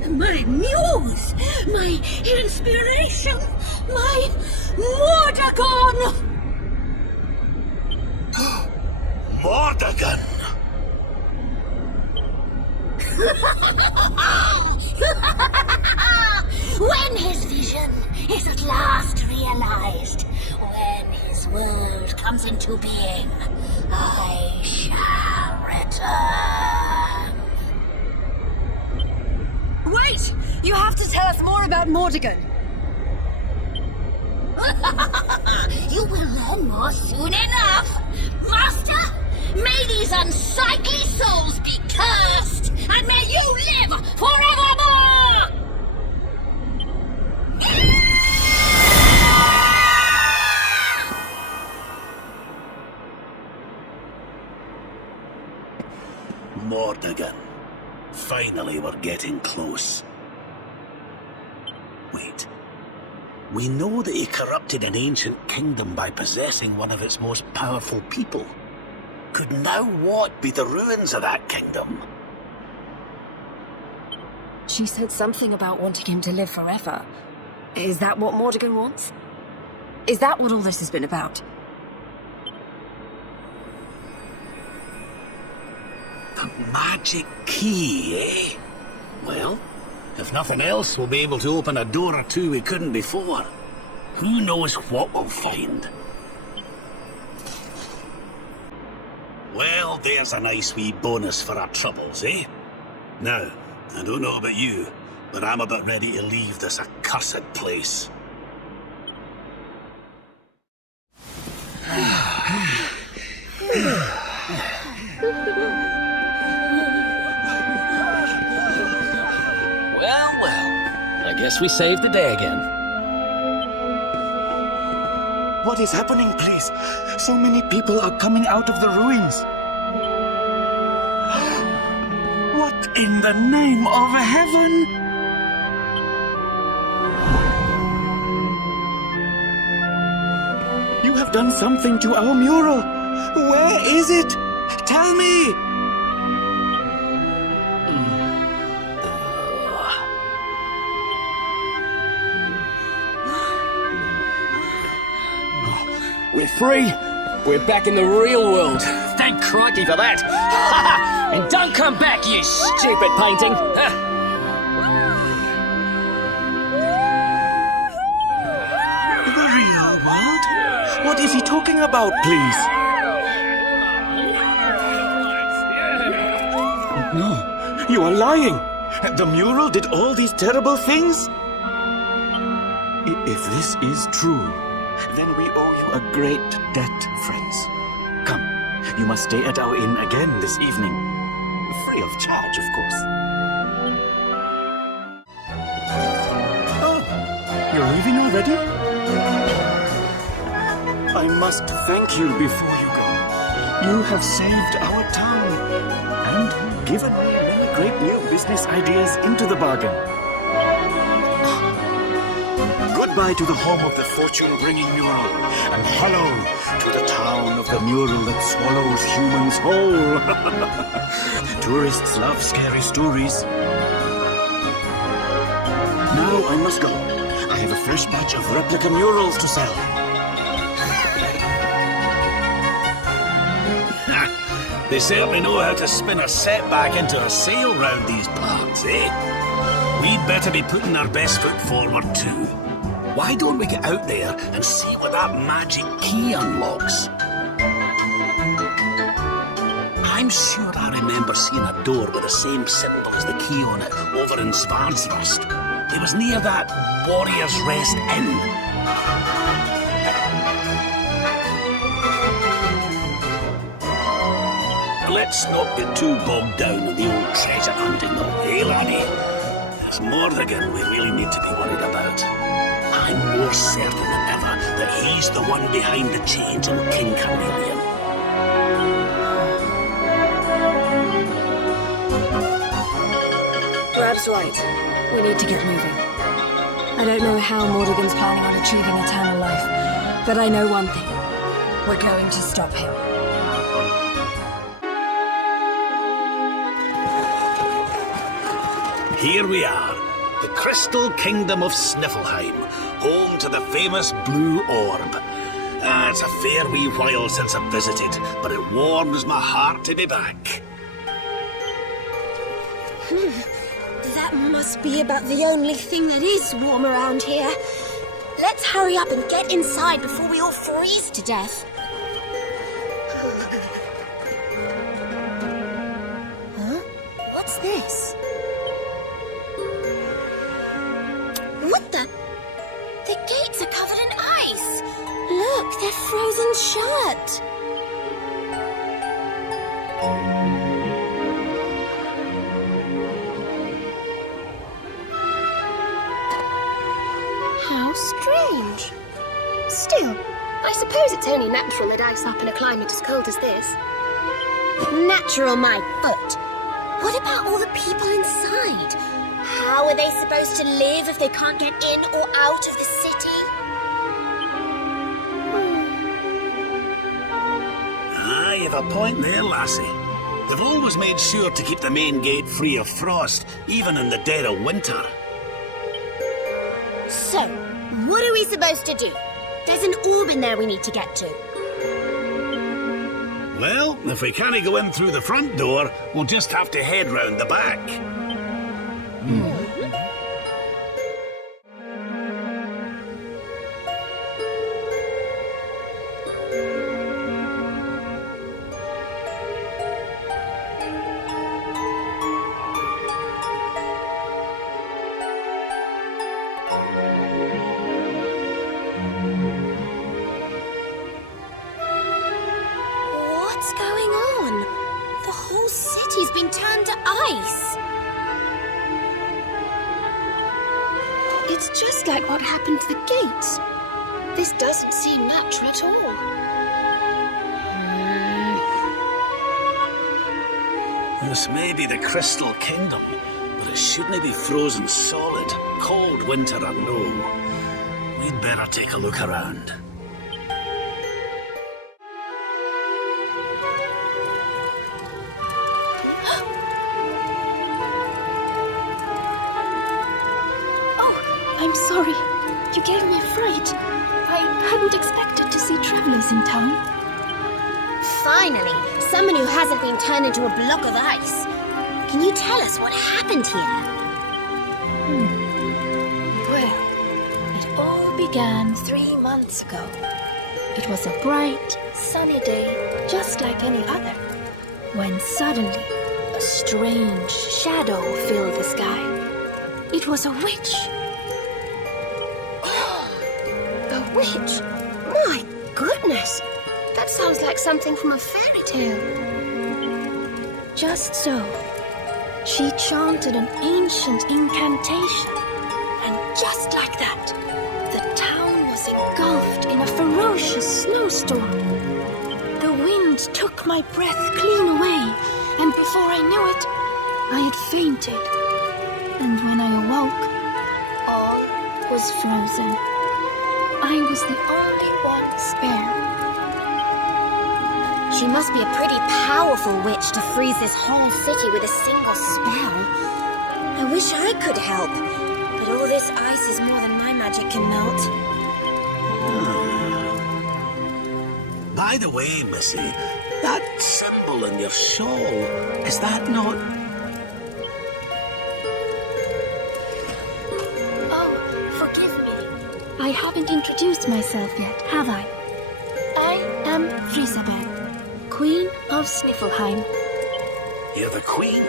my muse, my inspiration, my Mordagon! Mordagon! When his vision is at last realized, when his world comes into being, I shall return. Wait! You have to tell us more about Mordagon. You will learn more soon enough. Master, may these unsightly souls be cursed, and may you live forevermore! Mordagon. Finally, we're getting close. Wait. We know that he corrupted an ancient kingdom by possessing one of its most powerful people. Could now what be the ruins of that kingdom? She said something about wanting him to live forever. Is that what Mordagon wants? Is that what all this has been about? The magic key, eh? Well, if nothing else, we'll be able to open a door or two we couldn't before. Who knows what we'll find? Well, there's a nice wee bonus for our troubles, eh? Now, I don't know about you, but I'm about ready to leave this accursed place. guess we saved the day again. What is happening, please? So many people are coming out of the ruins. What in the name of heaven? You have done something to our mural. Where is it? Tell me! We're free! We're back in the real world! Thank crikey for that! And don't come back, you stupid painting! The real world? What is he talking about, please? No, you are lying. The mural did all these terrible things? If this is true, then we owe you a great debt, friends. Come, you must stay at our inn again this evening. Free of charge, of course. Oh, you're leaving already? I must thank you before you go. You have saved our town and given me many great new business ideas into the bargain. Goodbye to the home of the fortune-bringing mural, and hello to the town of the mural that swallows humans whole. Tourists love scary stories. Now I must go. I have a fresh batch of replica murals to sell. They certainly know how to spin a setback into a sail round these parts, eh? We'd better be putting our best foot forward too. Why don't we get out there and see what that magic key unlocks? I'm sure I remember seeing a door with the same symbol as the key on it over in Svardsrust. It was near that Warrior's Rest Inn. Let's not get too bogged down in the old treasure hunting though, eh, laddie? There's Morrigan we really need to be worried about. I'm more certain than ever that he's the one behind the change in King Carnelian. Brad's right. We need to get moving. I don't know how Morrigan's planning on achieving eternal life, but I know one thing. We're going to stop him. Here we are, the Crystal Kingdom of Sniffleheim, home to the famous Blue Orb. It's a fair wee while since I've visited, but it warms my heart to be back. That must be about the only thing that is warm around here. Let's hurry up and get inside before we all freeze to death. Huh? What's this? What the? The gates are covered in ice. Look, they're frozen shut. How strange. Still, I suppose it's only natural that ice up in a climate as cold as this. Natural, my foot. What about all the people inside? How are they supposed to live if they can't get in or out of the city? You've a point there, lassie. They've always made sure to keep the main gate free of frost, even in the dead of winter. So, what are we supposed to do? There's an orb in there we need to get to. Well, if we can't go in through the front door, we'll just have to head round the back. What's going on? The whole city's been turned to ice. It's just like what happened to the gates. This doesn't seem natural at all. This may be the Crystal Kingdom, but it shouldn't be frozen solid. Cold winter or no. We'd better take a look around. I'm sorry. You gave me a fright. I hadn't expected to see travelers in town. Finally, someone who hasn't been turned into a block of ice. Can you tell us what happened here? Well, it all began 3 months ago. It was a bright, sunny day, just like any other, when suddenly a strange shadow filled the sky. It was a witch. A witch? My goodness! That sounds like something from a fairy tale. Just so. She chanted an ancient incantation, and just like that, the town was engulfed in a ferocious snowstorm. The wind took my breath clean away, and before I knew it, I had fainted. And when I awoke, all was frozen. I was the only one spare. She must be a pretty powerful witch to freeze this whole city with a single spell. I wish I could help, but all this ice is more than my magic can melt. By the way, Missy, that symbol in your shawl, is that not... Oh, forgive me. I haven't introduced myself yet, have I? I am Frisabel, Queen of Sniffelheim. You're the queen?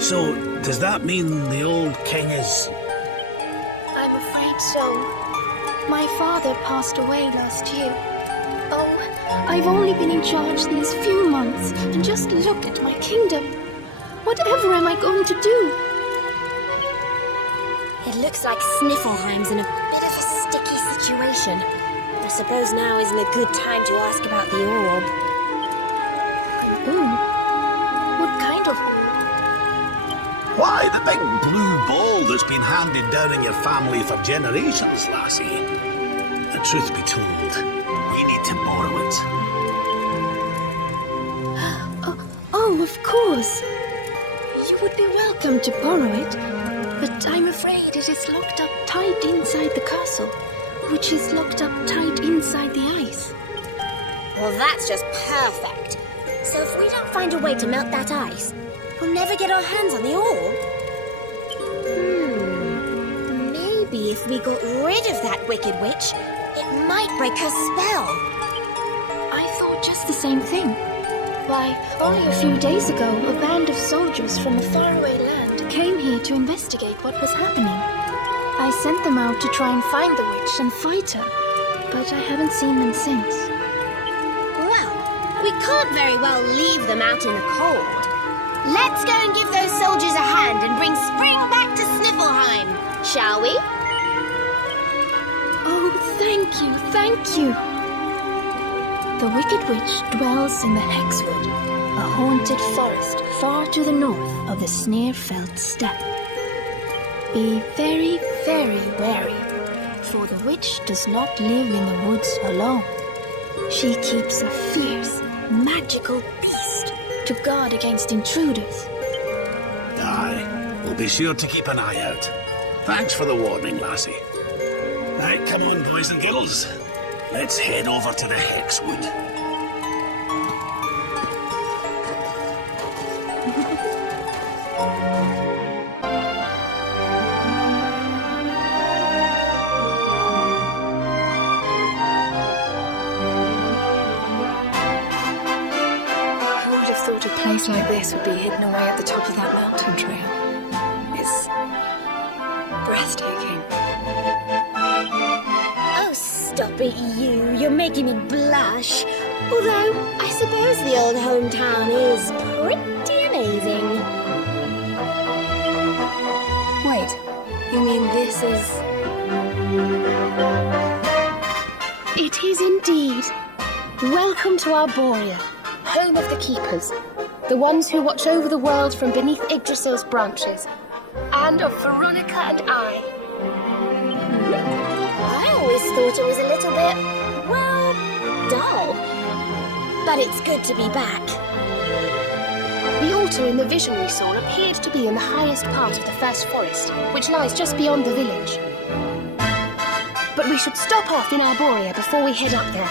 So, does that mean the old king is... I'm afraid so. My father passed away last year. Oh, I've only been in charge these few months, and just look at my kingdom. Whatever am I going to do? It looks like Sniffelheim's in a bit of a sticky situation. I suppose now isn't a good time to ask about the orb. An orb? What kind of orb? Why, the big blue ball that's been handed down in your family for generations, lassie. The truth be told, we need to borrow it. Oh, of course. You would be welcome to borrow it, but I'm afraid it is locked up tight inside the castle, which is locked up tight inside the ice. Well, that's just perfect. So if we don't find a way to melt that ice, we'll never get our hands on the orb. Maybe if we got rid of that wicked witch, it might break her spell. I thought just the same thing. Why, only a few days ago, a band of soldiers from a faraway land came here to investigate what was happening. I sent them out to try and find the witch and fight her, but I haven't seen them since. Well, we can't very well leave them out in the cold. Let's go and give those soldiers a hand and bring spring back to Sniffelheim, shall we? Oh, thank you, thank you. The Wicked Witch dwells in the Hexwood, a haunted forest far to the north of the Sneerfeld steppe. Be very, very wary, for the witch does not live in the woods alone. She keeps a fierce, magical beast to guard against intruders. Aye, we'll be sure to keep an eye out. Thanks for the warning, lassie. Right, come on, boys and girls. Let's head over to the Hexwood. Who would have thought a place like this would be hidden away at the top of that mountain trail? It's breathtaking. Oh, stop it, you. You're making me blush. Although, I suppose the old hometown is pretty amazing. Wait, you mean this is It is indeed. Welcome to Arborea, home of the keepers, the ones who watch over the world from beneath Yggdrasil's branches, and of Veronica and I. I always thought it was a little bit, well, dull. But it's good to be back. The altar in the vision we saw appeared to be in the highest part of the first forest, which lies just beyond the village. But we should stop off in Arborea before we head up there.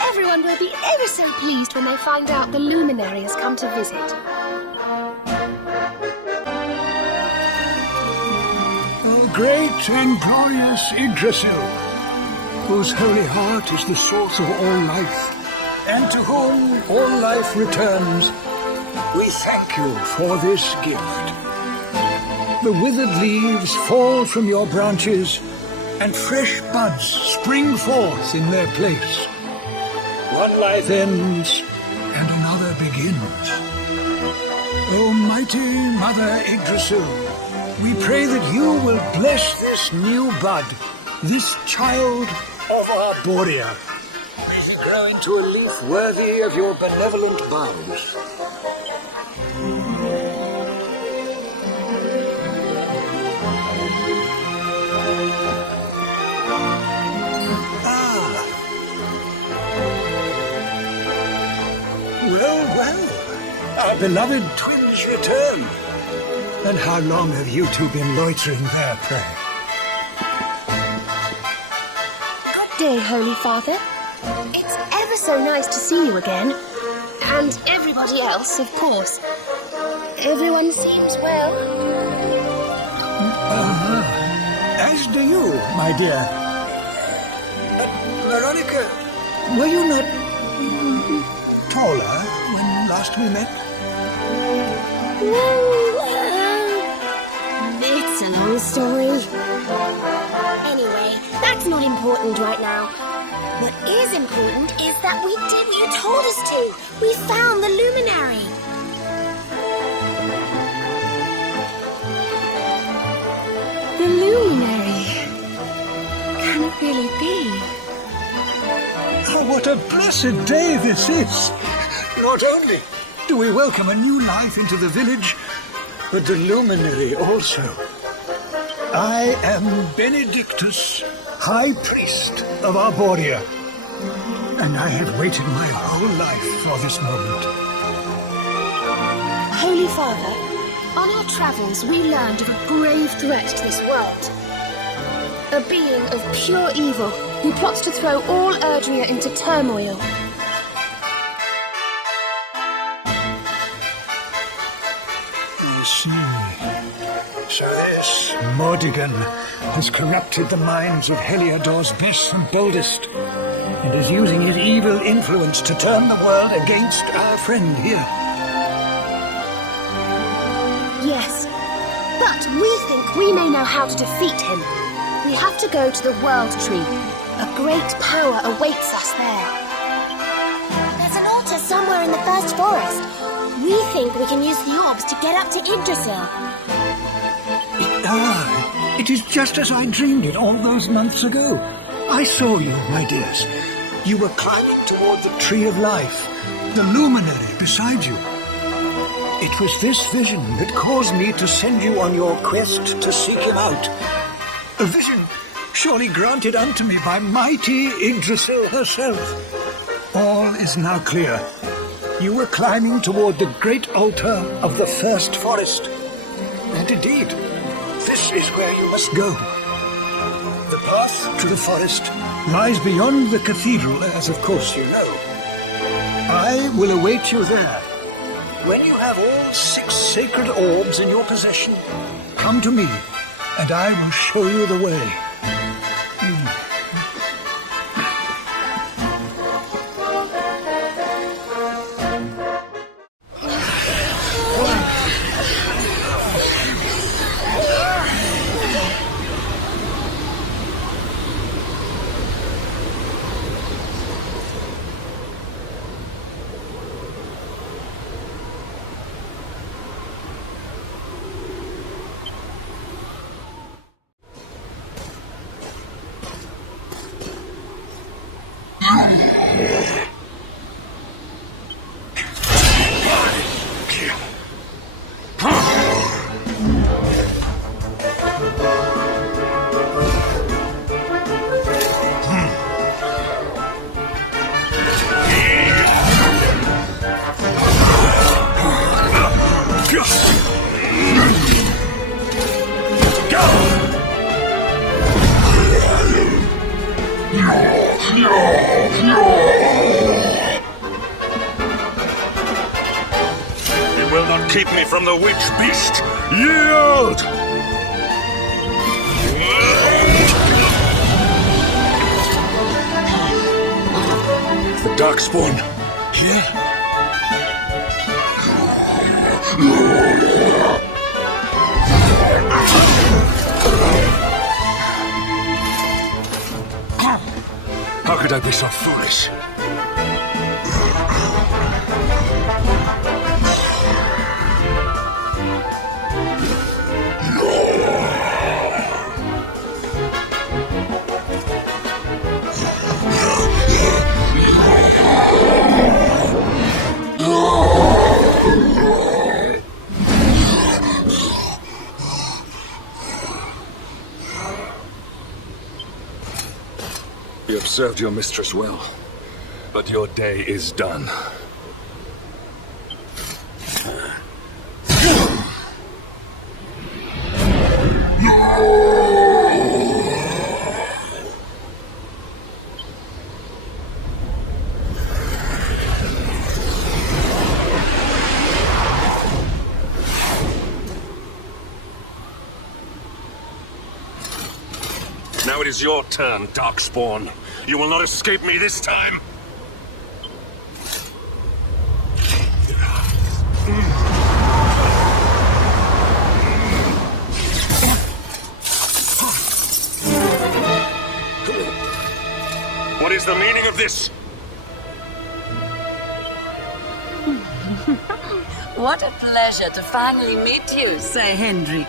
Everyone will be ever so pleased when they find out the luminary has come to visit. Great and glorious Yggdrasil, whose holy heart is the source of all life, and to whom all life returns, we thank you for this gift. The withered leaves fall from your branches, and fresh buds spring forth in their place. One life ends, and another begins. Almighty Mother Yggdrasil, we pray that you will bless this new bud, this child of Arborea. May he grow into a leaf worthy of your benevolent boughs. Well, our beloved twins return. And how long have you two been loitering there, pray? Good day, Holy Father. It's ever so nice to see you again. And everybody else, of course. Everyone seems well. As do you, my dear. Veronica, were you not taller when last we met? It's a long story. Anyway, that's not important right now. What is important is that we did what you told us to. We found the luminary. The luminary. Can it really be? Oh, what a blessed day this is! Not only do we welcome a new life into the village, but the luminary also. I am Benedictus, High Priest of Arborea, and I have waited my whole life for this moment. Holy Father, on our travels we learned of a grave threat to this world. A being of pure evil who plots to throw all Erdrea into turmoil. I see. So this Mordigan has corrupted the minds of Heliodor's best and boldest, and is using his evil influence to turn the world against our friend here. Yes, but we think we may know how to defeat him. We have to go to the World Tree. A great power awaits us there. There's an altar somewhere in the first forest. We think we can use the orbs to get up to Yggdrasil. It is just as I dreamed it all those months ago. I saw you, my dears. You were climbing toward the Tree of Life, the luminary beside you. It was this vision that caused me to send you on your quest to seek him out. A vision surely granted unto me by mighty Yggdrasil herself. All is now clear. You were climbing toward the great altar of the first forest. And indeed, this is where you must go. The path to the forest lies beyond the cathedral, as of course you know. I will await you there. When you have all 6 sacred orbs in your possession, come to me, and I will show you the way. You will not keep me from the witch beast. Yield! The Darkspawn here? How could I be so foolish? You have served your mistress well, but your day is done. Now it is your turn, Darkspawn. You will not escape me this time. What is the meaning of this? What a pleasure to finally meet you, Sir Hendrik.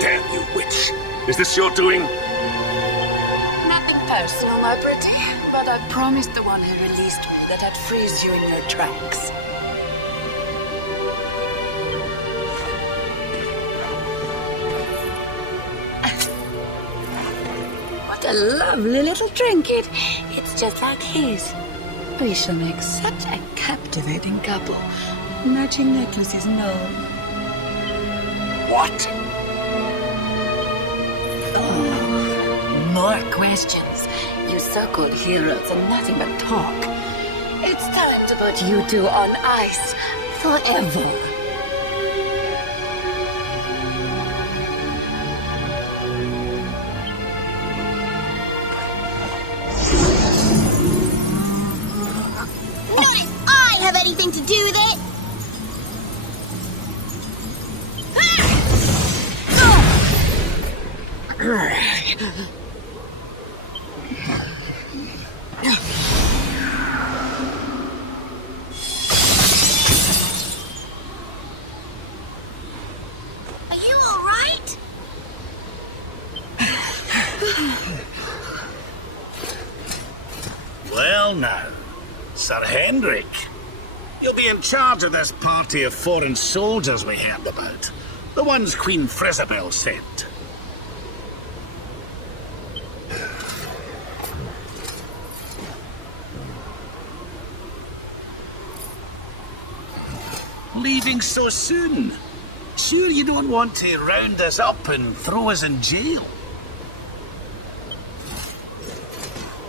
Damn you, witch! Is this your doing? Nothing personal, my pretty, but I promised the one who released me that I'd freeze you in your tracks. What a lovely little trinket. It's just like his. We shall make such a captivating couple. Matching necklaces, no. What? Oh, more questions. You so-called heroes are nothing but talk. It's time to put you two on ice forever. Not if I have anything to do with it! Are you all right? Well now, Sir Hendrik, you'll be in charge of this party of foreign soldiers we heard about. The ones Queen Frisabel sent. Leaving so soon? Sure you don't want to round us up and throw us in jail?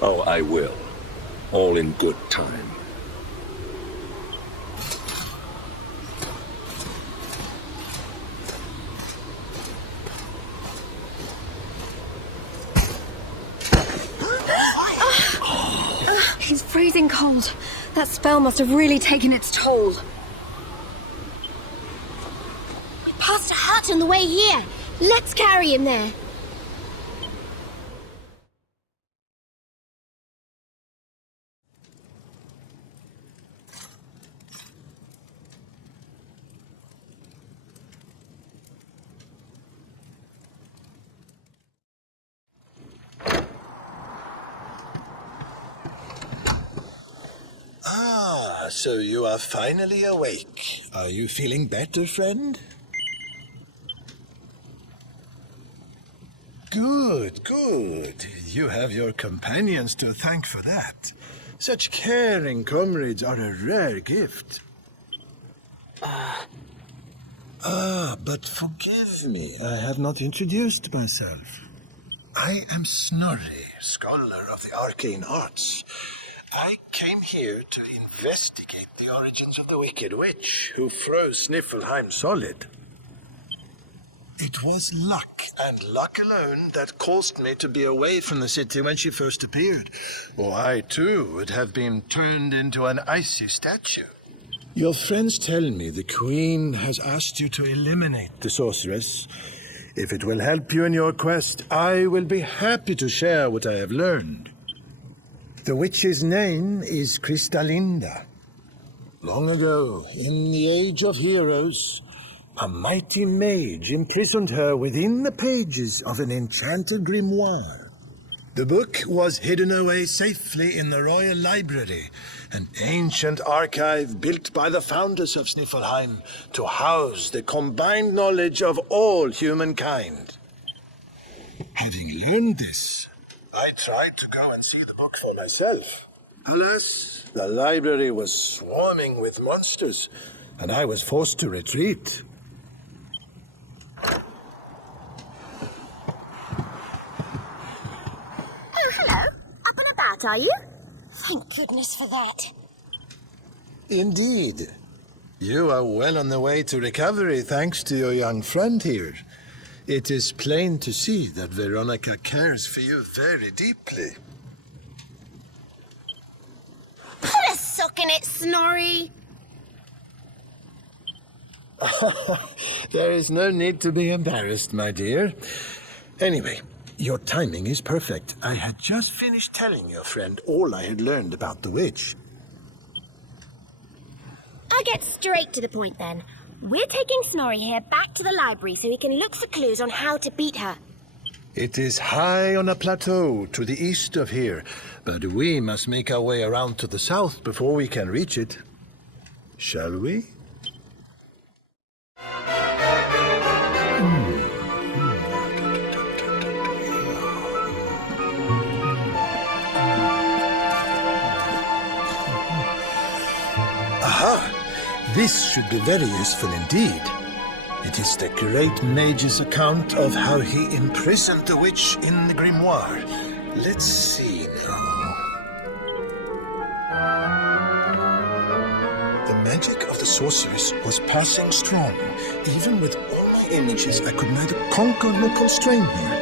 Oh, I will. All in good time. He's freezing cold. That spell must have really taken its toll. We passed a hut on the way here. Let's carry him there. Ah, so you are finally awake. Are you feeling better, friend? Good, good. You have your companions to thank for that. Such caring comrades are a rare gift. But forgive me, I have not introduced myself. I am Snorri, scholar of the arcane arts. I came here to investigate the origins of the Wicked Witch who froze Sniffelheim solid. It was luck, and luck alone, that caused me to be away from the city when she first appeared, or I too would have been turned into an icy statue. Your friends tell me the Queen has asked you to eliminate the sorceress. If it will help you in your quest, I will be happy to share what I have learned. The witch's name is Cristalinda. Long ago, in the Age of Heroes, a mighty mage imprisoned her within the pages of an enchanted grimoire. The book was hidden away safely in the Royal Library, an ancient archive built by the founders of Sniffelheim to house the combined knowledge of all humankind. Having learned this, I tried to go and see the book for myself. Alas, the library was swarming with monsters, and I was forced to retreat. Oh, hello. Up and about, are you? Thank goodness for that. Indeed. You are well on the way to recovery thanks to your young friend here. It is plain to see that Veronica cares for you very deeply. Put a sock in it, Snorri. There is no need to be embarrassed, my dear. Anyway, your timing is perfect. I had just finished telling your friend all I had learned about the witch. I'll get straight to the point then. We're taking Snorri here back to the library so he can look for clues on how to beat her. It is high on a plateau to the east of here, but we must make our way around to the south before we can reach it. Shall we? Aha! This should be very useful indeed. It is the great mage's account of how he imprisoned the witch in the grimoire. Let's see now. The magic of the sorceress was passing strong. Even with all my images, I could neither conquer nor constrain her.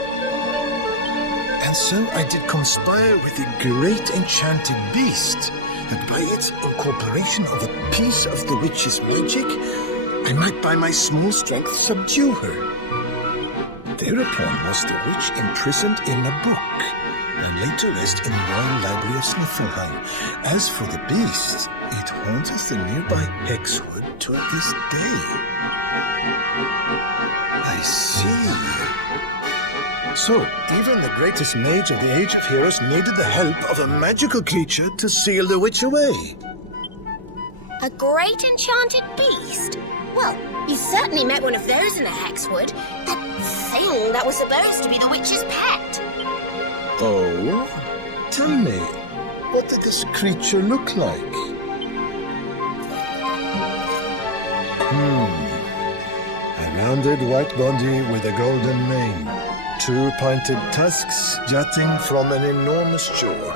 And so I did conspire with the great enchanted beast, that by its incorporation of a piece of the witch's magic, I might by my small strength subdue her. Thereupon was the witch imprisoned in a book, and laid to rest in the Royal Library of Sniffelheim. As for the beast, it haunts the nearby Hexwood to this day. I see. So, even the greatest mage of the Age of Heroes needed the help of a magical creature to seal the witch away. A great enchanted beast? Well, you certainly met one of those in the Hexwood. That thing that was supposed to be the witch's pet. Oh? Tell me, what did this creature look like? A rounded white body with a golden mane. Two pointed tusks jutting from an enormous jaw.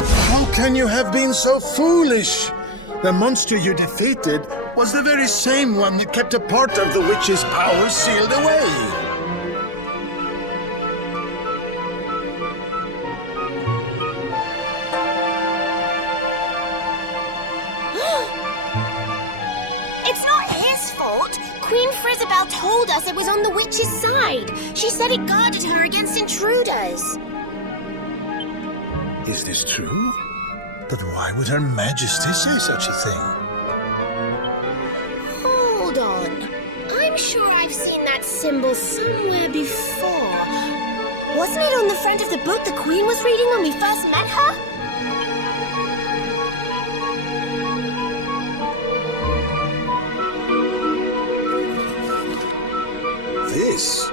How can you have been so foolish? The monster you defeated was the very same one that kept a part of the witch's power sealed away. Queen Frizzabelle told us it was on the witch's side. She said it guarded her against intruders. Is this true? But why would Her Majesty say such a thing? Hold on. I'm sure I've seen that symbol somewhere before. Wasn't it on the front of the book the Queen was reading when we first met her? This?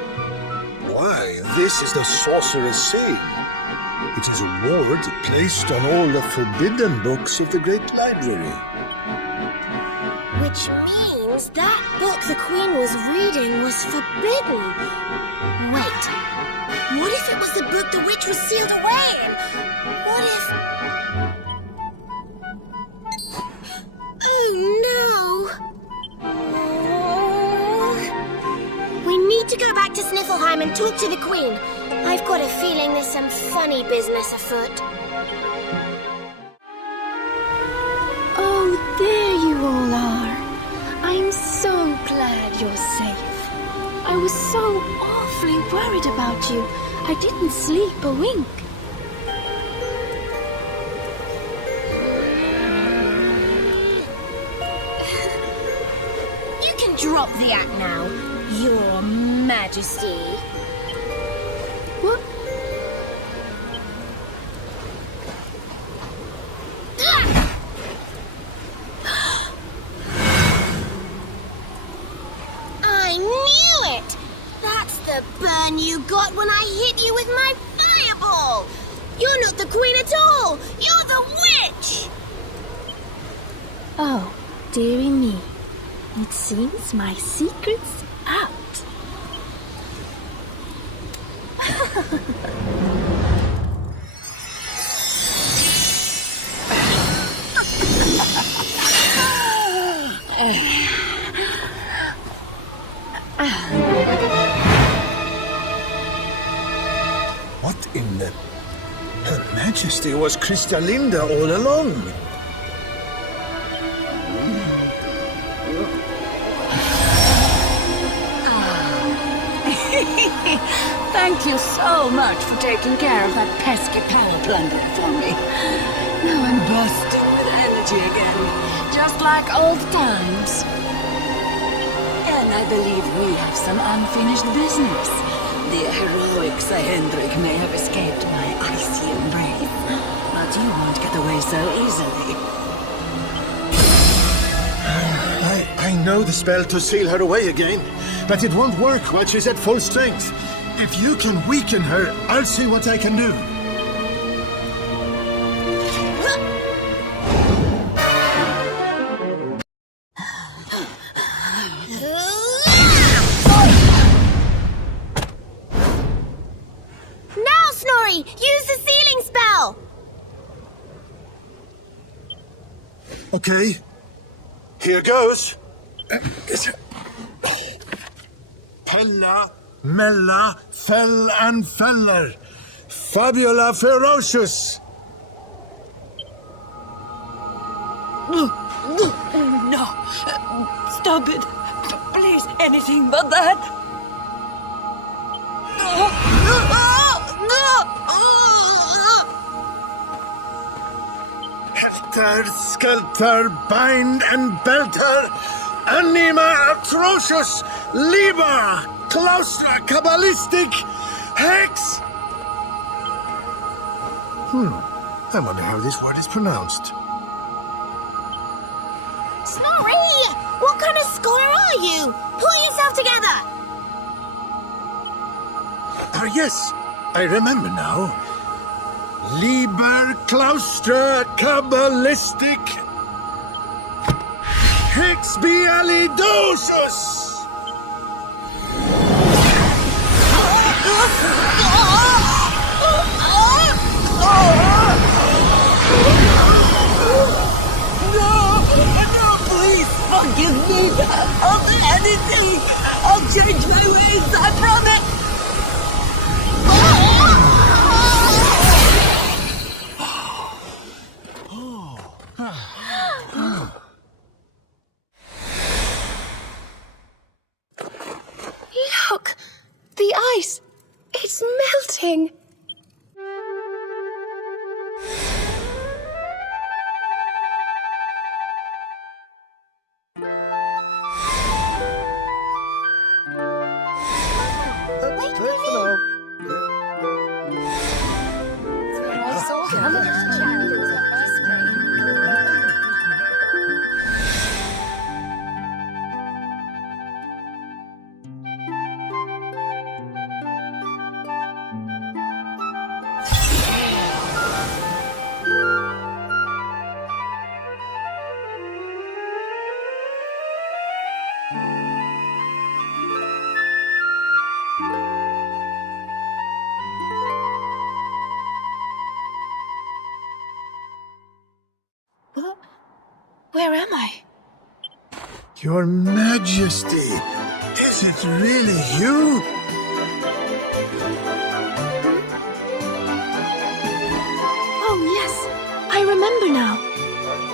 Why, this is the sorcerer's seal. It is a ward placed on all the forbidden books of the Great Library. Which means that book the Queen was reading was forbidden. Wait, what if it was the book the witch was sealed away in? What if... Oh no! We need to go back to Sniffleheim and talk to the Queen. I've got a feeling there's some funny business afoot. Oh, there you all are. I'm so glad you're safe. I was so awfully worried about you. I didn't sleep a wink. You can drop the act now, Your Majesty. What? I knew it! That's the burn you got when I hit you with my fireball! You're not the Queen at all! You're the witch! Oh, dearie me. It seems my secret's out. What in the... Her Majesty was Cristalinda all along. Thank you so much for taking care of that pesky power plunder for me. Now I'm bursting with energy again, just like old times. And I believe we have some unfinished business. The heroic Sir Hendrik may have escaped my icy embrace, but you won't get away so easily. I know the spell to seal her away again, but it won't work while she's at full strength. If you can weaken her, I'll see what I can do. Now, Snorri! Use the sealing spell! Okay. Here goes. Pella, Mella, Fell and Feller. Fabula Ferocious. No! Stop it! Please, anything but that! Helter, Skelter, Bind and Belter, Anima Atrocious, Liber, Claustra, Kabbalistic, Hex! I wonder how this word is pronounced. Snorri! What kind of scholar are you? Pull yourself together! Ah, yes, I remember now. Liber, Claustra, Kabbalistic, Hex Bialidosus! Forgive me! I'll do anything! I'll change my ways, I promise! Look! The ice! It's melting! Where am I? Your Majesty, is it really you? Oh, yes. I remember now.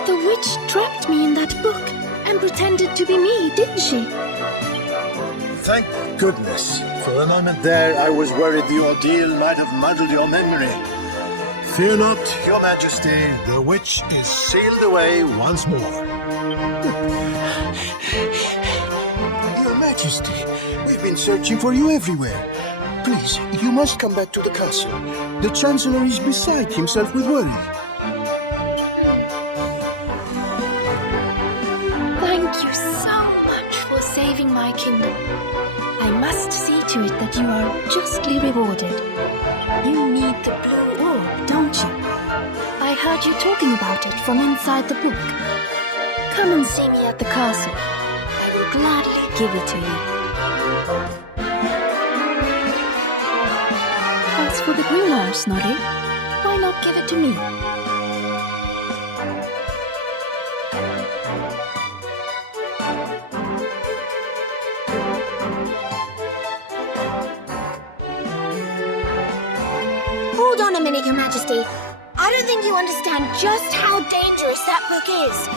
The witch trapped me in that book and pretended to be me, didn't she? Thank goodness. For a moment there, I was worried the ordeal might have muddled your memory. Fear not, Your Majesty. The witch is sealed away once more. Your Majesty, we've been searching for you everywhere. Please, you must come back to the castle. The Chancellor is beside himself with worry. Thank you so much for saving my kingdom. I must see to it that you are justly rewarded. You need the blue orb, don't you? I heard you talking about it from inside the book. Come and see me at the castle. I will gladly give it to you. As for the grimoire, Snorri, why not give it to me? Hold on a minute, Your Majesty. I don't think you understand just how dangerous that book is.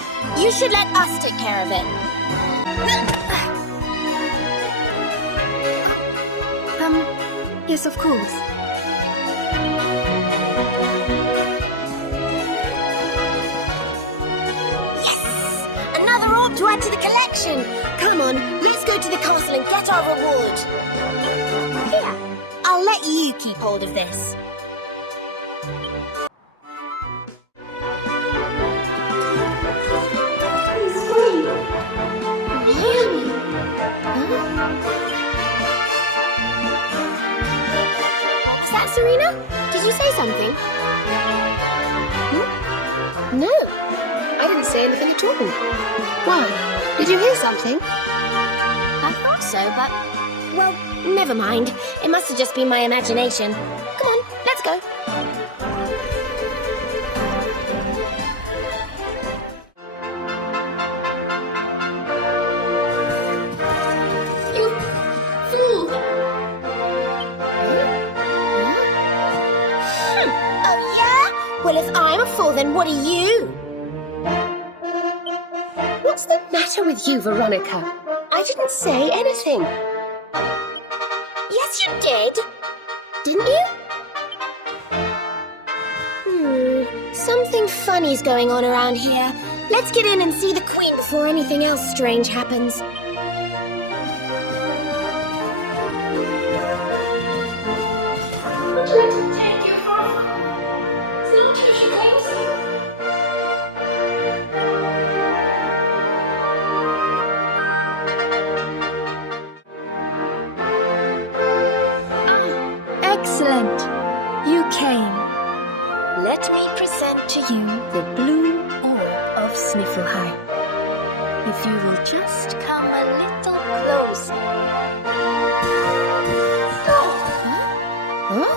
You should let us take care of it. Yes, of course. Another orb to add to the collection. Come on, let's go to the castle and get our reward. Here, I'll let you keep hold of this. Is that Serena? Did you say something? No, I didn't say anything at all. Why? Did you hear something? I thought so, but... well, never mind. It must have just been my imagination. Come on, let's go. You fool! Oh, yeah? Well, if I'm a fool, then what are you? What's the matter with you, Veronica? I didn't say anything. Yes, you did. Didn't you? Something funny's going on around here. Let's get in and see the Queen before anything else strange happens. Excellent. You came. Let me present to you the blue orb of Sniffelheim. If you will just come a little closer. Huh?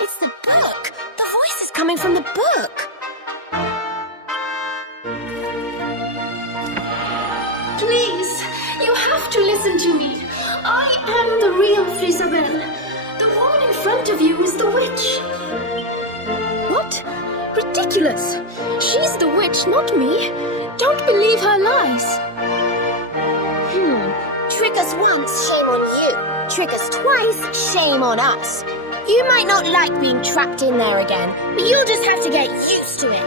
It's the book. The voice is coming from the book. Please, you have to listen to me. I am the real Isabel. The woman in front of you is the witch. What? Ridiculous. She's the witch, not me. Don't believe her lies. Trick us once, shame on you. Trick us twice, shame on us. You might not like being trapped in there again, but you'll just have to get used to it.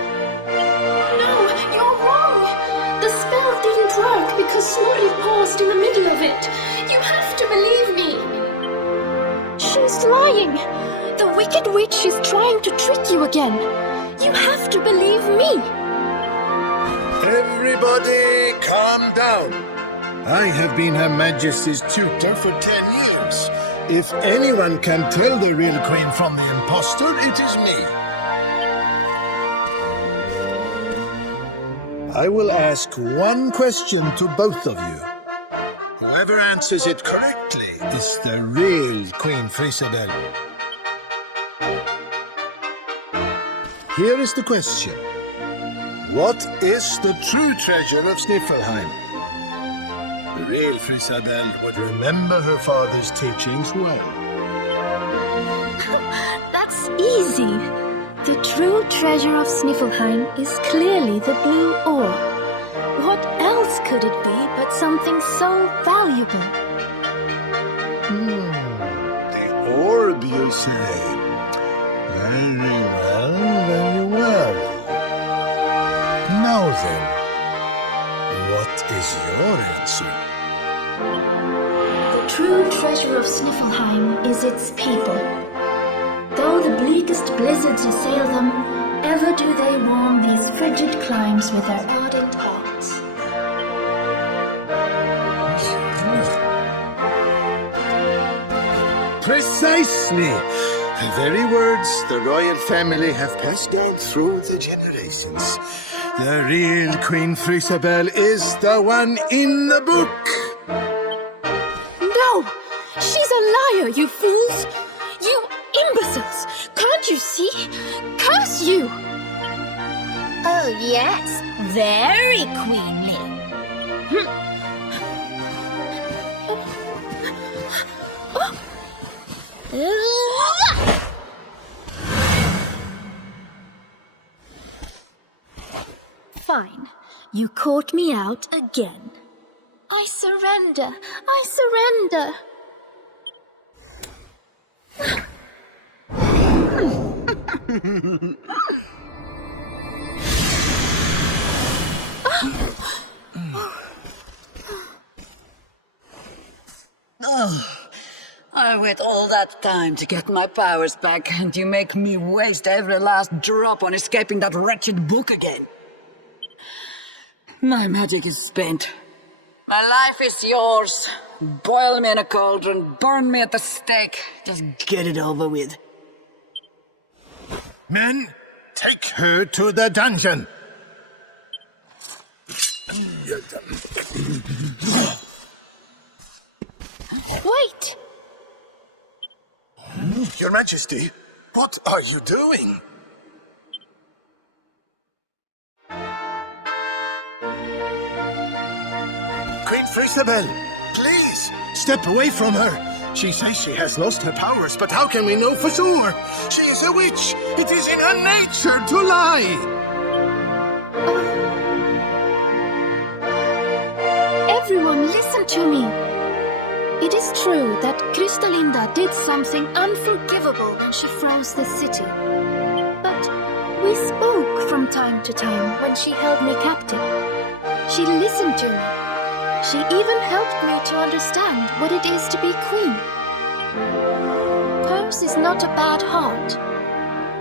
No, you're wrong. The spell didn't work because Snorri paused in the middle of it. You have to believe me. She's lying. The wicked witch is trying to trick you again. You have to believe me. Everybody, calm down. I have been Her Majesty's tutor for 10 years. If anyone can tell the real Queen from the impostor, it is me. I will ask one question to both of you. Whoever answers it correctly is the real Queen Frisabel. Here is the question. What is the true treasure of Sniffelheim? The real Frisabel would remember her father's teachings well. That's easy. The true treasure of Sniffelheim is clearly the blue ore. What else could it be but something so valuable? The orb, you say? Very well, very well. Now then, what is your answer? The true treasure of Sniffelheim is its people. Though the bleakest blizzards assail them, ever do they warm these frigid climes with their ardent hearts. Precisely! The very words the royal family have passed down through the generations. The real Queen Frisabel is the one in the book. No! She's a liar, you fools! You imbeciles! Can't you see? Curse you! Oh, yes. Very queenly. Fine. You caught me out again. I surrender. I surrender. I wait all that time to get my powers back, and you make me waste every last drop on escaping that wretched book again. My magic is spent. My life is yours. Boil me in a cauldron, burn me at the stake. Just get it over with. Men, take her to the dungeon. Wait! Your Majesty, what are you doing? Queen Frisabel, please, step away from her. She says she has lost her powers, but how can we know for sure? She is a witch. It is in her nature to lie. Everyone, listen to me. It is true that Kristalinda did something unforgivable when she froze the city. But we spoke from time to time when she held me captive. She listened to me. She even helped me to understand what it is to be queen. Hers is not a bad heart.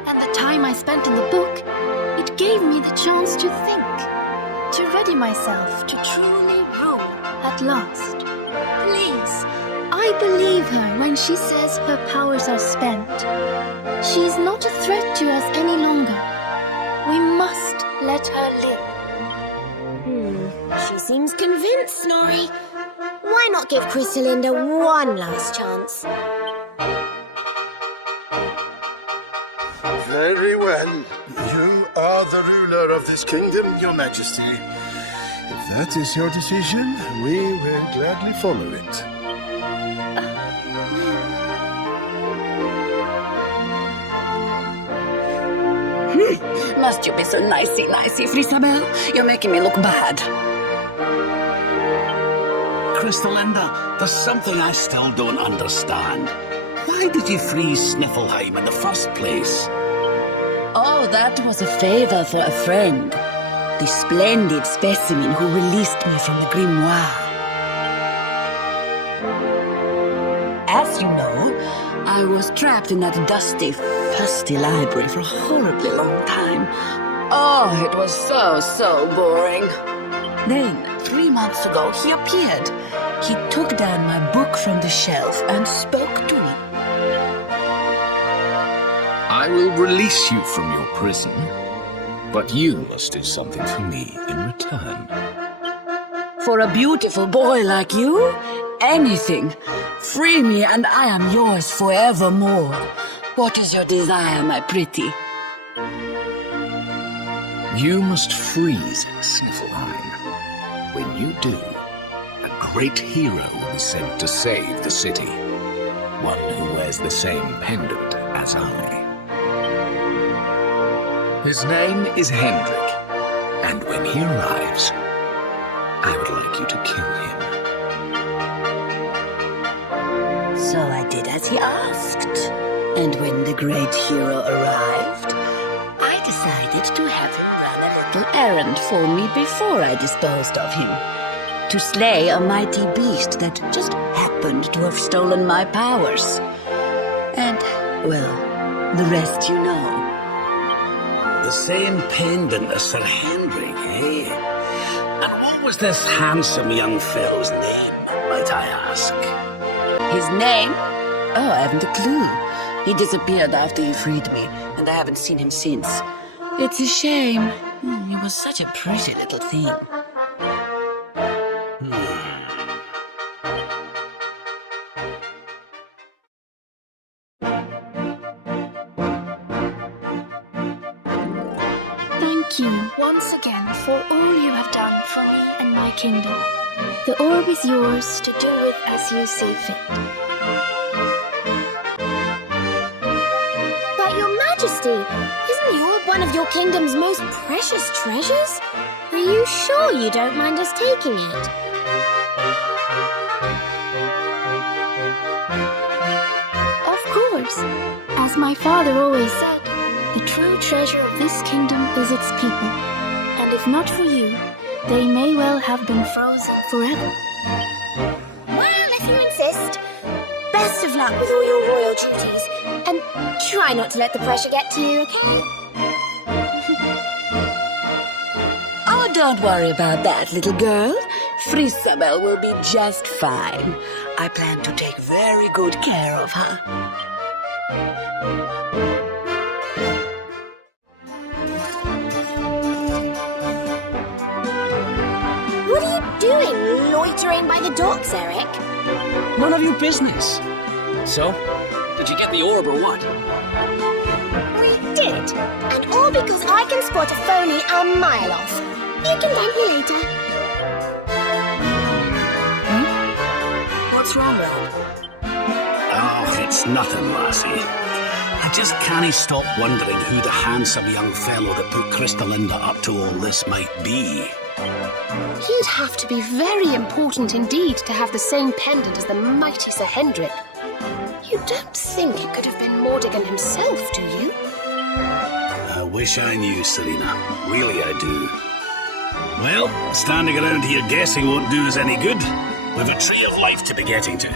And the time I spent in the book, it gave me the chance to think, to ready myself to truly rule at last. Please, I believe her when she says her powers are spent. She is not a threat to us any longer. We must let her live. She seems convinced, Snorri. Why not give Kristalinda one last chance? Very well. You are the ruler of this kingdom, Your Majesty. If that is your decision, we will gladly follow it. Must you be so nicey, Frisabel? You're making me look bad. Kristalinda, there's something I still don't understand. Why did you freeze Sniffelheim in the first place? Oh, that was a favor for a friend. The splendid specimen who released me from the grimoire. As you know, I was trapped in that dusty, fusty library for a horribly long time. Oh, it was so boring. Then, 3 months ago, he appeared. He took down my book from the shelf and spoke to me. I will release you from your prison, but you must do something for me in return. For a beautiful boy like you, anything. Free me, and I am yours forevermore. What is your desire, my pretty? You must freeze Sniffleheim. When you do, a great hero will be sent to save the city. One who wears the same pendant as I. His name is Hendrik, and when he arrives, I would like you to kill him. So I did as he asked. And when the great hero arrived, I decided to have him run a little errand for me before I disposed of him. To slay a mighty beast that just happened to have stolen my powers. And, well, the rest you know. The same pendant as Sir Hendrik, eh? And what was this handsome young fellow's name, might I ask? His name? Oh, I haven't a clue. He disappeared after he freed me, and I haven't seen him since. It's a shame. He was such a pretty little thing. Thank you once again for all you have done for me and my kingdom. The orb is yours to do with as you see fit. But your majesty, isn't the orb one of your kingdom's most precious treasures? Are you sure you don't mind us taking it? Of course. As my father always said, the true treasure of this kingdom is its people. And if not for you, they may well have been frozen forever. Well, if you insist. Best of luck with all your royal duties. And try not to let the pressure get to you, okay? Oh, don't worry about that, little girl. Frisabel will be just fine. I plan to take very good care of her. What are you doing, loitering by the docks, Eric? None of your business. So, did you get the orb or what? We did. And all because I can spot a phony a mile off. You can thank me later. What's wrong, Rob? Oh, it's nothing, lassie. I just can't stop wondering who the handsome young fellow that put Crystalinda up to all this might be. He'd have to be very important indeed to have the same pendant as the mighty Sir Hendrik. You don't think it could have been Mordigan himself, do you? I wish I knew, Serena. Really, I do. Well, standing around here guessing won't do us any good. We've a tree of life to be getting to.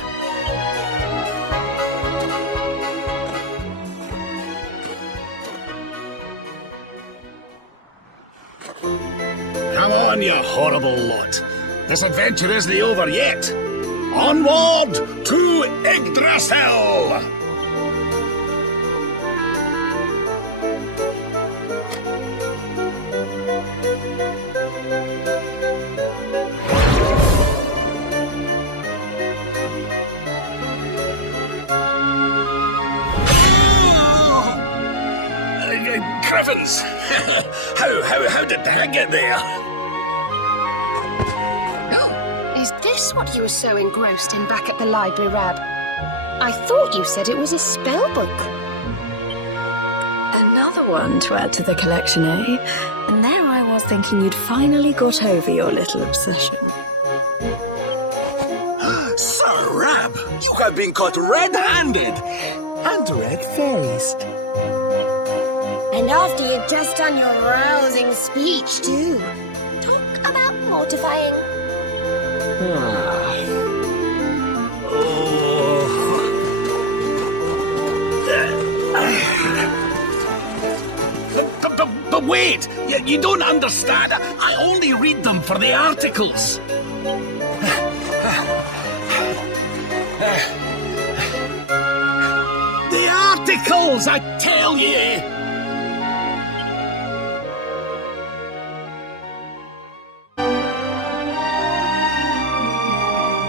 Come on, you horrible lot. This adventure isn't over yet. Onward to Yggdrasil! Griffins! how did that get there? Is this what you were so engrossed in back at the library, Rab? I thought you said it was a spell book. Another one to add to the collection, eh? And there I was thinking you'd finally got over your little obsession. Sir Rab, you have been caught red-handed and red-faced. And after you'd just done your rousing speech, too. Talk about mortifying. But wait! You don't understand. I only read them for the articles. The articles, I tell you!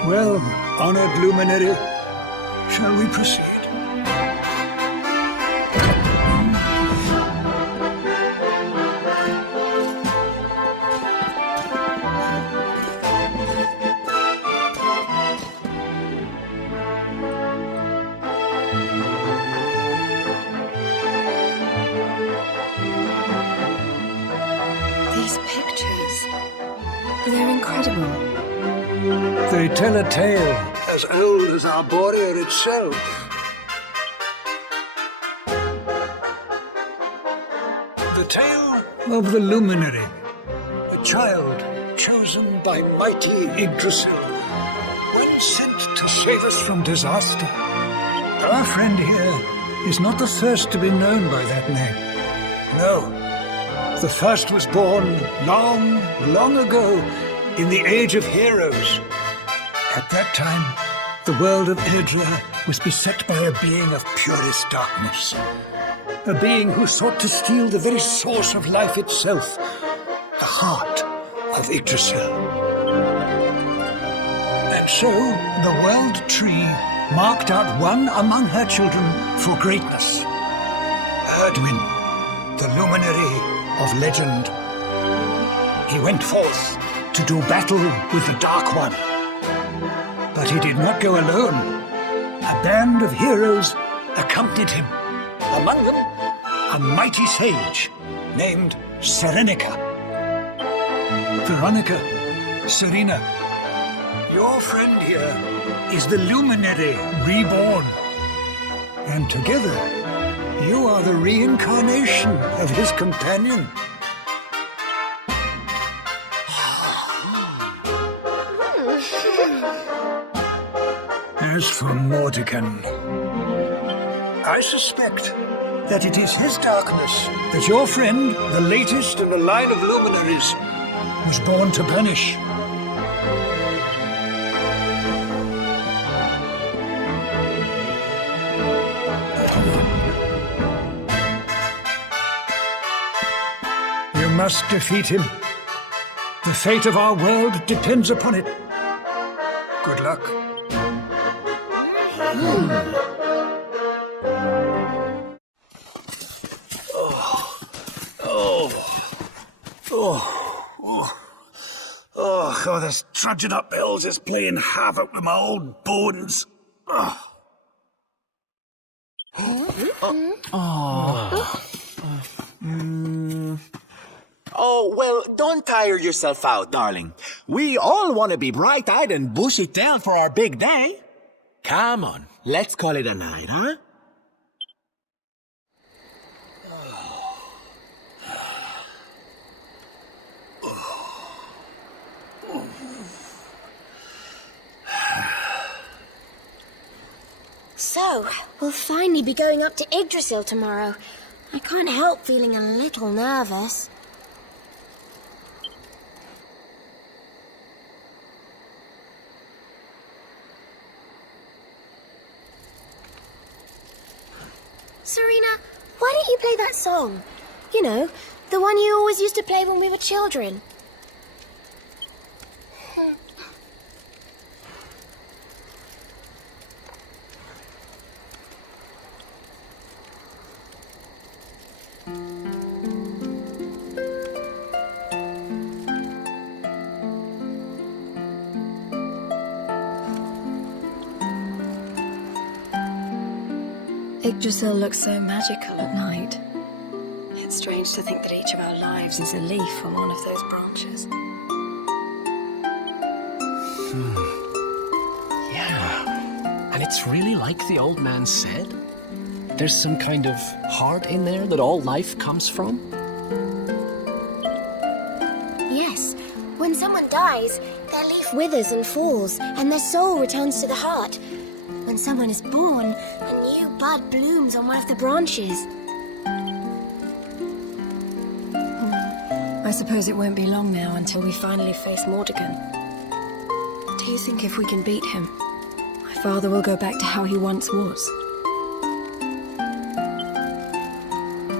Well, Honored luminary, shall we proceed? These pictures, they're incredible. They tell a tale as old as Arborea itself. The tale of the luminary, a child chosen by mighty Yggdrasil, when sent to save us from disaster. Our friend here is not the first to be known by that name. No, the first was born long, long ago in the Age of Heroes. At that time, the world of Erdrea was beset by a being of purest darkness. A being who sought to steal the very source of life itself, the heart of Yggdrasil. And so, the World Tree marked out one among her children for greatness. Erdwin, the luminary of legend. He went forth to do battle with the Dark One. But he did not go alone. A band of heroes accompanied him. Among them, a mighty sage named Serenica. Veronica, Serena, your friend here is the luminary reborn. And together, you are the reincarnation of his companion. As for Mordekan, I suspect that it is his darkness that your friend, the latest in a line of luminaries, was born to banish. You must defeat him. The fate of our world depends upon it. Good luck. Oh, this trudging up hills is playing havoc with my old bones. Oh, well, don't tire yourself out, darling. We all want to be bright-eyed and bushy-tailed for our big day. Come on, let's call it a night, huh? So, we'll finally be going up to Yggdrasil tomorrow. I can't help feeling a little nervous. Serena, why don't you play that song? You know, the one you always used to play when we were children. Yggdrasil looks so magical at night. It's strange to think that each of our lives is a leaf on one of those branches. Yeah. And it's really like the old man said. There's some kind of heart in there that all life comes from. Yes, when someone dies, their leaf withers and falls, and their soul returns to the heart. When someone is born, a new bud blooms on one of the branches. I suppose it won't be long now until we finally face Mordekan. Do you think if we can beat him, my father will go back to how he once was?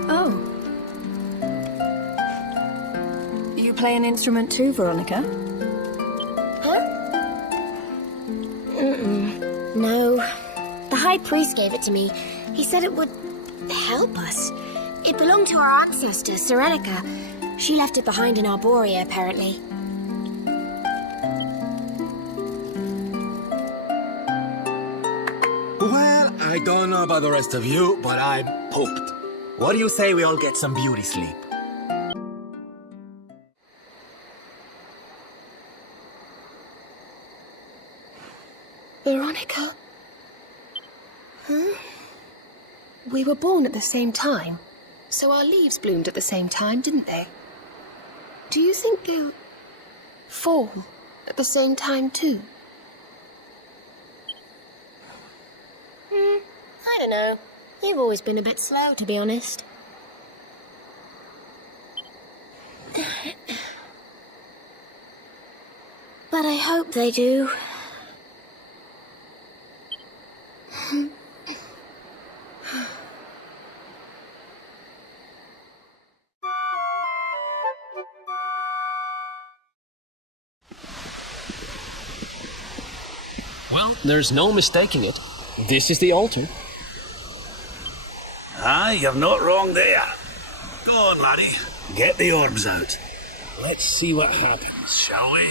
Oh. You play an instrument too, Veronica? Huh? Mm-mm. High Priest gave it to me. He said it would help us. It belonged to our ancestor, Serenica. She left it behind in Arborea, apparently. Well, I don't know about the rest of you, but I'm pooped. What do you say we all get some beauty sleep? Veronica? Huh? We were born at the same time, so our leaves bloomed at the same time, didn't they? Do you think they'll fall at the same time too? I don't know. You've always been a bit slow, to be honest. But I hope they do. Well, there's no mistaking it. This is the altar. Aye, you're not wrong there. Go on, laddie. Get the orbs out. Let's see what happens, shall we?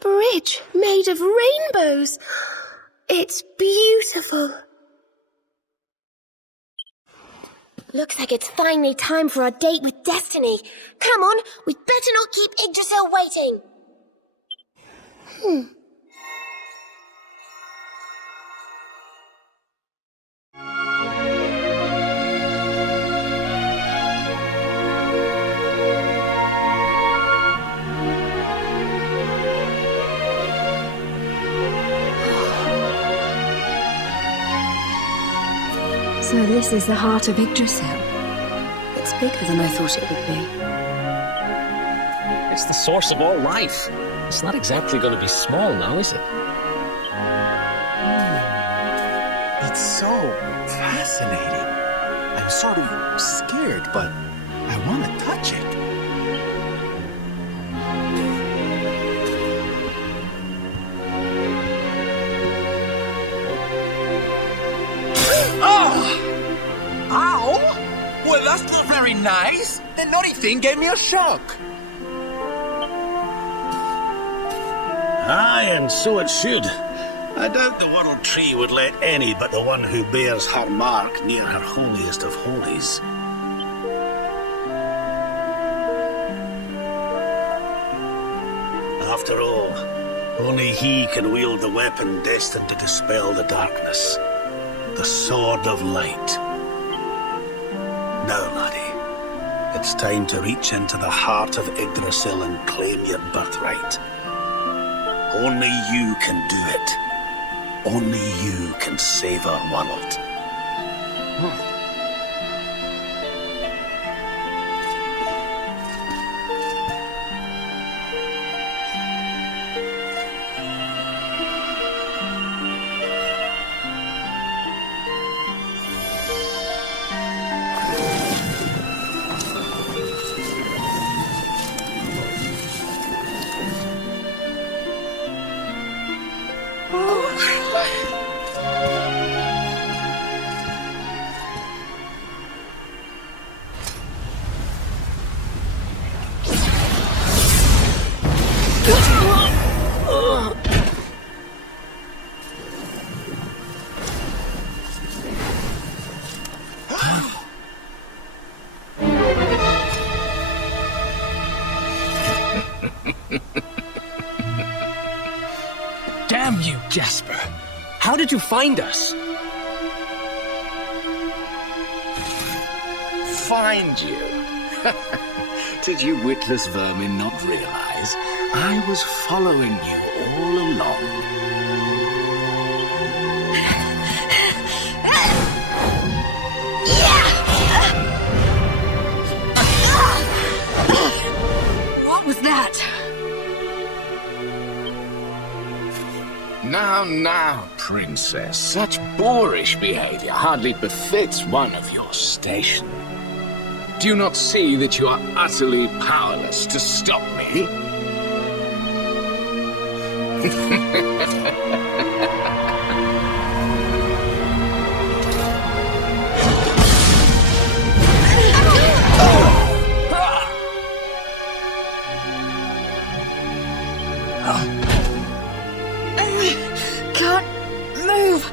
Bridge made of rainbows. It's beautiful. Looks like it's finally time for our date with Destiny. Come on, we'd better not keep Yggdrasil waiting. So this is the heart of Yggdrasil. It's bigger than I thought it would be. It's the source of all life. It's not exactly going to be small now, is it? It's so fascinating. I'm sort of scared, but I want to touch it. Ow! Well, that's not very nice. The naughty thing gave me a shock. Aye, and so it should. I doubt the World Tree would let any but the one who bears her mark near her holiest of holies. After all, only he can wield the weapon destined to dispel the darkness. The Sword of Light. Now, laddie, it's time to reach into the heart of Yggdrasil and claim your birthright. Only you can do it. Only you can save our world. Jasper, how did you find us? Find you? Did you witless vermin not realize I was following you all along? What was that? Now, princess. Such boorish behavior hardly befits one of your station. Do you not see that you are utterly powerless to stop me? Can't move.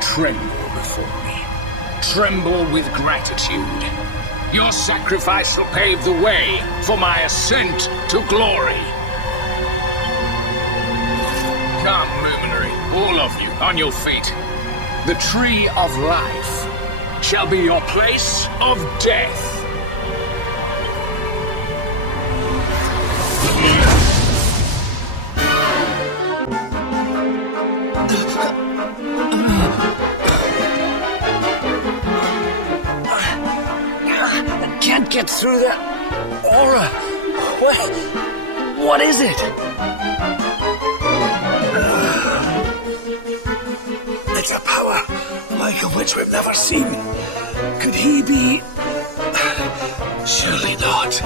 Tremble before me. Tremble with gratitude. Your sacrifice will pave the way for my ascent to glory. Come, luminary, all of you, on your feet. The tree of life shall be your place of death. I can't get through that aura. What is it? It's a power like of which we've never seen. Could he be... Surely not.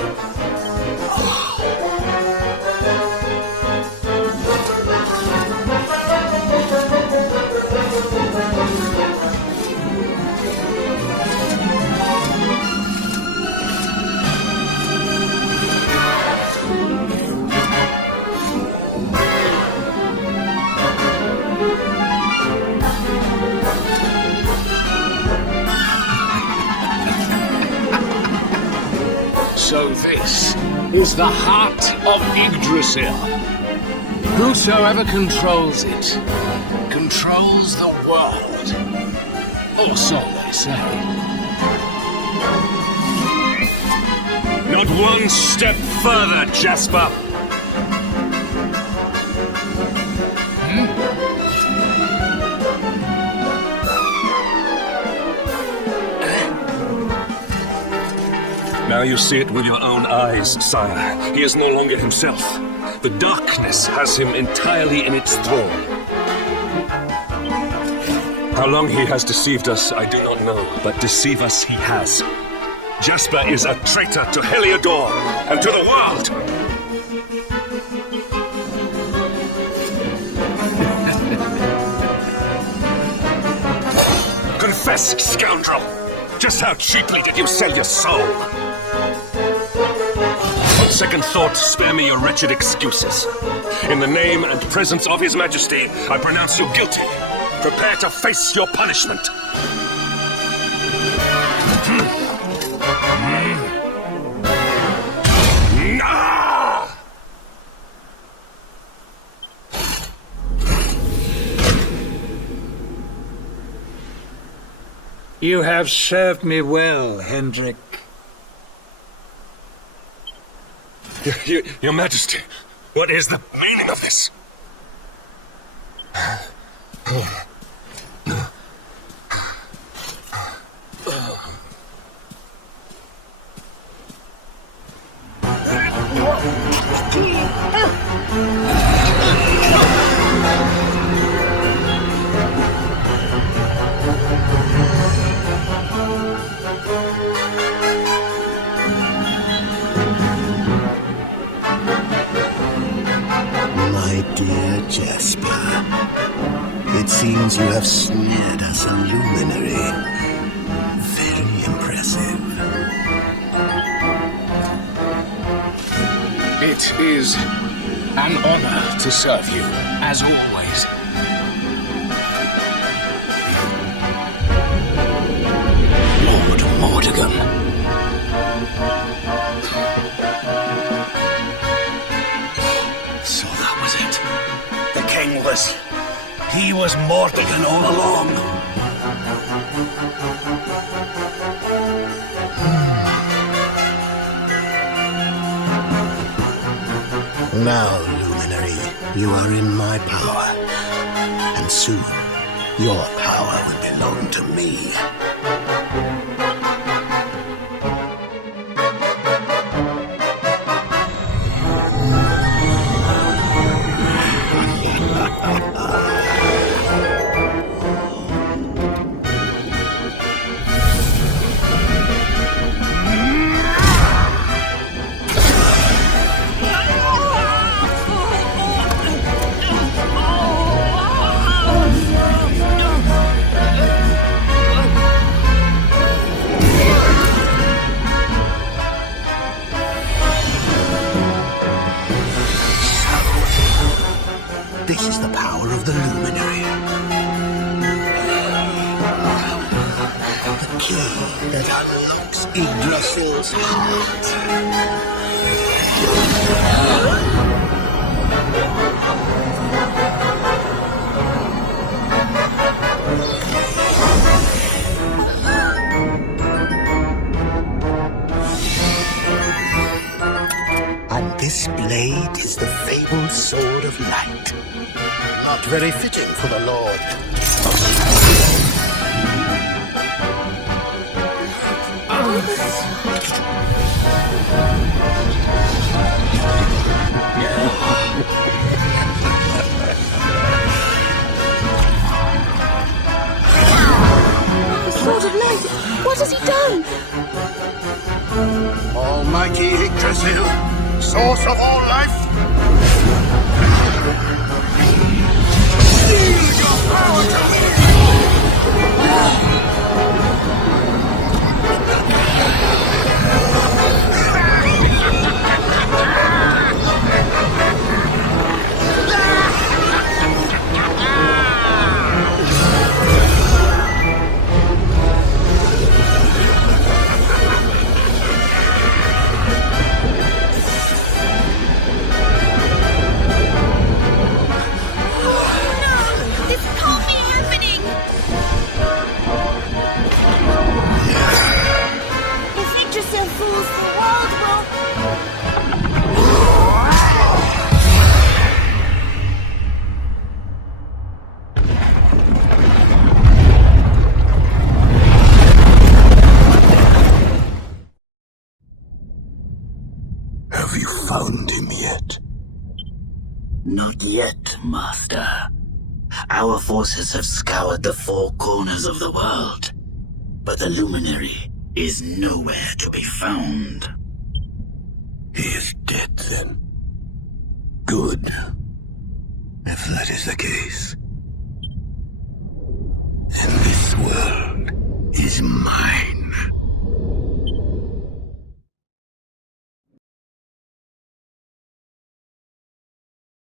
So this is the heart of Yggdrasil. Whosoever controls it, controls the world. Or so they say. Not one step further, Jasper. Now you see it with your own eyes, sire. He is no longer himself. The darkness has him entirely in its thrall. How long he has deceived us, I do not know, but deceive us he has. Jasper is a traitor to Heliodor and to the world! Confess, scoundrel! Just how cheaply did you sell your soul? On second thought, spare me your wretched excuses. In the name and presence of His Majesty, I pronounce you guilty. Prepare to face your punishment. You have served me well, Hendrik. Your Majesty, what is the meaning of this? My dear Jasper, it seems you have snared us a luminary. Very impressive. It is an honor to serve you, as always. Lord Mortigan. So that was it. The king was... He was Mortigan all along. Now, Luminary, you are in my power. And soon, your power will belong to me. This is the power of the Luminary. The key that unlocks Yggdrasil's heart. And this blade is the fabled Sword of Light. Not very fitting for the Lord. The Sword of Light! What has he done? Almighty Yggdrasil, source of all life. Yield your power to me! Have you found him yet? Not yet, Master. Our forces have scoured the four corners of the world, but the Luminary is nowhere to be found. He is dead, then. Good. If that is the case, then this world is mine.